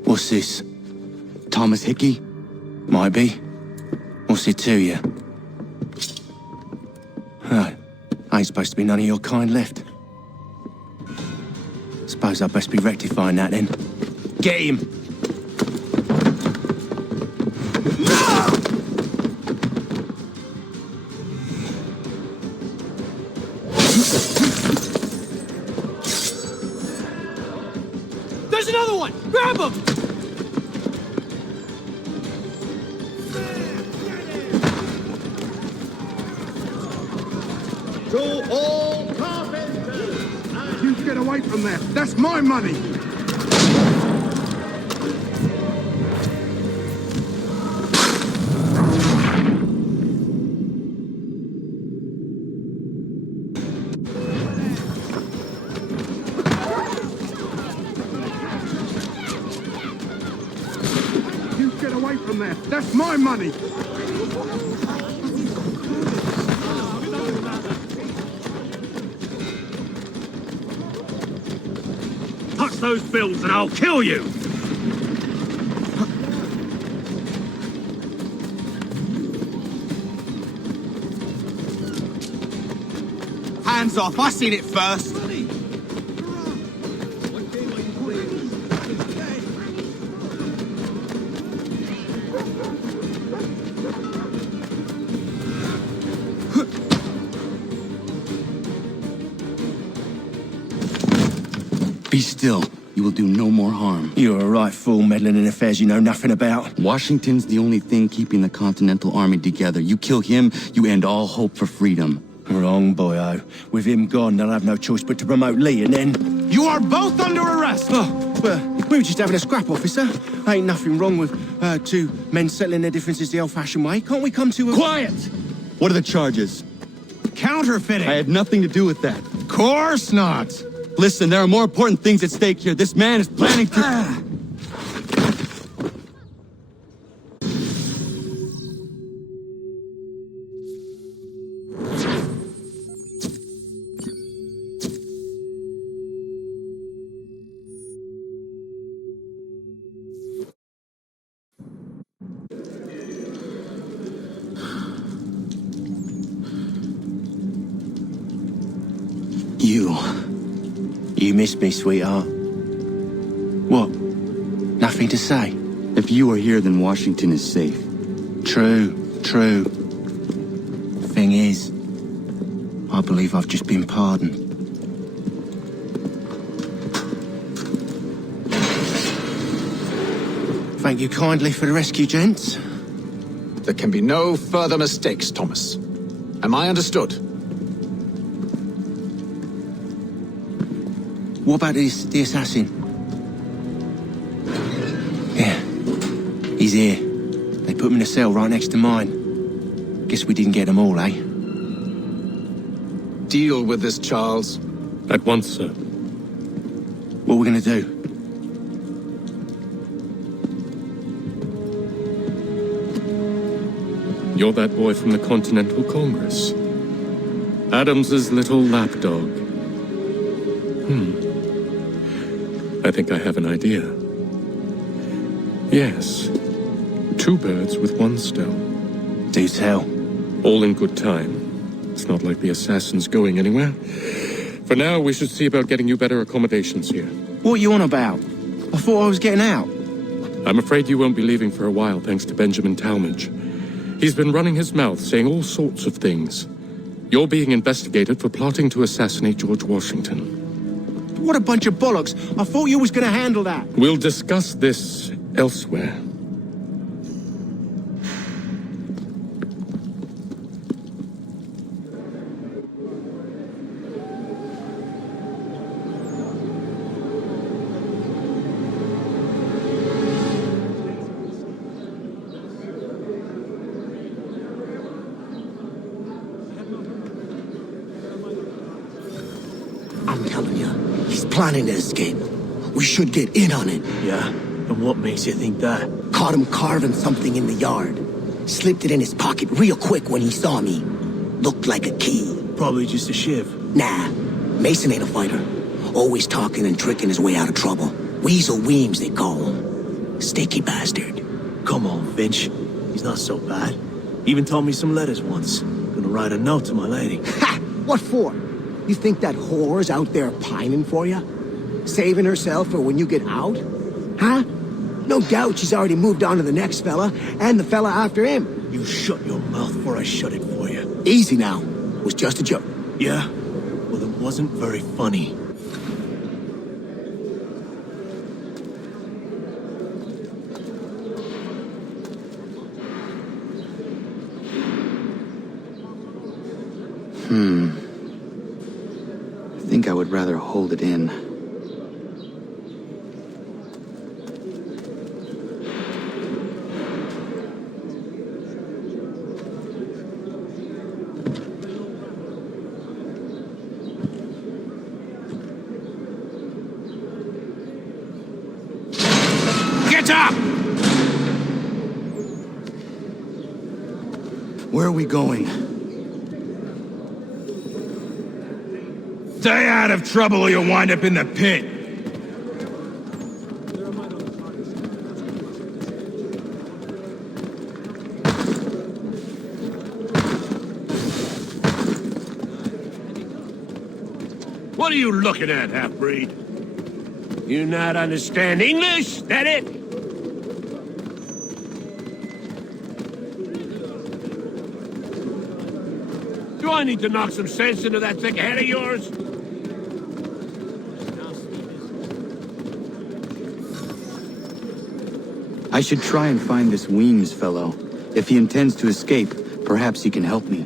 What's this? Thomas Hickey? Might be. What's it to you? Ain't supposed to be none of your kind left. Suppose Suppose I'd best be rectifying that then. Get him! There's another one! Grab him! To all carpenters! You get away from there! That's my money! You get away from there! That's my money! Touch those bills and I'll kill you! Hands off, I seen it first! Be still. You will do no more harm. You're a right fool meddling in affairs you know nothing about. Washington's the only thing keeping the Continental Army together. You kill him, you end all hope for freedom. Wrong, boyo. With him gone, they'll have no choice but to promote Lee, and then... You are both under arrest! Oh, well, we were just having a scrap, officer. Ain't nothing wrong with two men settling their differences the old-fashioned way. Can't we come to a... Quiet! What are the charges? Counterfeiting! I had nothing to do with that. Course not! Listen, there are more important things at stake here. This man is planning to... You missed me, sweetheart. What? Nothing to say? If you are here, then Washington is safe. True. Thing is, I believe I've just been pardoned. Thank you kindly for the rescue, gents. There can be no further mistakes, Thomas. Am I understood? What about the assassin? Yeah, he's here. They put him in a cell right next to mine. Guess we didn't get them all, eh? Deal with this, Charles. At once, sir. What are we gonna do? You're that boy from the Continental Congress. Adams's little lapdog. I think I have an idea. Yes. 2 birds with 1 stone. Do tell. All in good time. It's not like the assassin's going anywhere. For now, we should see about getting you better accommodations here. What are you on about? I thought I was getting out. I'm afraid you won't be leaving for a while, thanks to Benjamin Talmadge. He's been running his mouth, saying all sorts of things. You're being investigated for plotting to assassinate George Washington. What a bunch of bollocks. I thought you was gonna handle that. We'll discuss this elsewhere. I'm telling you, he's planning to escape. We should get in on it. Yeah? And what makes you think that? Caught him carving something in the yard. Slipped it in his pocket real quick when he saw me. Looked like a key. Probably just a shiv. Nah, Mason ain't a fighter. Always talking and tricking his way out of trouble. Weasel Weems, they call him. Sticky bastard. Come on, Finch. He's not so bad. Even told me some letters once. Gonna write a note to my lady. Ha! What for? You think that whore's out there pining for you? Saving herself for when you get out? Huh? No doubt she's already moved on to the next fella, and the fella after him. You shut your mouth before I shut it for you. Easy now. It was just a joke. Yeah? Well, it wasn't very funny. I think I would rather hold it in. Get up! Where are we going? Stay out of trouble or you'll wind up in the pit. What are you looking at, half-breed? You not understand English? That it? Do I need to knock some sense into that thick head of yours? I should try and find this Weems fellow. If he intends to escape, perhaps he can help me.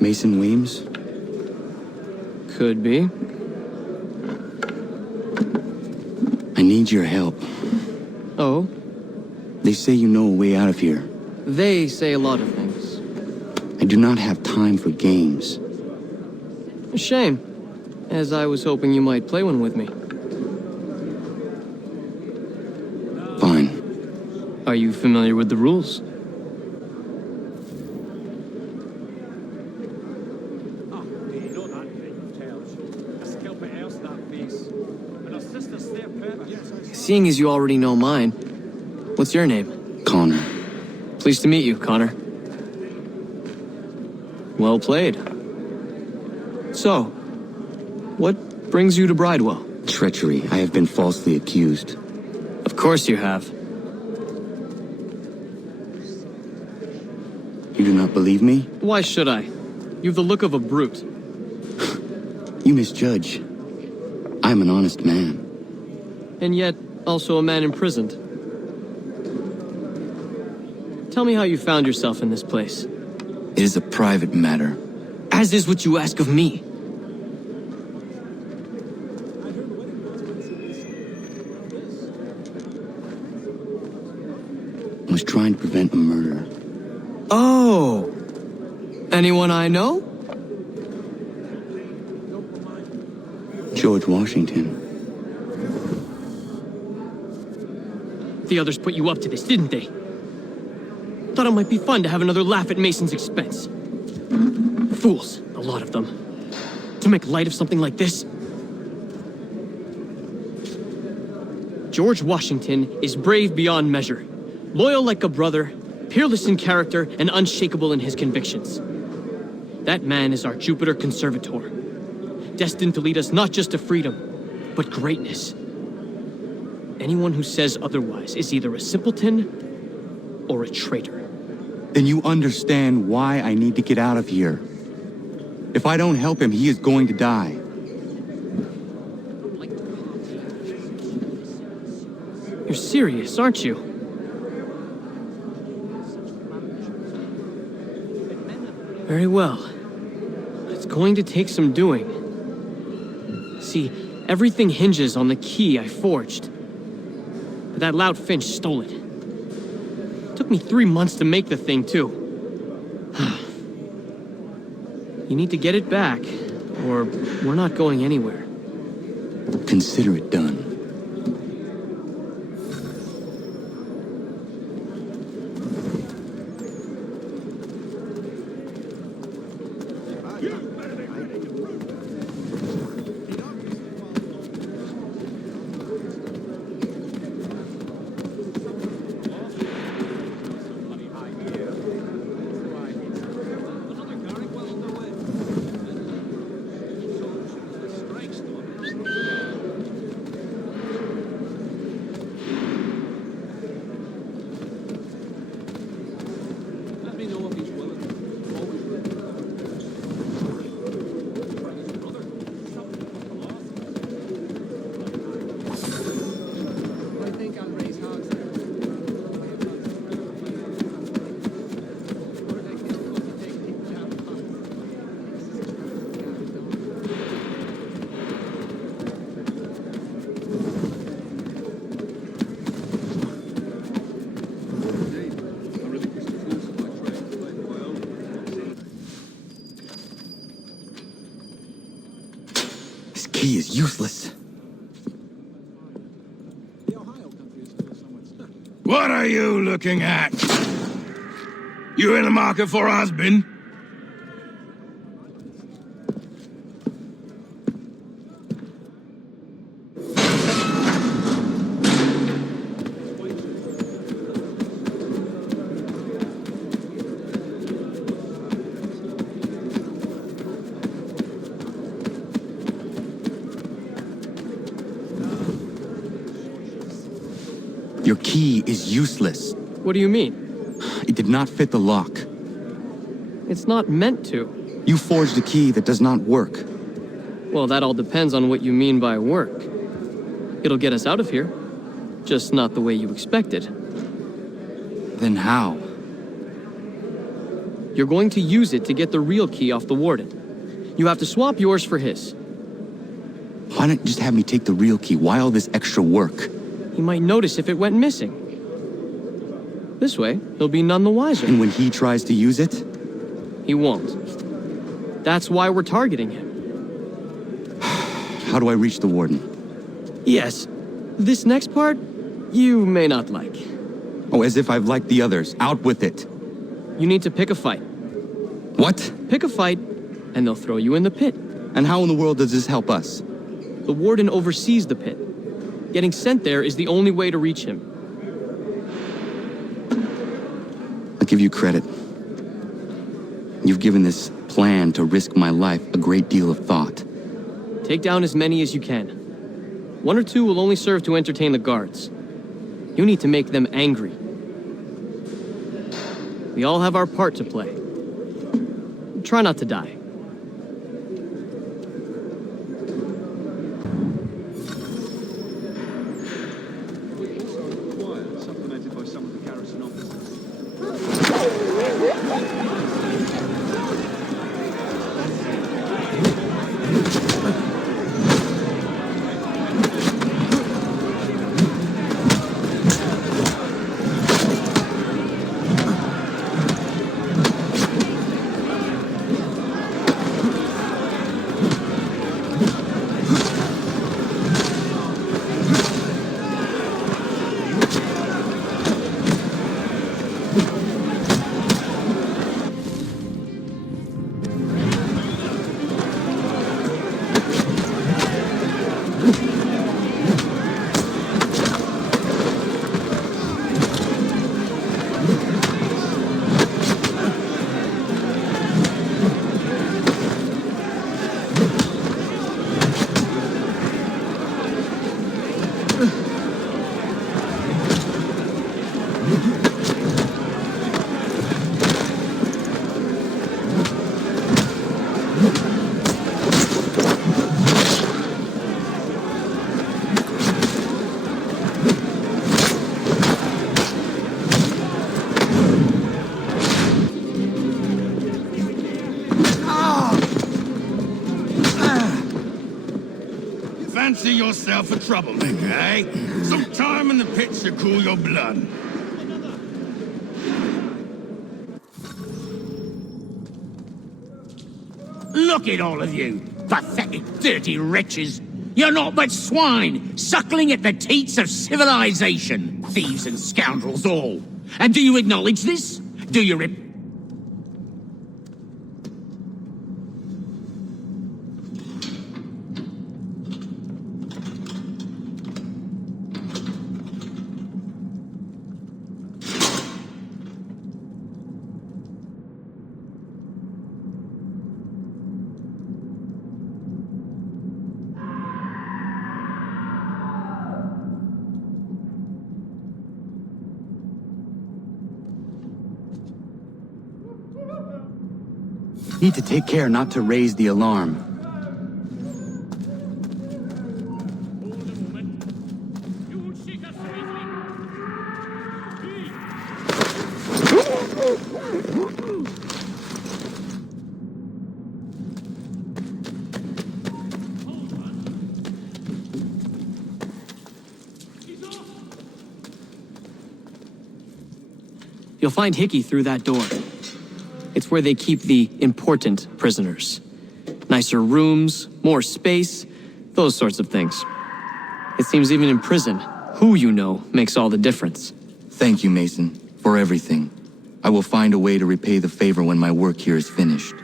Mason Weems? Could be. I need your help. Oh? They say you know a way out of here. They say a lot of things. I do not have time for games. A shame, as I was hoping you might play one with me. Fine. Are you familiar with the rules? Seeing as you already know mine, what's your name? Connor. Pleased to meet you, Connor. Well played. So, what brings you to Bridewell? Treachery. I have been falsely accused. Of course you have. You do not believe me? Why should I? You've the look of a brute. You misjudge. I am an honest man. And yet, also a man imprisoned. Tell me how you found yourself in this place. It is a private matter. As is what you ask of me. I was trying to prevent a murder. Oh! Anyone I know? George Washington. The others put you up to this, didn't they? Thought it might be fun to have another laugh at Mason's expense. Fools, a lot of them. To make light of something like this. George Washington is brave beyond measure, loyal like a brother, peerless in character, and unshakable in his convictions. That man is our Jupiter Conservator, destined to lead us not just to freedom, but greatness. Anyone who says otherwise is either a simpleton or a traitor. Then you understand why I need to get out of here. If I don't help him, he is going to die. You're serious, aren't you? Very well. It's going to take some doing. See, everything hinges on the key I forged. But that lout Finch stole it. Took me 3 months to make the thing, too. You need to get it back, or we're not going anywhere. Consider it done. is useless. What are you looking at? You in the market for a husband? Your key is useless. What do you mean? It did not fit the lock. It's not meant to. You forged a key that does not work. Well, that all depends on what you mean by work. It'll get us out of here. Just not the way you expected. Then how? You're going to use it to get the real key off the warden. You have to swap yours for his. Why not just have me take the real key? Why all this extra work? He might notice if it went missing. This way, he'll be none the wiser. And when he tries to use it? He won't. That's why we're targeting him. How do I reach the warden? Yes. This next part, you may not like. Oh, as if I've liked the others. Out with it. You need to pick a fight. What? Pick a fight, and they'll throw you in the pit. And how in the world does this help us? The warden oversees the pit. Getting sent there is the only way to reach him. I'll give you credit. You've given this plan to risk my life a great deal of thought. Take down as many as you can. 1 or 2 will only serve to entertain the guards. You need to make them angry. We all have our part to play. Try not to die. Supplemented by some of the garrison officers. Fancy yourself a troublemaker, eh? Some time in the pits to cool your blood. Look at all of you, pathetic, dirty wretches. You're not but swine, suckling at the teats of civilization. Thieves and scoundrels all. And do you acknowledge this? Do you Need to take care not to raise the alarm. You'll find Hickey through that door. It's where they keep the important prisoners. Nicer rooms, more space. Those sorts of things. It seems even in prison, who you know makes all the difference. Thank you, Mason, for everything. I will find a way to repay the favor when my work here is finished.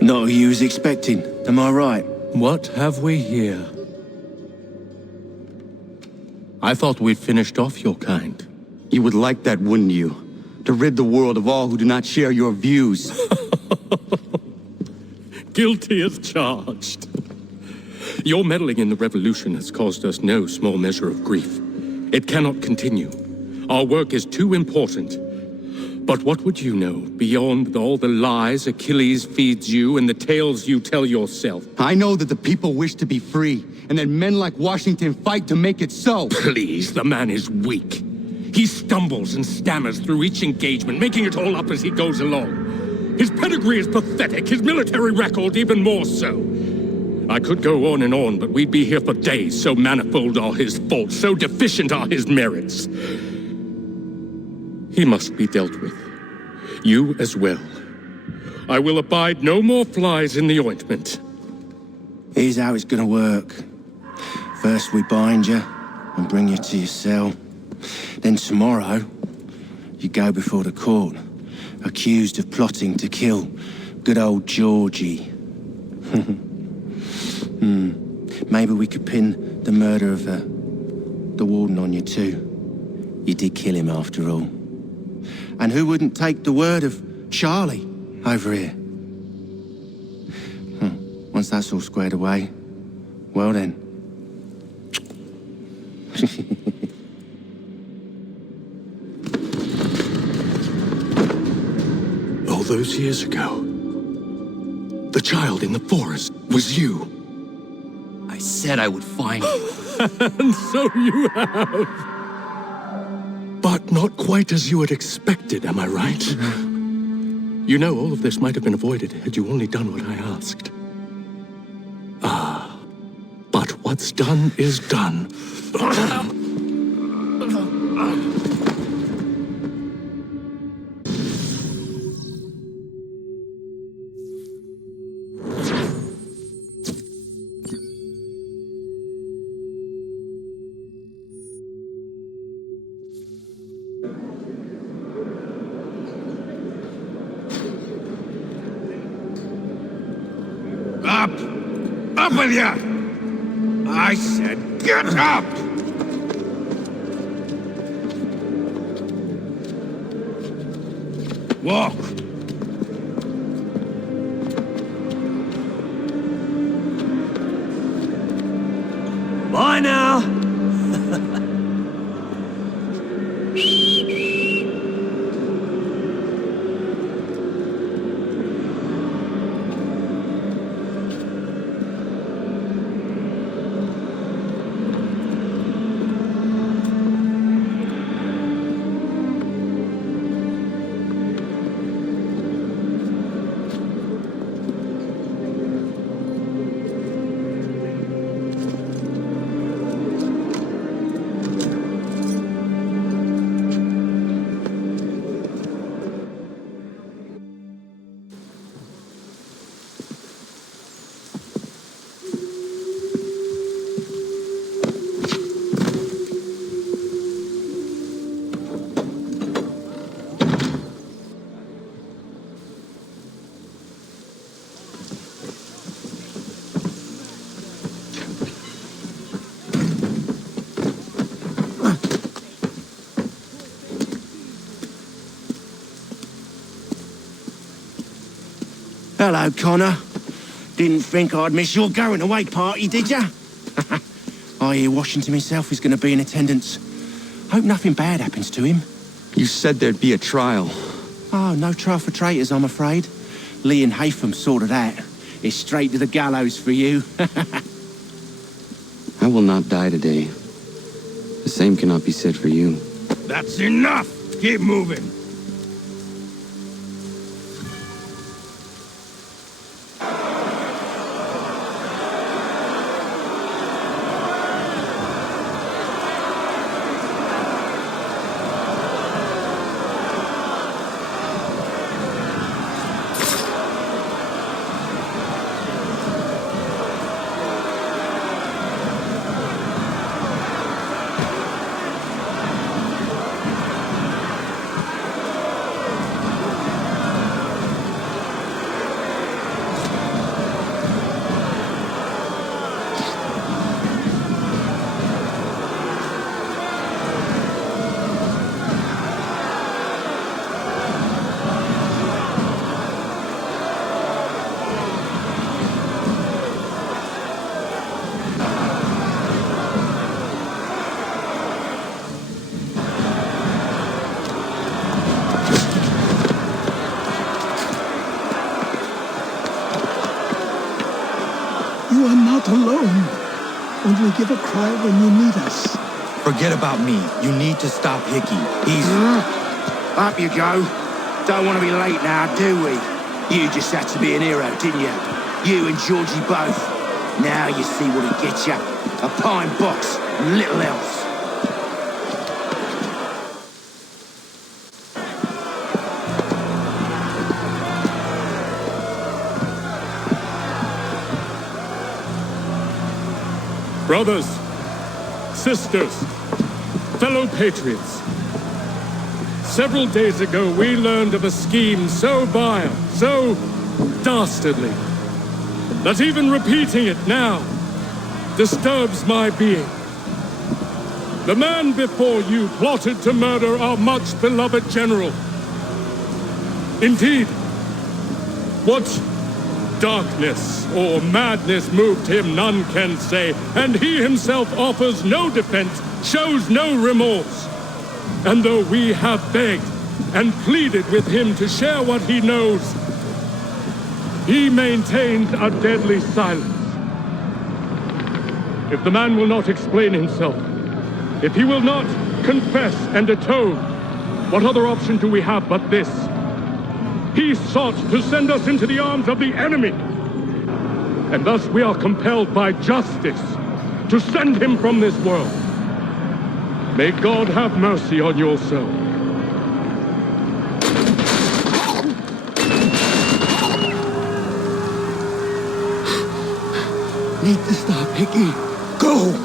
Not who you was expecting, am I right? What have we here? I thought we'd finished off your kind. You would like that, wouldn't you? To rid the world of all who do not share your views. Guilty as charged. Your meddling in the revolution has caused us no small measure of grief. It cannot continue. Our work is too important. But what would you know beyond all the lies Achilles feeds you and the tales you tell yourself? I know that the people wish to be free, and that men like Washington fight to make it so. Please, the man is weak. He stumbles and stammers through each engagement, making it all up as he goes along. His pedigree is pathetic, his military record even more so. I could go on, but we'd be here for days, so manifold are his faults, so deficient are his merits. He must be dealt with. You as well. I will abide no more flies in the ointment. Here's how it's gonna work. First we bind you and bring you to your cell. Then tomorrow, you go before the court, accused of plotting to kill good old Georgie. Maybe we could pin the murder of the warden on you too. You did kill him after all. And who wouldn't take the word of Charlie over here? Once that's all squared away, well then. All those years ago, the child in the forest was you. I said I would find you. And so you have. But not quite as you had expected, am I right? You know, all of this might have been avoided had you only done what I asked. But what's done is done. Up! Up with you! I said get up! Walk! Bye now! Hello, Connor. Didn't think I'd miss your going away party, did ya? I hear Washington himself is going to be in attendance. Hope nothing bad happens to him. You said there'd be a trial. Oh, no trial for traitors, I'm afraid. Lee and Haytham sorted that. It's straight to the gallows for you. I will not die today. The same cannot be said for you. That's enough! Keep moving! You are not alone. Only give a cry when you need us. Forget about me. You need to stop Hickey. He's... Up you go. Don't want to be late now, do we? You just had to be an hero, didn't you? You and Georgie both. Now you see what it gets you. A pine box and little else. Brothers, sisters, fellow patriots. Several days ago, we learned of a scheme so vile, so dastardly, that even repeating it now disturbs my being. The man before you plotted to murder our much-beloved general. Indeed, what darkness or madness moved him, none can say, and he himself offers no defense, shows no remorse. And though we have begged and pleaded with him to share what he knows, he maintains a deadly silence. If the man will not explain himself, if he will not confess and atone, what other option do we have but this? He sought to send us into the arms of the enemy. And thus we are compelled by justice to send him from this world. May God have mercy on your soul. Need to stop, Hickey. Go!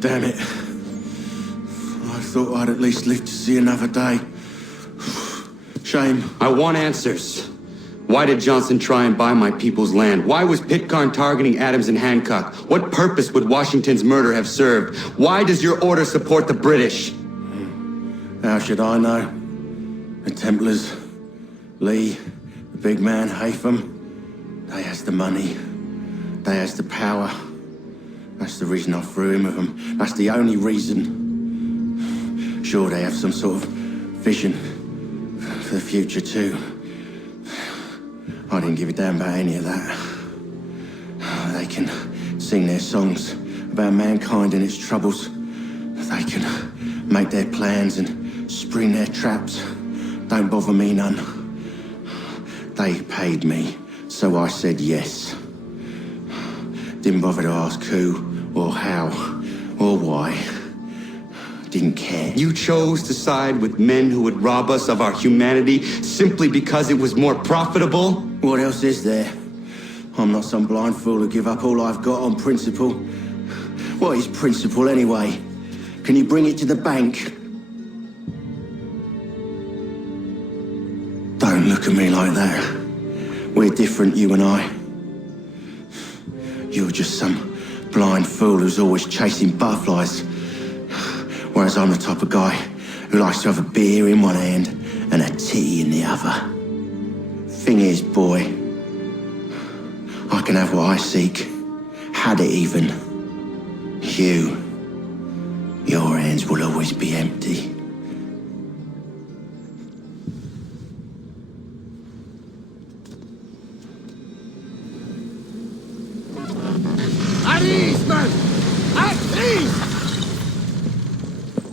Damn it. I thought I'd at least live to see another day. Shame. I want answers. Why did Johnson try and buy my people's land? Why was Pitcairn targeting Adams and Hancock? What purpose would Washington's murder have served? Why does your order support the British? How should I know? The Templars, Lee, the big man, Haytham, they has the money. They has the power. That's the reason I threw in with them. That's the only reason. Sure, they have some sort of vision for the future, too. I didn't give a damn about any of that. They can sing their songs about mankind and its troubles. They can make their plans and spring their traps. Don't bother me none. They paid me, so I said yes. Didn't bother to ask who, or how, or why. Didn't care. You chose to side with men who would rob us of our humanity simply because it was more profitable? What else is there? I'm not some blind fool to give up all I've got on principle. What is principle anyway? Can you bring it to the bank? Don't look at me like that. We're different, you and I. You're just some blind fool who's always chasing butterflies. Whereas I'm the type of guy who likes to have a beer in one hand and a tea in the other. Thing is, boy, I can have what I seek. Had it even. Your hands will always be empty. At ease, men! At ease!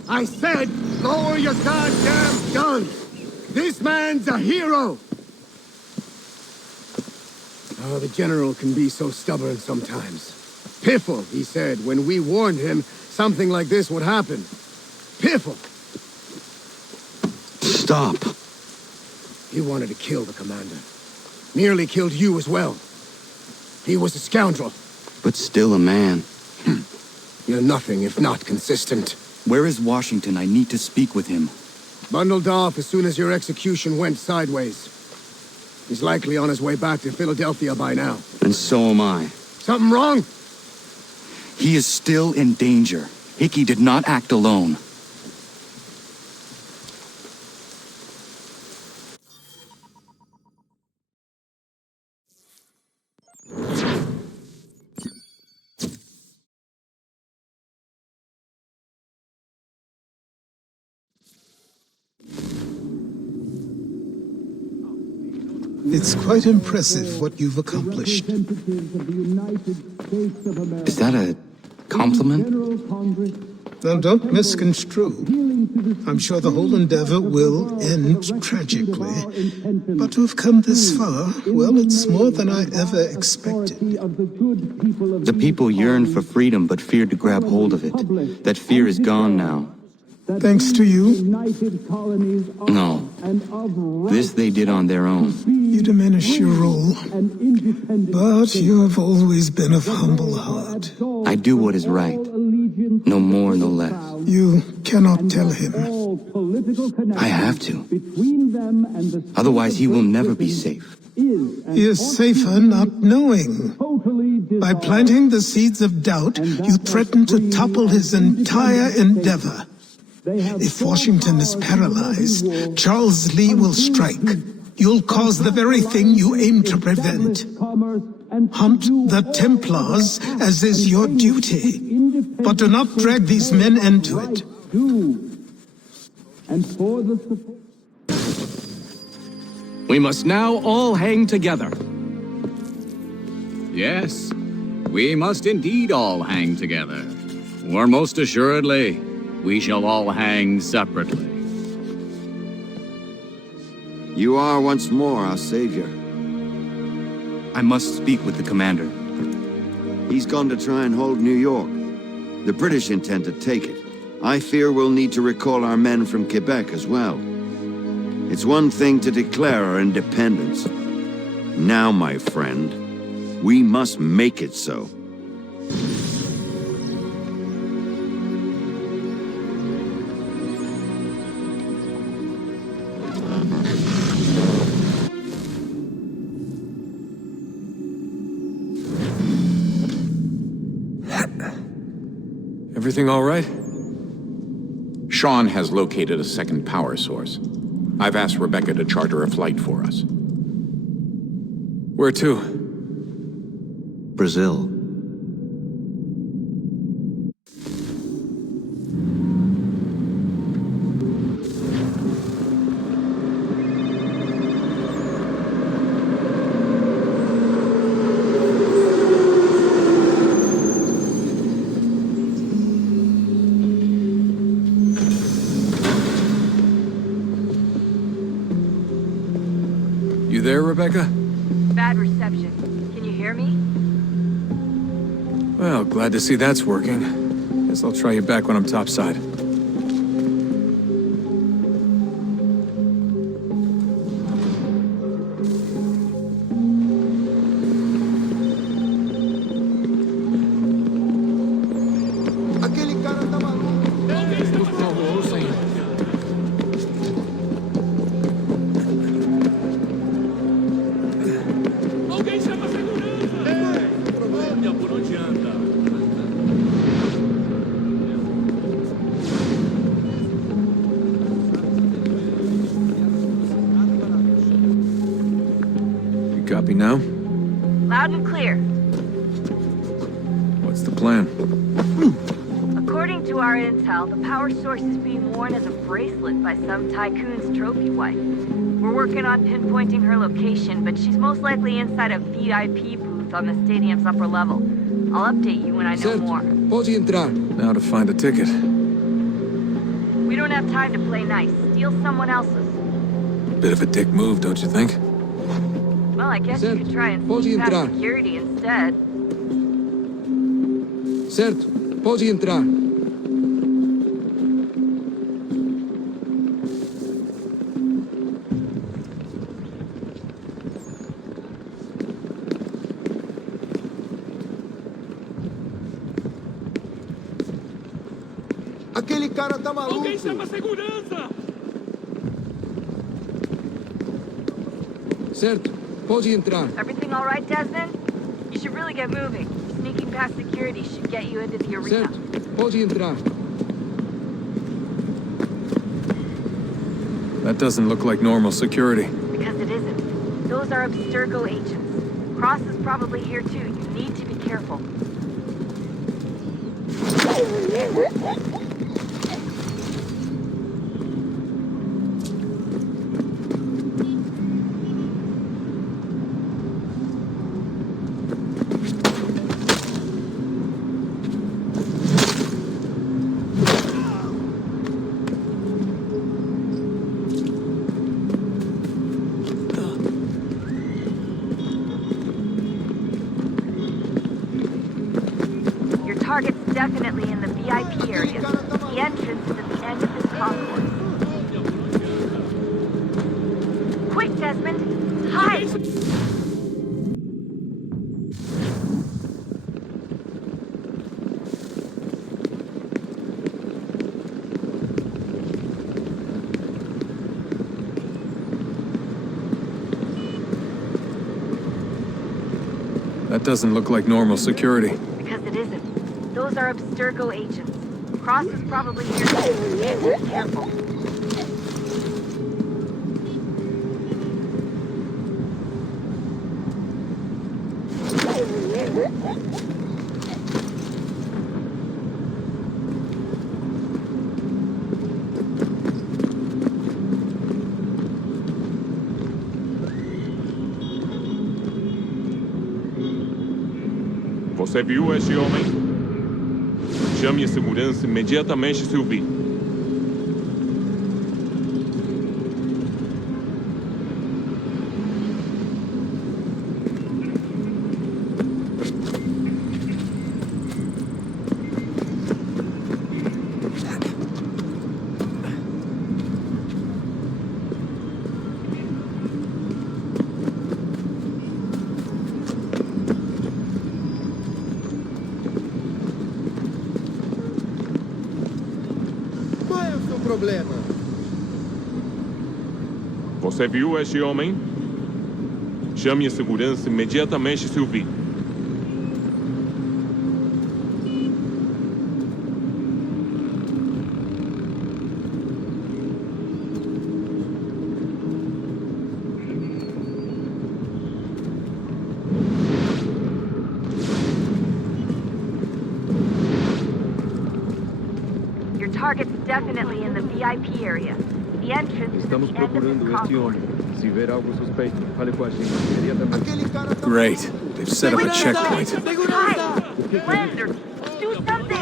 I said, lower your goddamn guns! This man's a hero! Oh, the General can be so stubborn sometimes. Piffle, he said, when we warned him something like this would happen. Piffle! Stop. He wanted to kill the commander. Nearly killed you as well. He was a scoundrel. But still a man. You're nothing if not consistent. Where is Washington? I need to speak with him. Bundled off as soon as your execution went sideways. He's likely on his way back to Philadelphia by now. And so am I. Something wrong? He is still in danger. Hickey did not act alone. It's quite impressive what you've accomplished. Is that a compliment? Now, don't misconstrue. I'm sure the whole endeavor will end tragically. But to have come this far, well, it's more than I ever expected. The people yearned for freedom but feared to grab hold of it. That fear is gone now. Thanks to you? No. This they did on their own. You diminish your role. But you have always been of humble heart. I do what is right. No more, no less. You cannot tell him. I have to. Otherwise, he will never be safe. He is safer not knowing. By planting the seeds of doubt, you threaten to topple his entire endeavor. If Washington is paralyzed, Charles Lee will strike. You'll cause the very thing you aim to prevent. Hunt the Templars, as is your duty. But do not drag these men into it. We must now all hang together. Yes, we must indeed all hang together. Or most assuredly, we shall all hang separately. You are once more our savior. I must speak with the commander. He's gone to try and hold New York. The British intend to take it. I fear we'll need to recall our men from Quebec as well. It's one thing to declare our independence. Now, my friend, we must make it so. Everything all right? Sean has located a second power source. I've asked Rebecca to charter a flight for us. Where to? Brazil. You there, Rebecca? Bad reception. Can you hear me? Well, glad to see that's working. Guess I'll try you back when I'm topside. Copy now? Loud and clear. What's the plan? According to our intel, the power source is being worn as a bracelet by some tycoon's trophy wife. We're working on pinpointing her location, but she's most likely inside a VIP booth on the stadium's upper level. I'll update you when I know more. Pode entrar. Now to find a ticket. We don't have time to play nice. Steal someone else's. Bit of a dick move, don't you think? Well, I guess you could try and sneak past security instead. Certo, pode entrar. Aquele cara tá maluco! Alguém chama segurança! Certo, pode entrar. Everything all right, Desmond? You should really get moving. Sneaking past security should get you into the arena. Certo, pode entrar. That doesn't look like normal security. Because it isn't. Those are Abstergo agents. Cross is probably here too. You need to be careful. Target's definitely in the VIP area. The entrance is at the end of this concourse. Quick, Desmond! Hide! That doesn't look like normal security. Because it isn't. Those are Abstergo agents. Cross is probably here too. Be careful. Você viu esse homem? Chame a segurança imediatamente se ouvir. Problema. Você viu este homem? Chame a segurança imediatamente se ouvir. Target's definitely in the VIP area. The entrance is at Estamos the end of procurando this este concourse. homem. Se ver algo suspeito, fale com a gente imediatamente. Great. They've set up a checkpoint. Hide! Blender! Do something!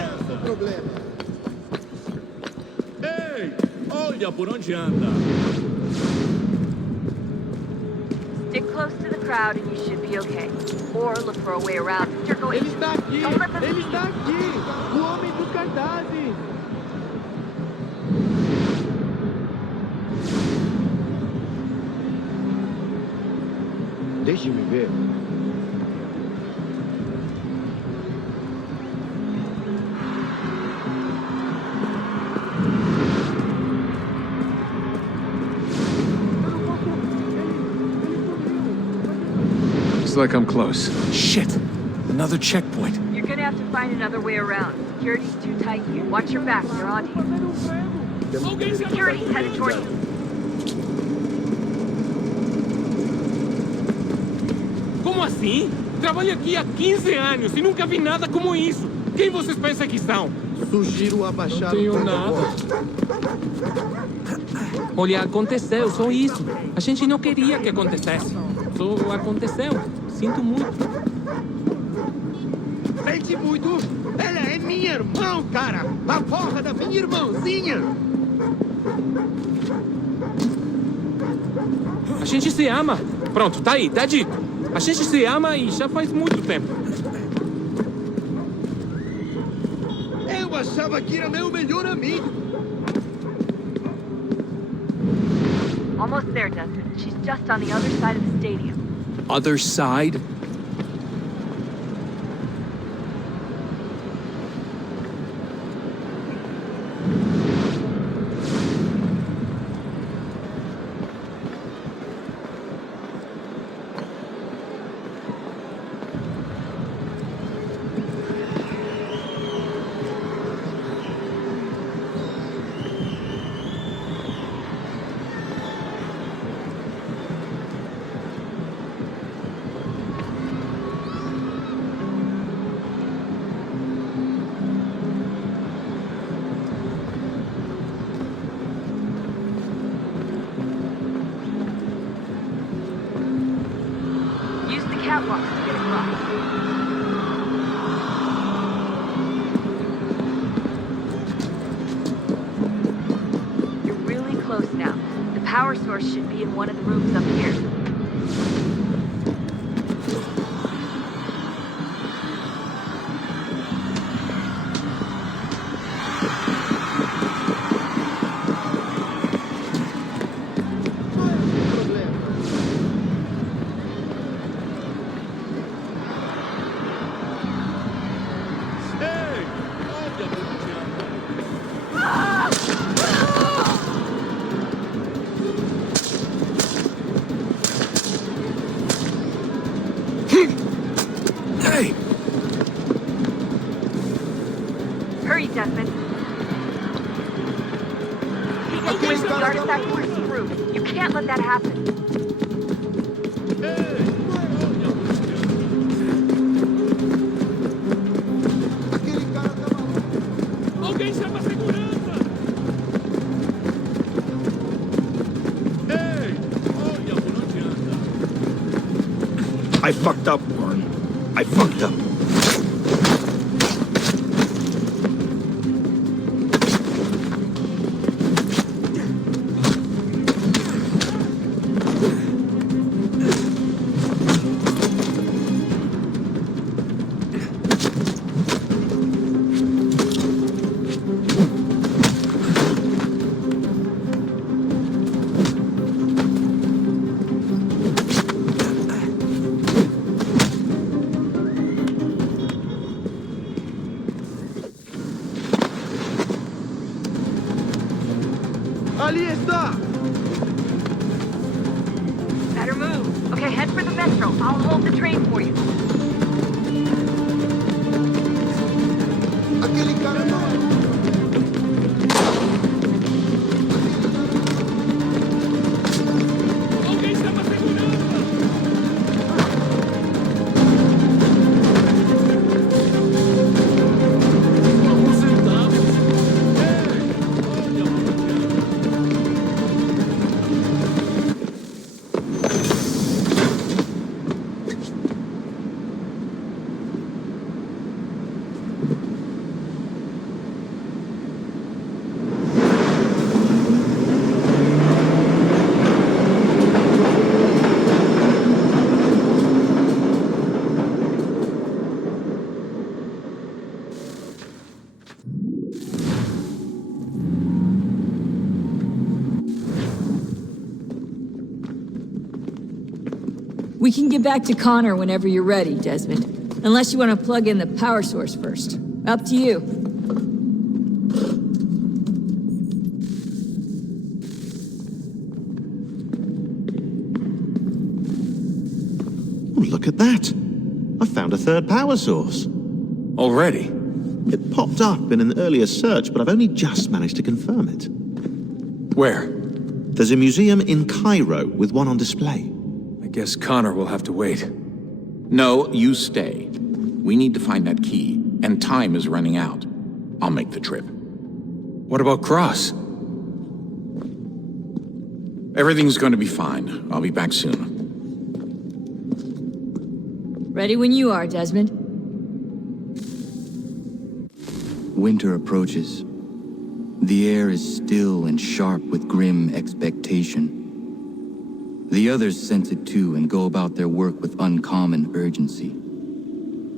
Ei! Olha por onde anda! Stick close to the crowd and you should be okay. Or look for a way around. Ele está aqui! Don't let them Ele see está you. aqui! O homem do cartaz! Deixe-me ver. Looks like I'm close. Shit! Another checkpoint. You're gonna have to find another way around. Security's too tight here. Watch your back, they're on you. Security's headed toward you. Como assim? Trabalho aqui há 15 anos e nunca vi nada como isso. Quem vocês pensam que estão? Sugiro abaixar Não tenho nada. Olha, aconteceu, só isso. A gente não queria que acontecesse. Só aconteceu. Sinto muito. Sente muito! Ela é minha irmã, cara! A porra da minha irmãzinha! A gente se ama. Pronto, tá aí, tá dito. A gente se ama e já faz muito tempo. Eu achava que era meu melhor amigo! Almost there, Dustin. She's just on the other side of the stadium. Other side? Use the catwalks to get across. You're really close now. The power source should be in one of the rooms up here. Hey! Hurry, Desmond. Take away the artifact through. You can't let that happen. Alguém chama a segurança! Ei! Olha, não adianta. I fucked up, Warren. I fucked up. Ali está! Better move. Okay, head for the metro. I'll hold the train for you. Aquele cara não. Alguém chama a segurança! Vamos sentar. We can get back to Connor whenever you're ready, Desmond. Unless you want to plug in the power source first. Up to you. Oh, look at that. I found a third power source. Already? It popped up in an earlier search, but I've only just managed to confirm it. Where? There's a museum in Cairo with one on display. I guess Connor will have to wait. No, you stay. We need to find that key, and time is running out. I'll make the trip. What about Cross? Everything's going to be fine. I'll be back soon. Ready when you are, Desmond. Winter approaches. The air is still and sharp with grim expectation. The others sense it too and go about their work with uncommon urgency.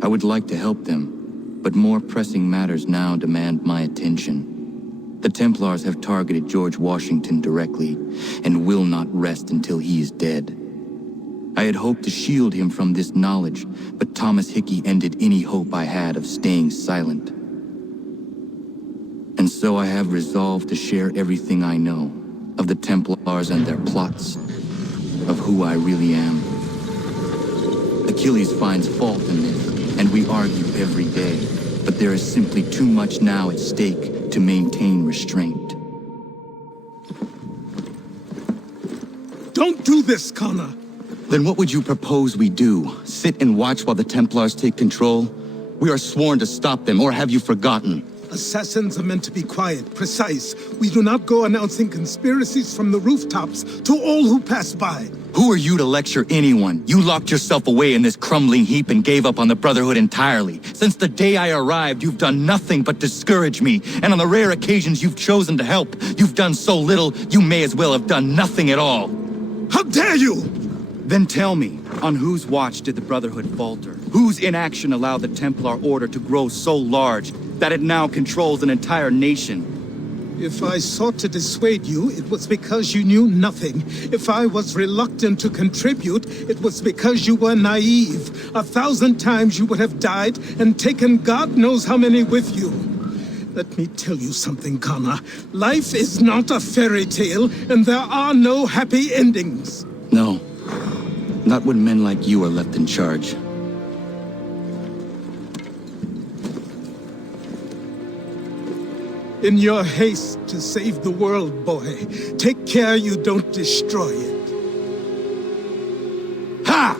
I would like to help them, but more pressing matters now demand my attention. The Templars have targeted George Washington directly, and will not rest until he is dead. I had hoped to shield him from this knowledge, but Thomas Hickey ended any hope I had of staying silent. And so I have resolved to share everything I know of the Templars and their plots, of who I really am. Achilles finds fault in this, and we argue every day, but there is simply too much now at stake to maintain restraint. Don't do this, Connor! Then what would you propose we do? Sit and watch while the Templars take control? We are sworn to stop them, or have you forgotten? Assassins are meant to be quiet, precise. We do not go announcing conspiracies from the rooftops to all who pass by. Who are you to lecture anyone? You locked yourself away in this crumbling heap and gave up on the Brotherhood entirely. Since the day I arrived, you've done nothing but discourage me. And on the rare occasions you've chosen to help, you've done so little, you may as well have done nothing at all. How dare you! Then tell me, on whose watch did the Brotherhood falter? Whose inaction allowed the Templar Order to grow so large that it now controls an entire nation? If I sought to dissuade you, it was because you knew nothing. If I was reluctant to contribute, it was because you were naive. 1,000 times you would have died and taken God knows how many with you. Let me tell you something, Connor. Life is not a fairy tale, and there are no happy endings. No. Not when men like you are left in charge. In your haste to save the world, boy, take care you don't destroy it. Ha!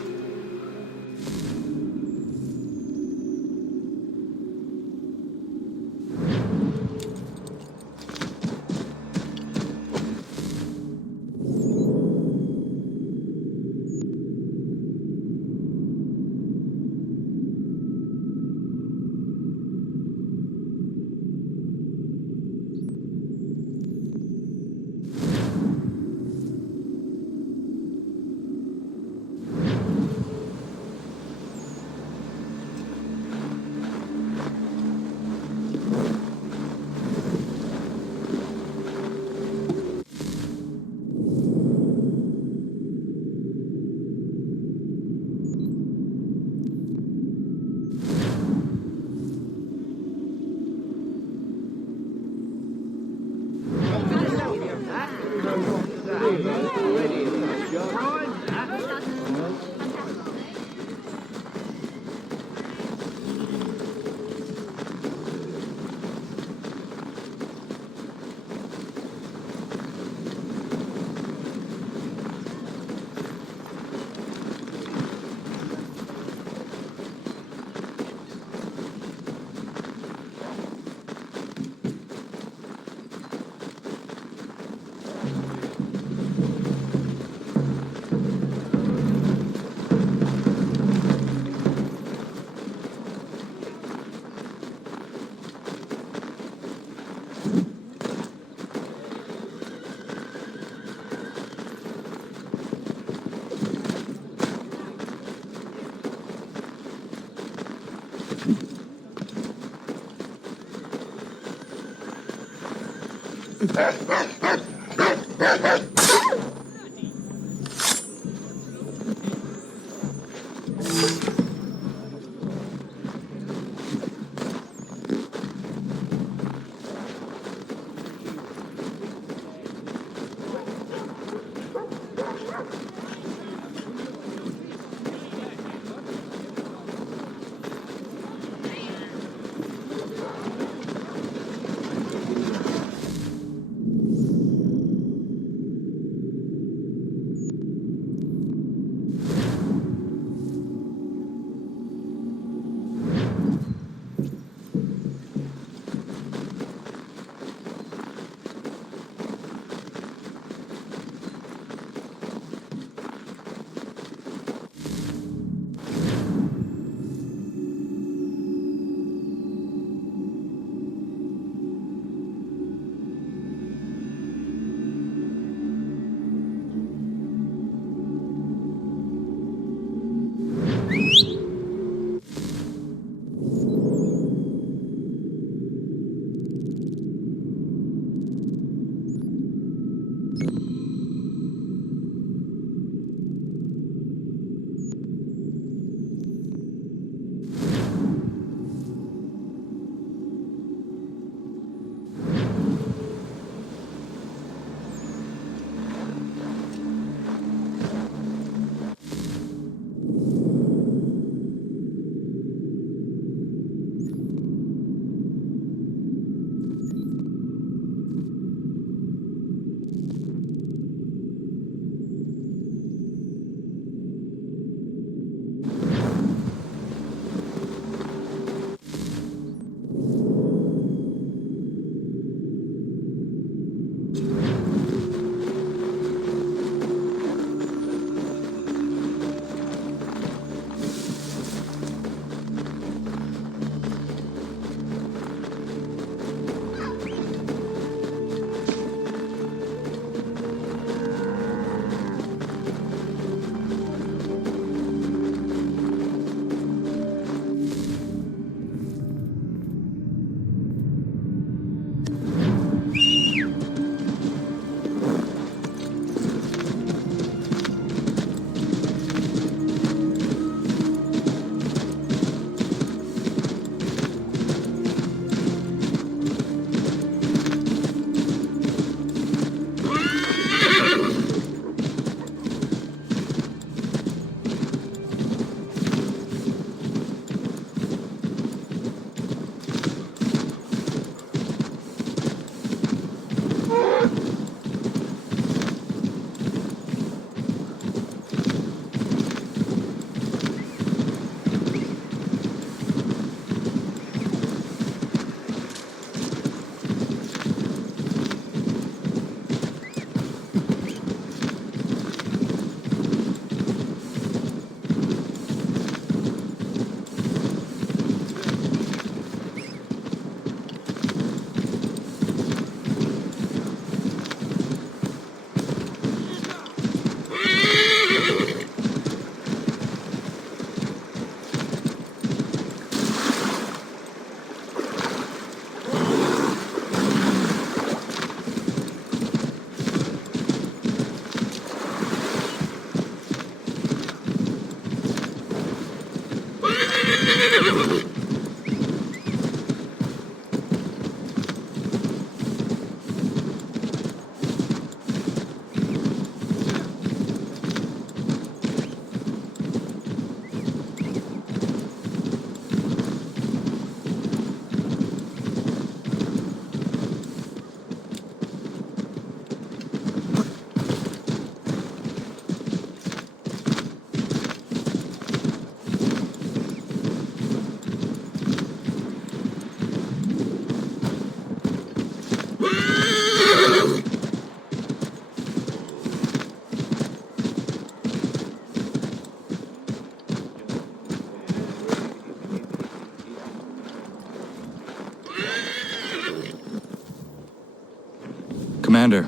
Commander.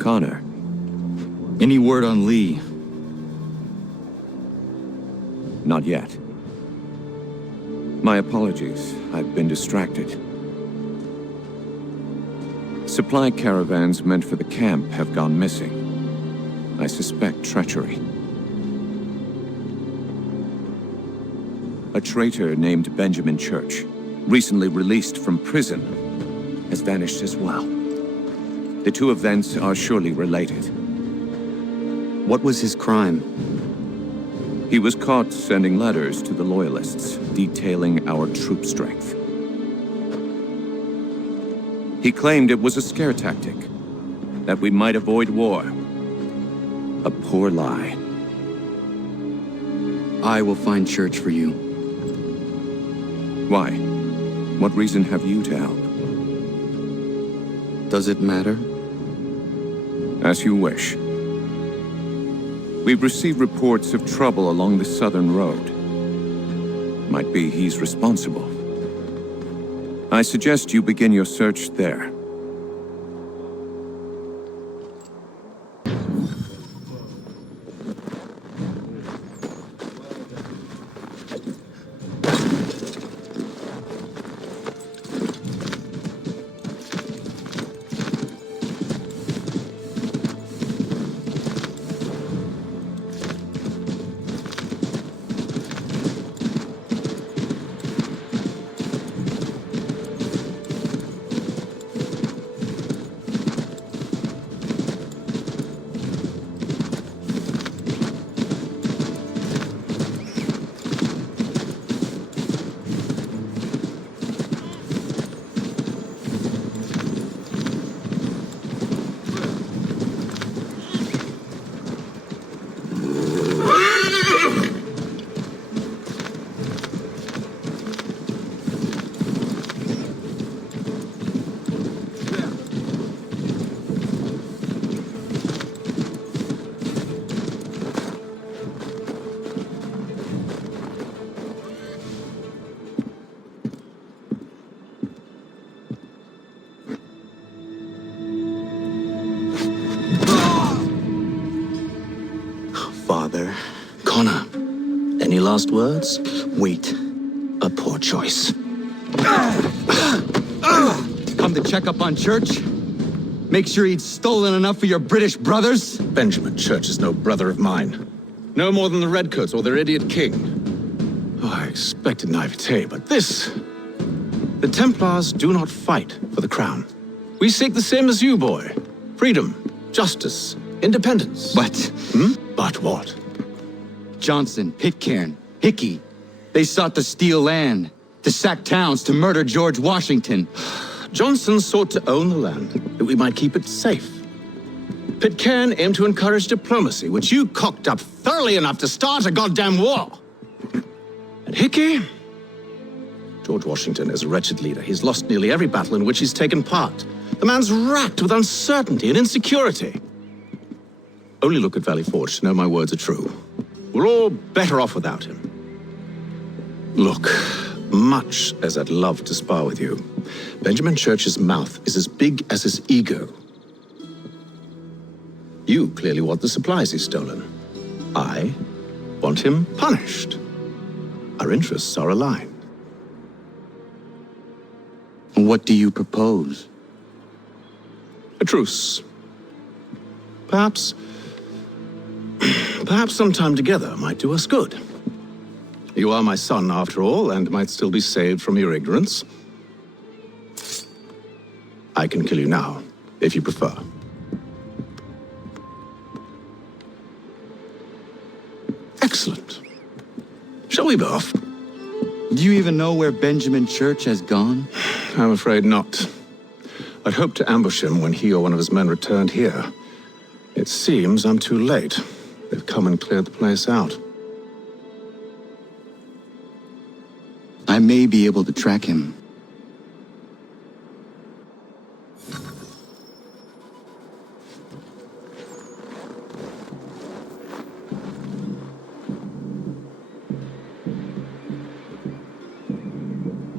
Connor. Any word on Lee? Not yet. My apologies. I've been distracted. Supply caravans meant for the camp have gone missing. I suspect treachery. A traitor named Benjamin Church, recently released from prison, has vanished as well. The two events are surely related. What was his crime? He was caught sending letters to the Loyalists, detailing our troop strength. He claimed it was a scare tactic, that we might avoid war. A poor lie. I will find Church for you. Why? What reason have you to help? Does it matter? As you wish. We've received reports of trouble along the southern road. Might be he's responsible. I suggest you begin your search there. Father. Connor, any last words? Wait. A poor choice. Come to check up on Church? Make sure he'd stolen enough for your British brothers? Benjamin Church is no brother of mine. No more than the Redcoats or their idiot king. Oh, I expected naivete, but this... The Templars do not fight for the crown. We seek the same as you, boy. Freedom, justice, independence. But... But what? Johnson, Pitcairn, Hickey. They sought to steal land, to sack towns, to murder George Washington. Johnson sought to own the land, that we might keep it safe. Pitcairn aimed to encourage diplomacy, which you cocked up thoroughly enough to start a goddamn war. And Hickey? George Washington is a wretched leader. He's lost nearly every battle in which he's taken part. The man's racked with uncertainty and insecurity. Only look at Valley Forge to know my words are true. We're all better off without him. Look, much as I'd love to spar with you, Benjamin Church's mouth is as big as his ego. You clearly want the supplies he's stolen. I want him punished. Our interests are aligned. What do you propose? A truce. Perhaps some time together might do us good. You are my son, after all, and might still be saved from your ignorance. I can kill you now, if you prefer. Excellent. Shall we be off? Do you even know where Benjamin Church has gone? I'm afraid not. I'd hoped to ambush him when he or one of his men returned here. It seems I'm too late. They've come and cleared the place out. I may be able to track him.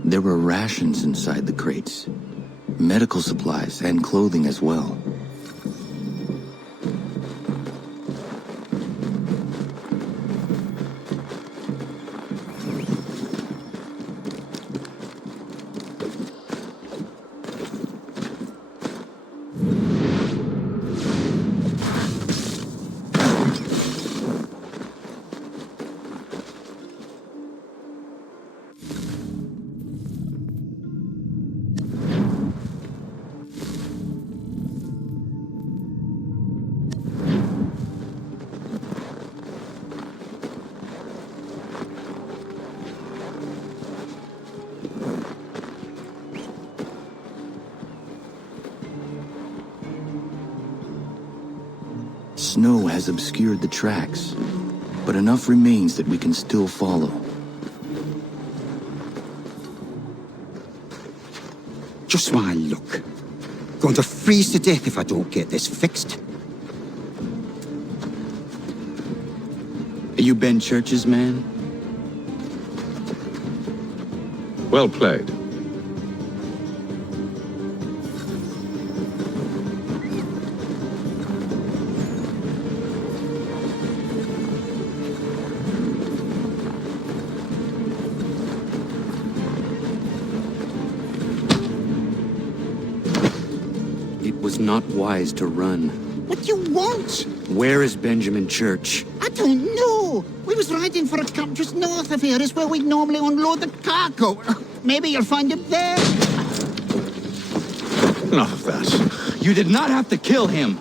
There were rations inside the crates, medical supplies and clothing as well. Snow has obscured the tracks, but enough remains that we can still follow. Just my luck. Going to freeze to death if I don't get this fixed. Are you Ben Church's man? Well played. It was not wise to run. What do you want? Where is Benjamin Church? I don't know. We was riding for a camp just north of here. Is where we'd normally unload the cargo. Maybe you'll find him there. Enough of that. You did not have to kill him.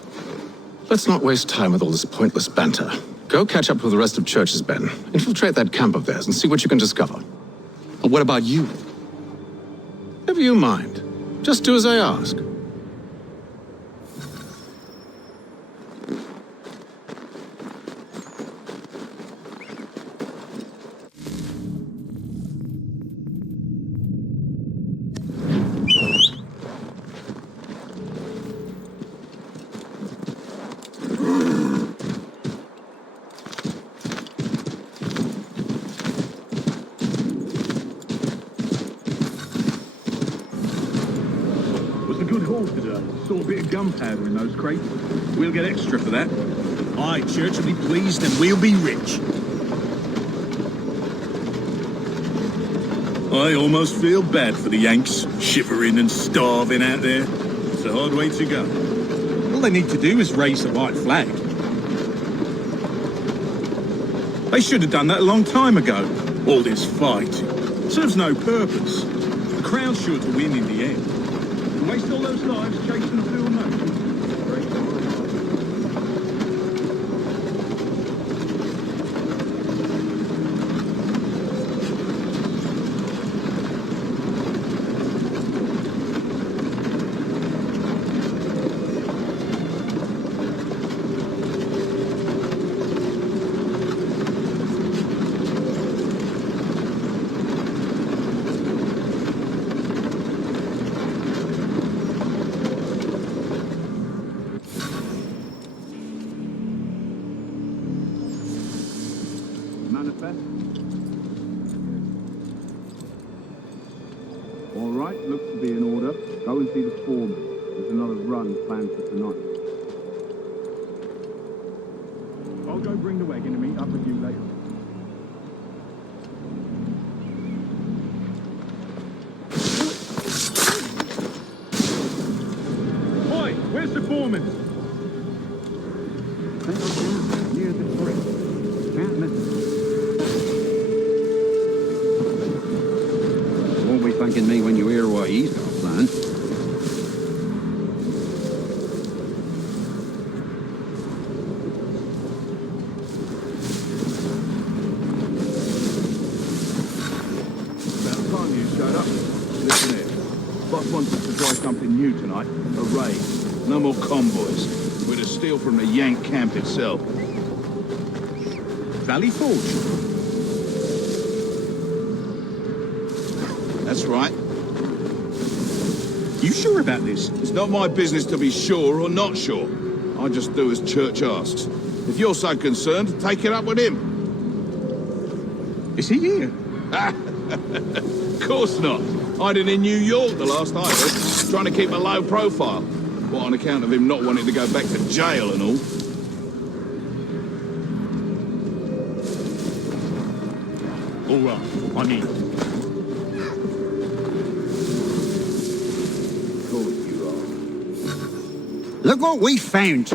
Let's not waste time with all this pointless banter. Go catch up with the rest of Church's men. Infiltrate that camp of theirs and see what you can discover. What about you? Never you mind. Just do as I ask. Saw a bit of gunpowder in those crates. We'll get extra for that. Aye, Church will be pleased and we'll be rich. I almost feel bad for the Yanks, shivering and starving out there. It's a hard way to go. All they need to do is raise the white flag. They should have done that a long time ago. All this fight serves no purpose. The Crown's sure to win in the end. Waste all those lives chasing through a mountain. All right, looks to be in order. Go and see the foreman. There's another run planned for tonight. I'll go bring the wagon and meet up with you later. Oi, where's the foreman? Near the brick. Can't miss it. thanking me when you hear what he's got planned. About time you showed up. Listen here. Boss wants us to try something new tonight. A raid. No more convoys. We're to steal from the Yank camp itself. Valley Forge? That's right. You sure about this? It's not my business to be sure or not sure. I just do as Church asks. If you're so concerned, take it up with him. Is he here? Of course not. Hiding in New York the last I heard, trying to keep a low profile. What, on account of him not wanting to go back to jail and all? All right, I'm in. Of course you are. Look what we found.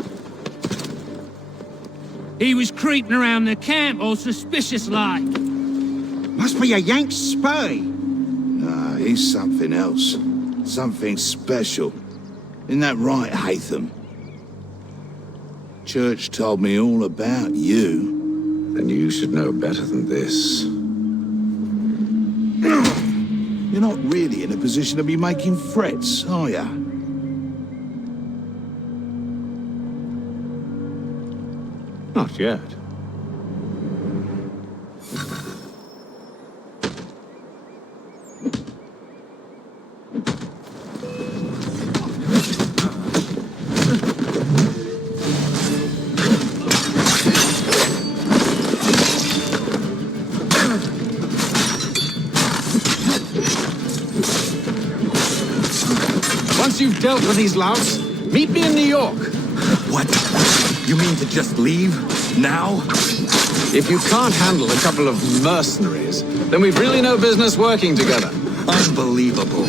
He was creeping around the camp all suspicious-like. Must be a Yank spy. Nah, he's something else. Something special. Isn't that right, Hatham? Church told me all about you. Then you should know better than this. You're not really in a position to be making threats, are ya? Not yet. Once you've dealt with these louts, meet me in New York. What? You mean to just leave? Now? If you can't handle a couple of mercenaries, then we've really no business working together. Unbelievable.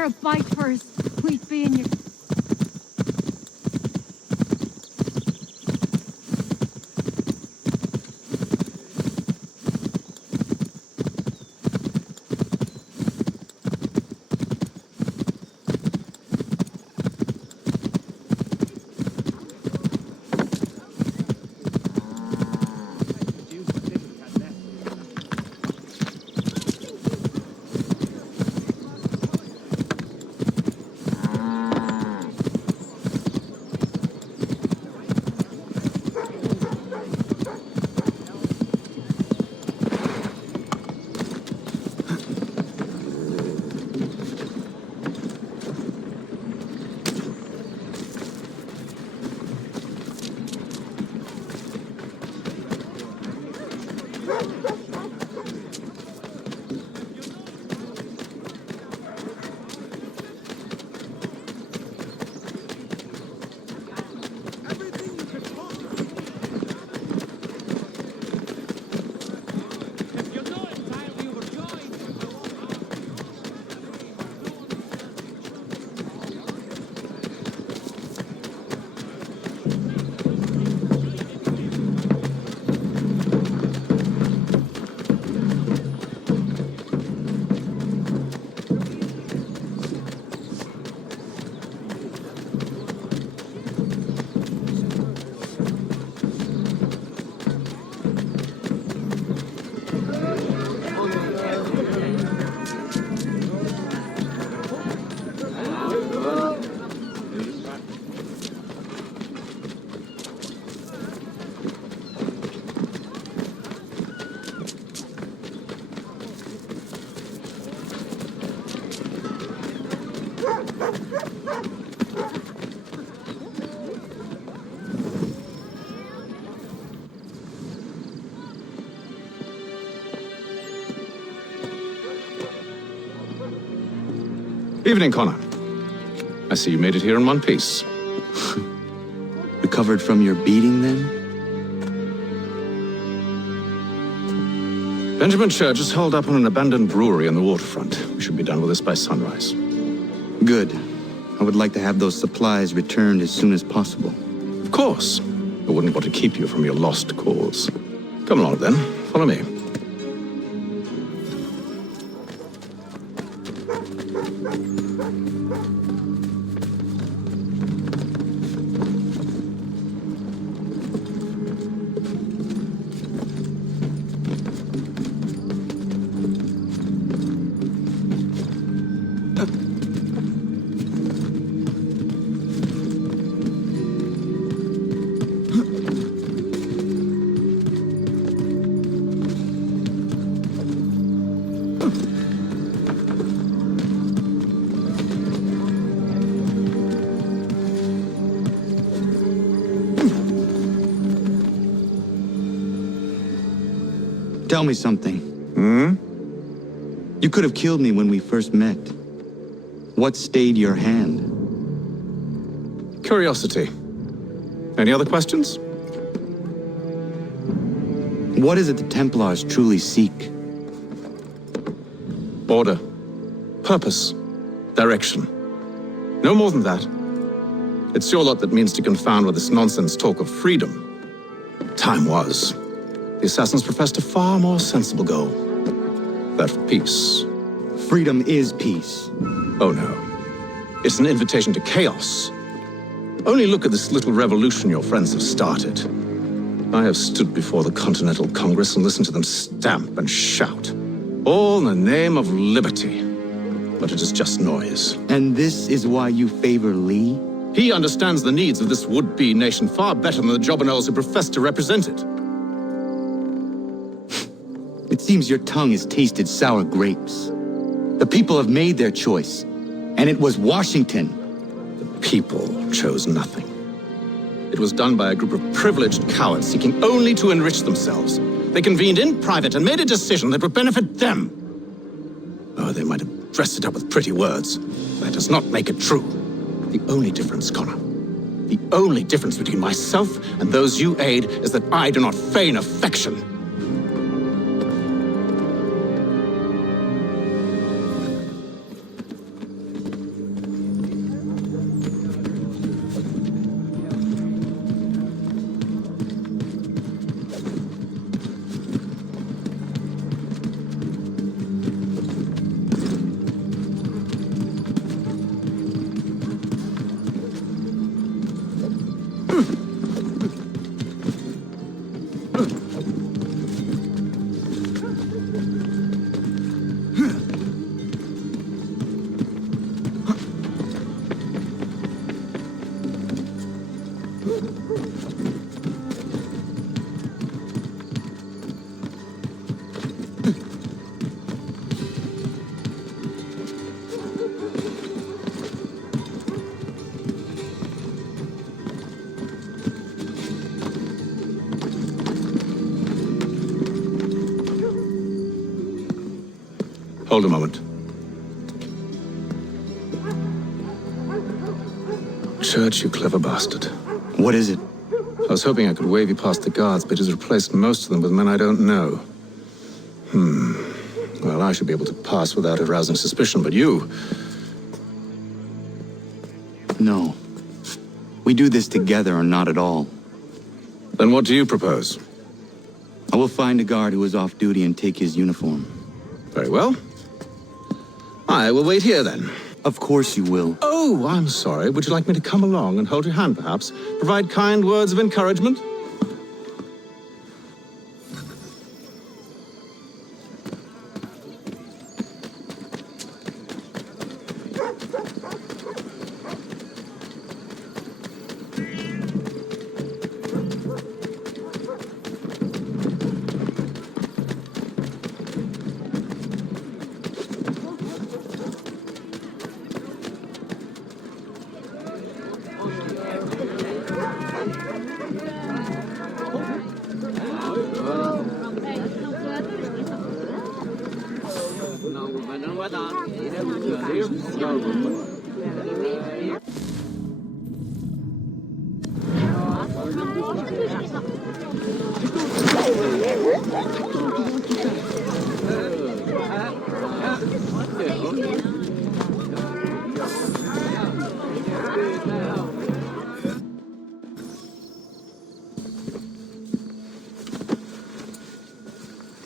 A bite first. We'd be in your... Evening, Connor. I see you made it here in one piece. Recovered from your beating, then? Benjamin Church is holed up on an abandoned brewery on the waterfront. We should be done with this by sunrise. Good. I would like to have those supplies returned as soon as possible. Of course. I wouldn't want to keep you from your lost cause. Come along, then. Follow me. Tell me something. You could have killed me when we first met. What stayed your hand? Curiosity. Any other questions? What is it the Templars truly seek? Order. Purpose. Direction. No more than that. It's your lot that means to confound with this nonsense talk of freedom. Time was. The assassins professed a far more sensible goal. That of peace. Freedom is peace. Oh no. It's an invitation to chaos. Only look at this little revolution your friends have started. I have stood before the Continental Congress and listened to them stamp and shout. All in the name of liberty. But it is just noise. And this is why you favor Lee? He understands the needs of this would-be nation far better than the jobberknolls who profess to represent it. It seems your tongue has tasted sour grapes. The people have made their choice, and it was Washington. The people chose nothing. It was done by a group of privileged cowards seeking only to enrich themselves. They convened in private and made a decision that would benefit them. Oh, they might have dressed it up with pretty words. That does not make it true. The only difference, Connor, the only difference between myself and those you aid is that I do not feign affection. Hold a moment. Church, you clever bastard. What is it? I was hoping I could wave you past the guards, but he's replaced most of them with men I don't know. Well, I should be able to pass without arousing suspicion, but you... No. We do this together or not at all. Then what do you propose? I will find a guard who is off duty and take his uniform. Very well. I will wait here, then. Of course you will. Oh, I'm sorry. Would you like me to come along and hold your hand, perhaps? Provide kind words of encouragement?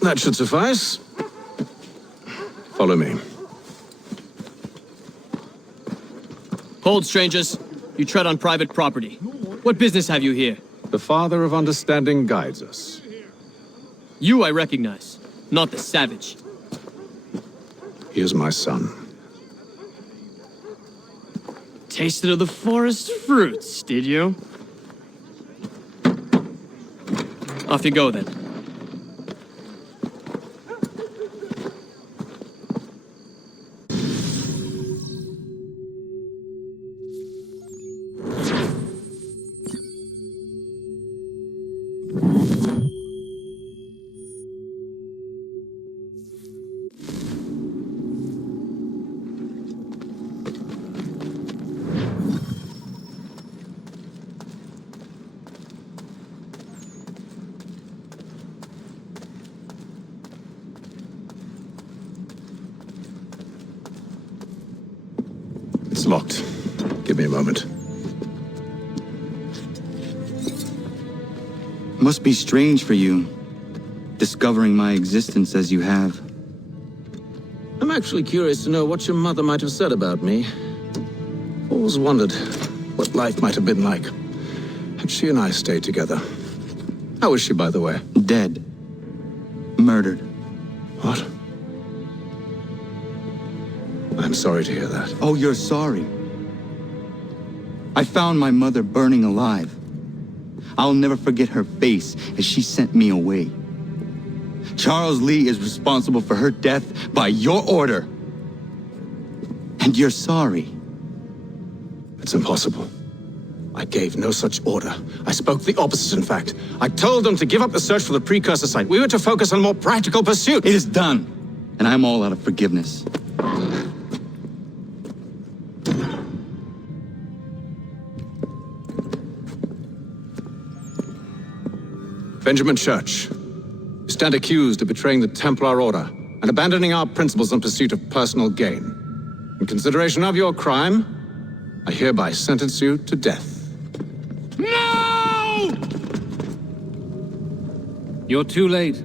That should suffice. Follow me. Hold, strangers. You tread on private property. What business have you here? The Father of Understanding guides us. You I recognize, not the savage. He is my son. Tasted of the forest fruits, did you? Off you go, then. It's locked. Give me a moment. Must be strange for you, discovering my existence as you have. I'm actually curious to know what your mother might have said about me. Always wondered what life might have been like had she and I stayed together. How is she, by the way? Dead. Murdered. What? I'm sorry to hear that. Oh, you're sorry. I found my mother burning alive. I'll never forget her face as she sent me away. Charles Lee is responsible for her death by your order. And you're sorry. It's impossible. I gave no such order. I spoke the opposite, in fact. I told them to give up the search for the precursor site. We were to focus on more practical pursuits. It is done, and I'm all out of forgiveness. Benjamin Church, you stand accused of betraying the Templar Order and abandoning our principles in pursuit of personal gain. In consideration of your crime, I hereby sentence you to death. No! You're too late.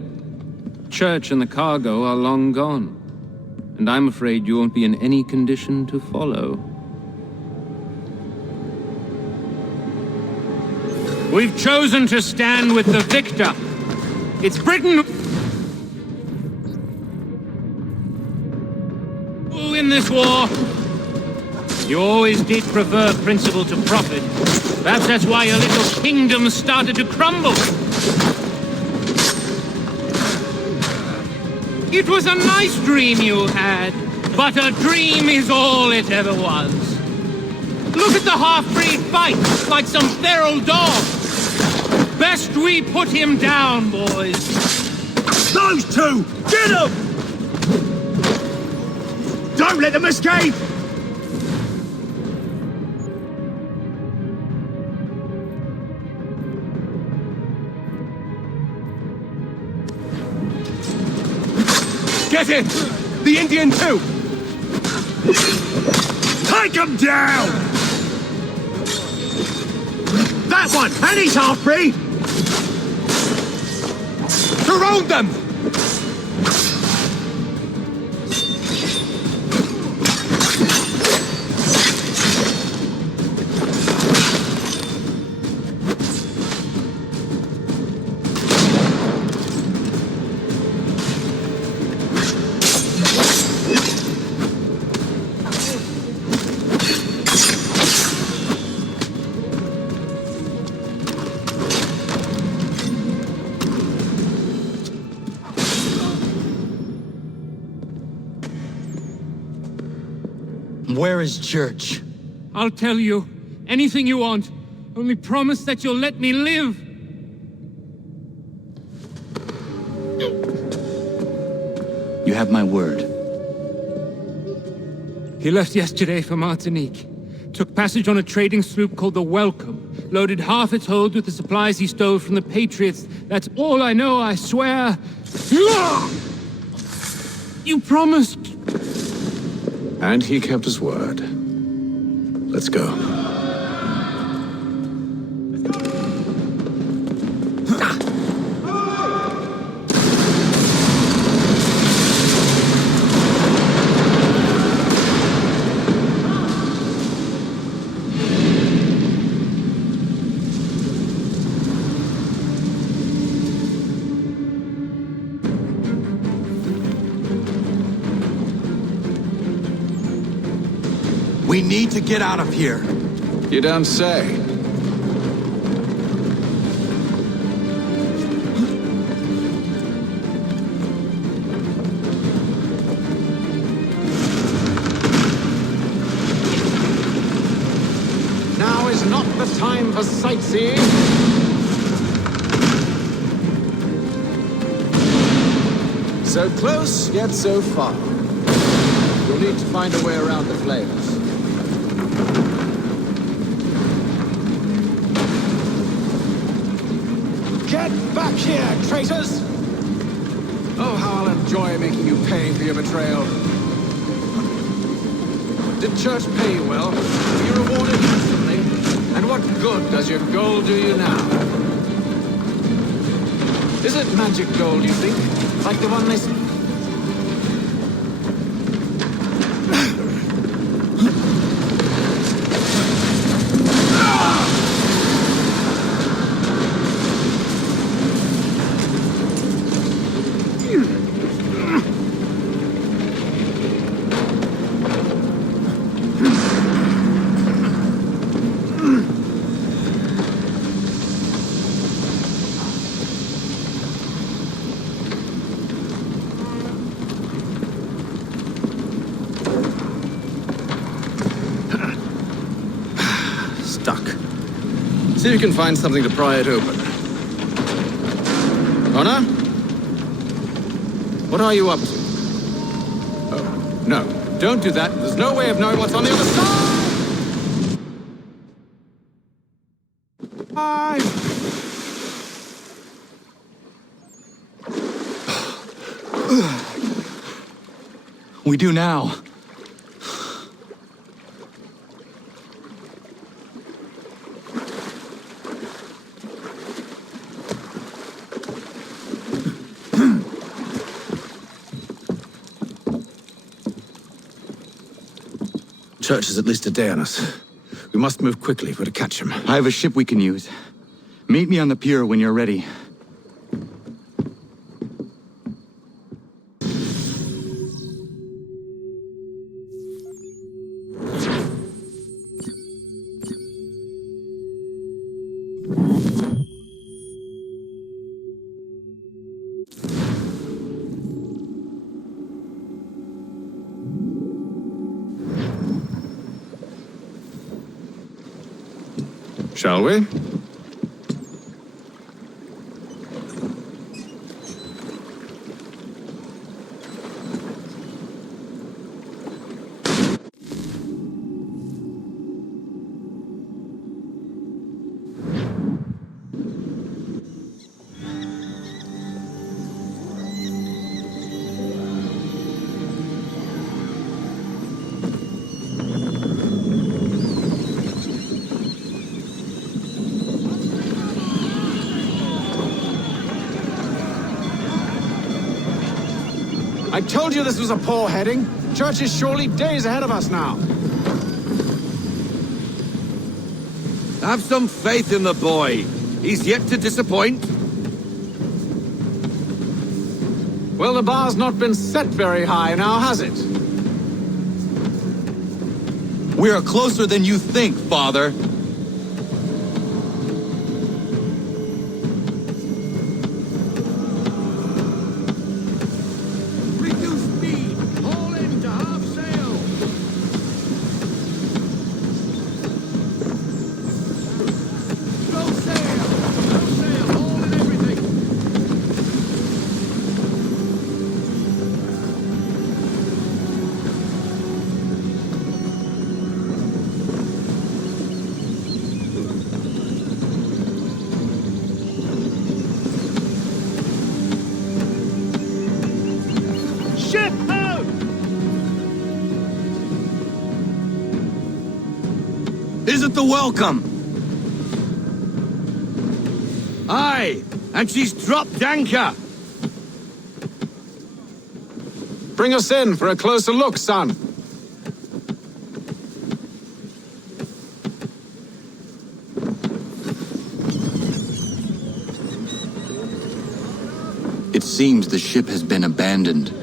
Church and the cargo are long gone. And I'm afraid you won't be in any condition to follow. We've chosen to stand with the victor. It's Britain who win this war. You always did prefer principle to profit. Perhaps that's why your little kingdom started to crumble. It was a nice dream you had, but a dream is all it ever was. Look at the half-breed fight, like some feral dog. Best we put him down, boys. Those two! Get them! Don't let them escape! Get it! The Indian too! Take him down! That one! And he's half-breed! Surround them! Where is Church? I'll tell you. Anything you want. Only promise that you'll let me live. You have my word. He left yesterday for Martinique. Took passage on a trading sloop called the Welcome. Loaded half its hold with the supplies he stole from the Patriots. That's all I know, I swear. You promised. And he kept his word. Let's go. We need to get out of here. You don't say. Now is not the time for sightseeing. So close, yet so far. You'll need to find a way around the flames. Get back here, traitors! Oh, how I'll enjoy making you pay for your betrayal. Did Church pay you well? Were you rewarded handsomely? And what good does your gold do you now? Is it magic gold, you think? Like the one they... See if you can find something to pry it open. Connor? What are you up to? Oh, no. Don't do that. There's no way of knowing what's on the other side! We do now. Church is at least a day on us. We must move quickly if we're to catch him. I have a ship we can use. Meet me on the pier when you're ready. Shall we? I told you this was a poor heading. Church is surely days ahead of us now. Have some faith in the boy. He's yet to disappoint. Well, the bar's not been set very high now, has it? We are closer than you think, Father. Is it the Welcome? Aye, and she's dropped anchor. Bring us in for a closer look, son. It seems the ship has been abandoned.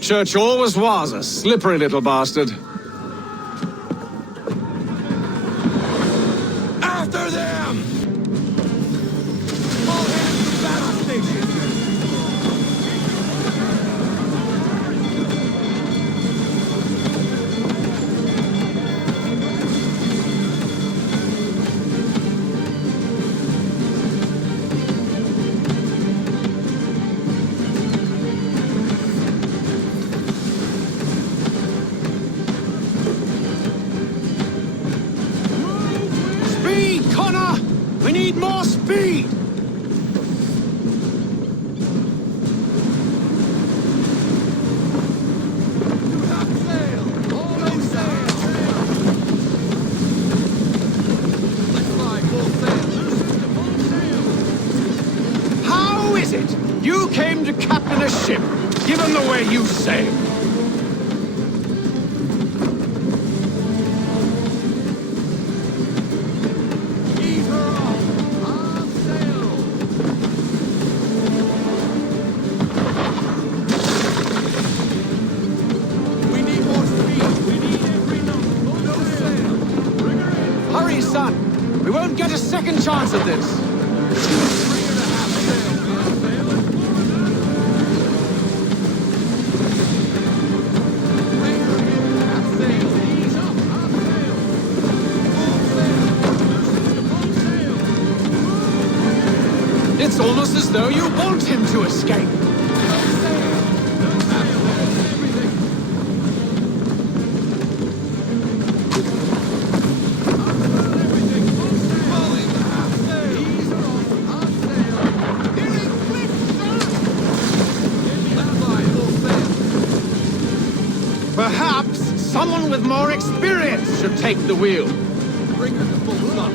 Church always was a slippery little bastard. After them! All hands to battle station! We need more speed! How is it you came to captain a ship, given the way you sailed? We won't get a second chance at this. It's almost as though you want him to escape. Perhaps someone with more experience should take the wheel. Bring her to full stop.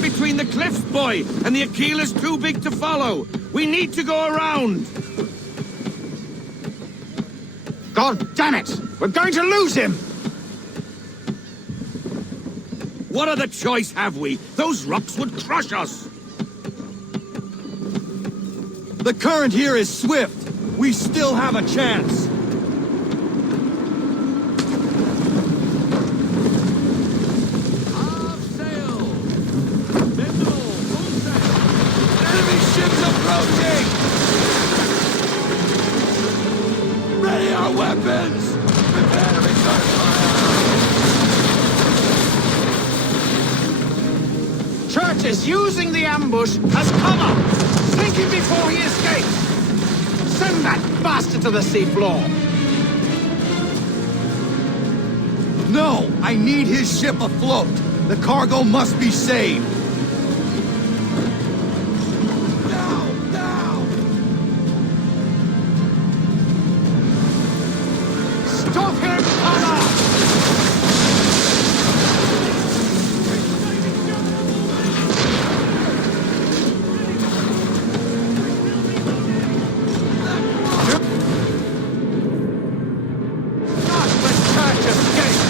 Between the cliffs, boy, and the Aquila's too big to follow. We need to go around. God damn it! We're going to lose him! What other choice have we? Those rocks would crush us. The current here is swift. We still have a chance. Ready our weapons! Prepare to return fire! Church is using the ambush as cover! Sink him before he escapes! Send that bastard to the seafloor! No! I need his ship afloat! The cargo must be saved! Stop him, Connor! Not let Church escape!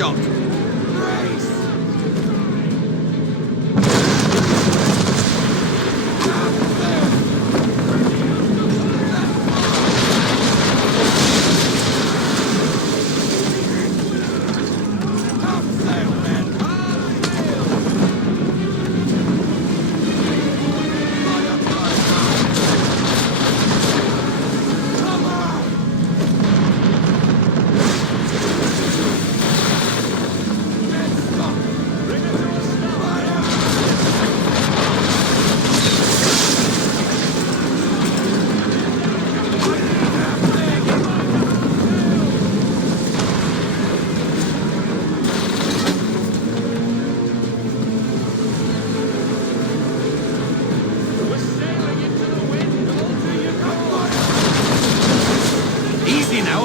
shot.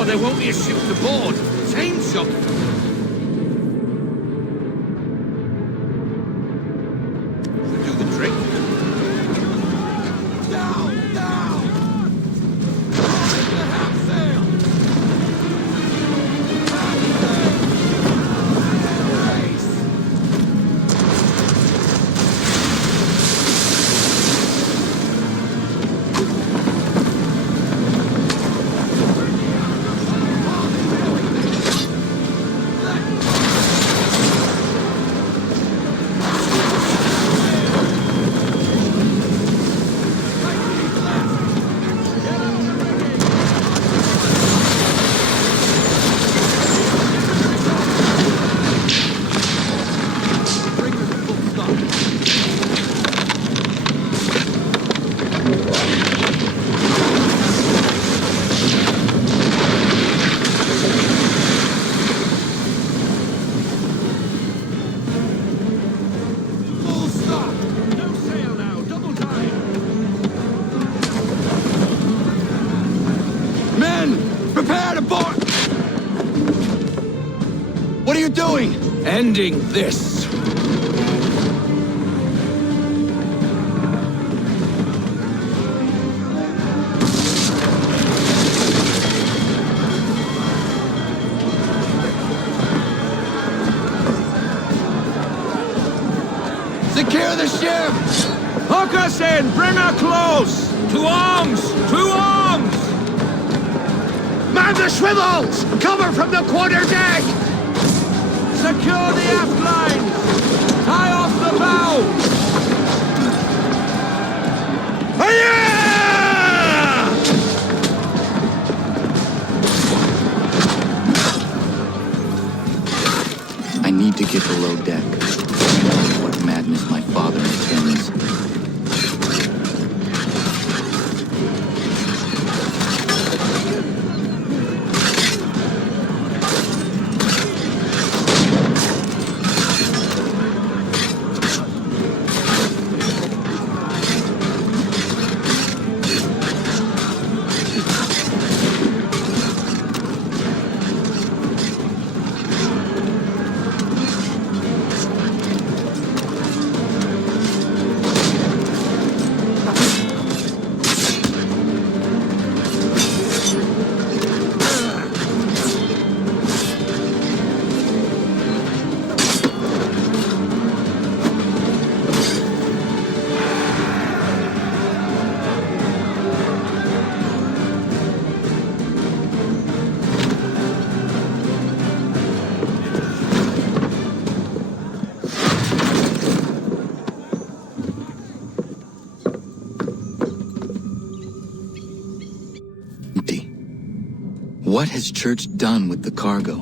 There won't be a ship to board. Chain shot. Do the trick. Down, down. The half sail. What are you doing? Ending this. Secure the ship! Hook us in! Bring her close! To arms! To arms! Man the swivels! Cover from the quarterdeck! Secure the aft lines! Tie off the bow! I need to get below deck. What madness my father intends. What has Church done with the cargo?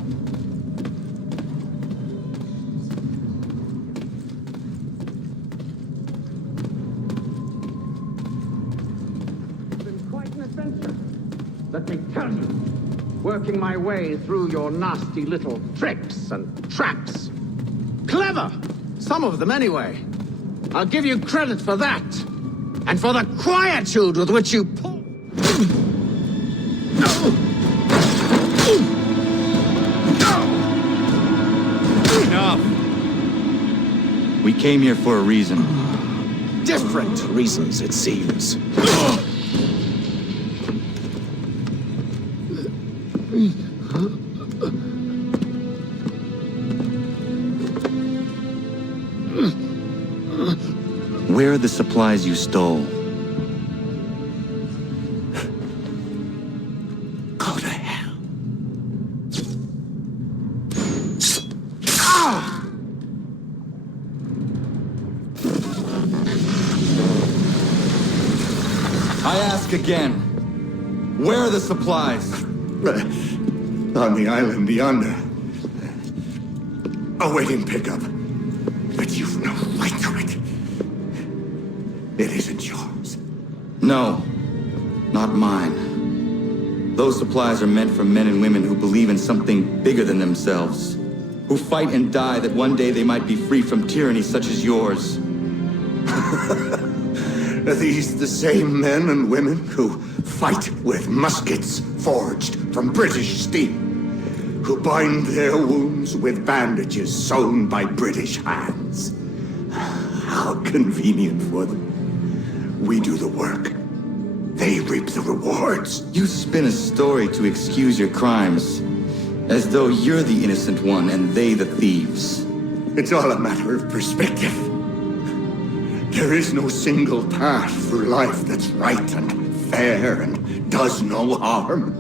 Been quite an adventure, let me tell you. Working my way through your nasty little tricks and traps. Clever! Some of them anyway. I'll give you credit for that. And for the quietude with which you pull... We came here for a reason. Different reasons, it seems. Where are the supplies you stole? Go to hell. I ask again. Where are the supplies? On the island yonder. Awaiting pickup. But you've no right to it. It isn't yours. No, not mine. Those supplies are meant for men and women who believe in something bigger than themselves. Who fight and die that one day they might be free from tyranny such as yours. Are these the same men and women who fight with muskets forged from British steel? Who bind their wounds with bandages sewn by British hands? How convenient for them. We do the work. They reap the rewards. You spin a story to excuse your crimes, as though you're the innocent one and they the thieves. It's all a matter of perspective. There is no single path through life that's right and fair and does no harm.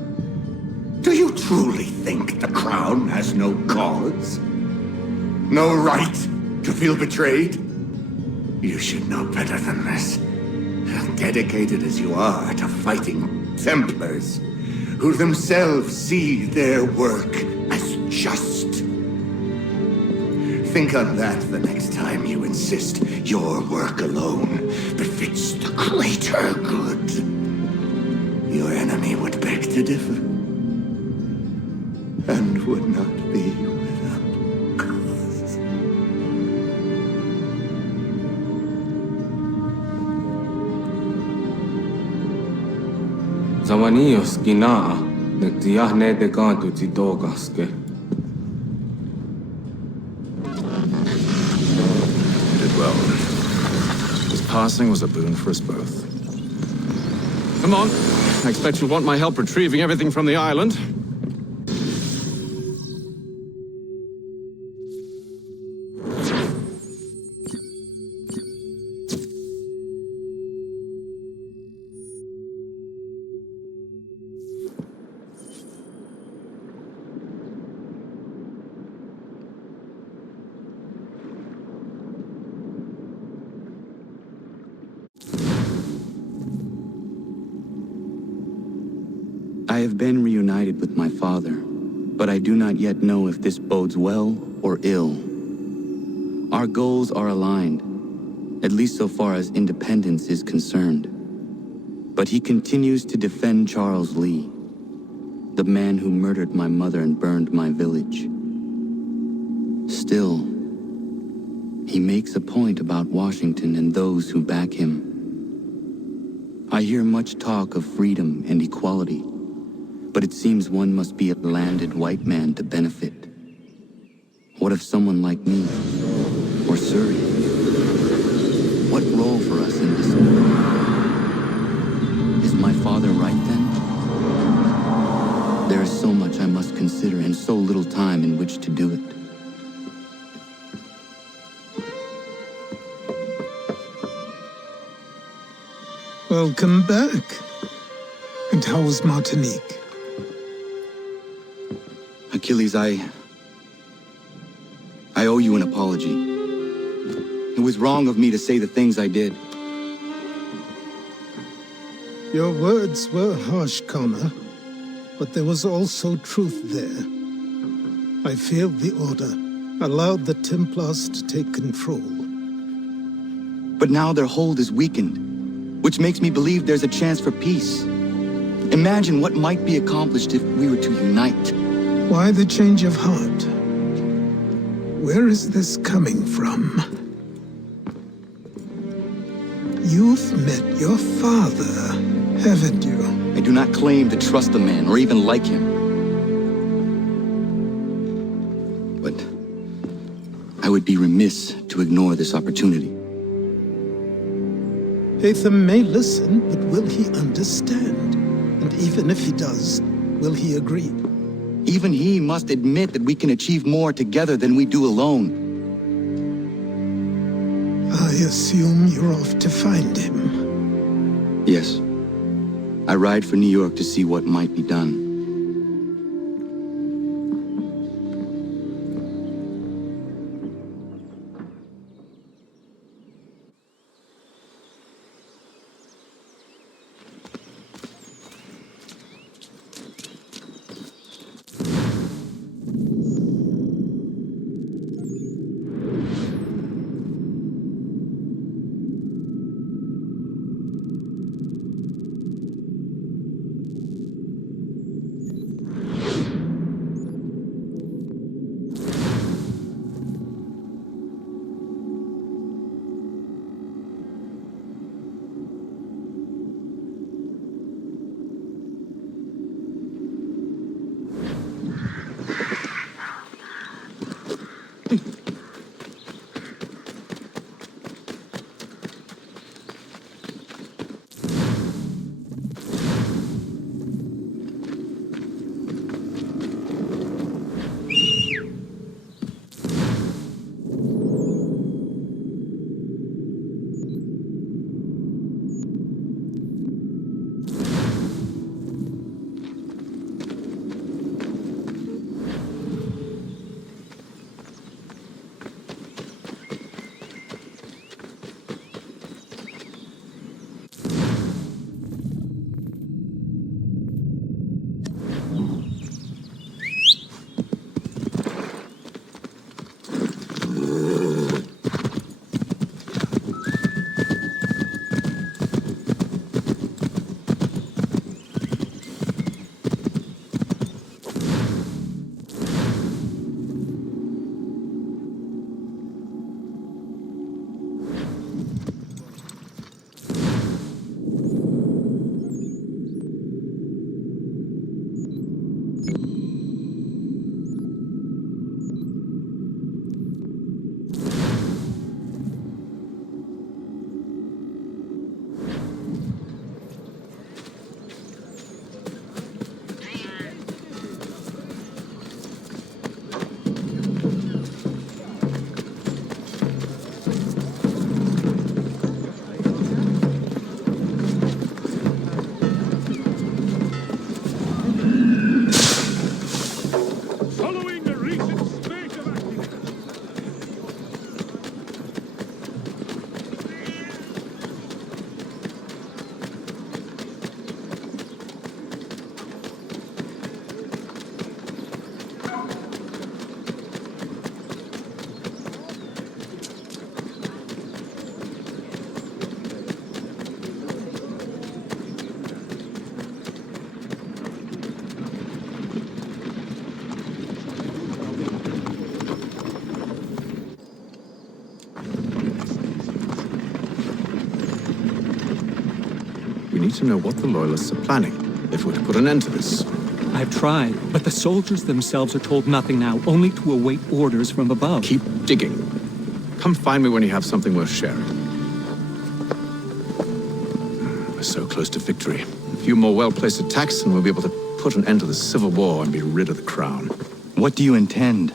Do you truly think the Crown has no cause? No right to feel betrayed? You should know better than this. Dedicated as you are to fighting Templars, who themselves see their work as just. Think on that the next time you insist your work alone befits the greater good. Your enemy would beg to differ, and would not be without cause. Zawanios ginaa, nagtiyahne de kantu tidogaske. You did well. His passing was a boon for us both. Come on. I expect you'll want my help retrieving everything from the island. I have been reunited with my father, but I do not yet know if this bodes well or ill. Our goals are aligned, at least so far as independence is concerned. But he continues to defend Charles Lee, the man who murdered my mother and burned my village. Still, he makes a point about Washington and those who back him. I hear much talk of freedom and equality, but it seems one must be a landed white man to benefit. What of someone like me, or Surrey? What role for us in this war? Is my father right then? There is so much I must consider and so little time in which to do it. Welcome back. And how was Martinique? Achilles, I owe you an apology. It was wrong of me to say the things I did. Your words were harsh, Connor, but there was also truth there. I failed the Order, allowed the Templars to take control. But now their hold is weakened, which makes me believe there's a chance for peace. Imagine what might be accomplished if we were to unite. Why the change of heart? Where is this coming from? You've met your father, haven't you? I do not claim to trust the man or even like him. But I would be remiss to ignore this opportunity. Hatham may listen, but will he understand? And even if he does, will he agree? Even he must admit that we can achieve more together than we do alone. I assume you're off to find him. Yes. I ride for New York to see what might be done. We need to know what the Loyalists are planning, if we're to put an end to this. I've tried, but the soldiers themselves are told nothing now, only to await orders from above. Keep digging. Come find me when you have something worth sharing. We're so close to victory. A few more well-placed attacks and we'll be able to put an end to the Civil War and be rid of the crown. What do you intend?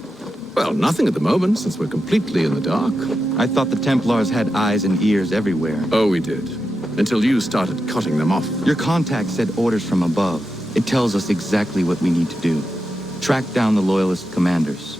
Well, nothing at the moment, since we're completely in the dark. I thought the Templars had eyes and ears everywhere. Oh, we did. Until you started cutting them off. Your contact said orders from above. It tells us exactly what we need to do. Track down the Loyalist commanders.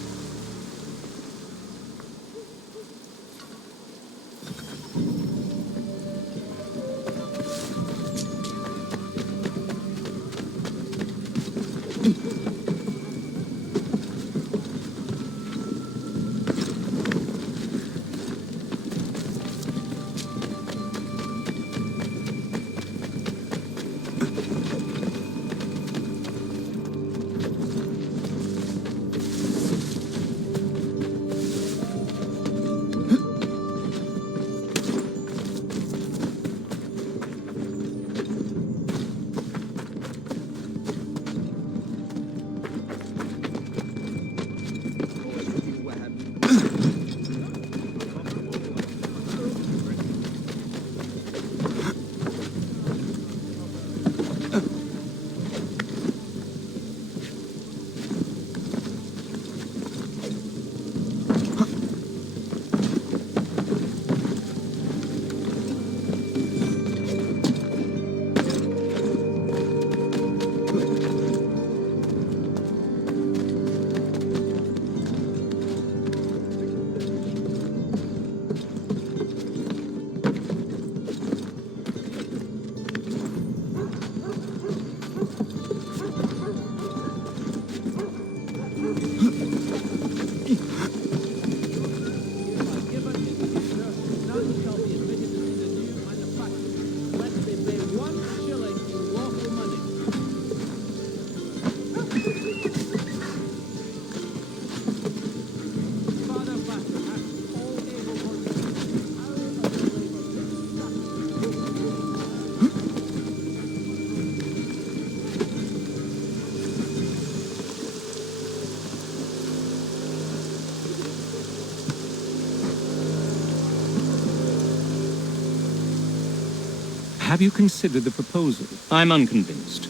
Have you considered the proposal? I'm unconvinced.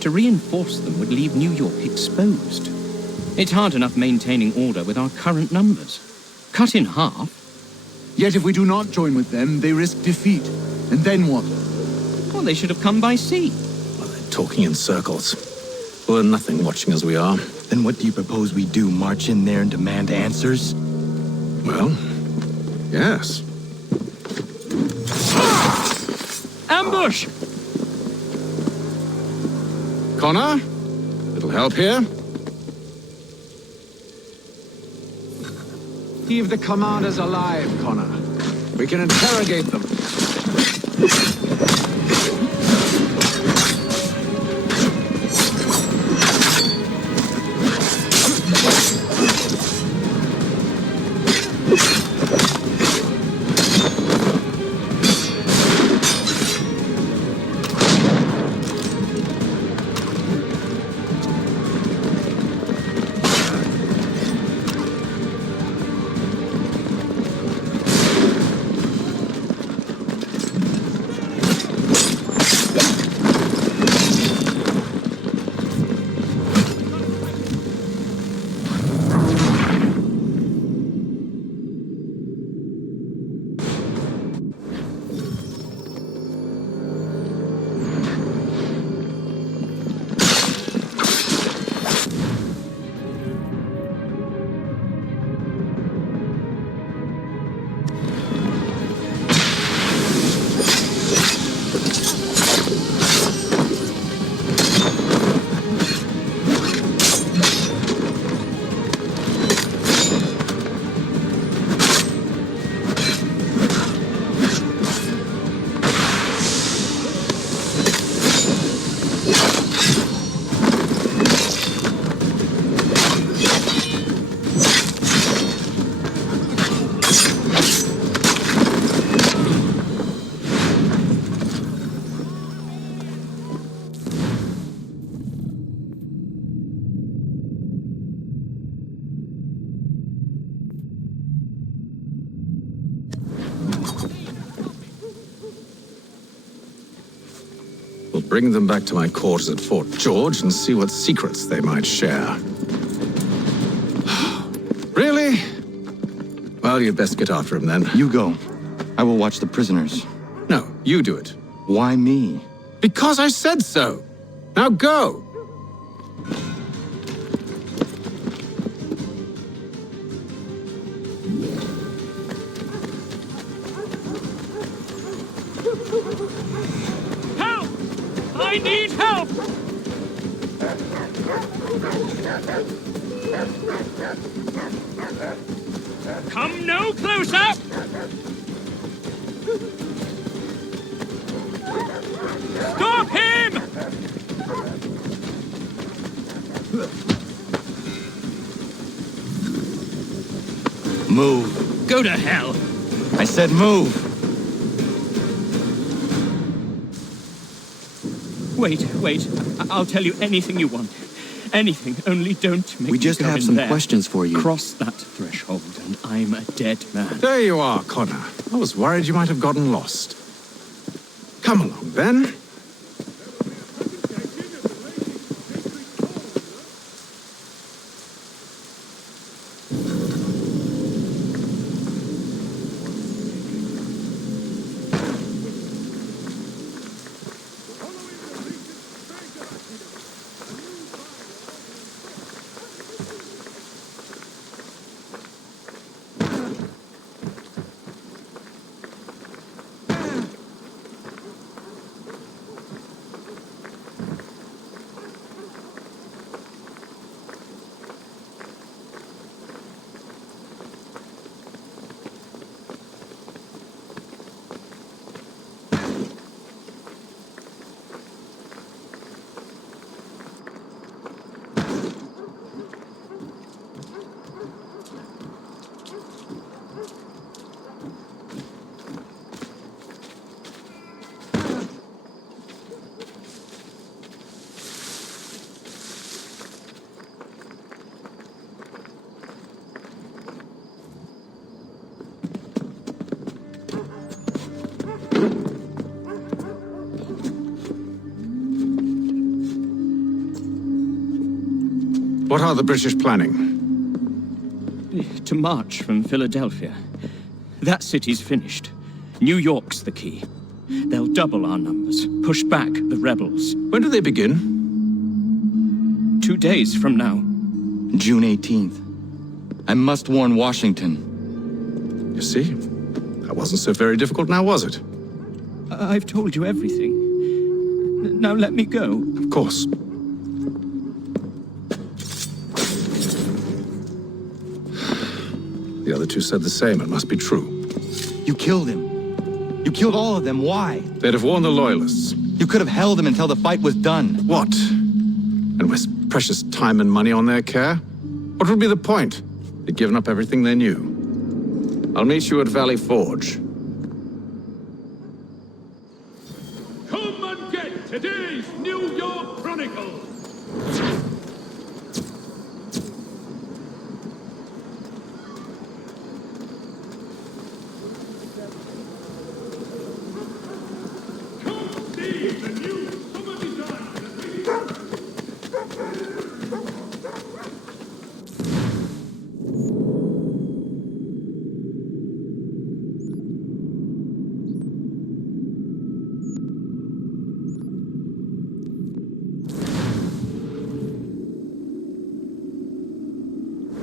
To reinforce them would leave New York exposed. It's hard enough maintaining order with our current numbers. Cut in half. Yet if we do not join with them, they risk defeat. And then what? Well, they should have come by sea. Talking in circles. We're nothing watching as we are. Then what do you propose we do? March in there and demand answers? Well, yes. Ambush! Connor? Little help here? Leave the commanders alive, Connor. We can interrogate them. Bring them back to my quarters at Fort George and see what secrets they might share. Really? Well, you'd best get after him then. You go. I will watch the prisoners. No, you do it. Why me? Because I said so. Now go! I need help! Come no closer! Stop him! Move. Go to hell! I said move. Wait. I'll tell you anything you want. Anything, only don't make me We just go have in some there. questions for you. Cross that threshold and I'm a dead man. There you are, Connor. I was worried you might have gotten lost. Come along, then. What are the British planning? To march from Philadelphia. That city's finished. New York's the key. They'll double our numbers, push back the rebels. When do they begin? 2 days from now. June 18th. I must warn Washington. You see? That wasn't so very difficult now, was it? I've told you everything. Now let me go. Of course. The other two said the same. It must be true. You killed him. You killed all of them. Why? They'd have warned the Loyalists. You could have held them until the fight was done. What? And waste precious time and money on their care? What would be the point? They'd given up everything they knew. I'll meet you at Valley Forge. Come and get today's New York Chronicle!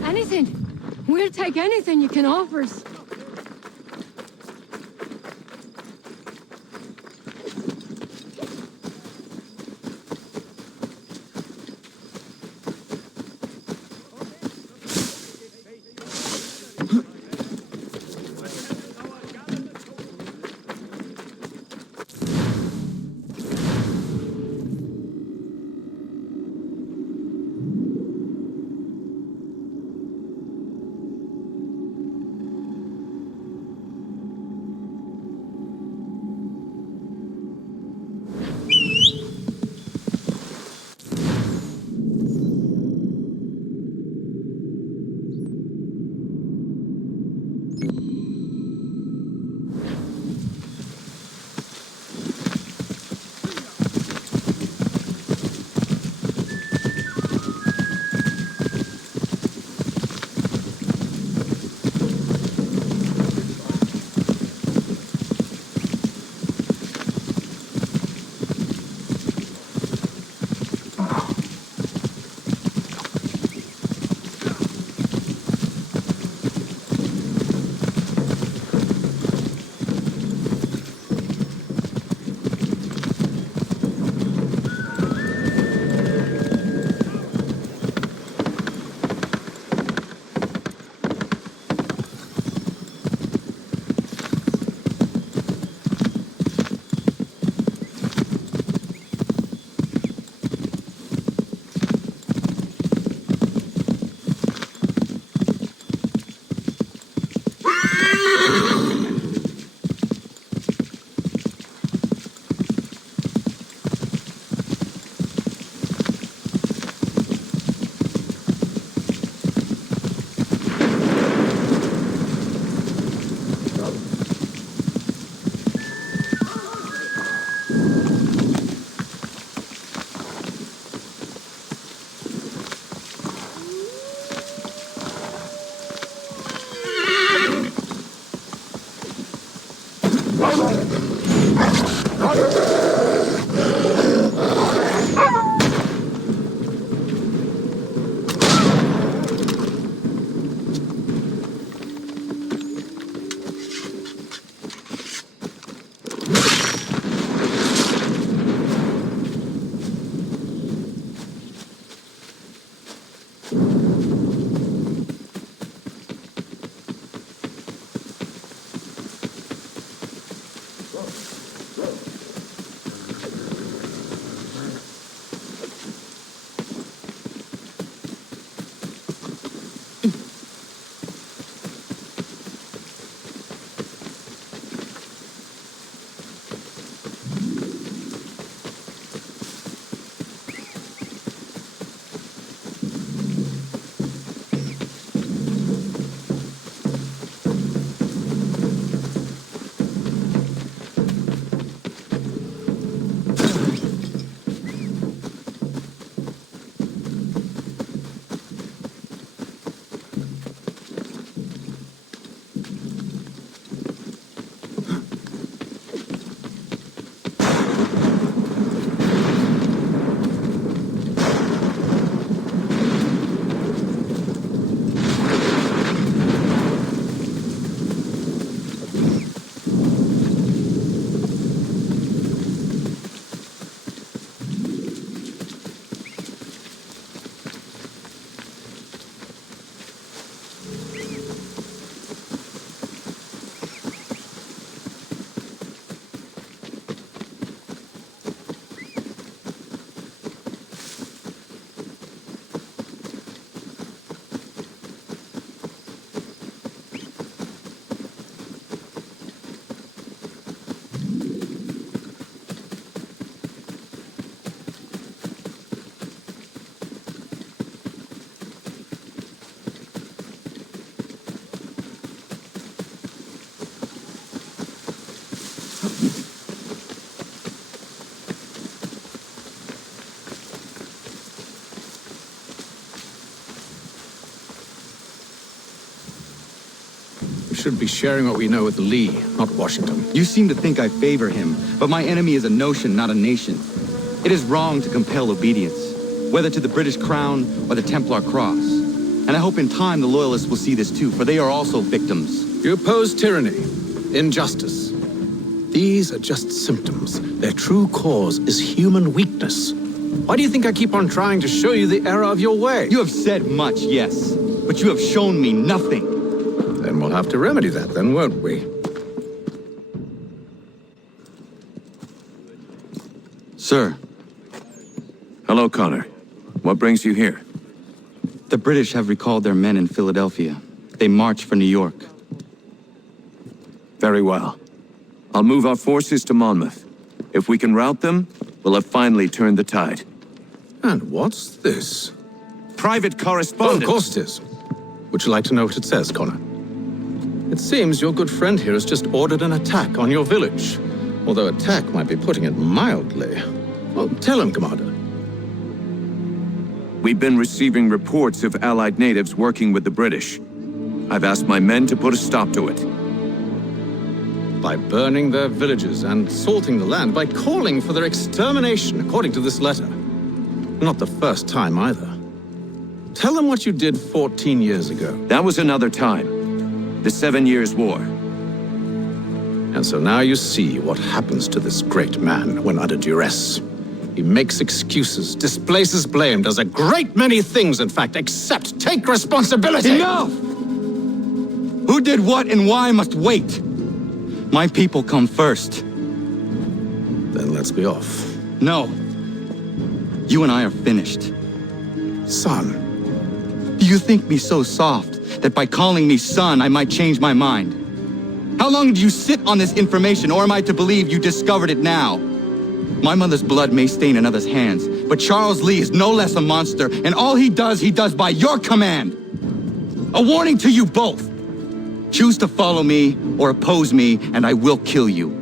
Anything. We'll take anything you can offer us. We should be sharing what we know with Lee, not Washington. You seem to think I favor him, but my enemy is a notion, not a nation. It is wrong to compel obedience, whether to the British Crown or the Templar Cross. And I hope in time the Loyalists will see this too, for they are also victims. You oppose tyranny, injustice. These are just symptoms. Their true cause is human weakness. Why do you think I keep on trying to show you the error of your way? You have said much, yes, but you have shown me nothing. Then we'll have to remedy that then, won't we? Sir. Hello, Connor. What brings you here? The British have recalled their men in Philadelphia. They march for New York. Very well. I'll move our forces to Monmouth. If we can rout them, we'll have finally turned the tide. And what's this? Private correspondence. Oh, of course it is. Would you like to know what it says, Connor? It seems your good friend here has just ordered an attack on your village. Although attack might be putting it mildly. Well, tell him, Commander. We've been receiving reports of Allied natives working with the British. I've asked my men to put a stop to it. By burning their villages and salting the land, by calling for their extermination, according to this letter. Not the first time, either. Tell them what you did 14 years ago. That was another time. The 7 Years' War. And so now you see what happens to this great man when under duress. He makes excuses, displaces blame, does a great many things, in fact, except take responsibility! Enough! Who did what and why must wait. My people come first. Then let's be off. No. You and I are finished. Son. Do you think me so soft that by calling me son I might change my mind? How long did you sit on this information, or am I to believe you discovered it now? My mother's blood may stain another's hands, but Charles Lee is no less a monster, and all he does by your command. A warning to you both. Choose to follow me or oppose me, and I will kill you.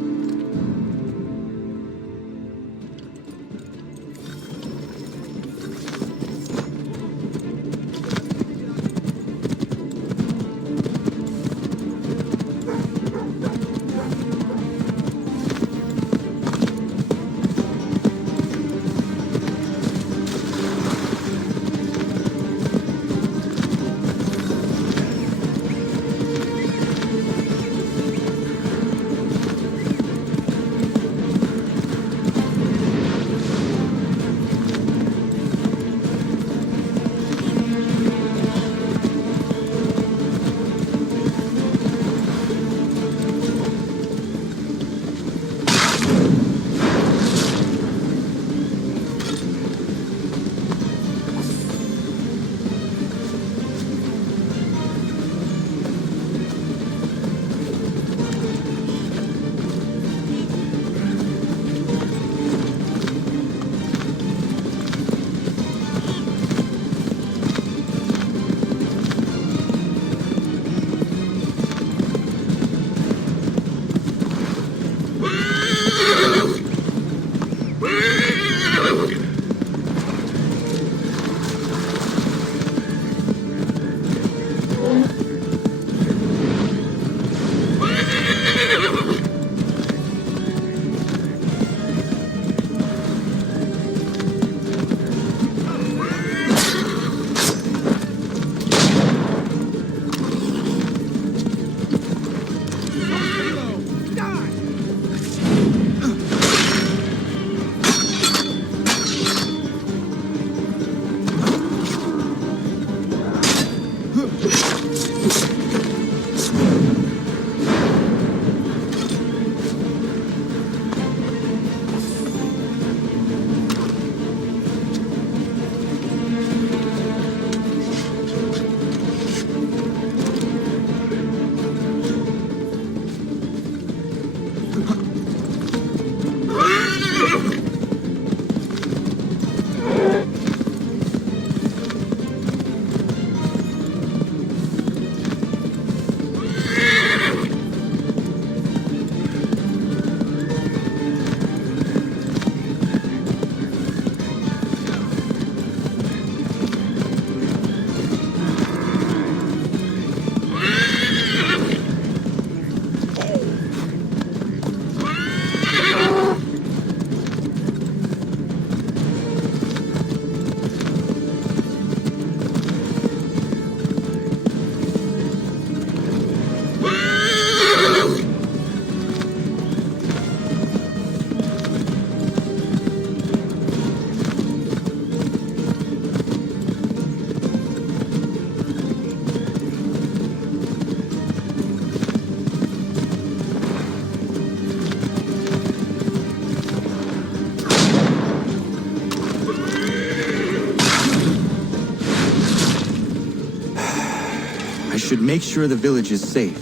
Make sure the village is safe.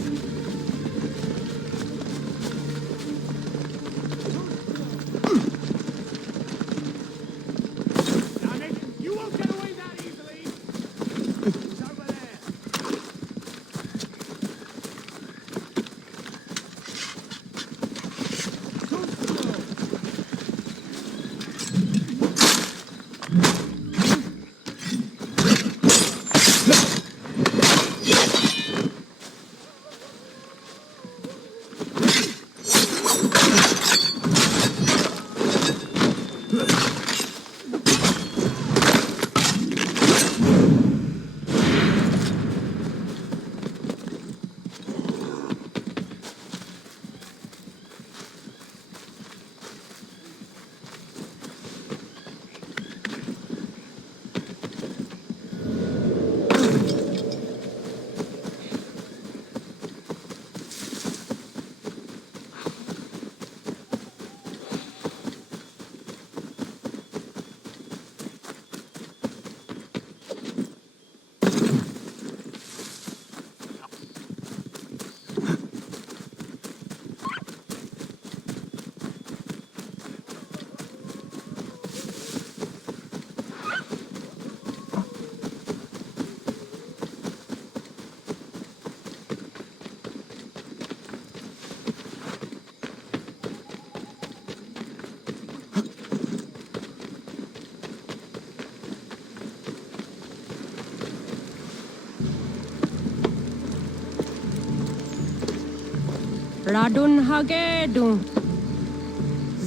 Radun hagedun.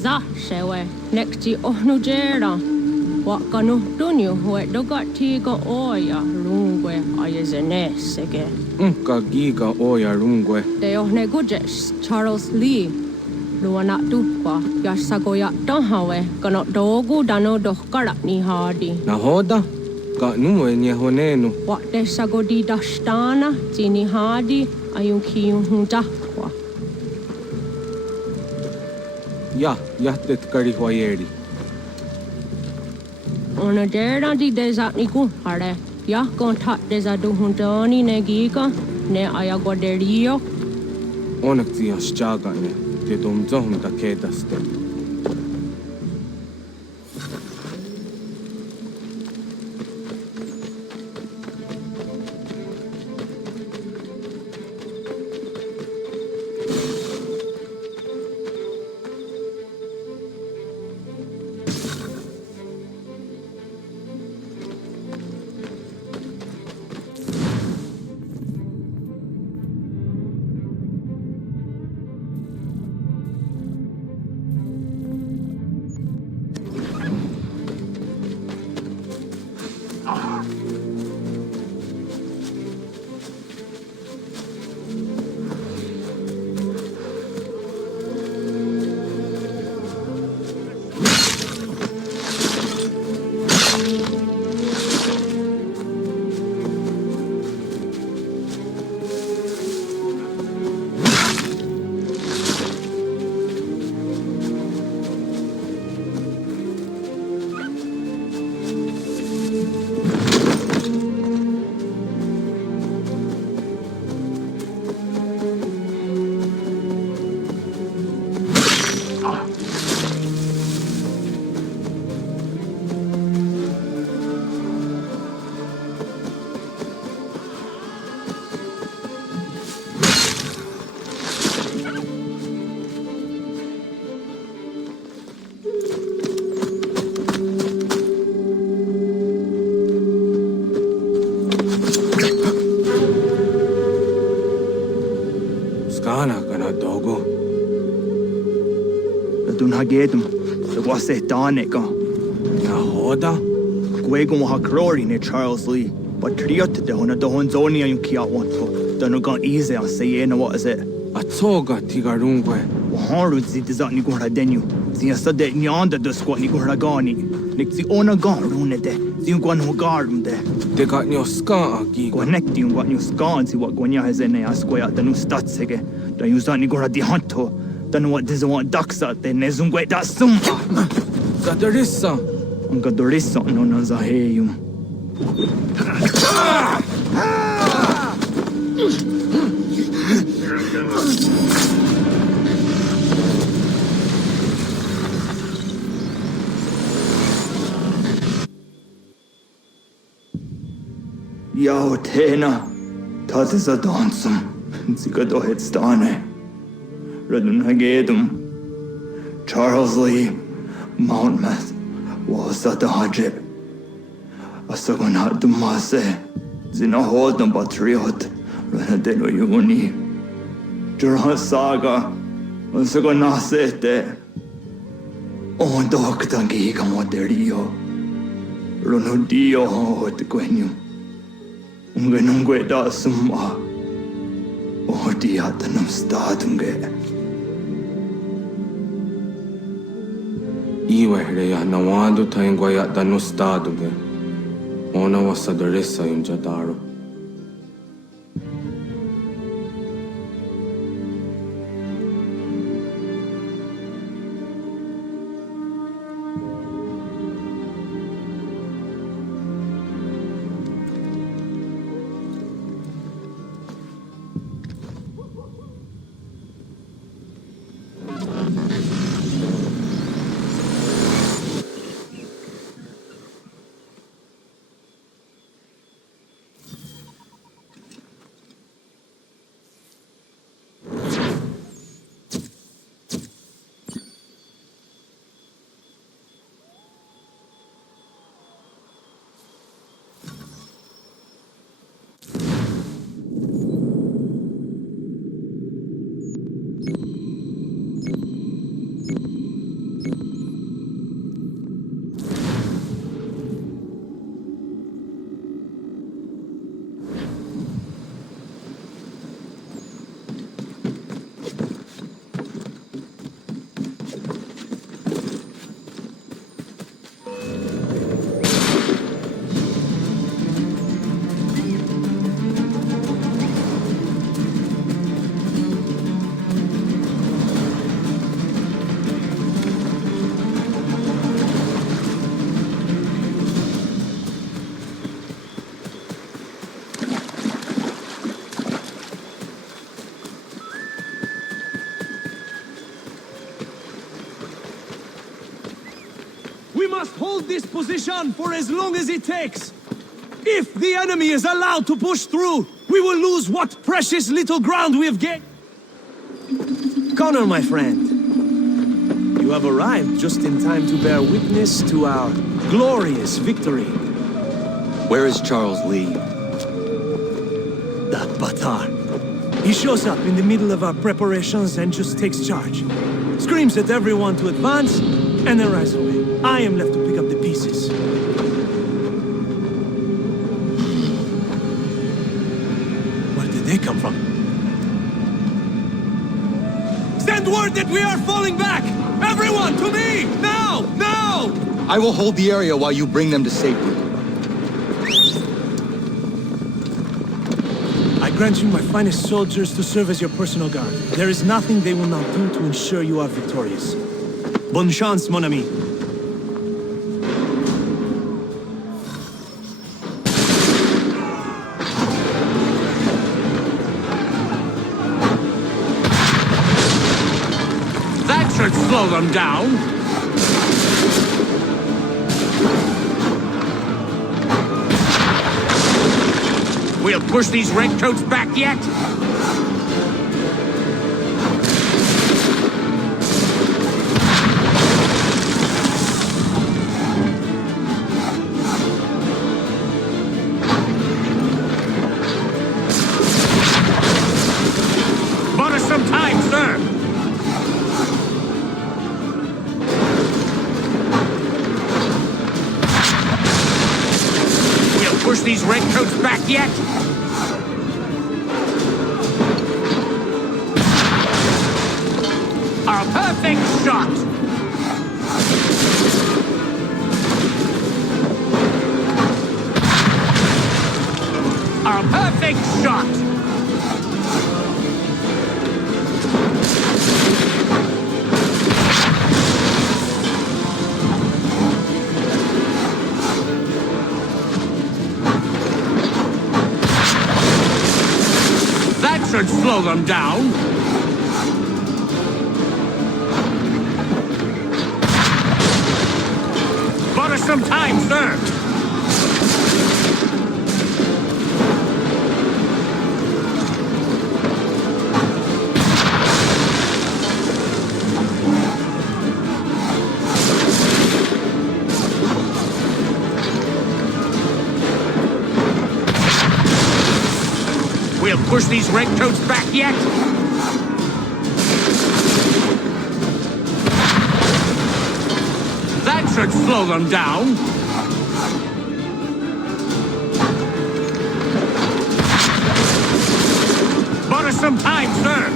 Za shewe nekti ohnujera. Wakanu dunyu hue dogati go oya rungwe ayezenesege. Unka giga oya rungwe. De ohne gujes Charles Lee. Luana tukwa yasagoya tahawe kano dogu dano dohkara ni hadi. Nahoda? Ka nuwe nye honenu. Wakte sagodi dashtana zini hadi ayunkiyun hundakwa. Ya, yahtet karihwayeri. Ona dera di deza ni hare. Ya kontat deza du hundani ne giga ne ayagoderio. Onak tias chaga ne. Te domzohum da kedaste. Gedum, the Wase Danica. Nahoda? Gwego Hakrori ne Charles Lee, but Triot the Hona the Honzoni and Kia one for Donogon easy and say, what is it? A toga tigarungwe. Haru zitizat Nigura Denu, the Asade Nyanda the squat Niguragani, Nick the owner gone runede, the one who guard there. They got no scar, Gigo. Connecting what new scans, what Gwanya has in a square, the new statsege, the Usanigura di Hunto. Then what does want ducks out there? Nezungwe da sumba. Gadarissa. Gadarissa no nazaheyum. Yao Tena, Tatisa Donsum, Zikadohitstane, Radunhagedum, Charles Lee, Mountmouth, Wasatahajib, Asagonat Dumase, Zinahodam Patriot, Ranadeno Yuni, Jurhan Saga, Asagonasete, Ondoktangi Gamoterio, Ronudio Hotquenu. Ungenungue da summa. Odiatanum stadunge. Iwehreya nawando taingwaya danustaduge. Ona wasadoresa imjadaro. We must hold this position for as long as it takes. If the enemy is allowed to push through, we will lose what precious little ground we have gained. Connor, my friend, you have arrived just in time to bear witness to our glorious victory. Where is Charles Lee? That Batar. He shows up in the middle of our preparations and just takes charge. Screams at everyone to advance, and then rides away. I am left to pick up the pieces. Where did they come from? Send word that we are falling back! Everyone, to me! Now! Now! I will hold the area while you bring them to safety. I grant you my finest soldiers to serve as your personal guard. There is nothing they will not do to ensure you are victorious. Bonne chance, mon ami. That should slow them down. We'll push these redcoats back yet? Bought us some time, sir. We'll push these redcoats back yet? Our perfect shot! Our perfect shot! slow them down. Bought us some time, sir. We'll push these redcoats back yet? That should slow them down. Bought us some time, sir.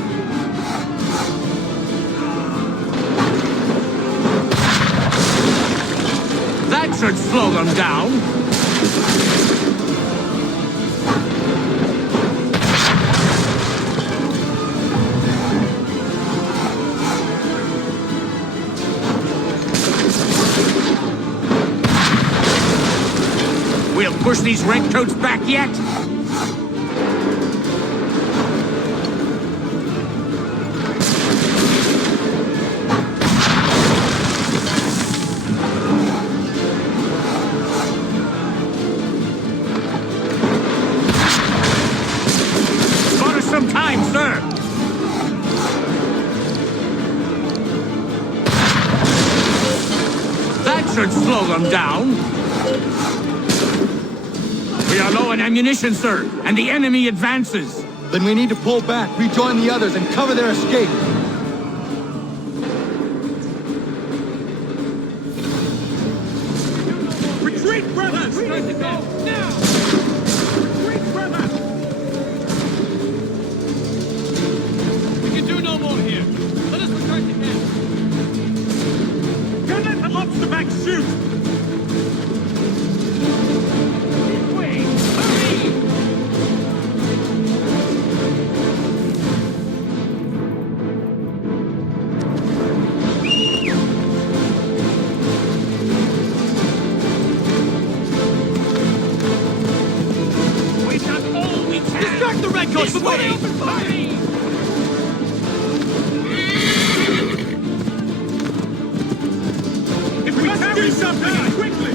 That should slow them down. We'll push these redcoats back yet? Bought us some time, sir. That should slow them down. We are low on ammunition, sir, and the enemy advances. Then we need to pull back, rejoin the others, and cover their escape. Retreat, brothers! Retreat, now! Retreat, brothers! We can do no more here. Let us return to camp. Don't let the lobster back shoot! The redcoats before they open fire! If we can do something quickly!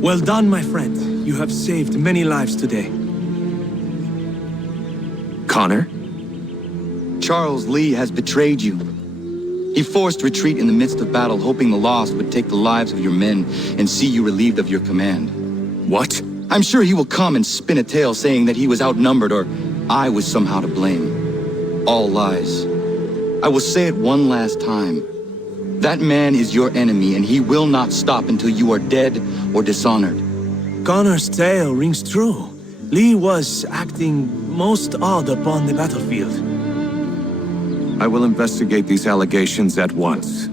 Well done, my friend. You have saved many lives today. Connor? Charles Lee has betrayed you. He forced retreat in the midst of battle, hoping the lost would take the lives of your men and see you relieved of your command. What? I'm sure he will come and spin a tale saying that he was outnumbered or I was somehow to blame. All lies. I will say it one last time. That man is your enemy, and he will not stop until you are dead or dishonored. Connor's tale rings true. Lee was acting most odd upon the battlefield. I will investigate these allegations at once.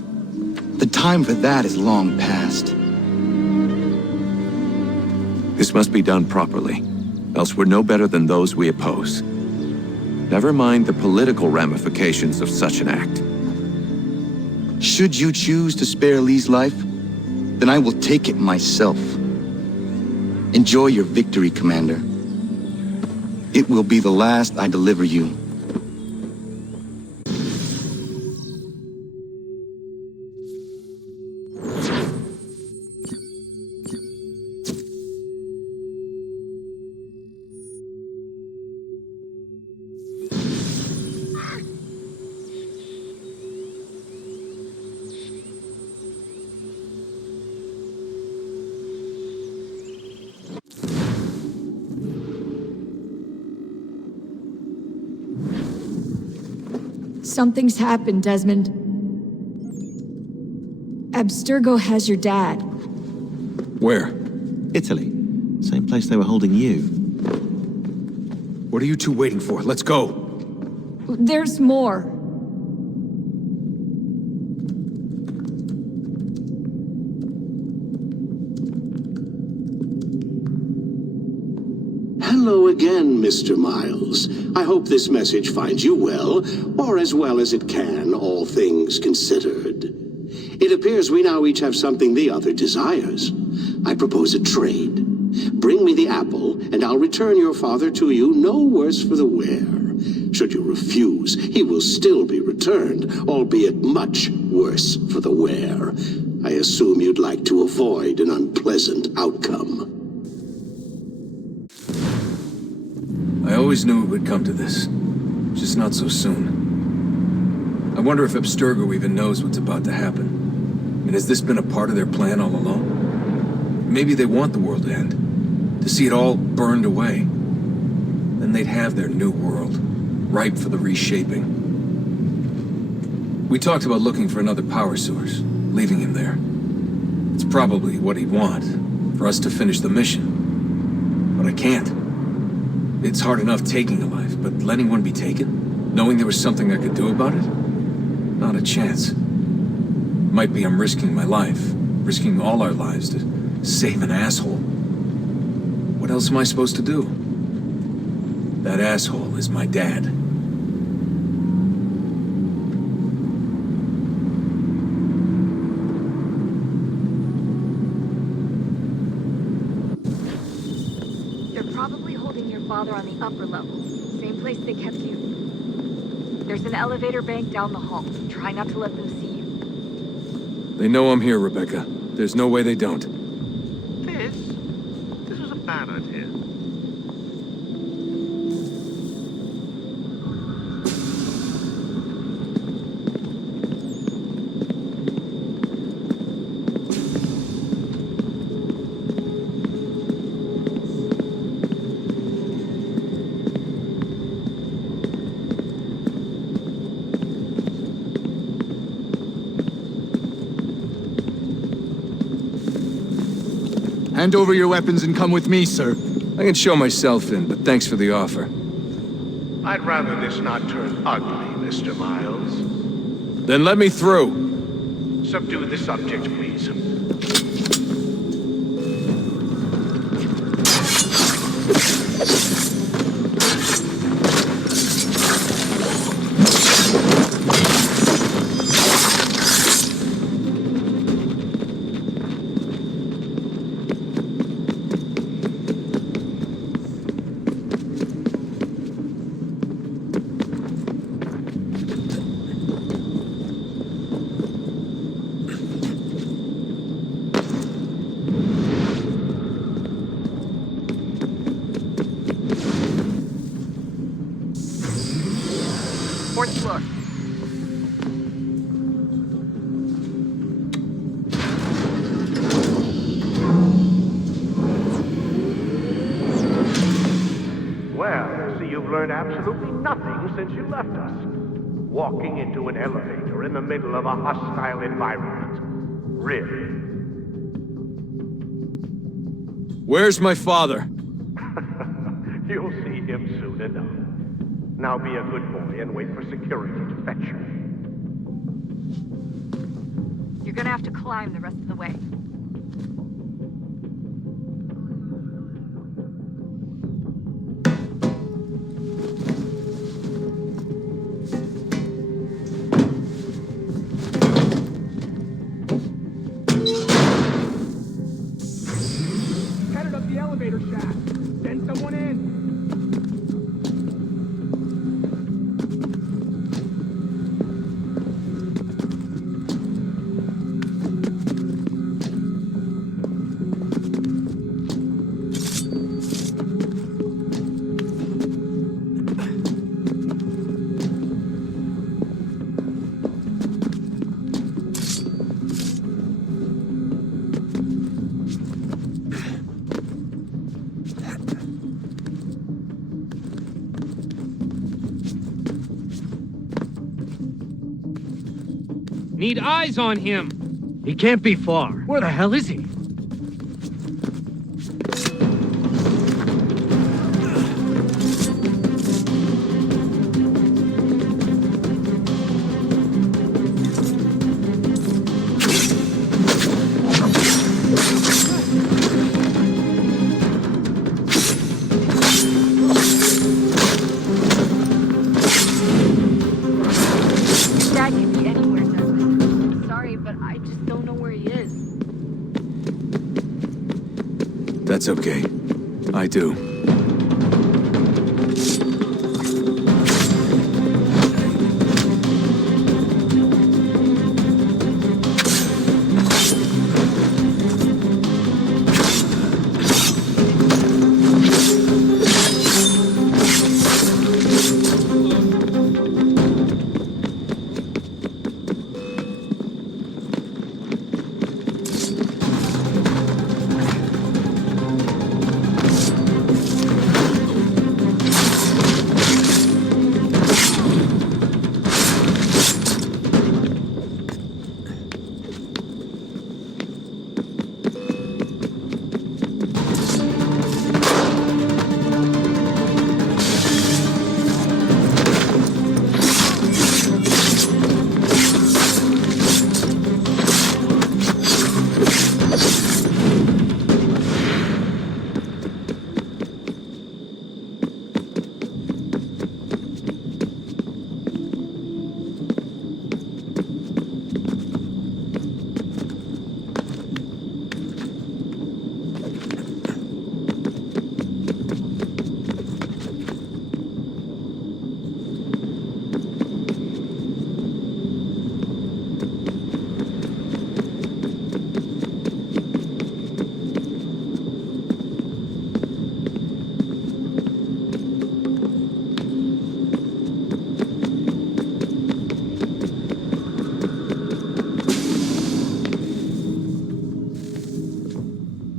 The time for that is long past. This must be done properly, else we're no better than those we oppose. Never mind the political ramifications of such an act. Should you choose to spare Lee's life, then I will take it myself. Enjoy your victory, Commander. It will be the last I deliver you. Something's happened, Desmond. Abstergo has your dad. Where? Italy. Same place they were holding you. What are you two waiting for? Let's go. There's more. Hello again, Mr. Miles. I hope this message finds you well, or as well as it can, all things considered. It appears we now each have something the other desires. I propose a trade. Bring me the apple, and I'll return your father to you no worse for the wear. Should you refuse, he will still be returned, albeit much worse for the wear. I assume you'd like to avoid an unpleasant outcome. I always knew it would come to this, just not so soon. I wonder if Abstergo even knows what's about to happen. I mean, has this been a part of their plan all along? Maybe they want the world to end, to see it all burned away. Then they'd have their new world, ripe for the reshaping. We talked about looking for another power source, leaving him there. It's probably what he'd want, for us to finish the mission. But I can't. It's hard enough taking a life, but letting one be taken? Knowing there was something I could do about it? Not a chance. Might be I'm risking my life, risking all our lives to save an asshole. What else am I supposed to do? That asshole is my dad. They're probably holding your father on the upper level. Same place they kept you. There's an elevator bank down the hall. Try not to let them see you. They know I'm here, Rebecca. There's no way they don't. This is a bad idea. Hand over your weapons and come with me, sir. I can show myself in, but thanks for the offer. I'd rather this not turn ugly, Mr. Miles. Then let me through. Subdue the subject, please. Fourth floor. Well, I see you've learned absolutely nothing since you left us. Walking into an elevator in the middle of a hostile environment. Really? Where's my father? You'll see him soon enough. Now be a good boy and wait for security to fetch you. You're gonna have to climb the rest of the way. Headed up the elevator shaft. Send someone in. Need eyes on him. He can't be far. Where the hell is he? That's okay. I do.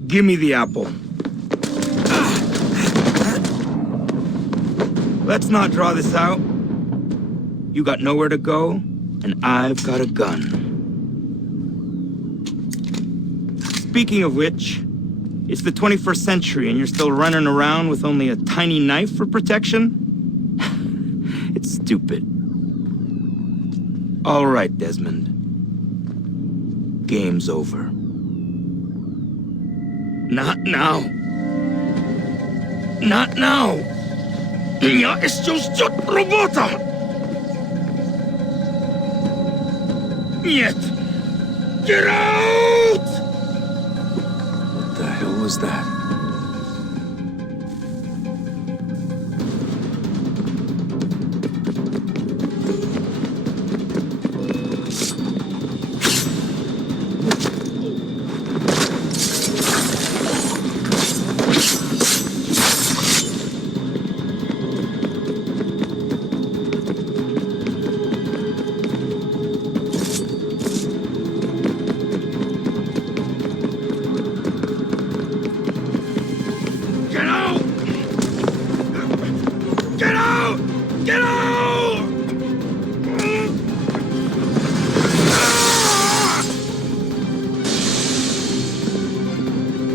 Give me the apple. Let's not draw this out. You got nowhere to go, and I've got a gun. Speaking of which, it's the 21st century and you're still running around with only a tiny knife for protection? It's stupid. All right, Desmond. Game's over. Not now. Not now. Я еще ждет работа. Нет. Get out! What the hell was that?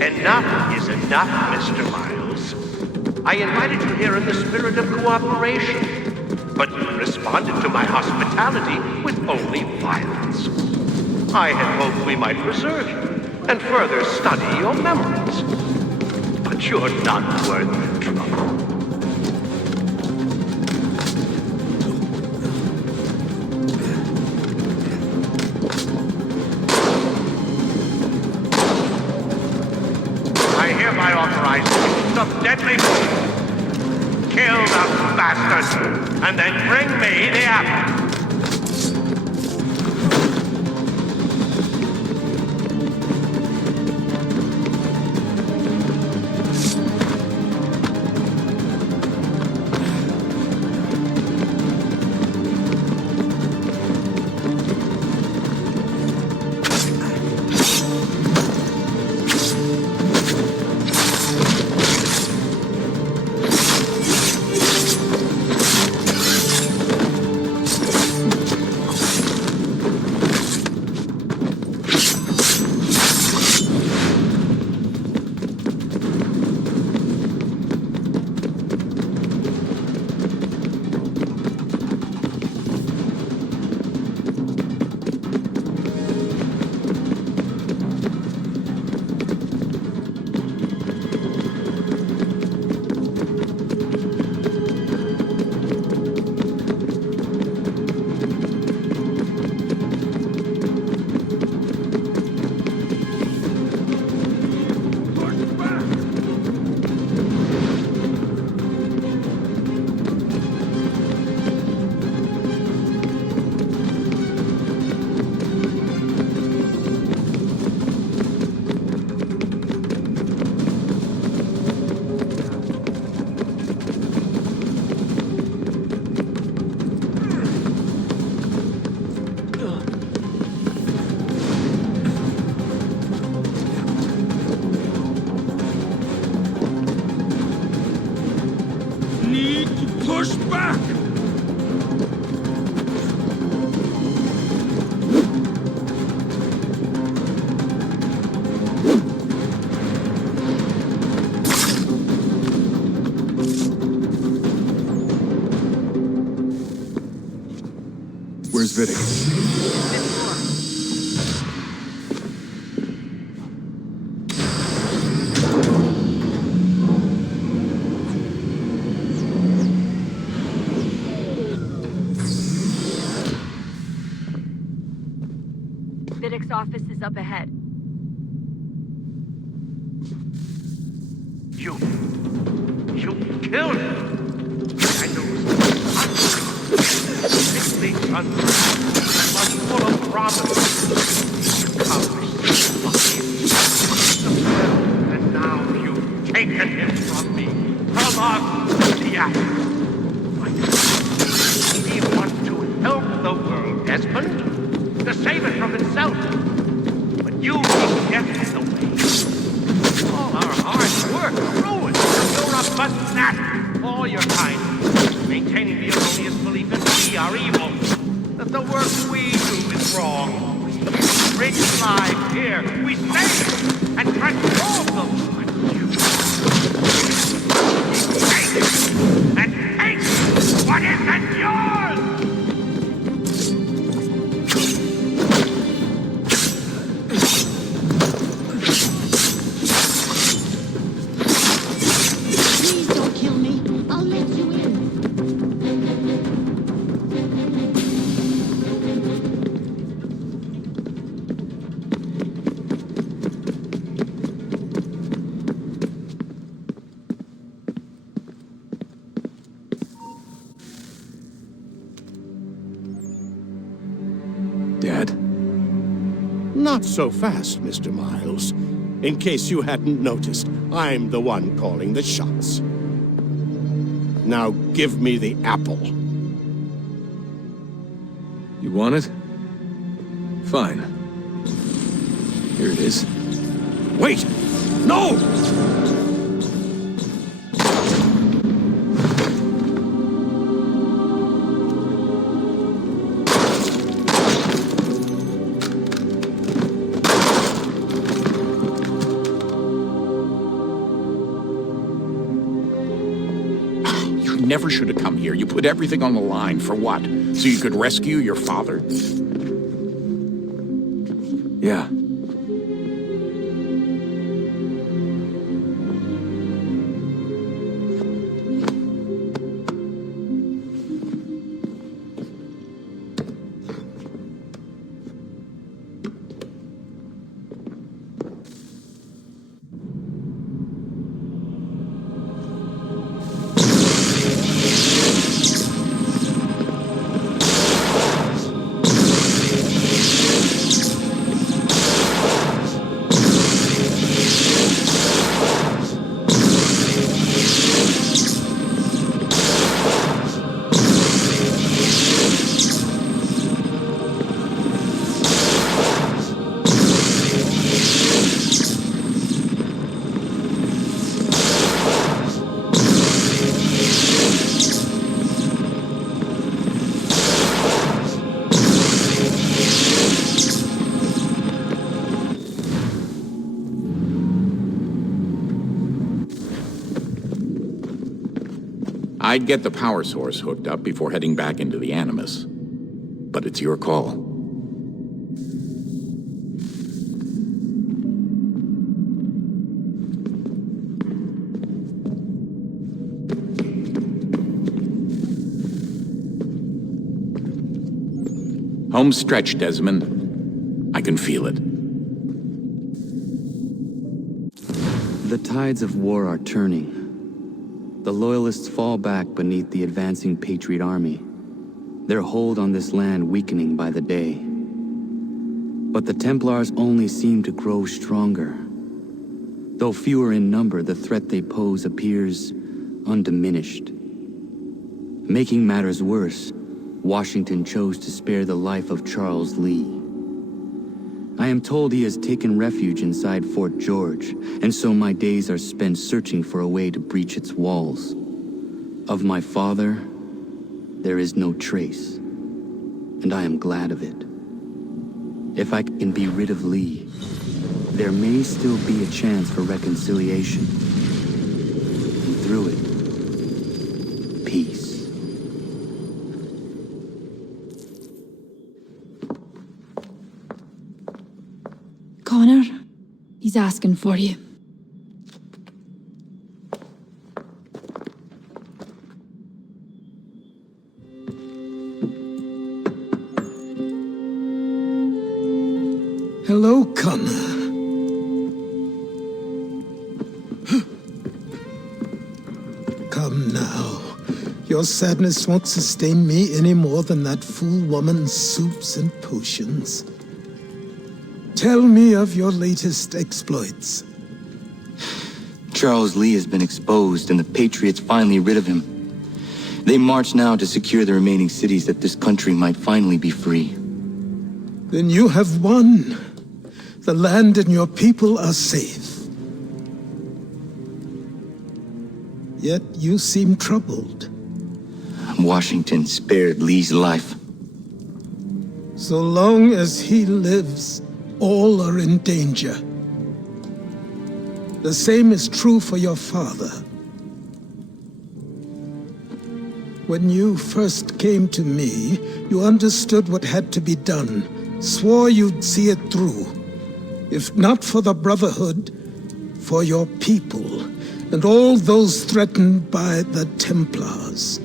Enough is enough, Mr. Miles. I invited you here in the spirit of cooperation, but you responded to my hospitality with only violence. I had hoped we might preserve you and further study your memories. But you're not worth the trouble. I authorize the use of deadly force. Kill the bastards, and then bring me the apple. Push back! Where's Vidic? Vidic's office is up ahead. You killed him! I know sickly unwrapped and was full of promises. And now you've taken him from me. From us, the act. He wants to help the world, Desmond, to save it from itself. But you will get in the way. All our hard work ruined. You're a fanatic. All your kind, maintaining the erroneous belief that we are evil, that the work we do is wrong. We bring lives here, we save and transform them. And take what isn't yours! Please don't kill me. I'll let you in. Dad? Not so fast, Mr. Miles. In case you hadn't noticed, I'm the one calling the shots. Now give me the apple. You want it? Fine. Here it is. Wait! No! You never should have come here. You put everything on the line. For what? So you could rescue your father? Yeah. I'd get the power source hooked up before heading back into the Animus. But it's your call. Home stretch, Desmond. I can feel it. The tides of war are turning. The Loyalists fall back beneath the advancing Patriot army, their hold on this land weakening by the day. But the Templars only seem to grow stronger. Though fewer in number, the threat they pose appears undiminished. Making matters worse, Washington chose to spare the life of Charles Lee. I am told he has taken refuge inside Fort George, and so my days are spent searching for a way to breach its walls. Of my father, there is no trace, and I am glad of it. If I can be rid of Lee, there may still be a chance for reconciliation. And through it, peace. Connor, he's asking for you. Hello, Connor. Come now. Your sadness won't sustain me any more than that fool woman's soups and potions. Tell me of your latest exploits. Charles Lee has been exposed, and the Patriots finally rid of him. They march now to secure the remaining cities that this country might finally be free. Then you have won. The land and your people are safe. Yet you seem troubled. Washington spared Lee's life. So long as he lives, all are in danger. The same is true for your father. When you first came to me, you understood what had to be done, swore you'd see it through. If not for the Brotherhood, for your people, and all those threatened by the Templars.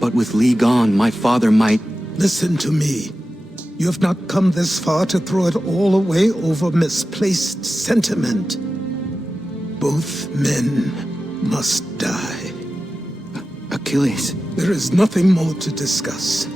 But with Lee gone, my father might... Listen to me. You have not come this far to throw it all away over misplaced sentiment. Both men must die. Achilles. There is nothing more to discuss.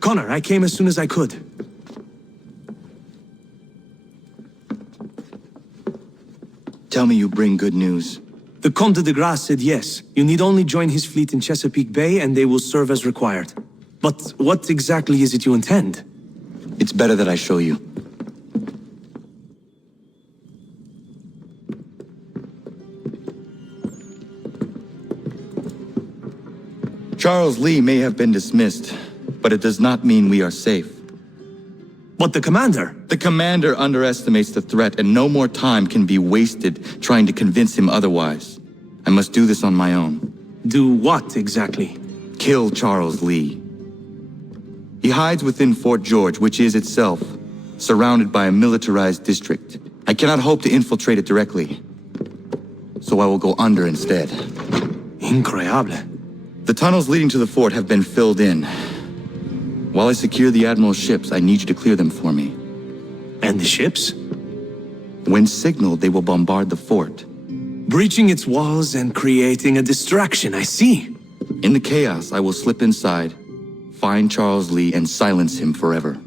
Connor, I came as soon as I could. Tell me you bring good news. The Comte de Grasse said yes. You need only join his fleet in Chesapeake Bay and they will serve as required. But what exactly is it you intend? It's better that I show you. Charles Lee may have been dismissed, but it does not mean we are safe. But the commander? The commander underestimates the threat, and no more time can be wasted trying to convince him otherwise. I must do this on my own. Do what exactly? Kill Charles Lee. He hides within Fort George, which is itself surrounded by a militarized district. I cannot hope to infiltrate it directly, so I will go under instead. Incroyable. The tunnels leading to the fort have been filled in. While I secure the Admiral's ships, I need you to clear them for me. And the ships? When signaled, they will bombard the fort. Breaching its walls and creating a distraction, I see. In the chaos, I will slip inside, find Charles Lee, and silence him forever.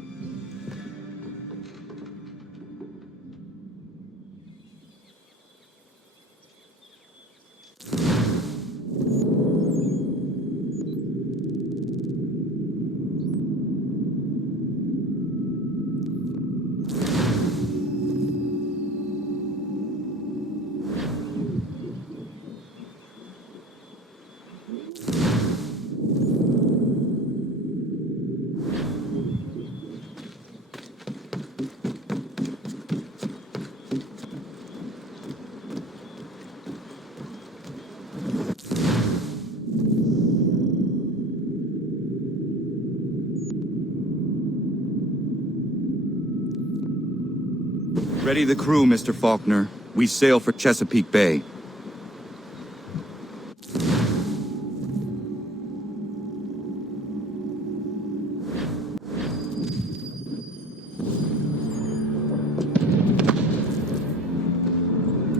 Ready the crew, Mr. Faulkner. We sail for Chesapeake Bay.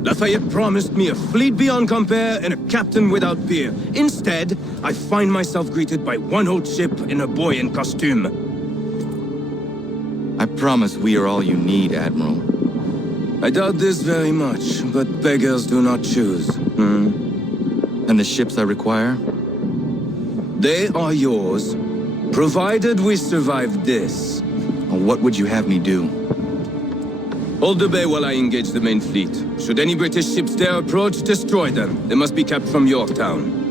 Lafayette promised me a fleet beyond compare and a captain without peer. Instead, I find myself greeted by one old ship and a boy in costume. I promise we are all you need, Admiral. I doubt this very much, but beggars do not choose. And the ships I require? They are yours, provided we survive this. What would you have me do? Hold the bay while I engage the main fleet. Should any British ships dare approach, destroy them. They must be kept from Yorktown.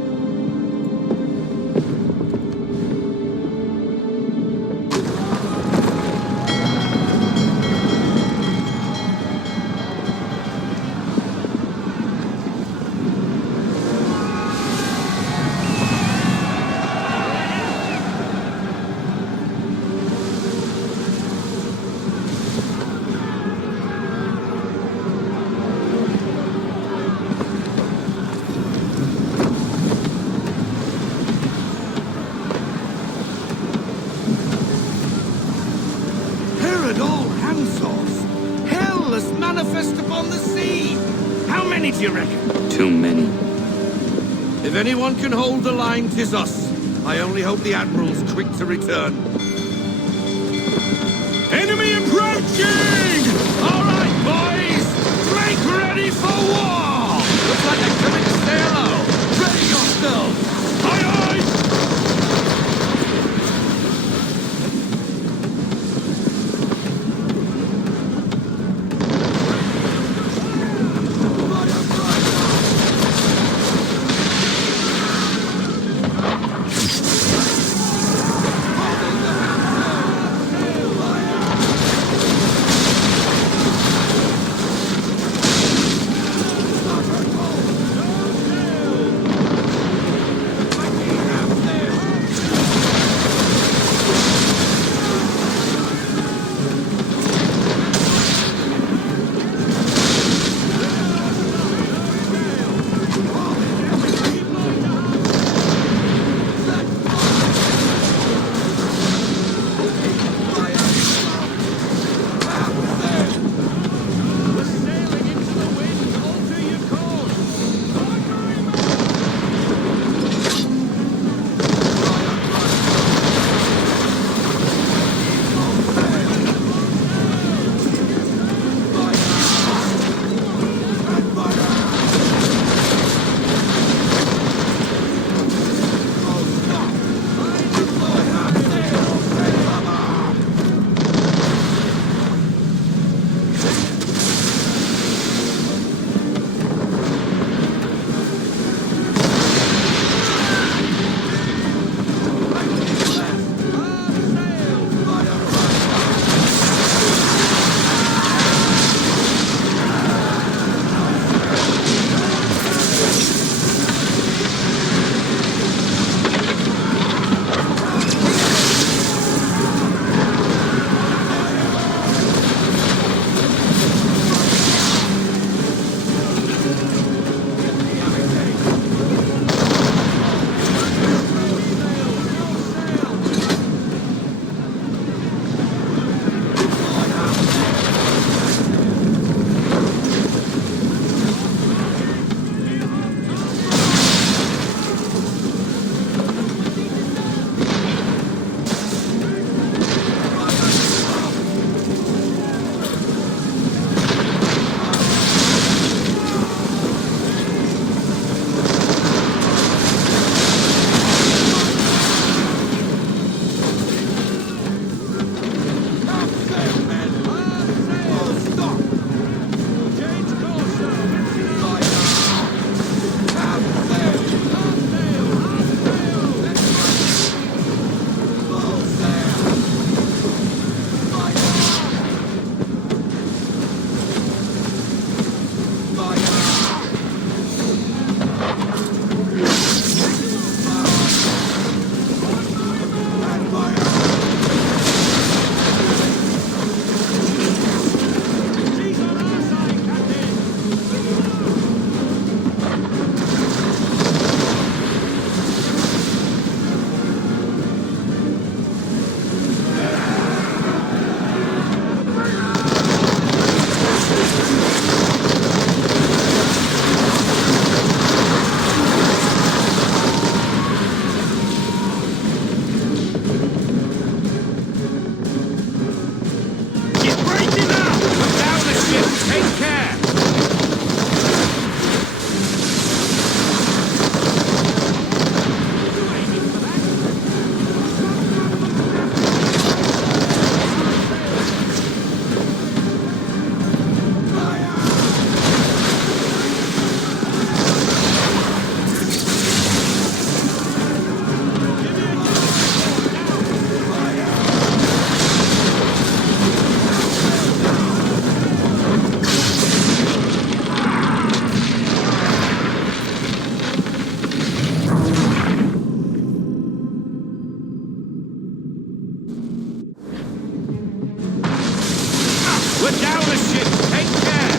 Manifest upon the sea! How many do you reckon? Too many. If anyone can hold the line, 'tis us. I only hope the Admiral's quick to return. Enemy approaching! All right, boys! Make ready for war! Looks like they're coming to say hello. Ready yourselves! Aye, aye! We're down a ship. Take care.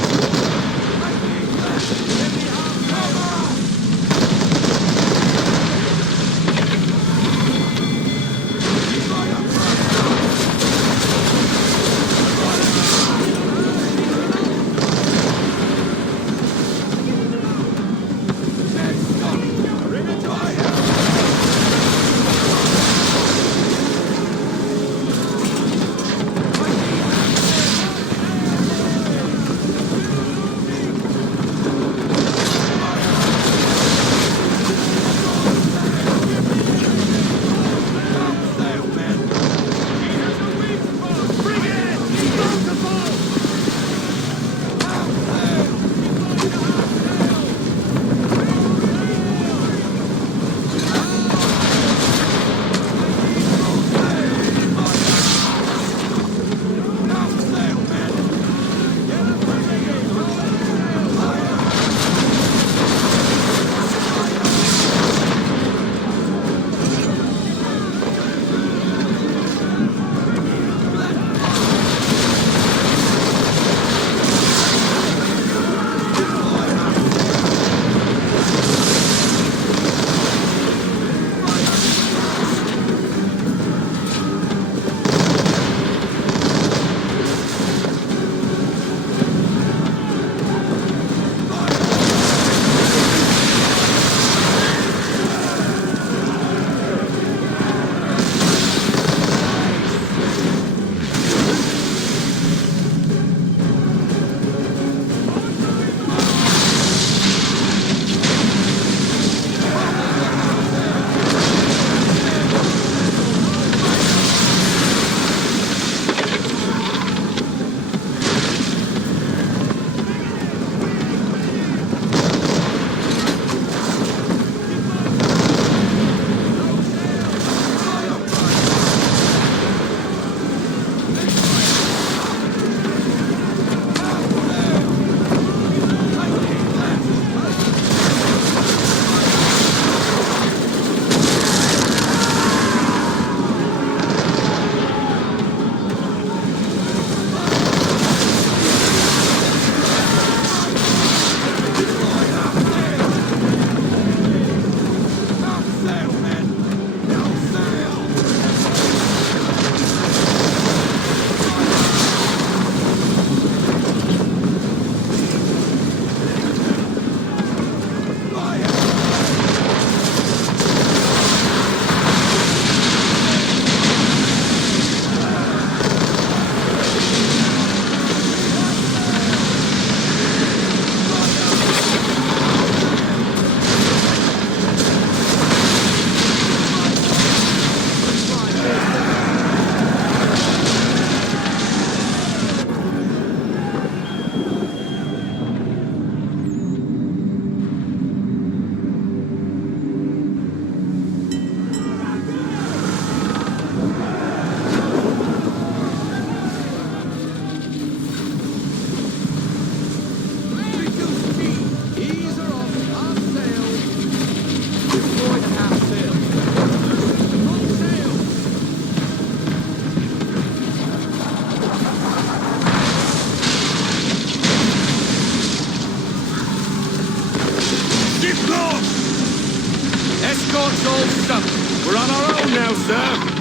Escort's all stuck. We're on our own now, sir.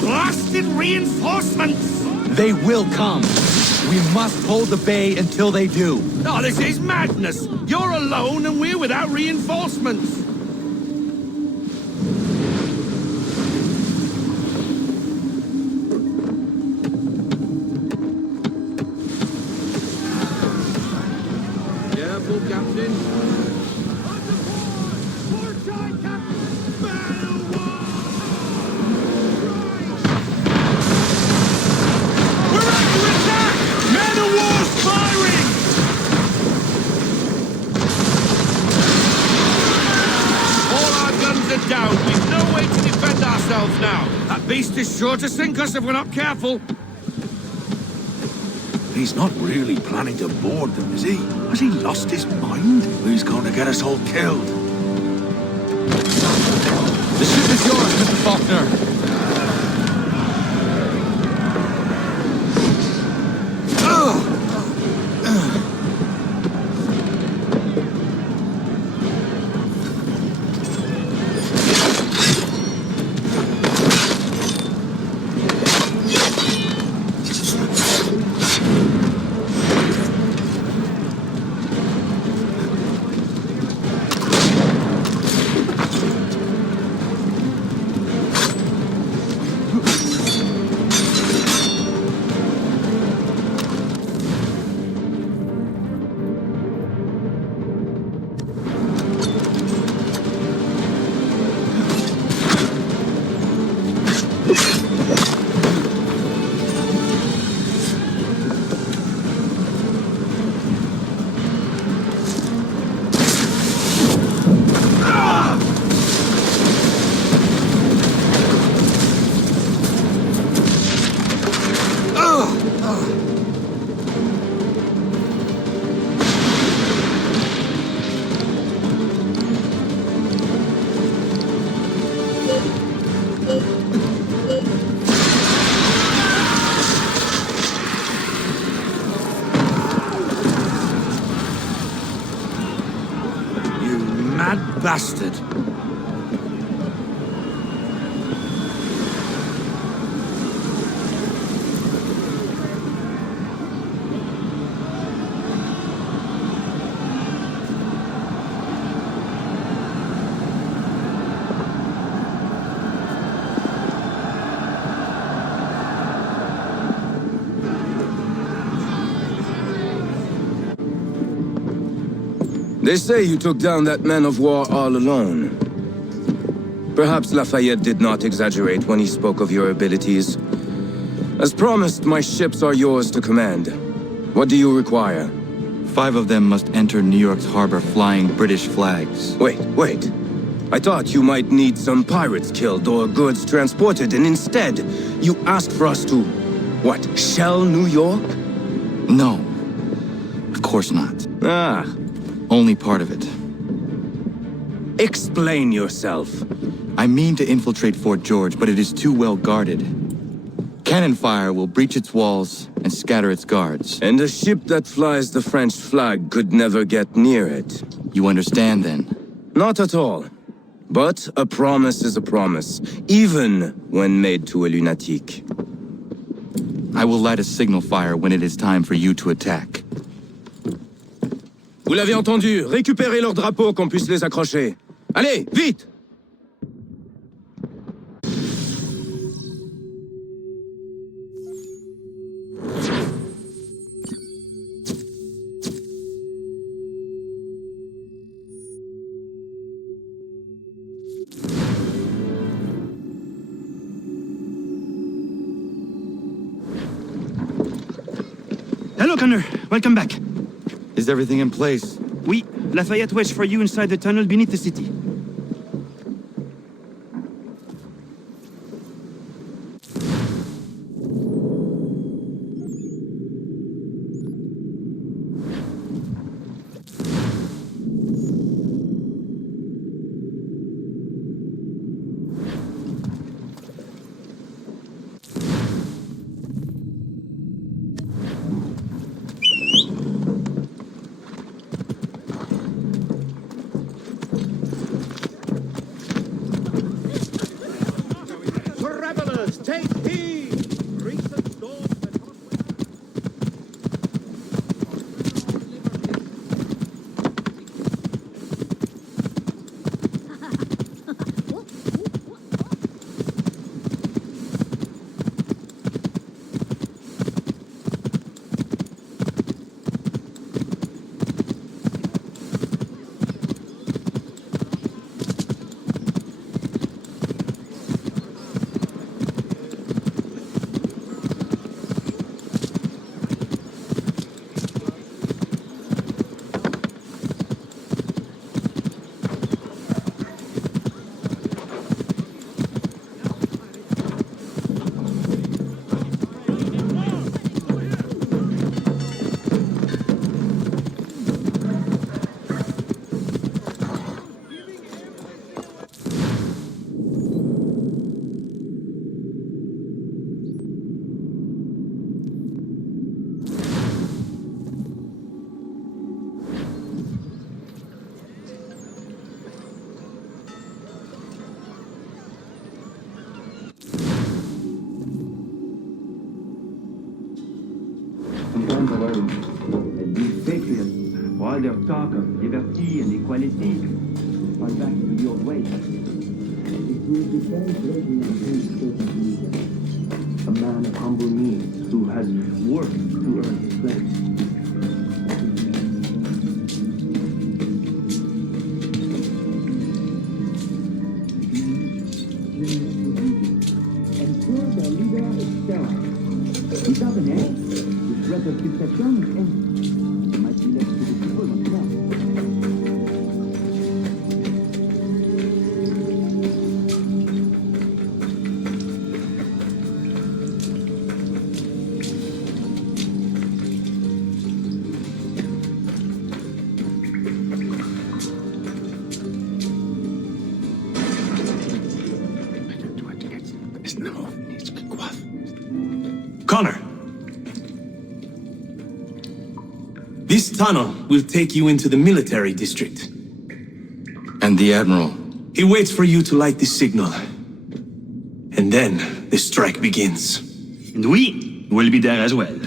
Blasted reinforcements! They will come. We must hold the bay until they do. Oh, this is madness! You're alone and we're without reinforcements! Careful, Captain. Down. We've no way to defend ourselves now. That beast is sure to sink us if we're not careful. He's not really planning to board them, is he? Has he lost his mind? He's going to get us all killed. The ship is yours, Mr. Faulkner. Bastard. They say you took down that man of war all alone. Perhaps Lafayette did not exaggerate when he spoke of your abilities. As promised, my ships are yours to command. What do you require? 5 of them must enter New York's harbor flying British flags. Wait. I thought you might need some pirates killed or goods transported, and instead, you asked for us to, what, shell New York? No. Of course not. Only part of it. Explain yourself. I mean to infiltrate Fort George, but it is too well guarded. Cannon fire will breach its walls and scatter its guards. And a ship that flies the French flag could never get near it. You understand, then? Not at all. But a promise is a promise, even when made to a lunatic. I will light a signal fire when it is time for you to attack. Vous l'avez entendu, récupérez leurs drapeaux qu'on puisse les accrocher. Allez, vite! Hello, Connor. Welcome back. Is everything in place? Oui. Lafayette waits for you inside the tunnel beneath the city. All their talk of liberty and equality fall back to the old ways. A man of humble means who has worked to earn his place. Without an head, the threat of succession is ended. It might be left to the people themselves. Connor! This tunnel will take you into the military district. And the Admiral? He waits for you to light the signal. And then the strike begins. And we will be there as well.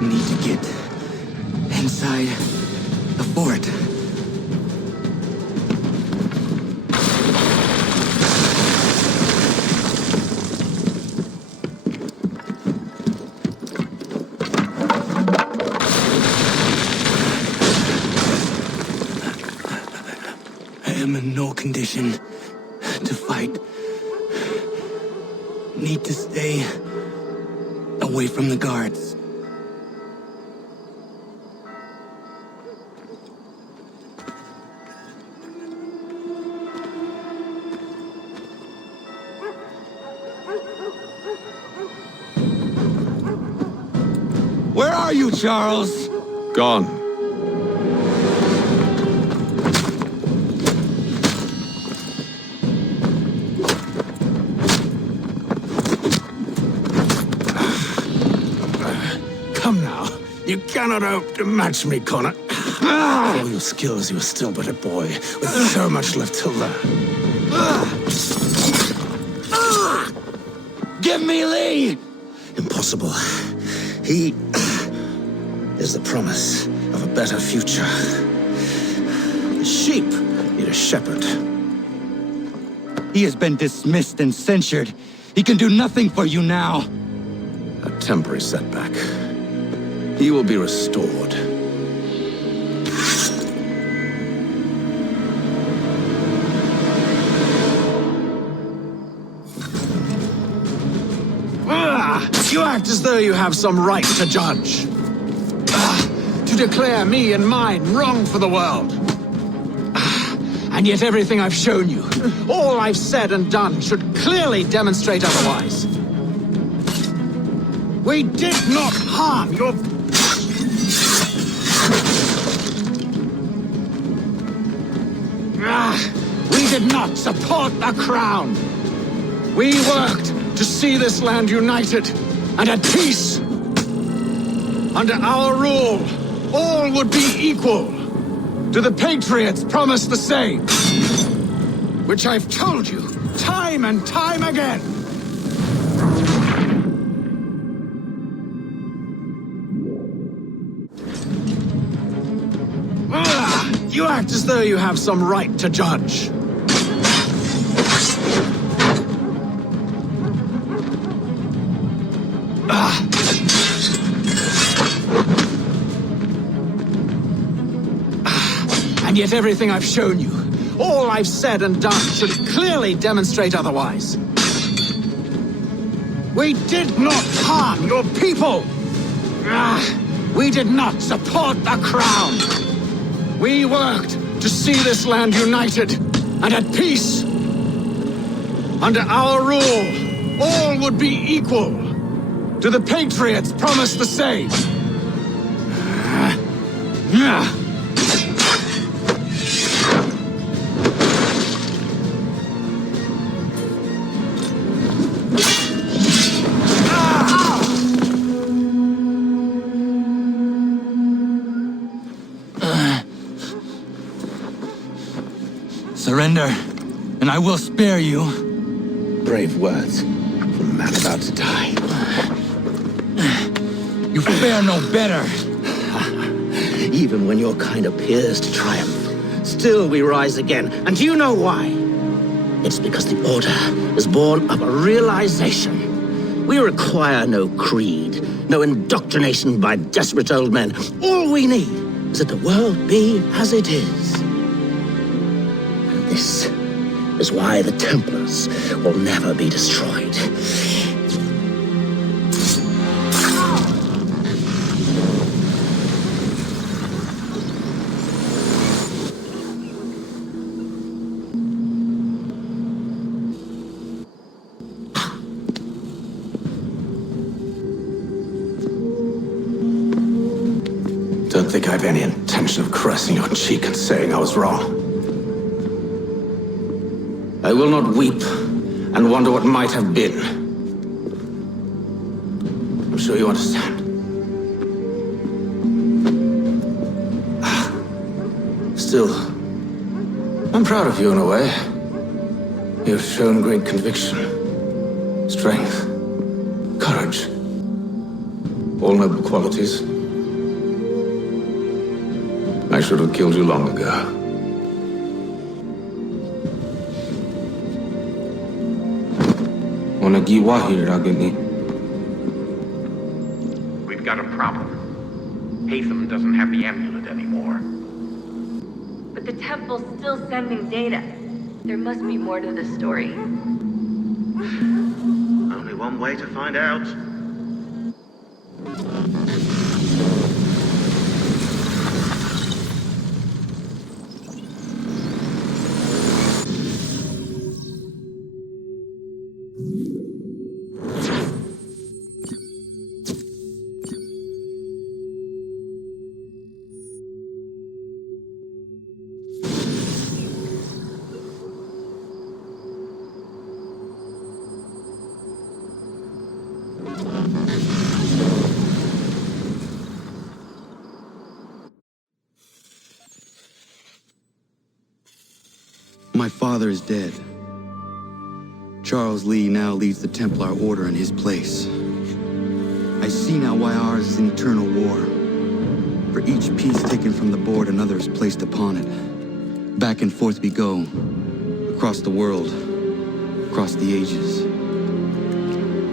Need to get inside the fort. I am in no condition to fight. Need to stay away from the guards. Where are you, Charles? Gone. Come now. You cannot hope to match me, Connor. For all your skills, you are still but a boy, with so much left to learn. Give me Lee! Impossible. He is the promise of a better future. The sheep need a shepherd. He has been dismissed and censured. He can do nothing for you now. A temporary setback. He will be restored. You act as though you have some right to judge. To declare me and mine wrong for the world. And yet everything I've shown you, all I've said and done, should clearly demonstrate otherwise. We did not harm your... We did not support the crown. We worked to see this land united and at peace. Under our rule, all would be equal. To the Patriots promised the same. Which I've told you time and time again. You act as though you have some right to judge. And yet everything I've shown you, all I've said and done, should clearly demonstrate otherwise. We did not harm your people. We did not support the crown. We worked to see this land united and at peace. Under our rule, all would be equal. To the Patriots promised the same. Surrender, and I will spare you. Brave words from a man about to die. You fare no better. Even when your kind appears to triumph, still we rise again. And do you know why? It's because the Order is born of a realization. We require no creed, no indoctrination by desperate old men. All we need is that the world be as it is. And this is why the Templars will never be destroyed. Don't think I have any intention of caressing your cheek and saying I was wrong. I will not weep and wonder what might have been. I'm sure you understand. Still, I'm proud of you in a way. You've shown great conviction, strength, courage. All noble qualities. I should have killed you long ago. We've got a problem. Haytham doesn't have the amulet anymore. But the temple's still sending data. There must be more to the story. Only one way to find out. My father is dead. Charles Lee now leads the Templar Order in his place. I see now why ours is an eternal war. For each piece taken from the board, another is placed upon it. Back and forth we go, across the world, across the ages.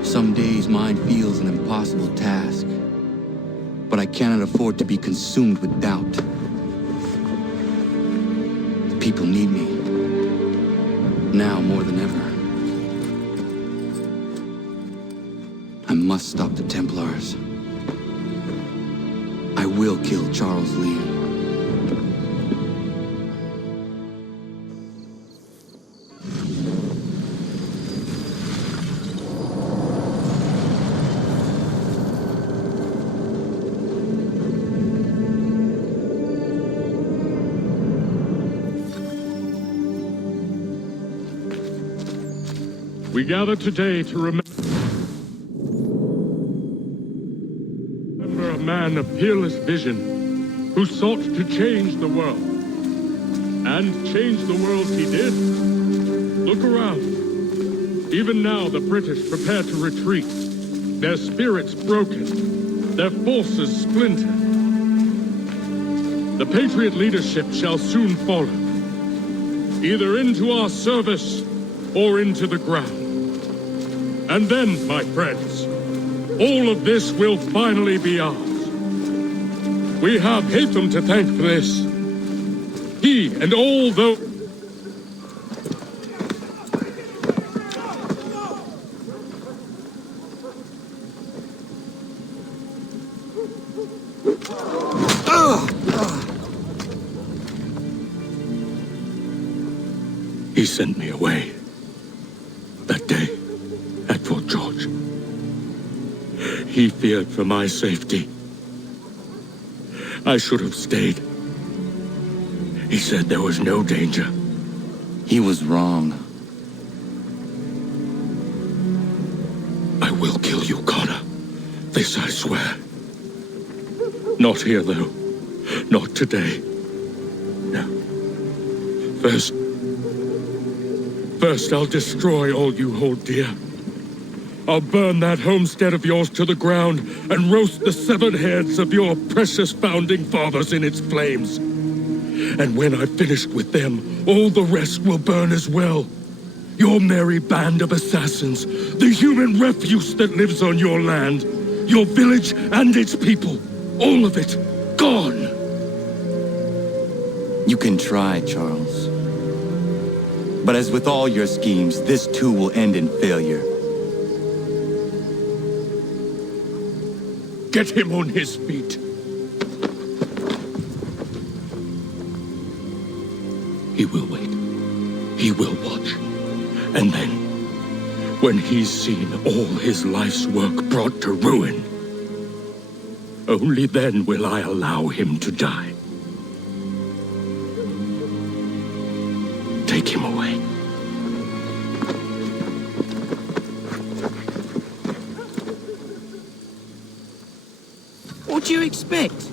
Some days mine feels an impossible task, but I cannot afford to be consumed with doubt. The people need me. Now more than ever. I must stop the Templars. I will kill Charles Lee. We gather today to remember a man of peerless vision who sought to change the world. And change the world he did. Look around. Even now the British prepare to retreat. Their spirits broken. Their forces splintered. The Patriot leadership shall soon follow. Either into our service or into the ground. And then, my friends, all of this will finally be ours. We have Hatham to thank for this. He and all those... He sent me away. That day, at Fort George. He feared for my safety. I should have stayed. He said there was no danger. He was wrong. I will kill you, Connor. This I swear. Not here, though. Not today. No. First, I'll destroy all you hold dear. I'll burn that homestead of yours to the ground and roast the severed heads of your precious founding fathers in its flames. And when I've finished with them, all the rest will burn as well. Your merry band of assassins, the human refuse that lives on your land, your village and its people, all of it, gone. You can try, Charles. But as with all your schemes, this too will end in failure. Get him on his feet. He will wait. He will watch. And then, when he's seen all his life's work brought to ruin, only then will I allow him to die. Take him away. What do you expect?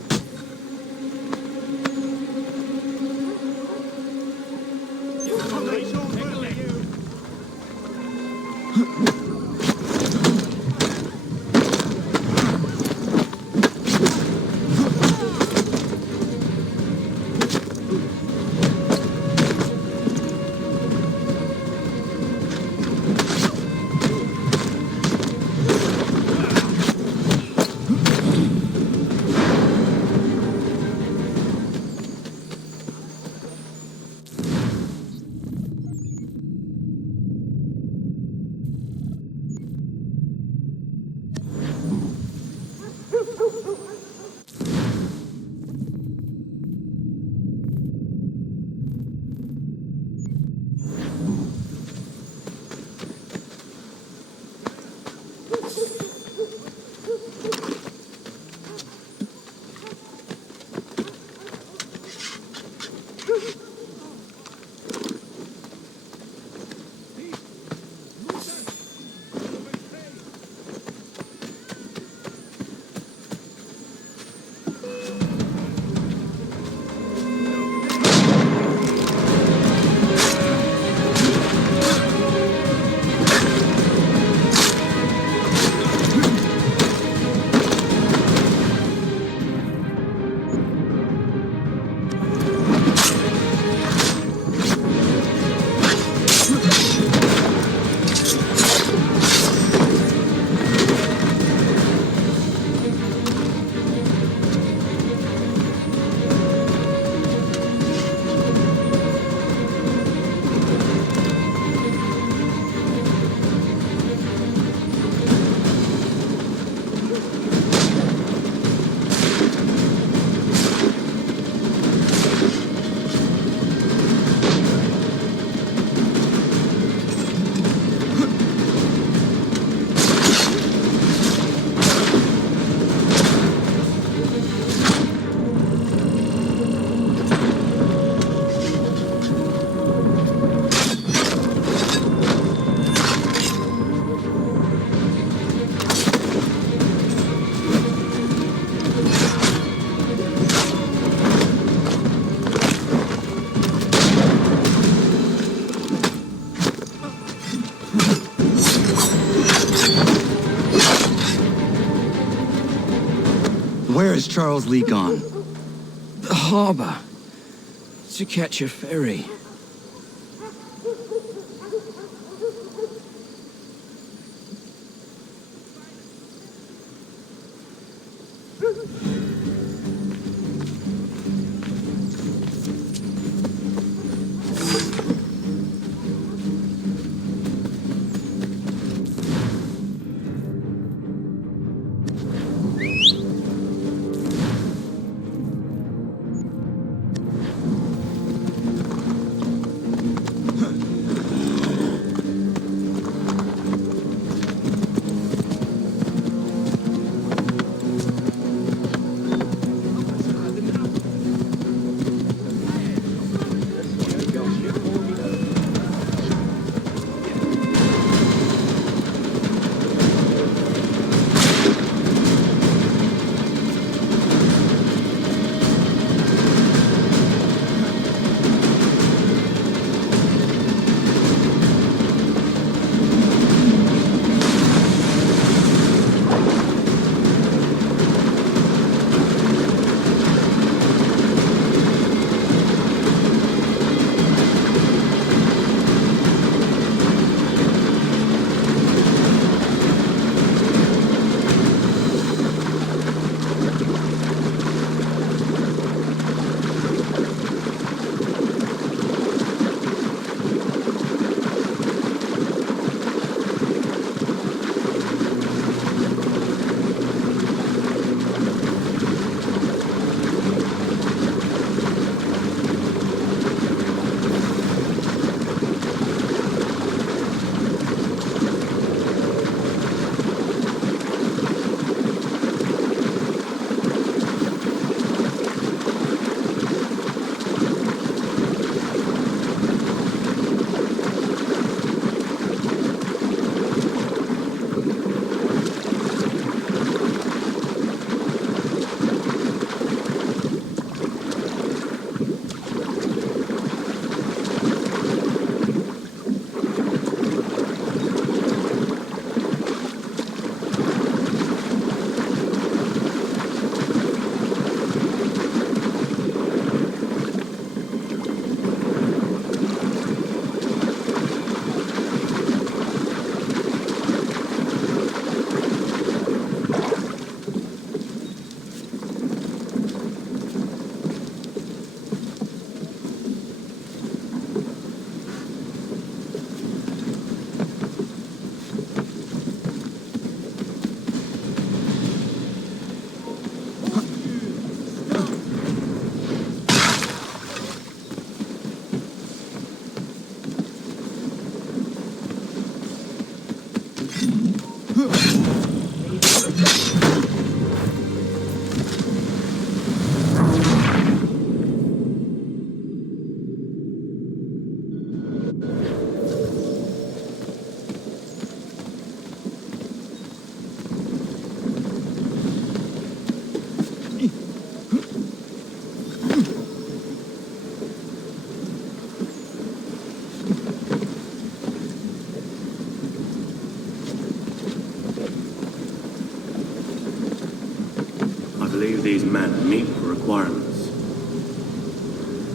Where's Charles Lee gone? The harbor. To catch a ferry. believe these men meet the requirements.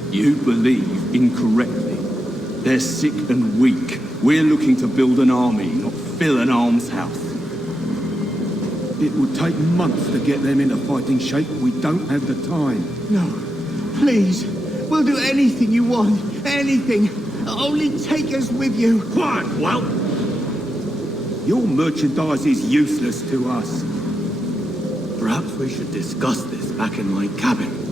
You believe incorrectly. They're sick and weak. We're looking to build an army, not fill an almshouse. It would take months to get them into fighting shape. We don't have the time. No. Please. We'll do anything you want. Anything. Only take us with you. Quiet, whelp! Your merchandise is useless to us. Perhaps we should discuss this back in my cabin.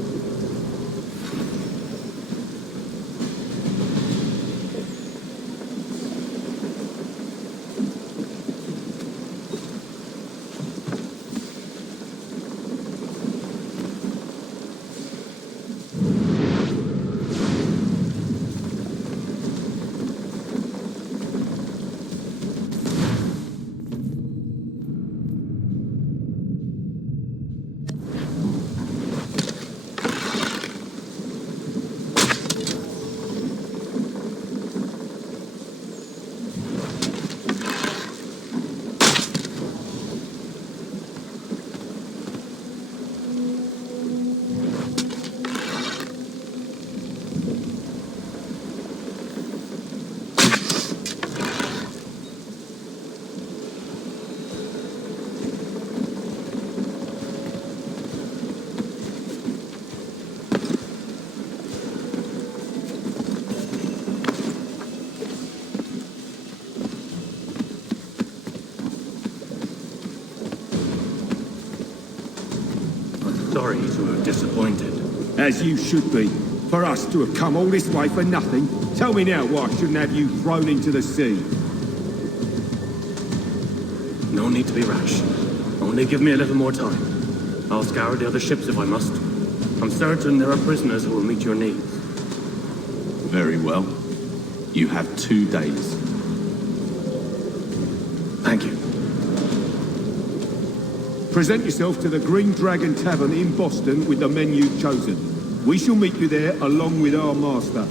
Sorry to have disappointed. As you should be. For us to have come all this way for nothing. Tell me now why I shouldn't have you thrown into the sea. No need to be rash. Only give me a little more time. I'll scour the other ships if I must. I'm certain there are prisoners who will meet your needs. Very well. You have 2 days. Thank you. Present yourself to the Green Dragon Tavern in Boston with the men you've chosen. We shall meet you there along with our master.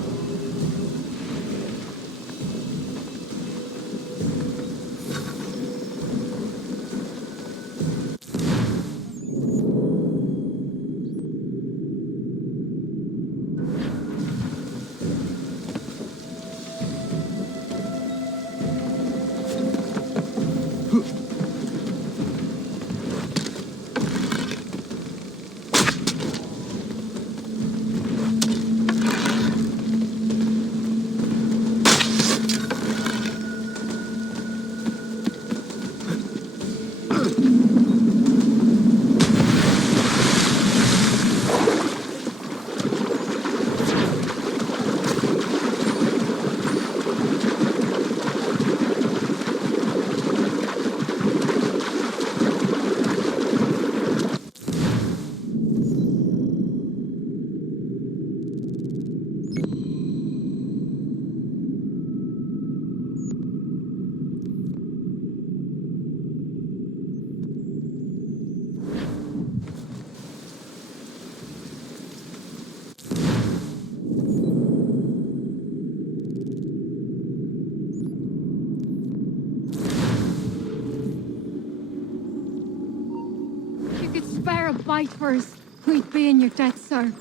Spare a bite for us. We'd be in your debt, sir.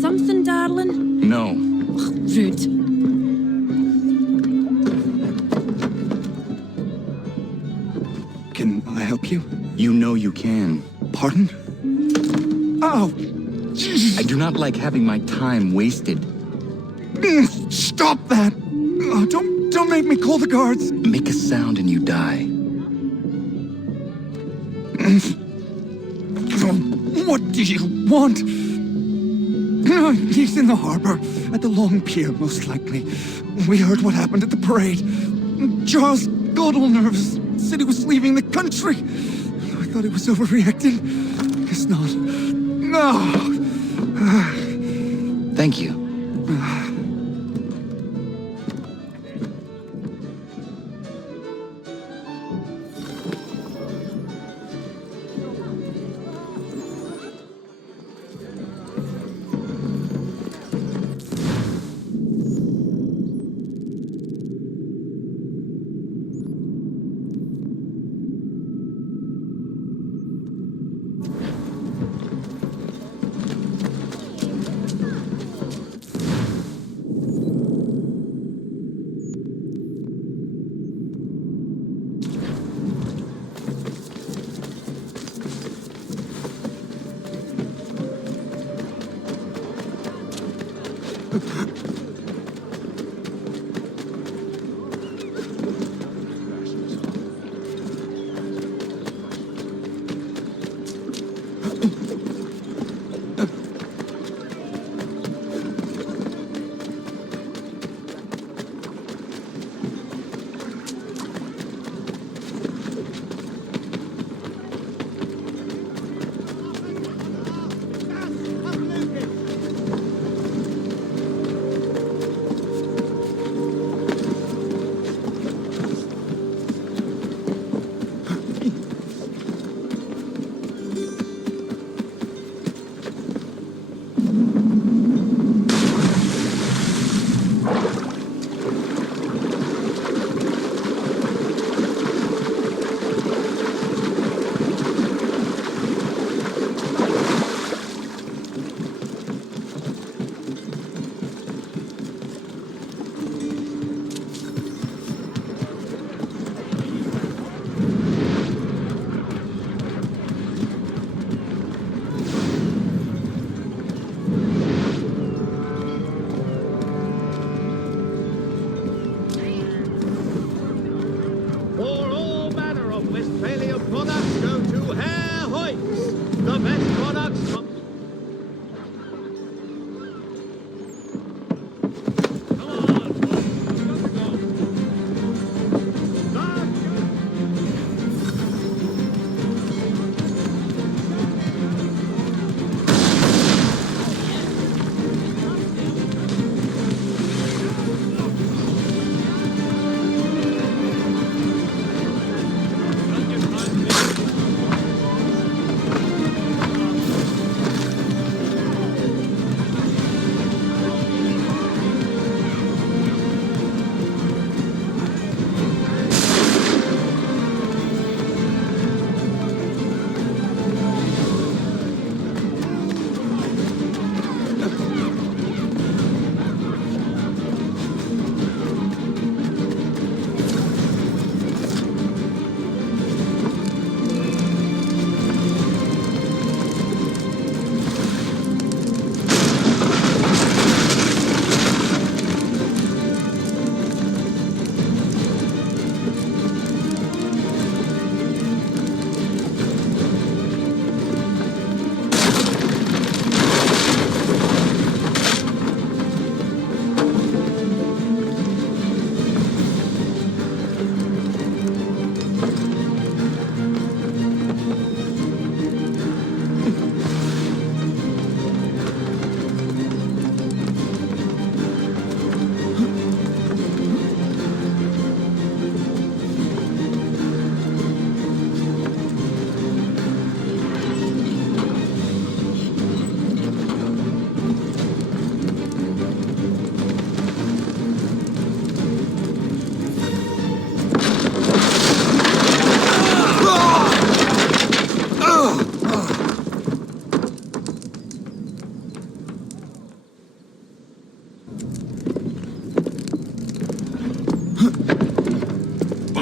Something, darling? No. Rude. Can I help you? You know you can. Pardon? Oh! I do not like having my time wasted. Stop that! Oh, don't make me call the guards! Make a sound and you die. What do you want? He's in the harbor, at the Long Pier, most likely. We heard what happened at the parade. Charles got all nervous, said he was leaving the country. I thought he was overreacting. Guess not. No! Thank you.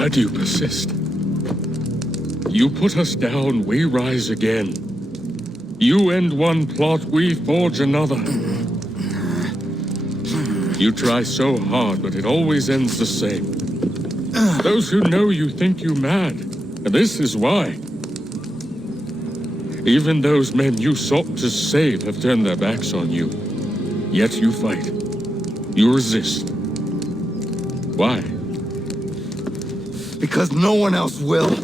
Why do you persist? You put us down, we rise again. You end one plot, we forge another. You try so hard, but it always ends the same. Those who know you think you mad, and this is why. Even those men you sought to save have turned their backs on you. Yet you fight. You resist. Why? Because no one else will.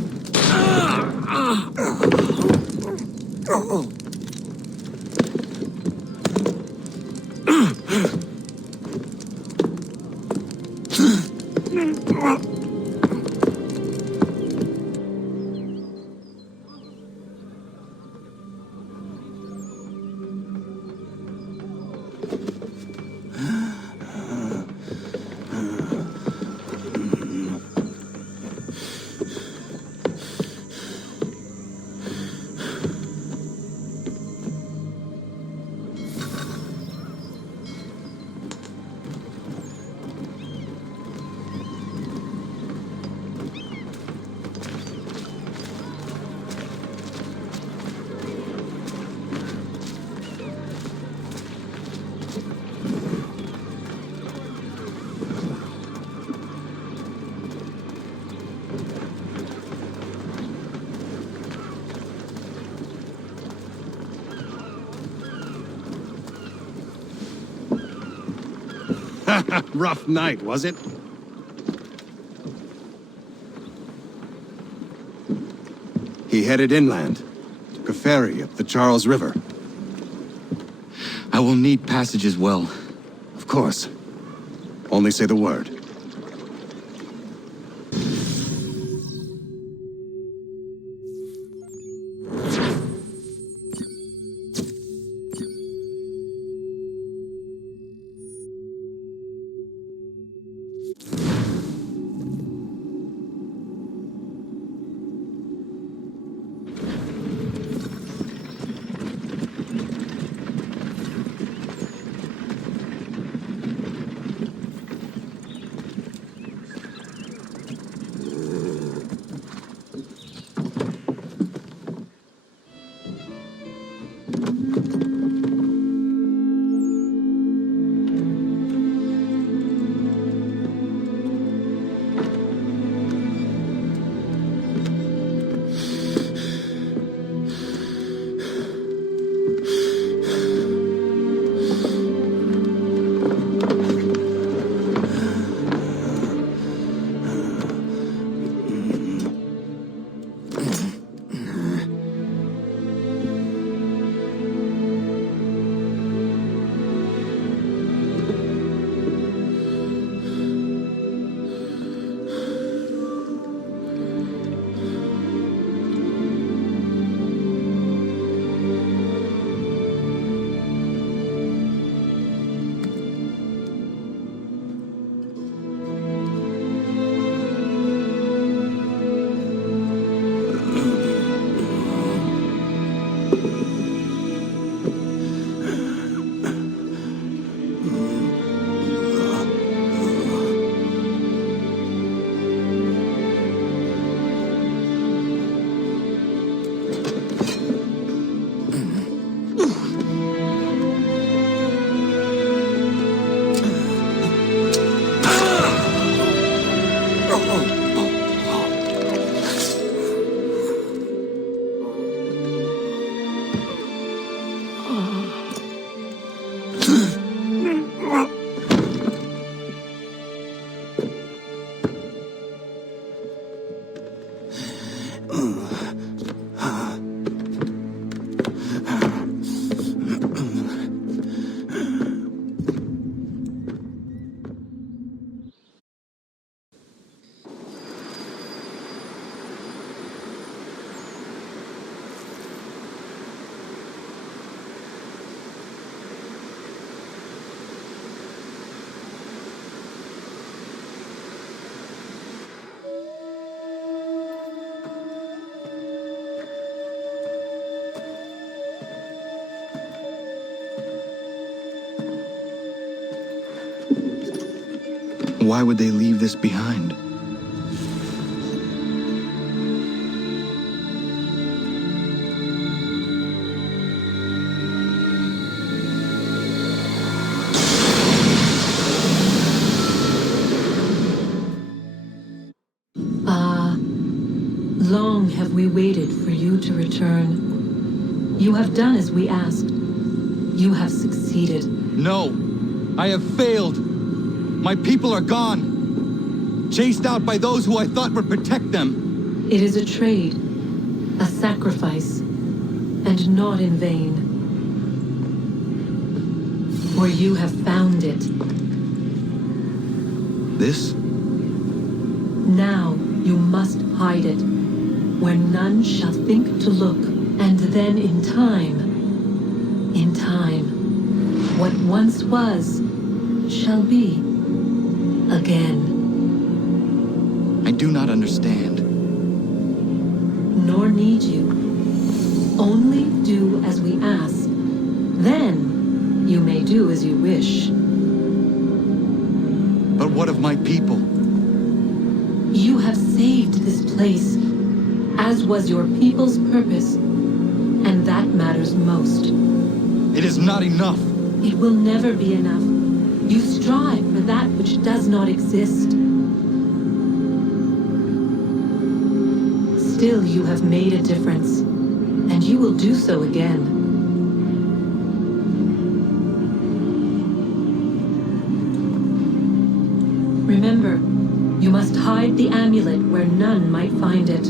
Rough night, was it? He headed inland. Took a ferry up the Charles River. I will need passage as well. Of course. Only say the word. Why would they leave this behind? Long have we waited for you to return. You have done as we asked. You have succeeded. No! I have failed! My people are gone! Chased out by those who I thought would protect them! It is a trade, a sacrifice, and not in vain. For you have found it. This? Now you must hide it, where none shall think to look, and then in time, what once was, shall be again. I do not understand. Nor need you. Only do as we ask. Then, you may do as you wish. But what of my people? You have saved this place, as was your people's purpose, and that matters most. It is not enough. It will never be enough. You strive for that which does not exist. Still, you have made a difference, and you will do so again. Remember, you must hide the amulet where none might find it.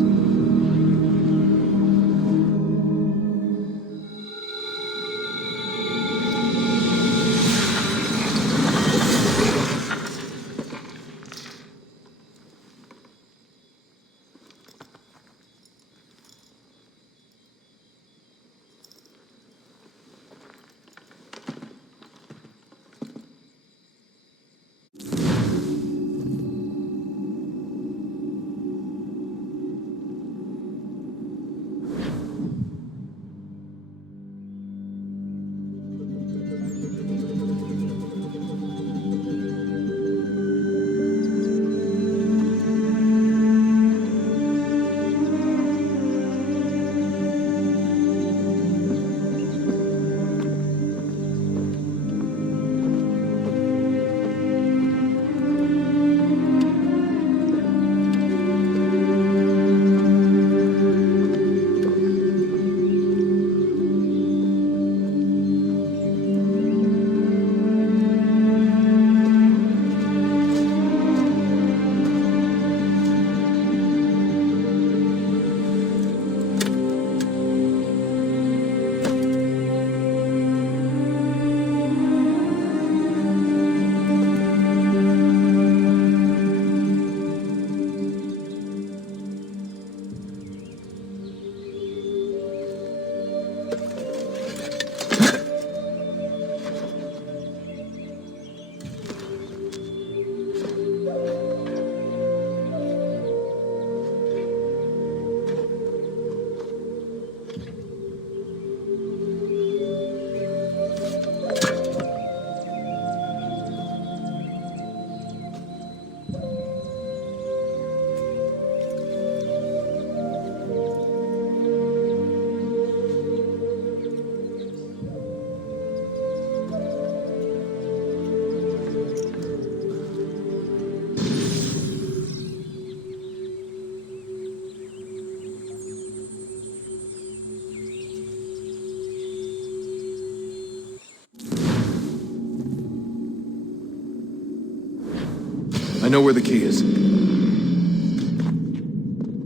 I know where the key is.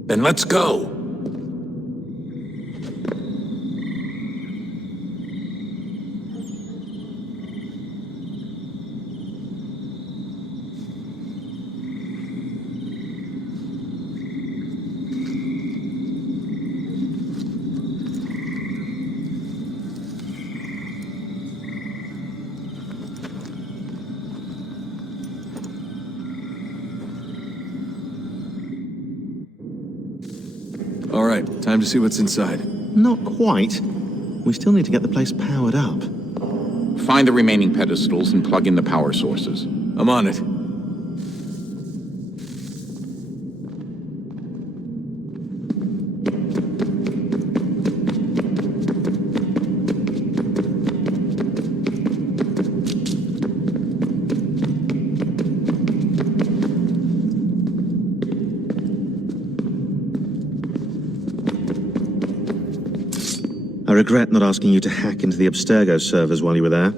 Then let's go! All right, time to see what's inside. Not quite. We still need to get the place powered up. Find the remaining pedestals and plug in the power sources. I'm on it. I regret not asking you to hack into the Abstergo servers while you were there.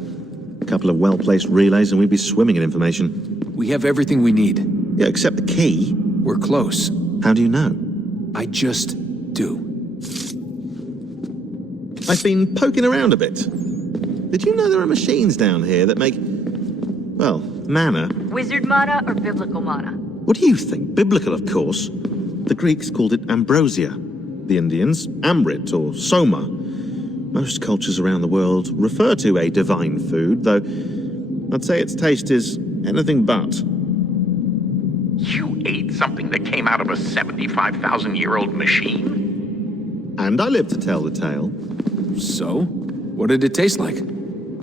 A couple of well-placed relays and we'd be swimming in information. We have everything we need. Yeah, except the key. We're close. How do you know? I just do. I've been poking around a bit. Did you know there are machines down here that make, well, mana? Wizard mana or biblical mana? What do you think? Biblical, of course. The Greeks called it ambrosia. The Indians, amrit or soma. Most cultures around the world refer to a divine food, though I'd say its taste is anything but. You ate something that came out of a 75,000-year-old machine? And I live to tell the tale. So? What did it taste like?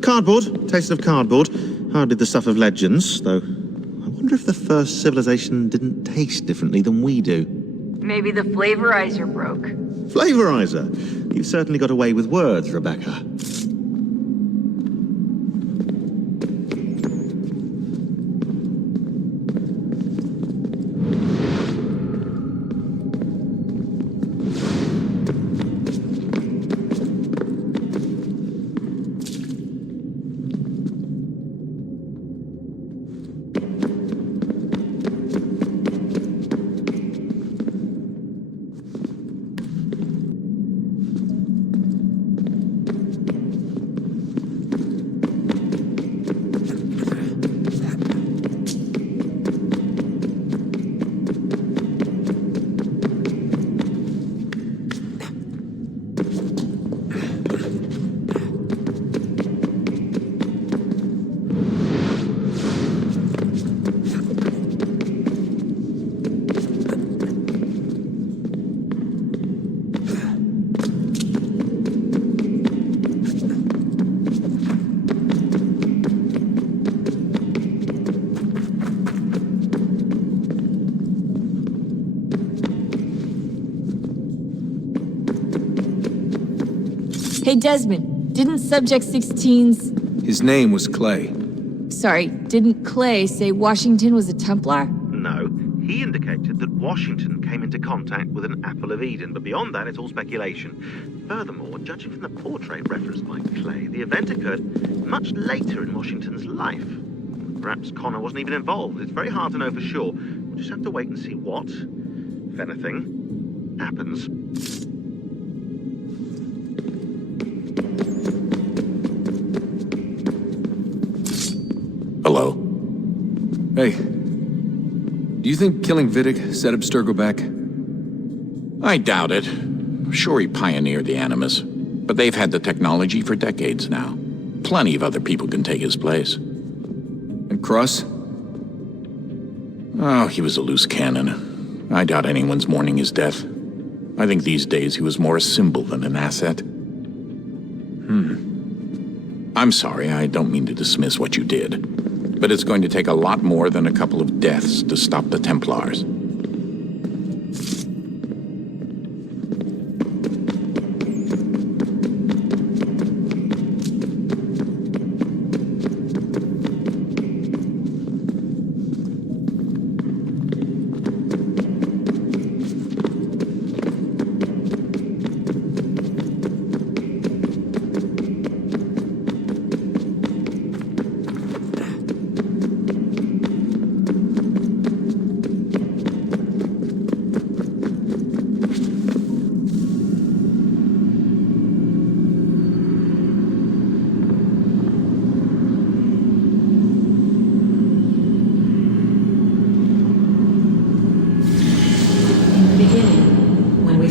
Cardboard. Taste of cardboard. Hardly the stuff of legends, though. I wonder if the first civilization didn't taste differently than we do. Maybe the flavorizer broke. Flavorizer? You've certainly got away with words, Rebecca. Hey, Desmond, didn't Subject 16's... His name was Clay. Sorry, didn't Clay say Washington was a Templar? No, he indicated that Washington came into contact with an Apple of Eden, but beyond that, it's all speculation. Furthermore, judging from the portrait referenced by Clay, the event occurred much later in Washington's life. Perhaps Connor wasn't even involved. It's very hard to know for sure. We'll just have to wait and see what, if anything, happens. Hello? Hey. Do you think killing Vidic set Abstergo back? I doubt it. Sure, he pioneered the Animus, but they've had the technology for decades now. Plenty of other people can take his place. And Cross? Oh, he was a loose cannon. I doubt anyone's mourning his death. I think these days he was more a symbol than an asset. I'm sorry, I don't mean to dismiss what you did. But it's going to take a lot more than a couple of deaths to stop the Templars.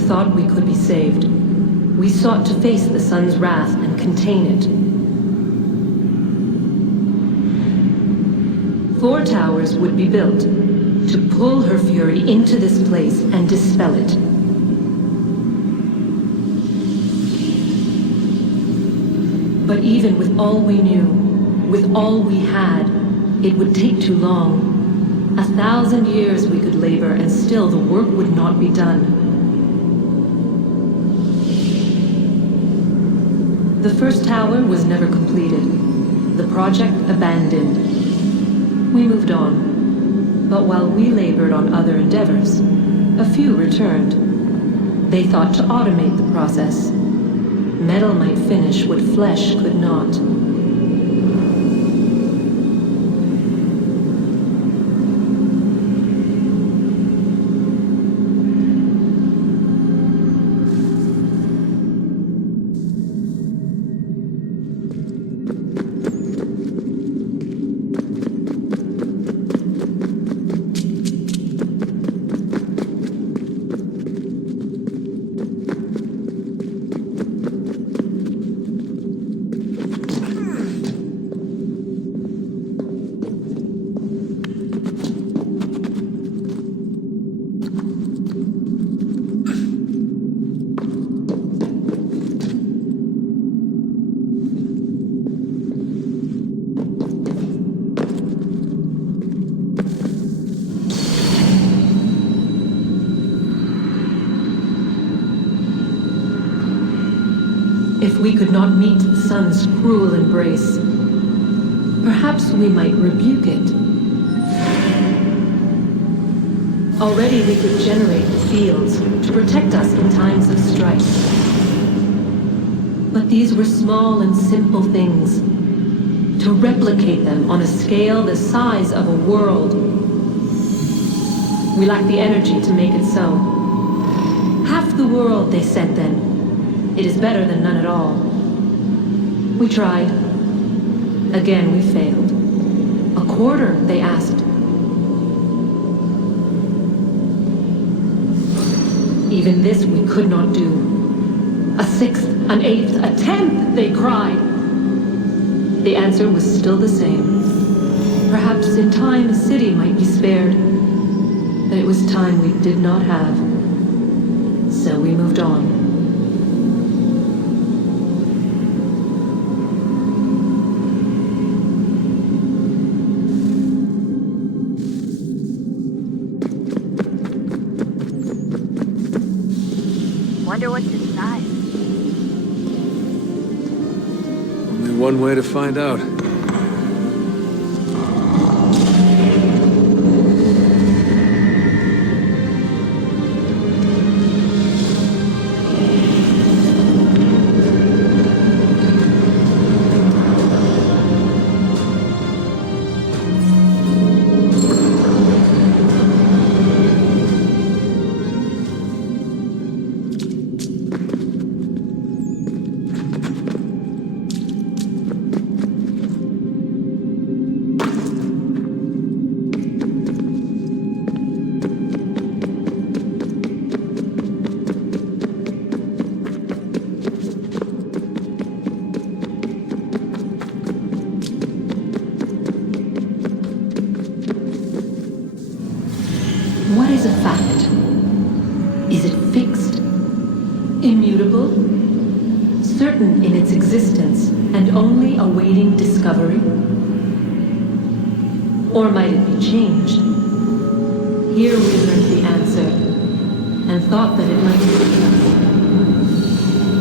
Thought we could be saved. We sought to face the sun's wrath and contain it. 4 towers would be built to pull her fury into this place and dispel it. But even with all we knew, with all we had, it would take too long. 1,000 years we could labor and still the work would not be done. The first tower was never completed. The project abandoned. We moved on. But while we labored on other endeavors, a few returned. They thought to automate the process. Metal might finish what flesh could not. If we could not meet the sun's cruel embrace, perhaps we might rebuke it. Already we could generate the fields to protect us in times of strife. But these were small and simple things. To replicate them on a scale the size of a world, we lack the energy to make it so. Half the world, they said then. It is better than none at all. We tried. Again, we failed. A quarter, they asked. Even this we could not do. A sixth, an eighth, a tenth, they cried. The answer was still the same. Perhaps in time a city might be spared. But it was time we did not have. So we moved on. Wonder what's inside. Only one way to find out. What is a fact? Is it fixed? Immutable? Certain in its existence and only awaiting discovery? Or might it be changed? Here we learned the answer, and thought that it might be us.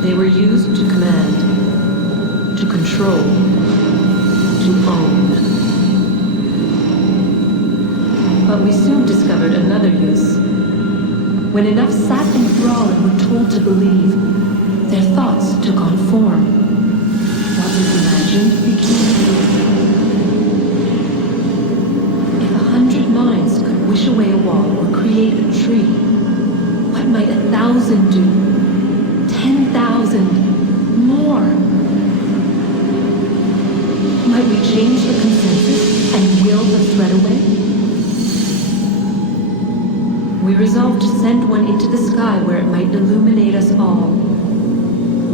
They were used to command, to control, to own. But we soon discovered another use. When enough sat enthralled and were told to believe, their thoughts took on form. What was imagined became real. If 100 minds could wish away a wall or create a tree, what might 1,000 do? 10,000? More? Might we change the consensus and will the threat away? We resolved to send one into the sky where it might illuminate us all.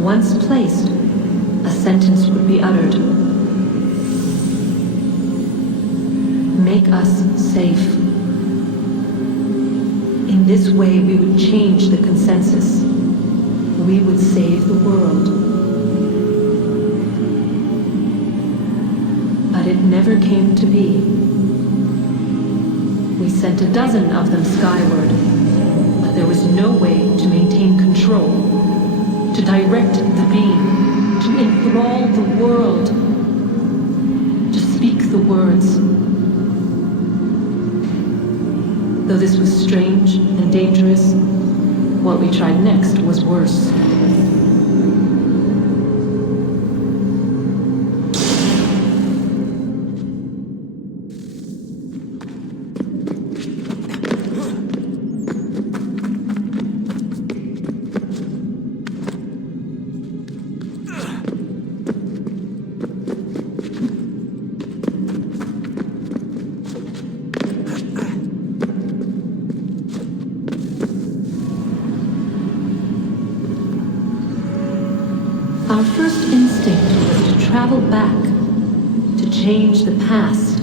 Once placed, a sentence would be uttered. Make us safe. In this way, we would change the consensus. We would save the world. But it never came to be. We sent a dozen of them skyward, but there was no way to maintain control, to direct the beam, to enthrall the world, to speak the words. Though this was strange and dangerous, what we tried next was worse. travel back, to change the past.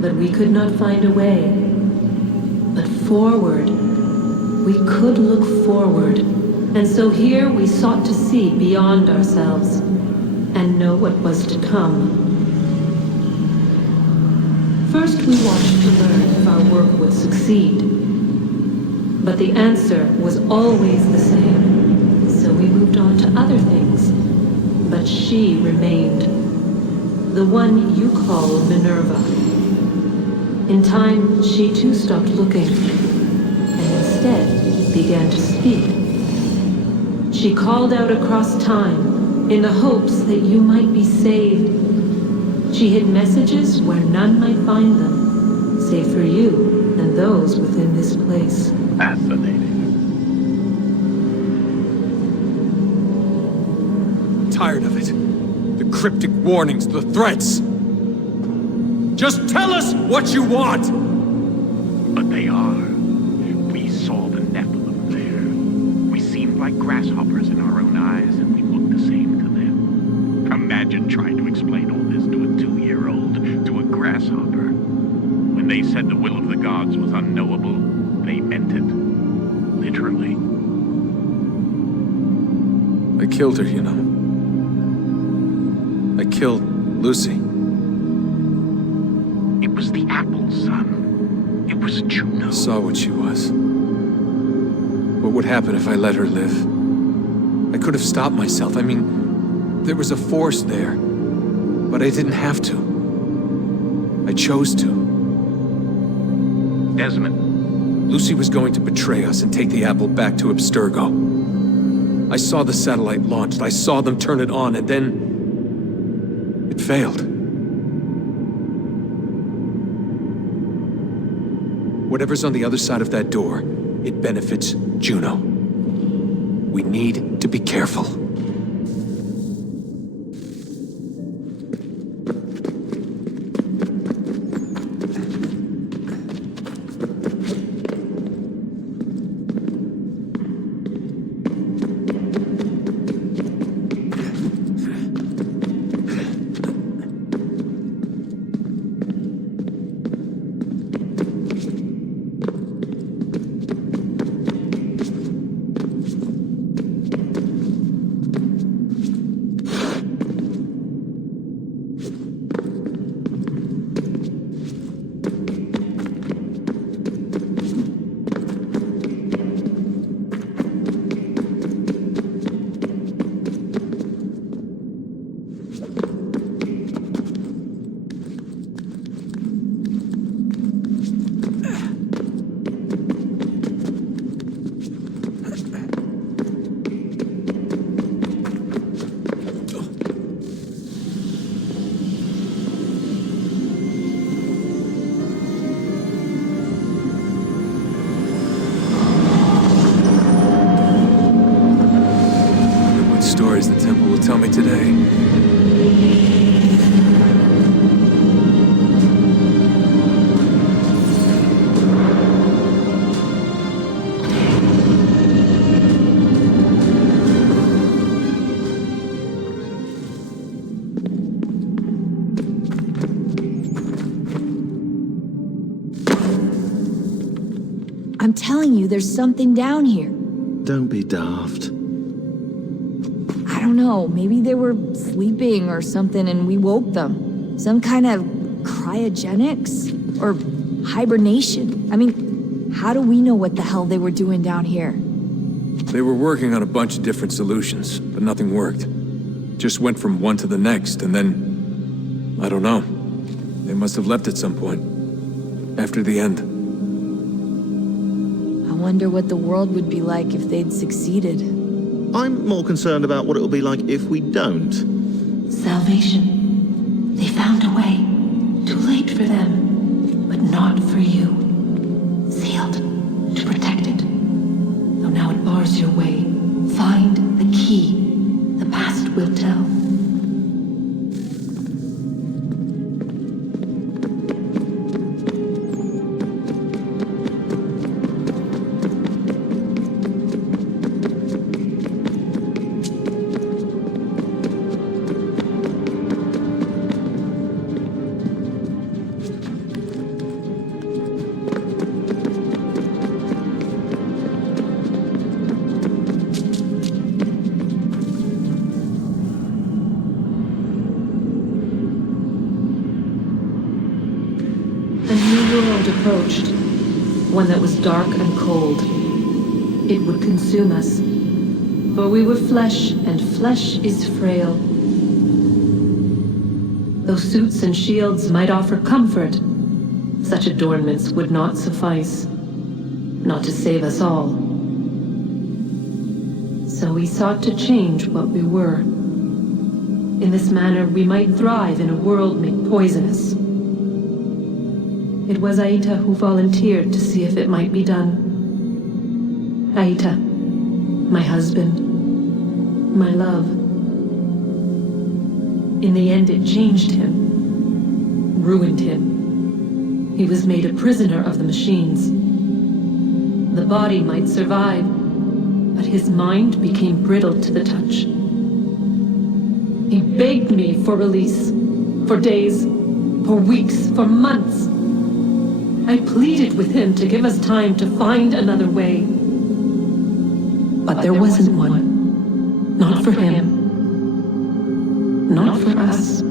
But we could not find a way. But forward, we could look forward. And so here we sought to see beyond ourselves, and know what was to come. First we watched to learn if our work would succeed. But the answer was always the same. So we moved on to other things. But she remained. The one you call Minerva. In time, she too stopped looking, and instead began to speak. She called out across time, in the hopes that you might be saved. She hid messages where none might find them, save for you and those within this place. Fascinating. I'm tired of it. The cryptic warnings, the threats. Just tell us what you want! But they are. We saw the Nephilim there. We seemed like grasshoppers in our own eyes, and we looked the same to them. Imagine trying to explain all this to a 2-year-old, to a grasshopper. When they said the will of the gods was unknowable, they meant it. Literally. I killed her, you know. I killed Lucy. It was the apple, son. It was Juno. I saw what she was. What would happen if I let her live? I could have stopped myself. I mean, there was a force there. But I didn't have to. I chose to. Desmond. Lucy was going to betray us and take the apple back to Abstergo. I saw the satellite launched. I saw them turn it on, and then... it failed. Whatever's on the other side of that door, it benefits Juno. We need to be careful. Stories the temple will tell me today. I'm telling you, there's something down here. Don't be daft. I don't know, maybe they were sleeping or something and we woke them. Some kind of cryogenics? Or hibernation? I mean, how do we know what the hell they were doing down here? They were working on a bunch of different solutions, but nothing worked. Just went from one to the next, and then... I don't know. They must have left at some point. After the end. I wonder what the world would be like if they'd succeeded. I'm more concerned about what it'll be like if we don't. Salvation. They found a way. Too late for them, but not for you. Sealed. To protect it. Though now it bars your way. Find the key. The past will tell. A new world approached, one that was dark and cold. It would consume us, for we were flesh, and flesh is frail. Though suits and shields might offer comfort, such adornments would not suffice, not to save us all. So we sought to change what we were. In this manner, we might thrive in a world made poisonous. It was Aita who volunteered to see if it might be done. Aita, my husband, my love. In the end, it changed him, ruined him. He was made a prisoner of the machines. The body might survive, but his mind became brittle to the touch. He begged me for release, for days, for weeks, for months. I pleaded with him to give us time to find another way. But there wasn't one. Not for him. Not for us.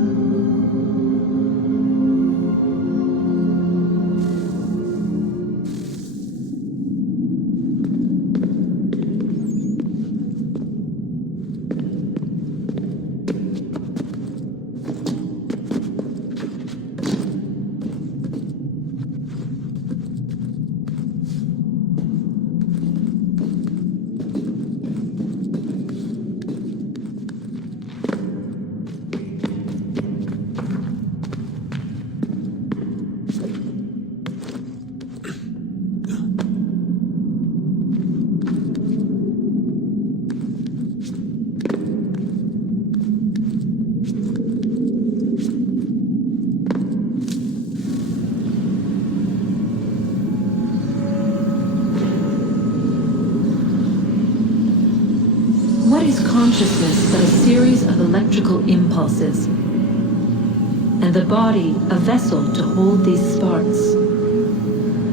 What is consciousness but a series of electrical impulses? And the body a vessel to hold these sparks.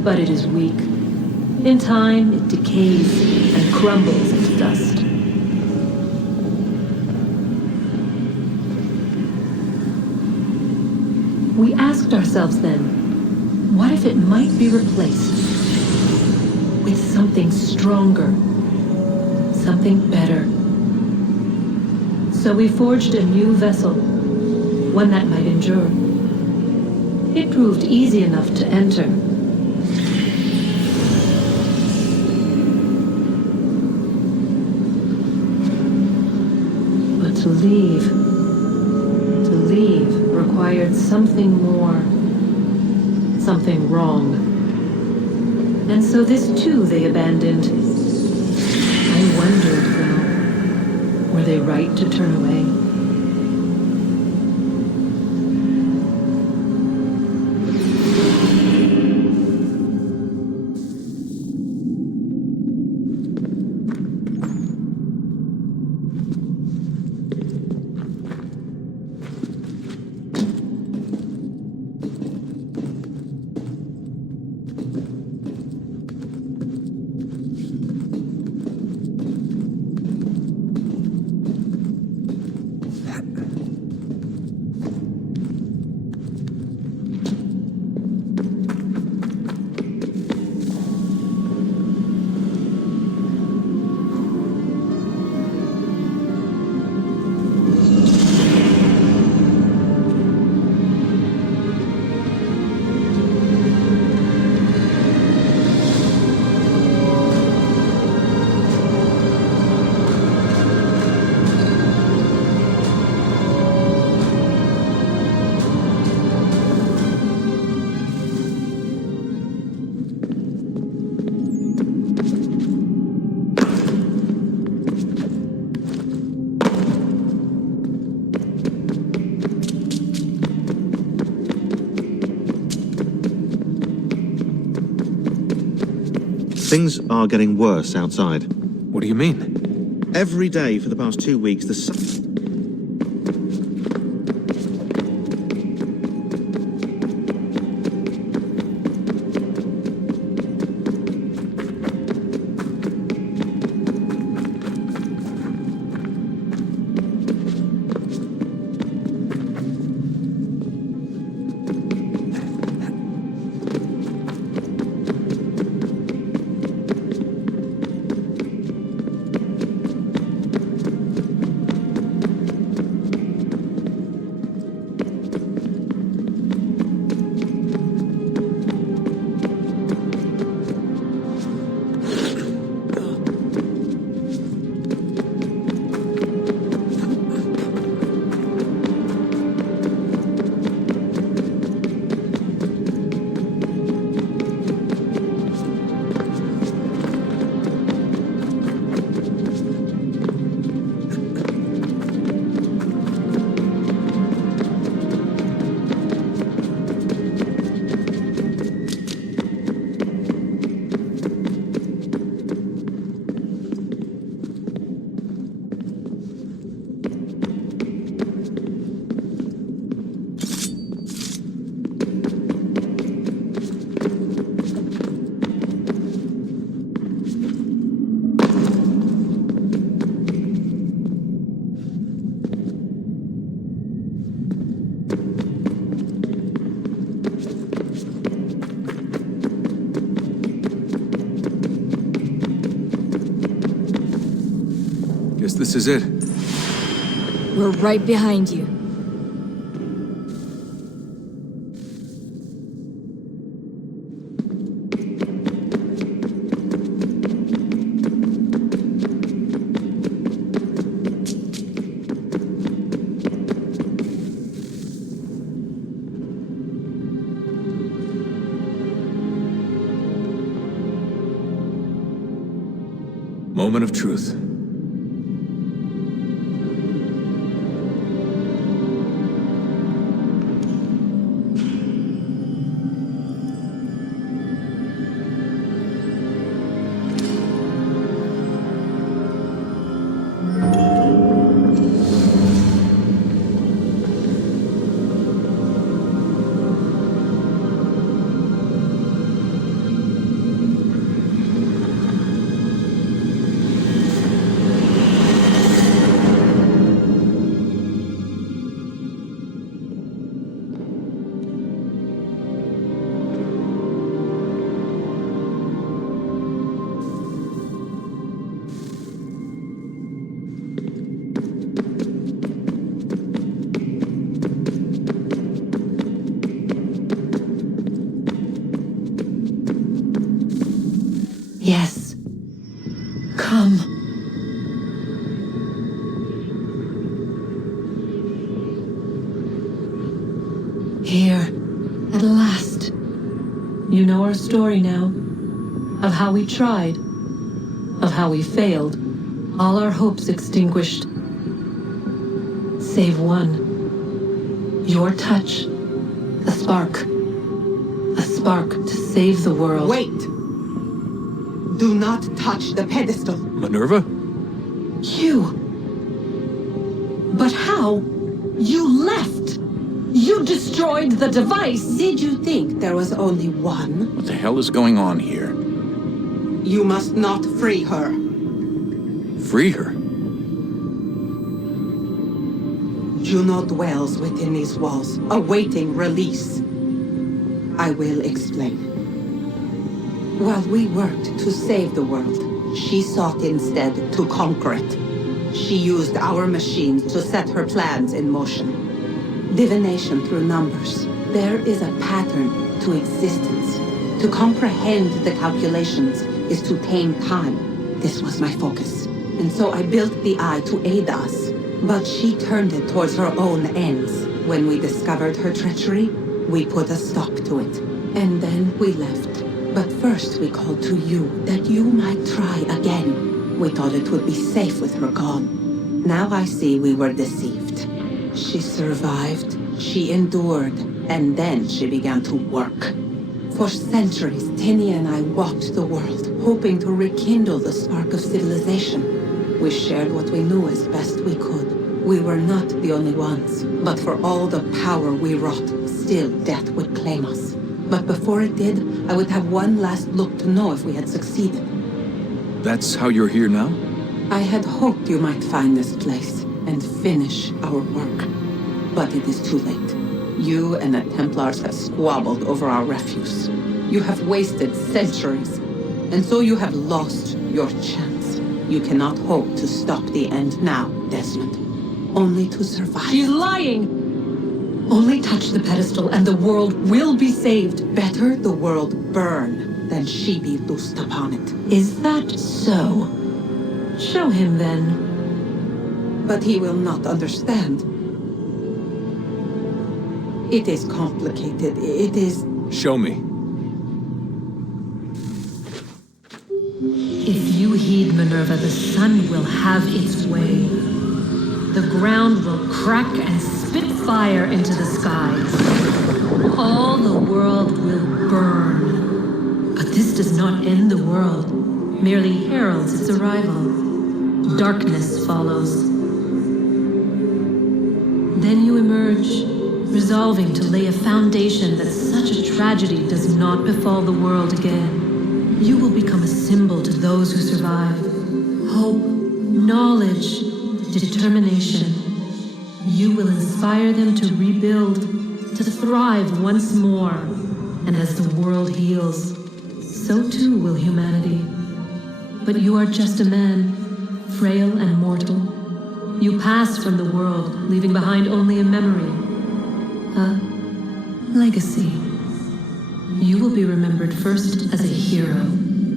But it is weak. In time, it decays and crumbles into dust. We asked ourselves then, what if it might be replaced with something stronger, something better? So we forged a new vessel, one that might endure. It proved easy enough to enter. But to leave required something more, something wrong. And so this too they abandoned. I wondered, though, were they right to turn away? Things are getting worse outside. What do you mean? Every day for the past 2 weeks, the sun... Guess this is it. We're right behind you. Moment of truth. Yes. Come. Here, at last. You know our story now. Of how we tried. Of how we failed. All our hopes extinguished. Save one. Your touch. A spark. A spark to save the world. Wait! Do not touch the pedestal. Minerva? You. But how? You left! You destroyed the device! Did you think there was only one? What the hell is going on here? You must not free her. Free her? Juno dwells within these walls, awaiting release. I will explain. While we worked to save the world, she sought instead to conquer it. She used our machines to set her plans in motion. Divination through numbers. There is a pattern to existence. To comprehend the calculations is to tame time. This was my focus. And so I built the eye to aid us. But she turned it towards her own ends. When we discovered her treachery, we put a stop to it. And then we left. But first we called to you, that you might try again. We thought it would be safe with her gone. Now I see we were deceived. She survived, she endured, and then she began to work. For centuries, Tinia and I walked the world, hoping to rekindle the spark of civilization. We shared what we knew as best we could. We were not the only ones, but for all the power we wrought, still death would claim us. But before it did, I would have one last look to know if we had succeeded. That's how you're here now? I had hoped you might find this place and finish our work. But it is too late. You and the Templars have squabbled over our refuse. You have wasted centuries, and so you have lost your chance. You cannot hope to stop the end now, Desmond. Only to survive. She's lying! Only touch the pedestal and the world will be saved. Better the world burn than she be loosed upon it. Is that so? Show him then. But he will not understand. It is complicated. It is... Show me. If you heed Minerva, the sun will have its way. The ground will crack and spit fire into the skies. All the world will burn. But this does not end the world, merely heralds its arrival. Darkness follows. Then you emerge, resolving to lay a foundation that such a tragedy does not befall the world again. You will become a symbol to those who survive. Hope, knowledge, determination. You will inspire them to rebuild, to thrive once more. And as the world heals, so too will humanity. But you are just a man, frail and mortal. You passed from the world, leaving behind only a memory. A legacy. You will be remembered first as a hero,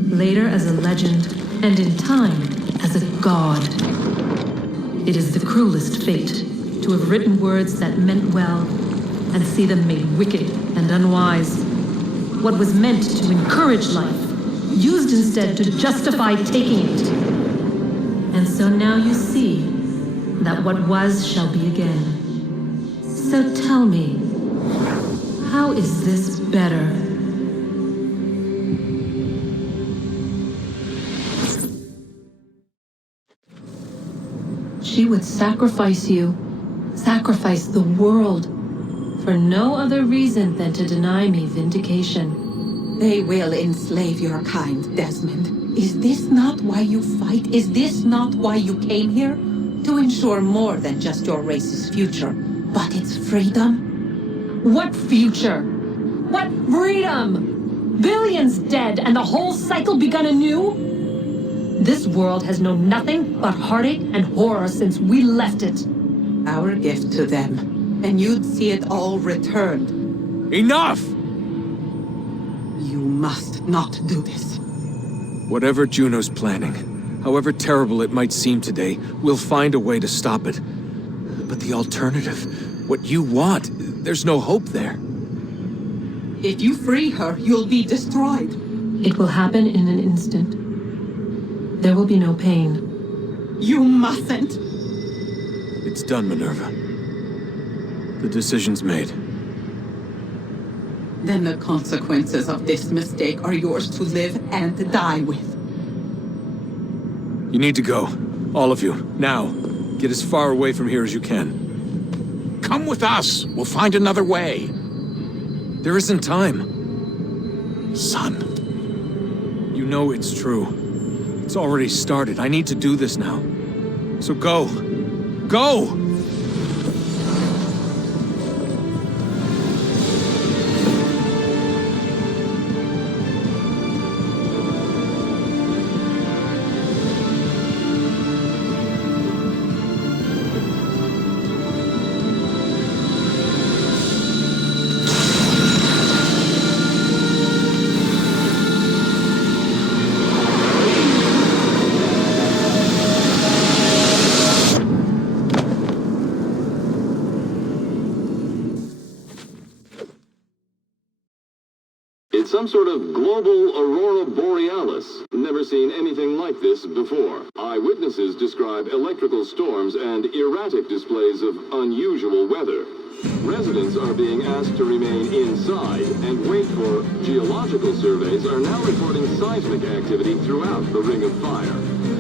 later as a legend, and in time, as a god. It is the cruelest fate to have written words that meant well and see them made wicked and unwise. What was meant to encourage life, used instead to justify taking it. And so now you see that what was shall be again. So tell me, how is this better? She would sacrifice you, sacrifice the world, for no other reason than to deny me vindication. They will enslave your kind, Desmond. Is this not why you fight? Is this not why you came here? To ensure more than just your race's future, but its freedom? What future? What freedom? Billions dead and the whole cycle begun anew? This world has known nothing but heartache and horror since we left it. Our gift to them, and you'd see it all returned. Enough! You must not do this. Whatever Juno's planning, however terrible it might seem today, we'll find a way to stop it. But the alternative, what you want, there's no hope there. If you free her, you'll be destroyed. It will happen in an instant. There will be no pain. You mustn't. It's done, Minerva. The decision's made. Then the consequences of this mistake are yours to live and die with. You need to go. All of you. Now. Get as far away from here as you can. Come with us. We'll find another way. There isn't time. Son. You know it's true. It's already started. I need to do this now. So go. Go! It's some sort of global aurora borealis. Never seen anything like this before. Eyewitnesses describe electrical storms and erratic displays of unusual weather. Residents are being asked to remain inside and wait for geological surveys are now reporting seismic activity throughout the Ring of Fire.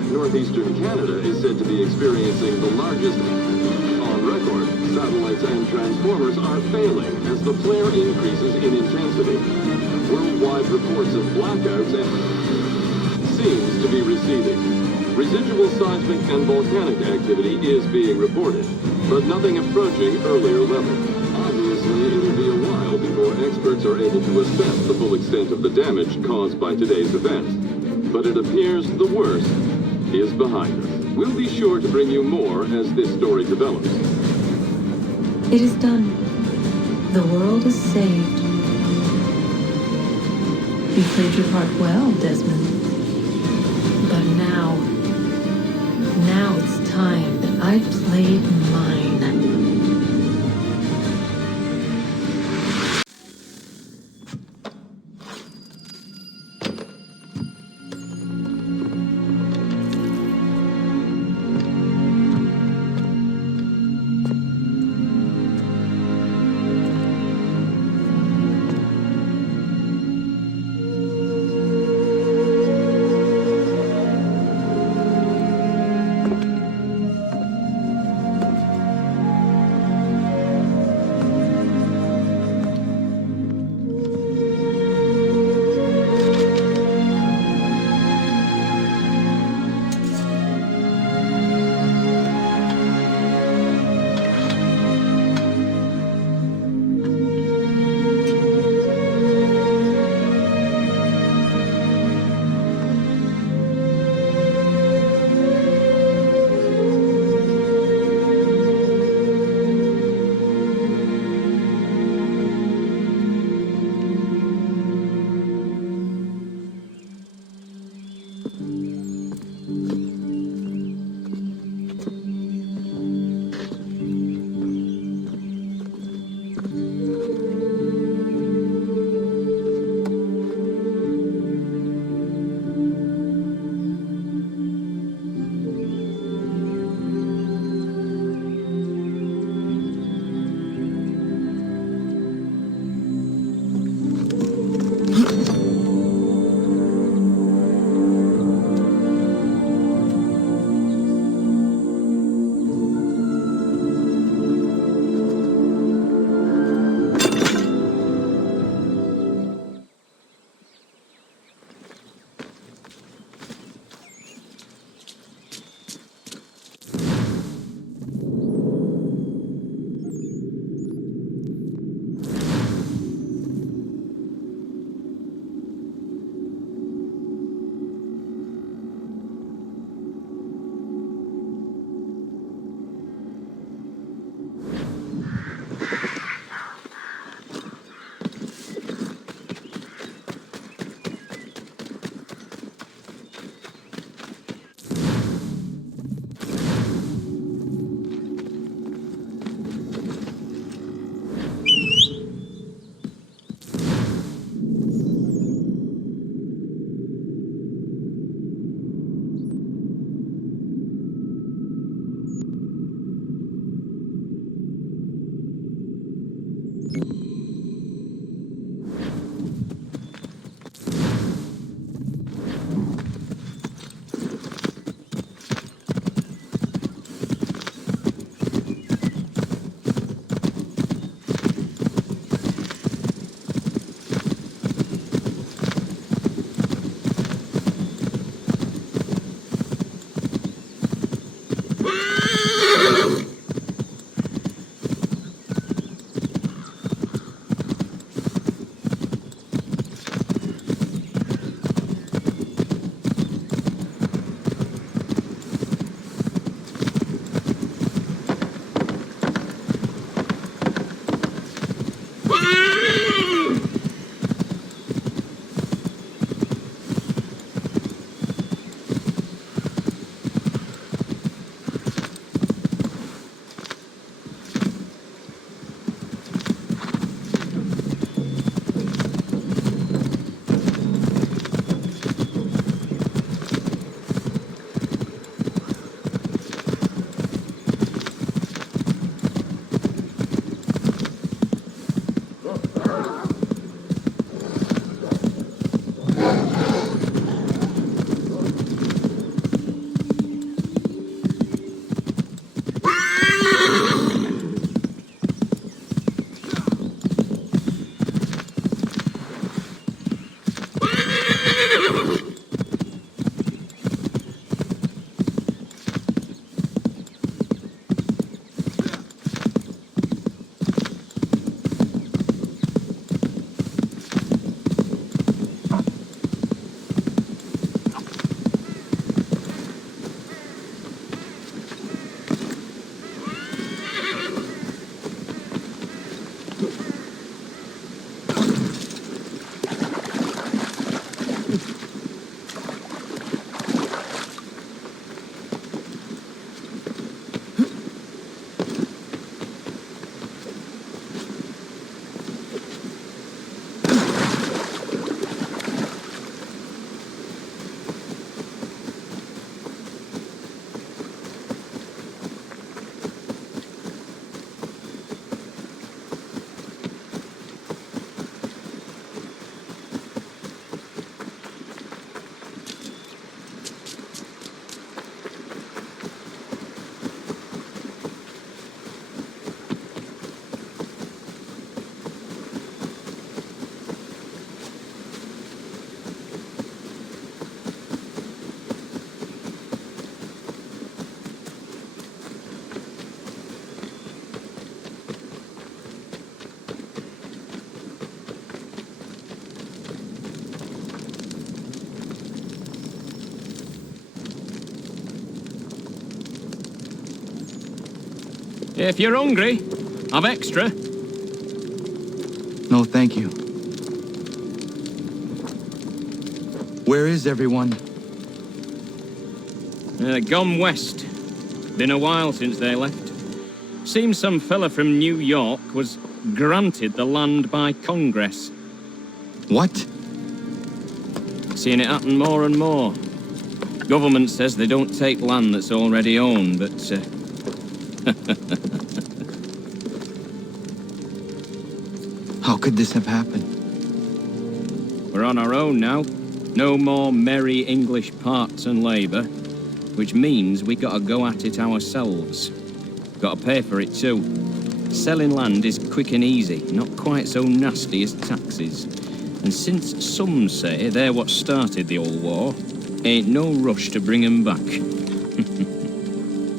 Northeastern Canada is said to be experiencing the largest on record. Satellites and transformers are failing as the flare increases in intensity. Worldwide reports of blackouts seems to be receding. Residual seismic and volcanic activity is being reported, but nothing approaching earlier levels. Obviously, it'll be a while before experts are able to assess the full extent of the damage caused by today's event. But it appears the worst is behind us. We'll be sure to bring you more as this story develops. It is done. The world is saved. You played your part well, Desmond. But now it's time that I played mine. If you're hungry, I've extra. No, thank you. Where is everyone? Gone west. Been a while since they left. Seems some fella from New York was granted the land by Congress. What? Seeing it happen more and more. Government says they don't take land that's already owned, but... How could this have happened? We're on our own now. No more merry English parts and labour, which means we gotta go at it ourselves. Gotta pay for it too. Selling land is quick and easy, not quite so nasty as taxes. And since some say they're what started the old war, ain't no rush to bring 'em back.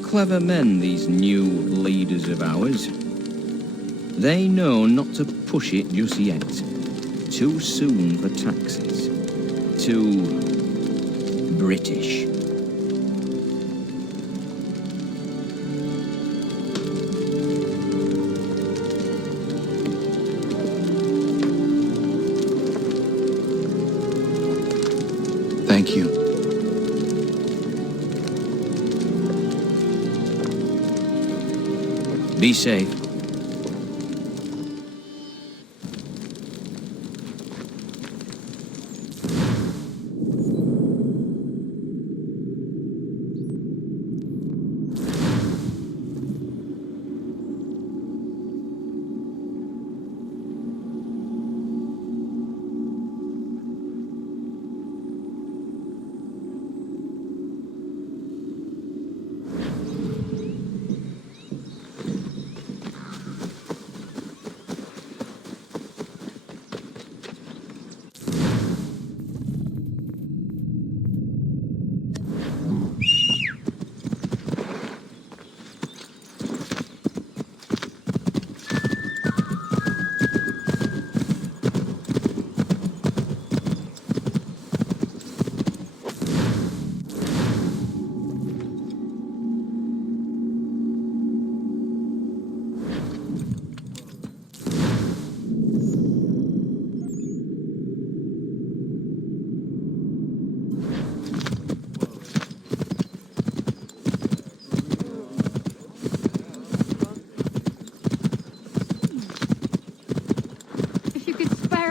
Clever men, these new leaders of ours. They know not to push it just yet. Too soon for taxes. Too British. Thank you. Be safe.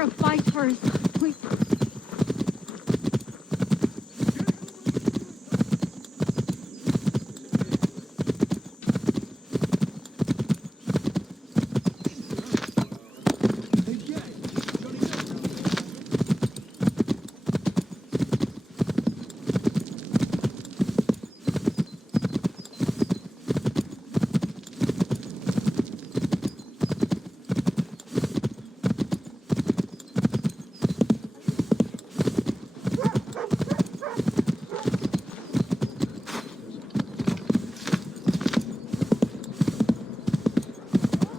a fight first. We...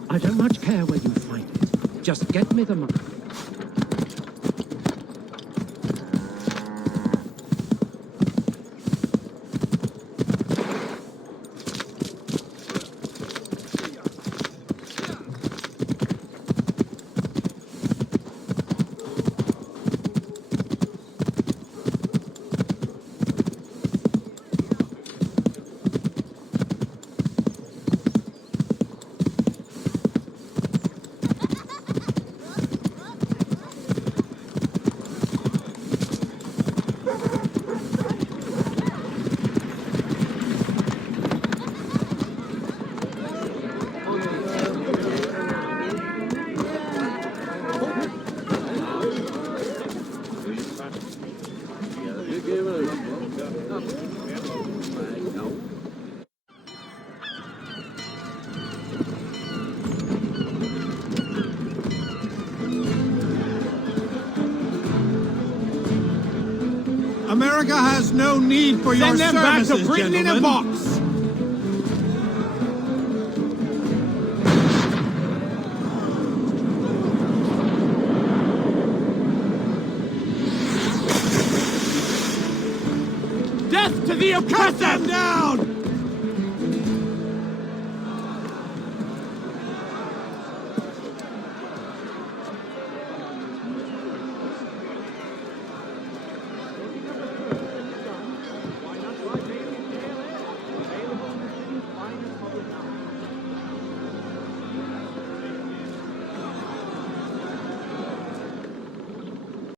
I don't much care where you find it. Just get me the money. America has no need for your Send them back services, to Britain in a gentlemen. box! Death to the oppressor! Cut them down!